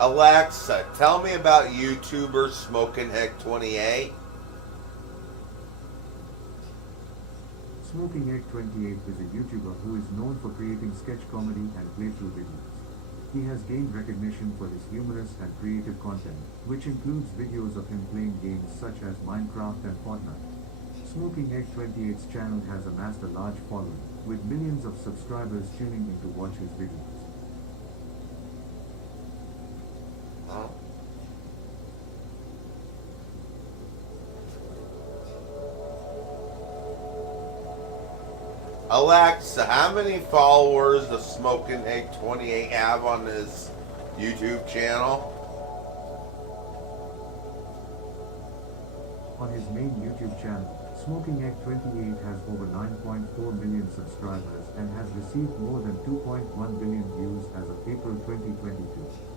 Alexa, tell me about YouTuber Smoking Egg 28. Smoking Egg 28 is a YouTuber who is known for creating sketch comedy and playthrough videos. He has gained recognition for his humorous and creative content, which includes videos of him playing games such as Minecraft and Fortnite. Smoking Egg 28's channel has amassed a large following, with millions of subscribers tuning in to watch his videos. Alexa, how many followers does Smoking Egg 28 have on his YouTube channel? On his main YouTube channel, Smoking Egg 28 has over 9.4 million subscribers and has received more than 2.1 billion views as of April 2022.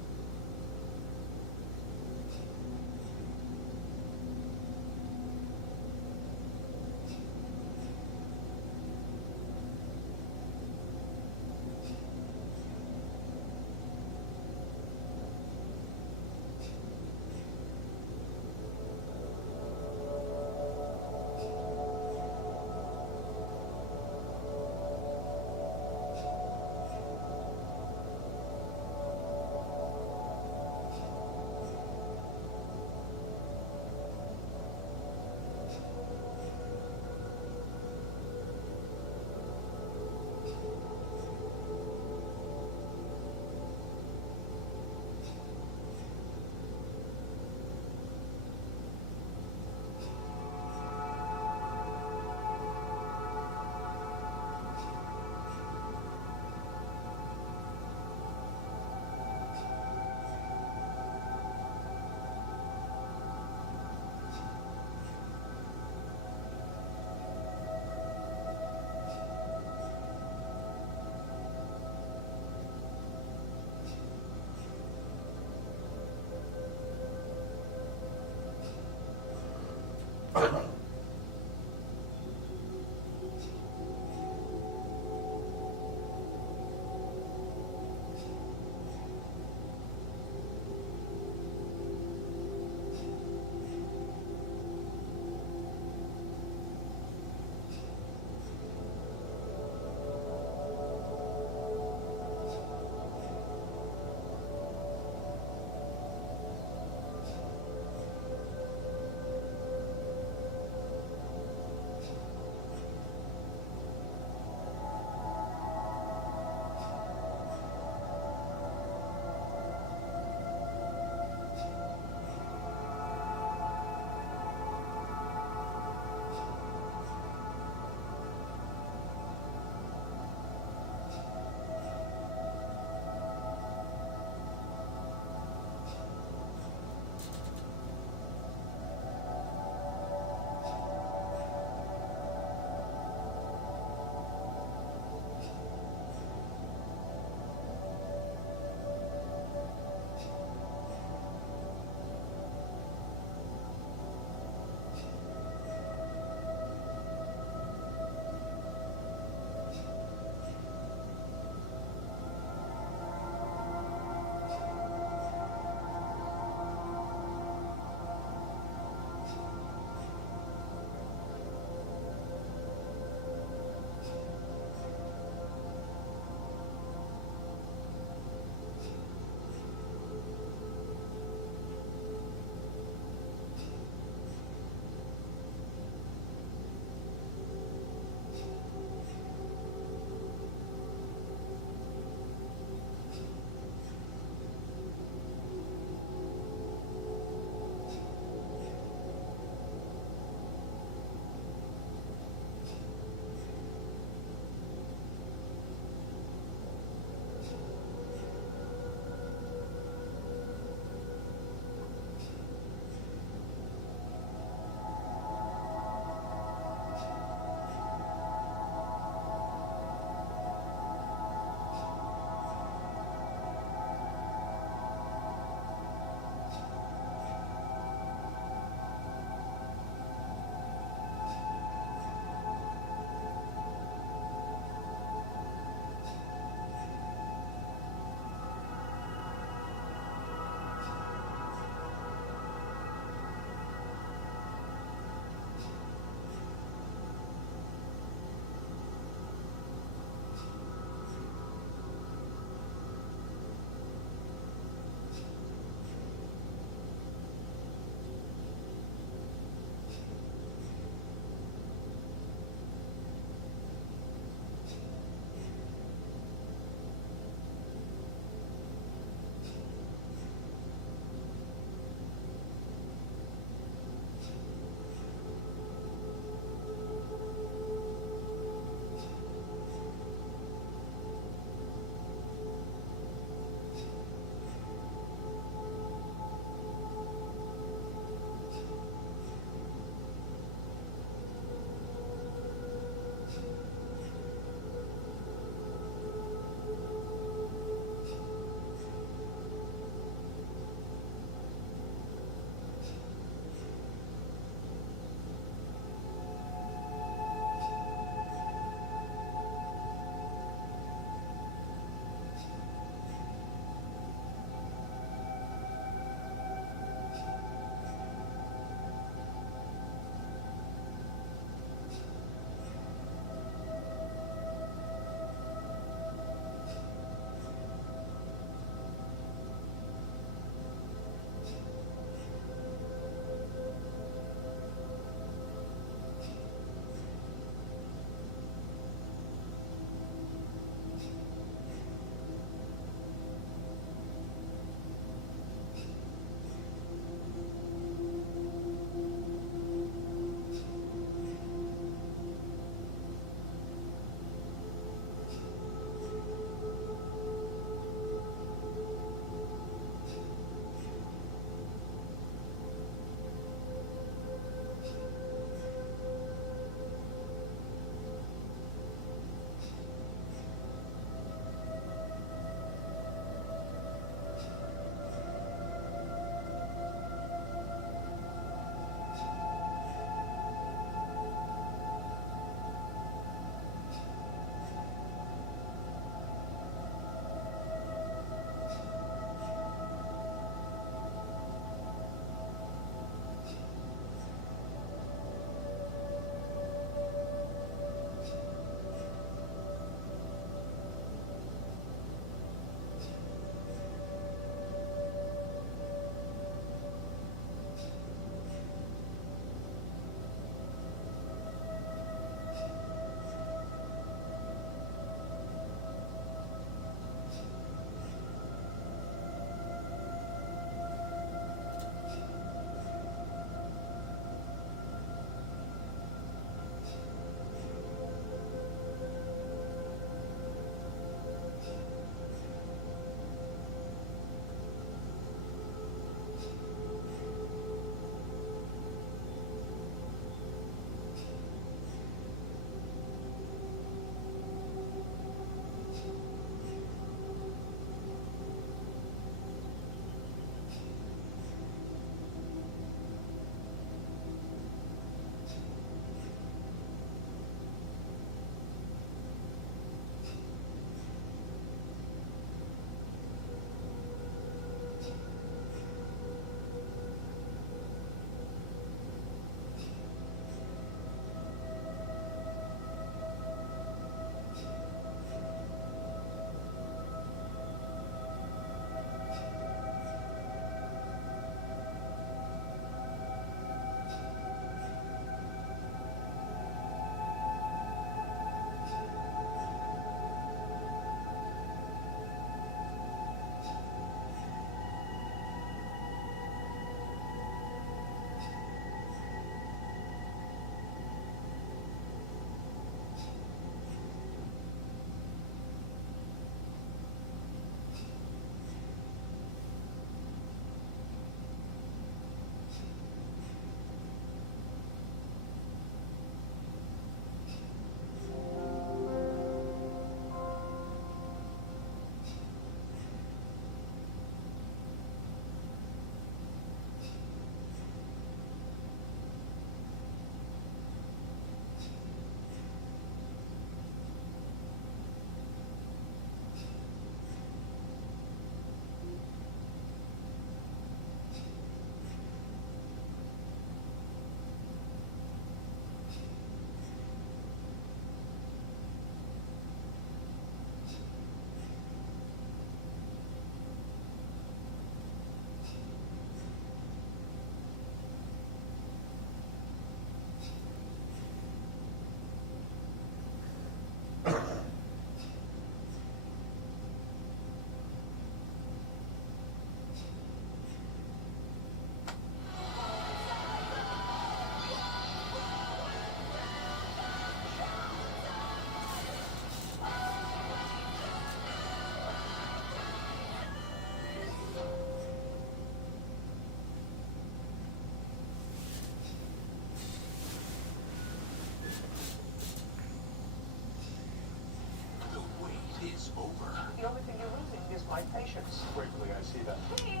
Canada.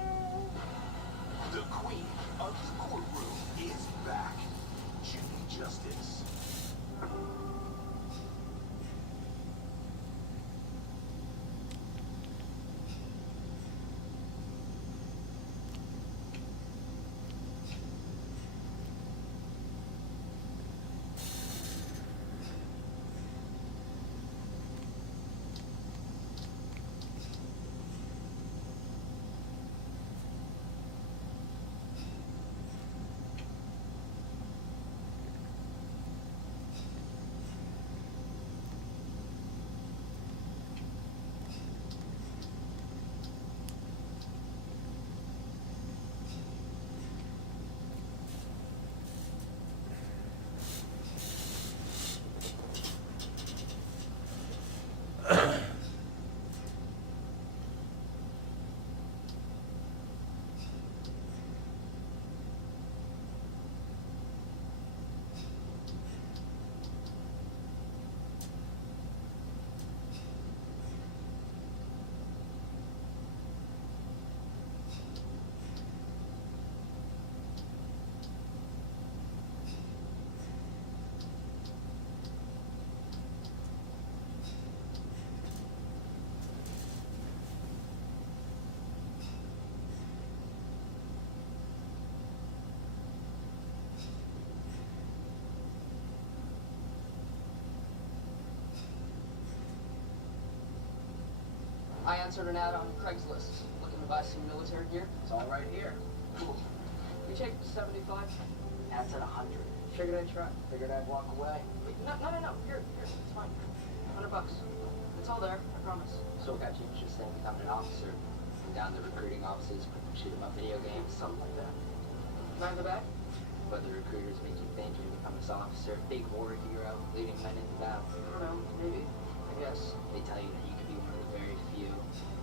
The queen of the courtroom is back. Judy Justice. I answered an ad on Craigslist, looking to buy some military gear. It's all right here. Cool. You take 75? Ad's at 100. Figured I'd try. Figured I'd walk away. Wait, no. Here, it's fine. $100. It's all there, I promise. So what got you interested in becoming an officer? Down the recruiting offices, shoot 'em up video games, something like that. Mind the back? Whether recruiters make you think you become this officer, big war hero, leading men into battle. I don't know, maybe. I guess. They tell you that you can be one of the very few,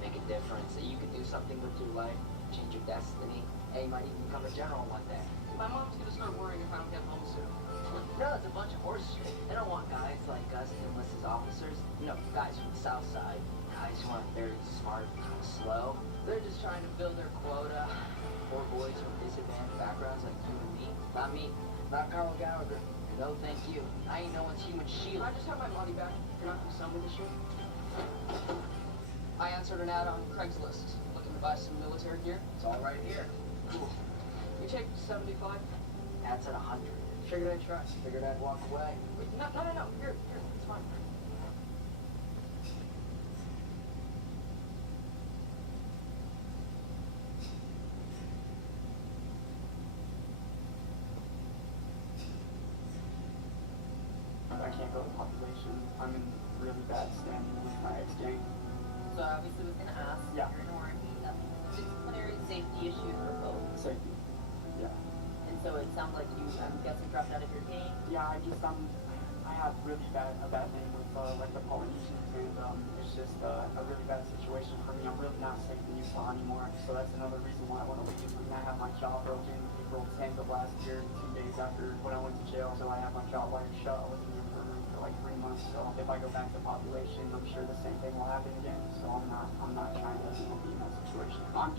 make a difference, that you can do something with your life, change your destiny. Hey, you might even become a general one day. My mom's gonna start worrying if I don't get home soon. No, it's a bunch of horse shit. They don't want guys like us to enlist as officers. You know, guys from the south side. Guys who aren't very smart, kind of slow. They're just trying to fill their quota. Poor boys from disadvantaged backgrounds like you and me. Not me. Not Carl Gallagher. No, thank you. I ain't no one's human shield. Can I just have my money back? You're not gonna sell me this shit? I answered an ad on Craigslist, looking to buy some military gear. It's all right here. Cool. You take 75? Ad's at 100. Figured I'd try. Figured I'd walk away. Wait, no. Here, it's fine. I can't go to population. I'm in really bad standing with my ex-gang. So I obviously was going to ask, Yeah. you're in Oregon, disciplinary safety issues or both? Safety. Yeah. And so it sounds like you, I'm guessing, dropped out of your game? Yeah, I have really a bad name with like the Polynesians, and it's just a really bad situation for me. I'm really not safe in Utah anymore, so that's another reason why I want to leave. I mean, I had my jaw broken April 10th of last year, 2 days after when I went to jail, so I had my jaw wired shut. I was in the infirmary for like 3 months, so if I go back to population, I'm sure the same thing will happen again. So I'm not trying to be in that situation. I'm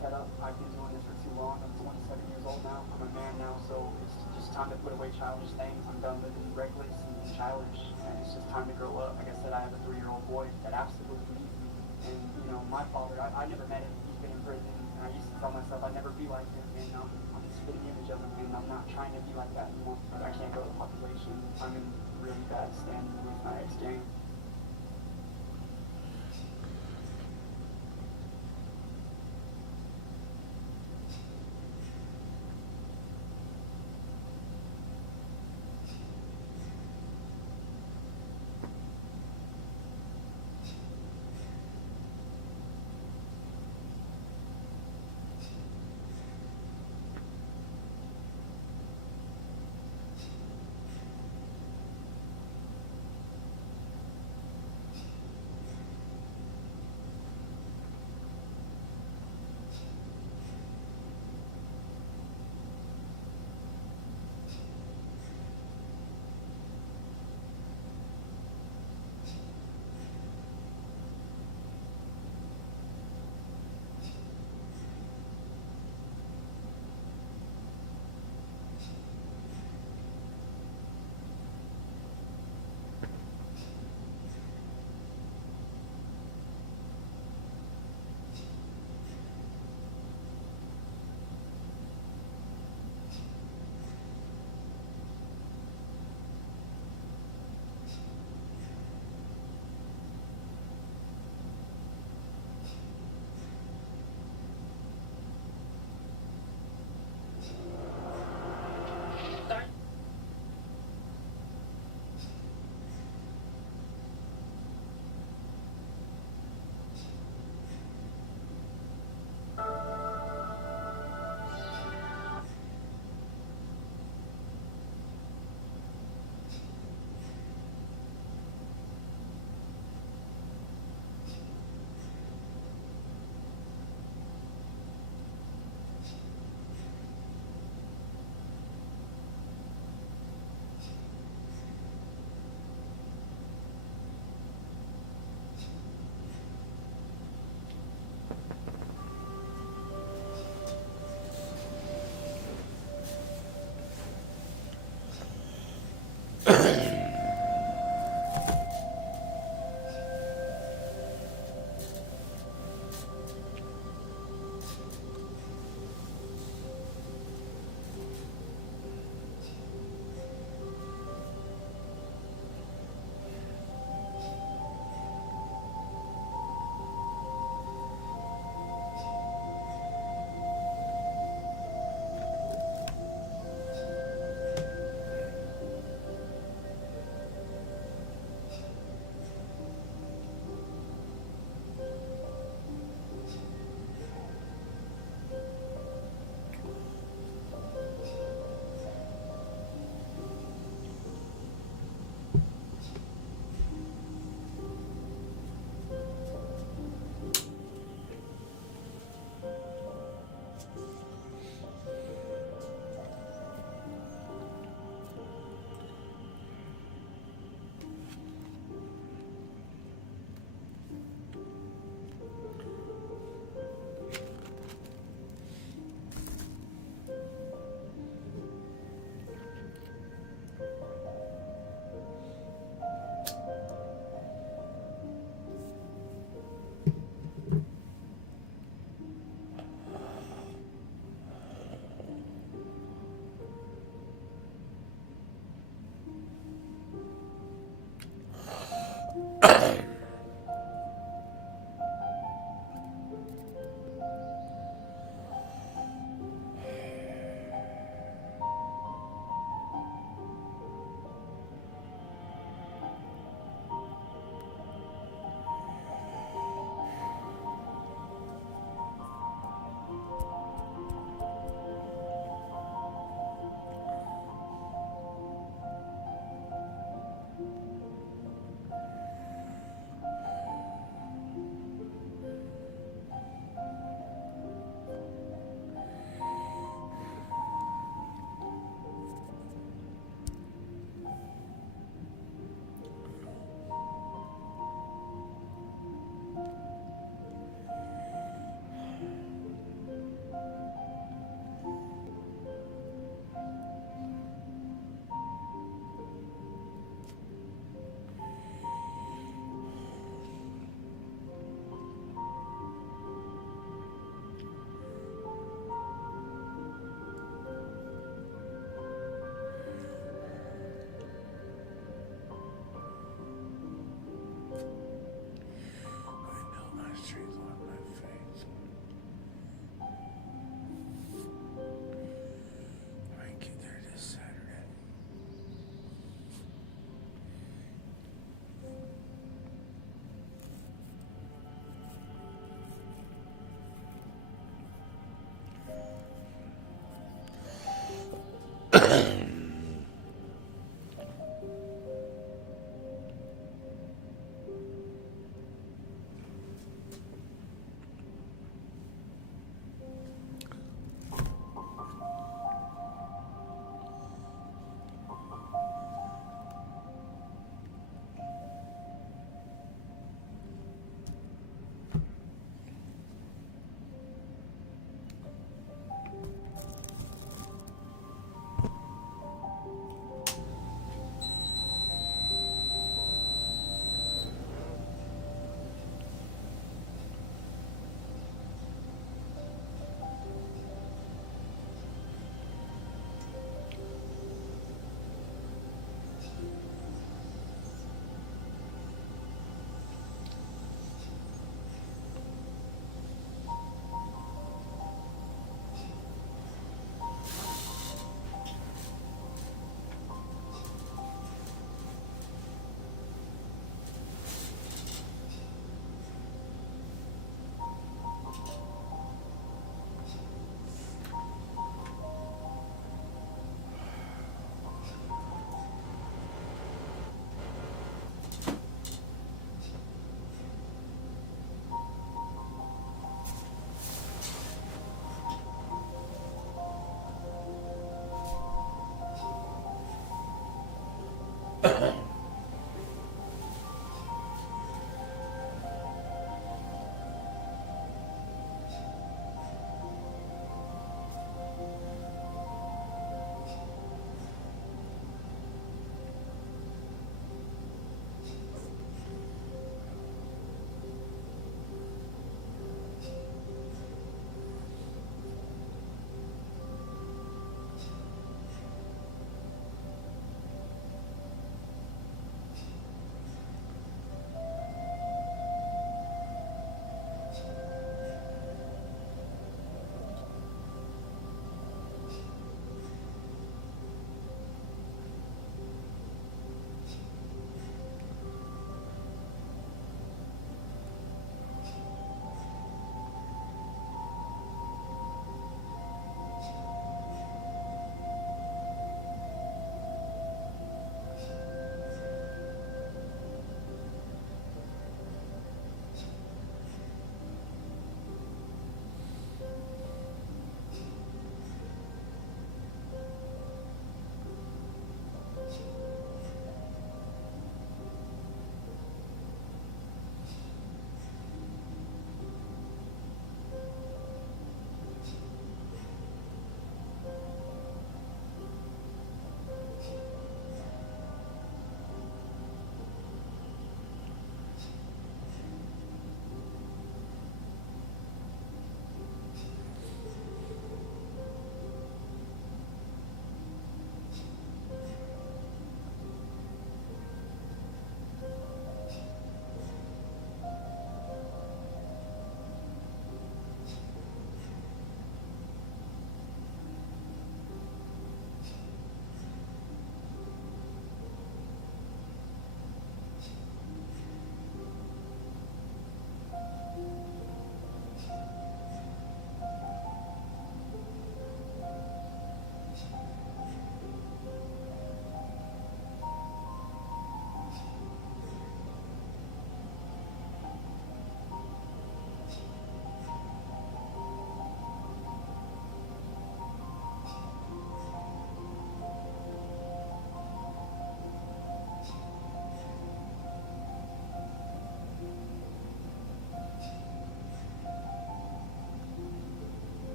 fed up. I've been doing this for too long. I'm 27 years old now. I'm a man now, so it's just time to put away childish things. I'm done living reckless and childish, and it's just time to grow up. Like I said, I have a 3-year-old boy that absolutely needs me. And, you know, my father, I never met him. He's been in prison, and I used to tell myself I'd never be like him, and I'm a spitting image of him, and I'm not trying to be like that anymore. I can't go to the population. I'm in really bad standing with my ex-gang.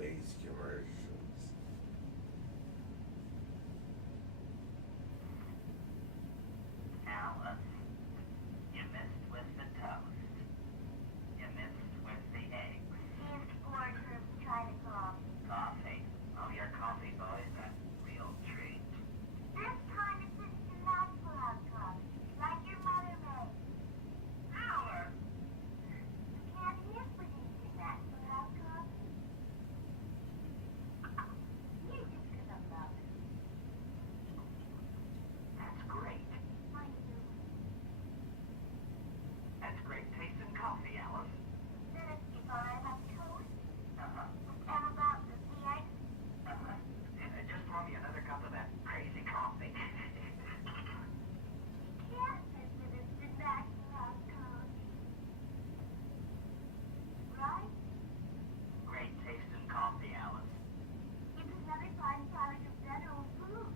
plant-based commercials. Alice, you missed with the toast. You missed with the eggs. He's bored for trying coffee. Coffee. Oh, your coffee boy's a real treat. This time it's instant not cloud coffee, like your mother made. Alice! You can't live with instant not cloud coffee. You just gonna love it. That's great. I do. That's great tasting coffee, Alice. Then if I have toast, Uh-huh. and about the eggs, Uh-huh. Just pour me another cup of that crazy coffee. can't live with instant not cloud coffee. Right? Great tasting coffee, Alice. It's another fine product of federal food.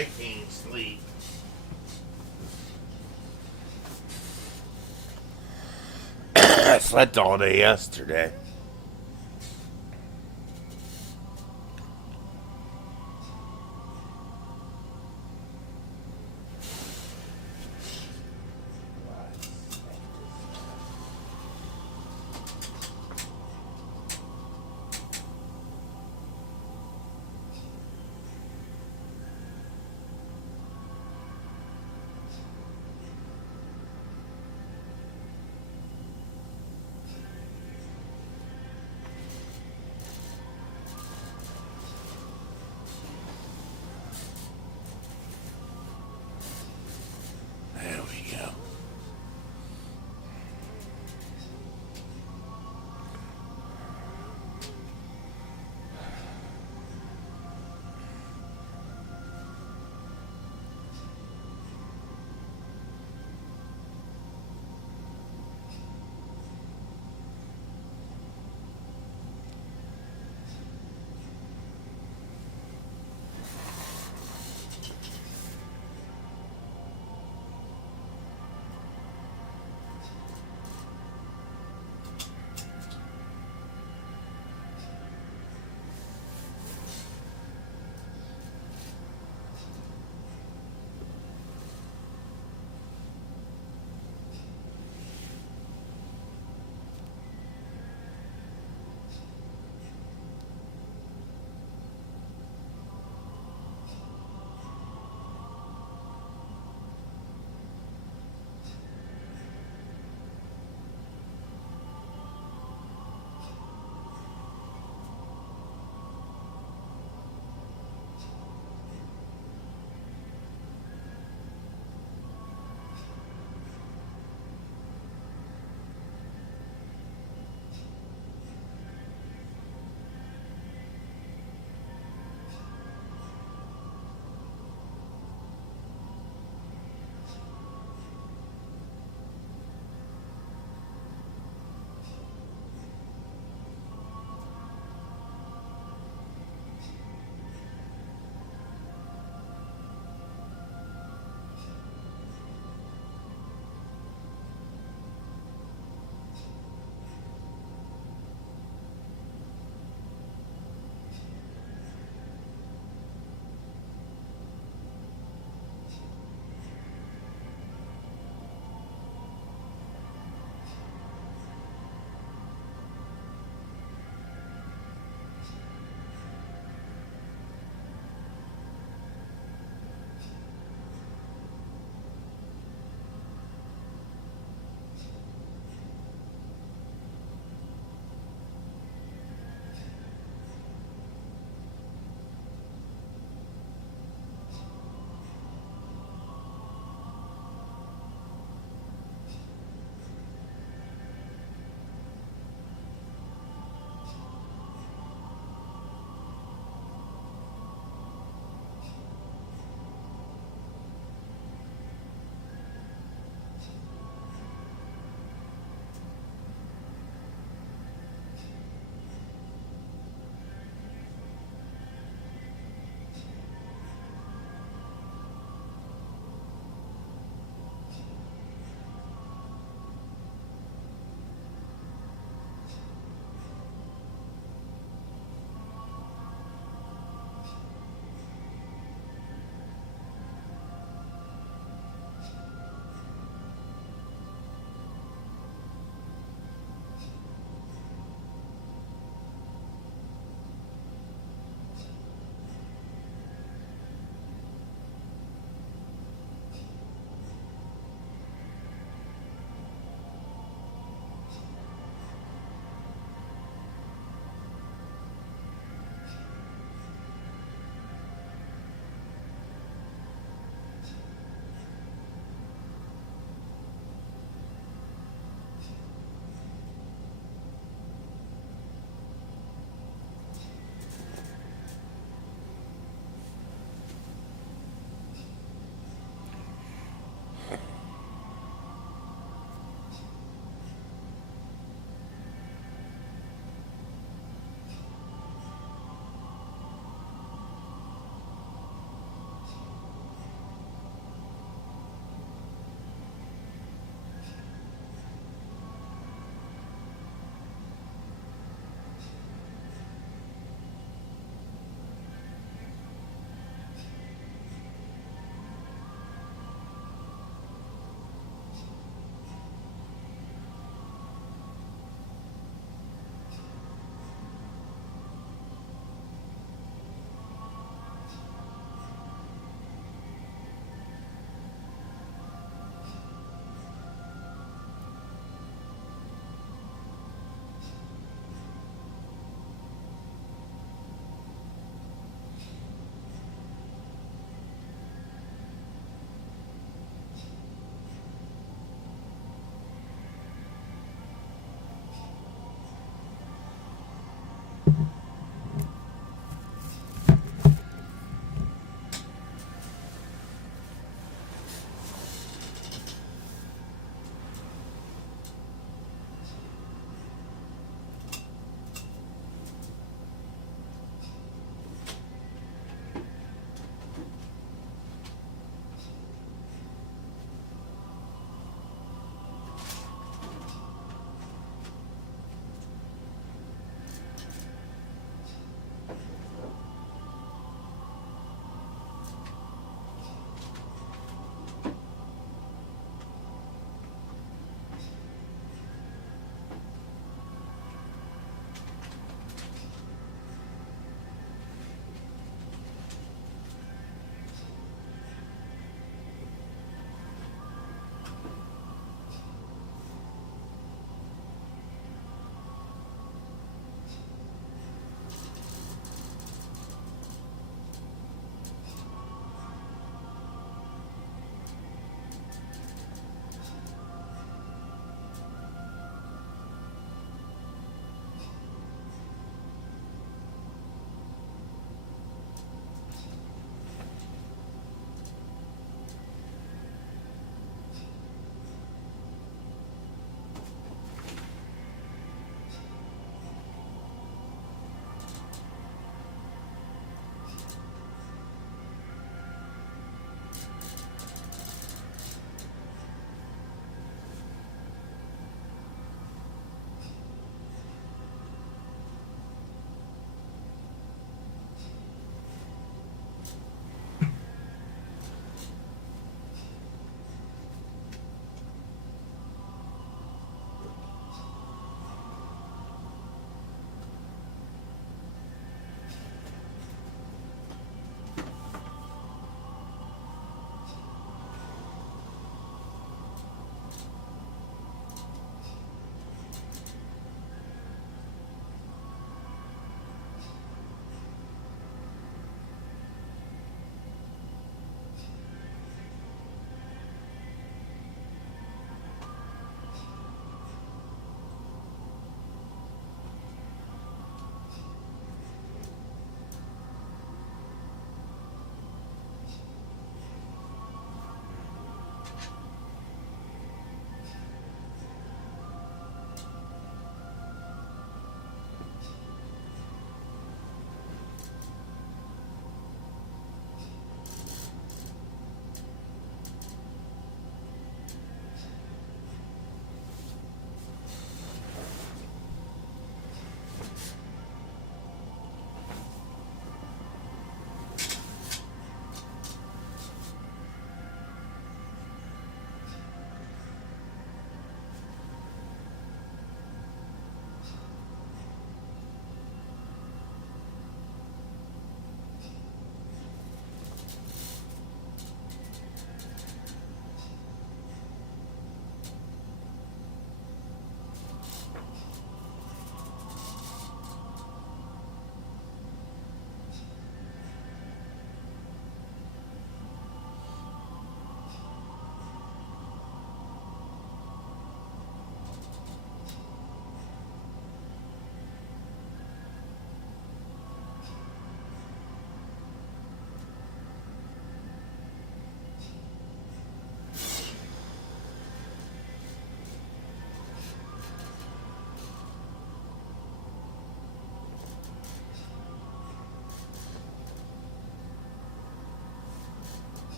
I can't sleep. I slept all day yesterday.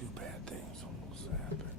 two bad things almost happened.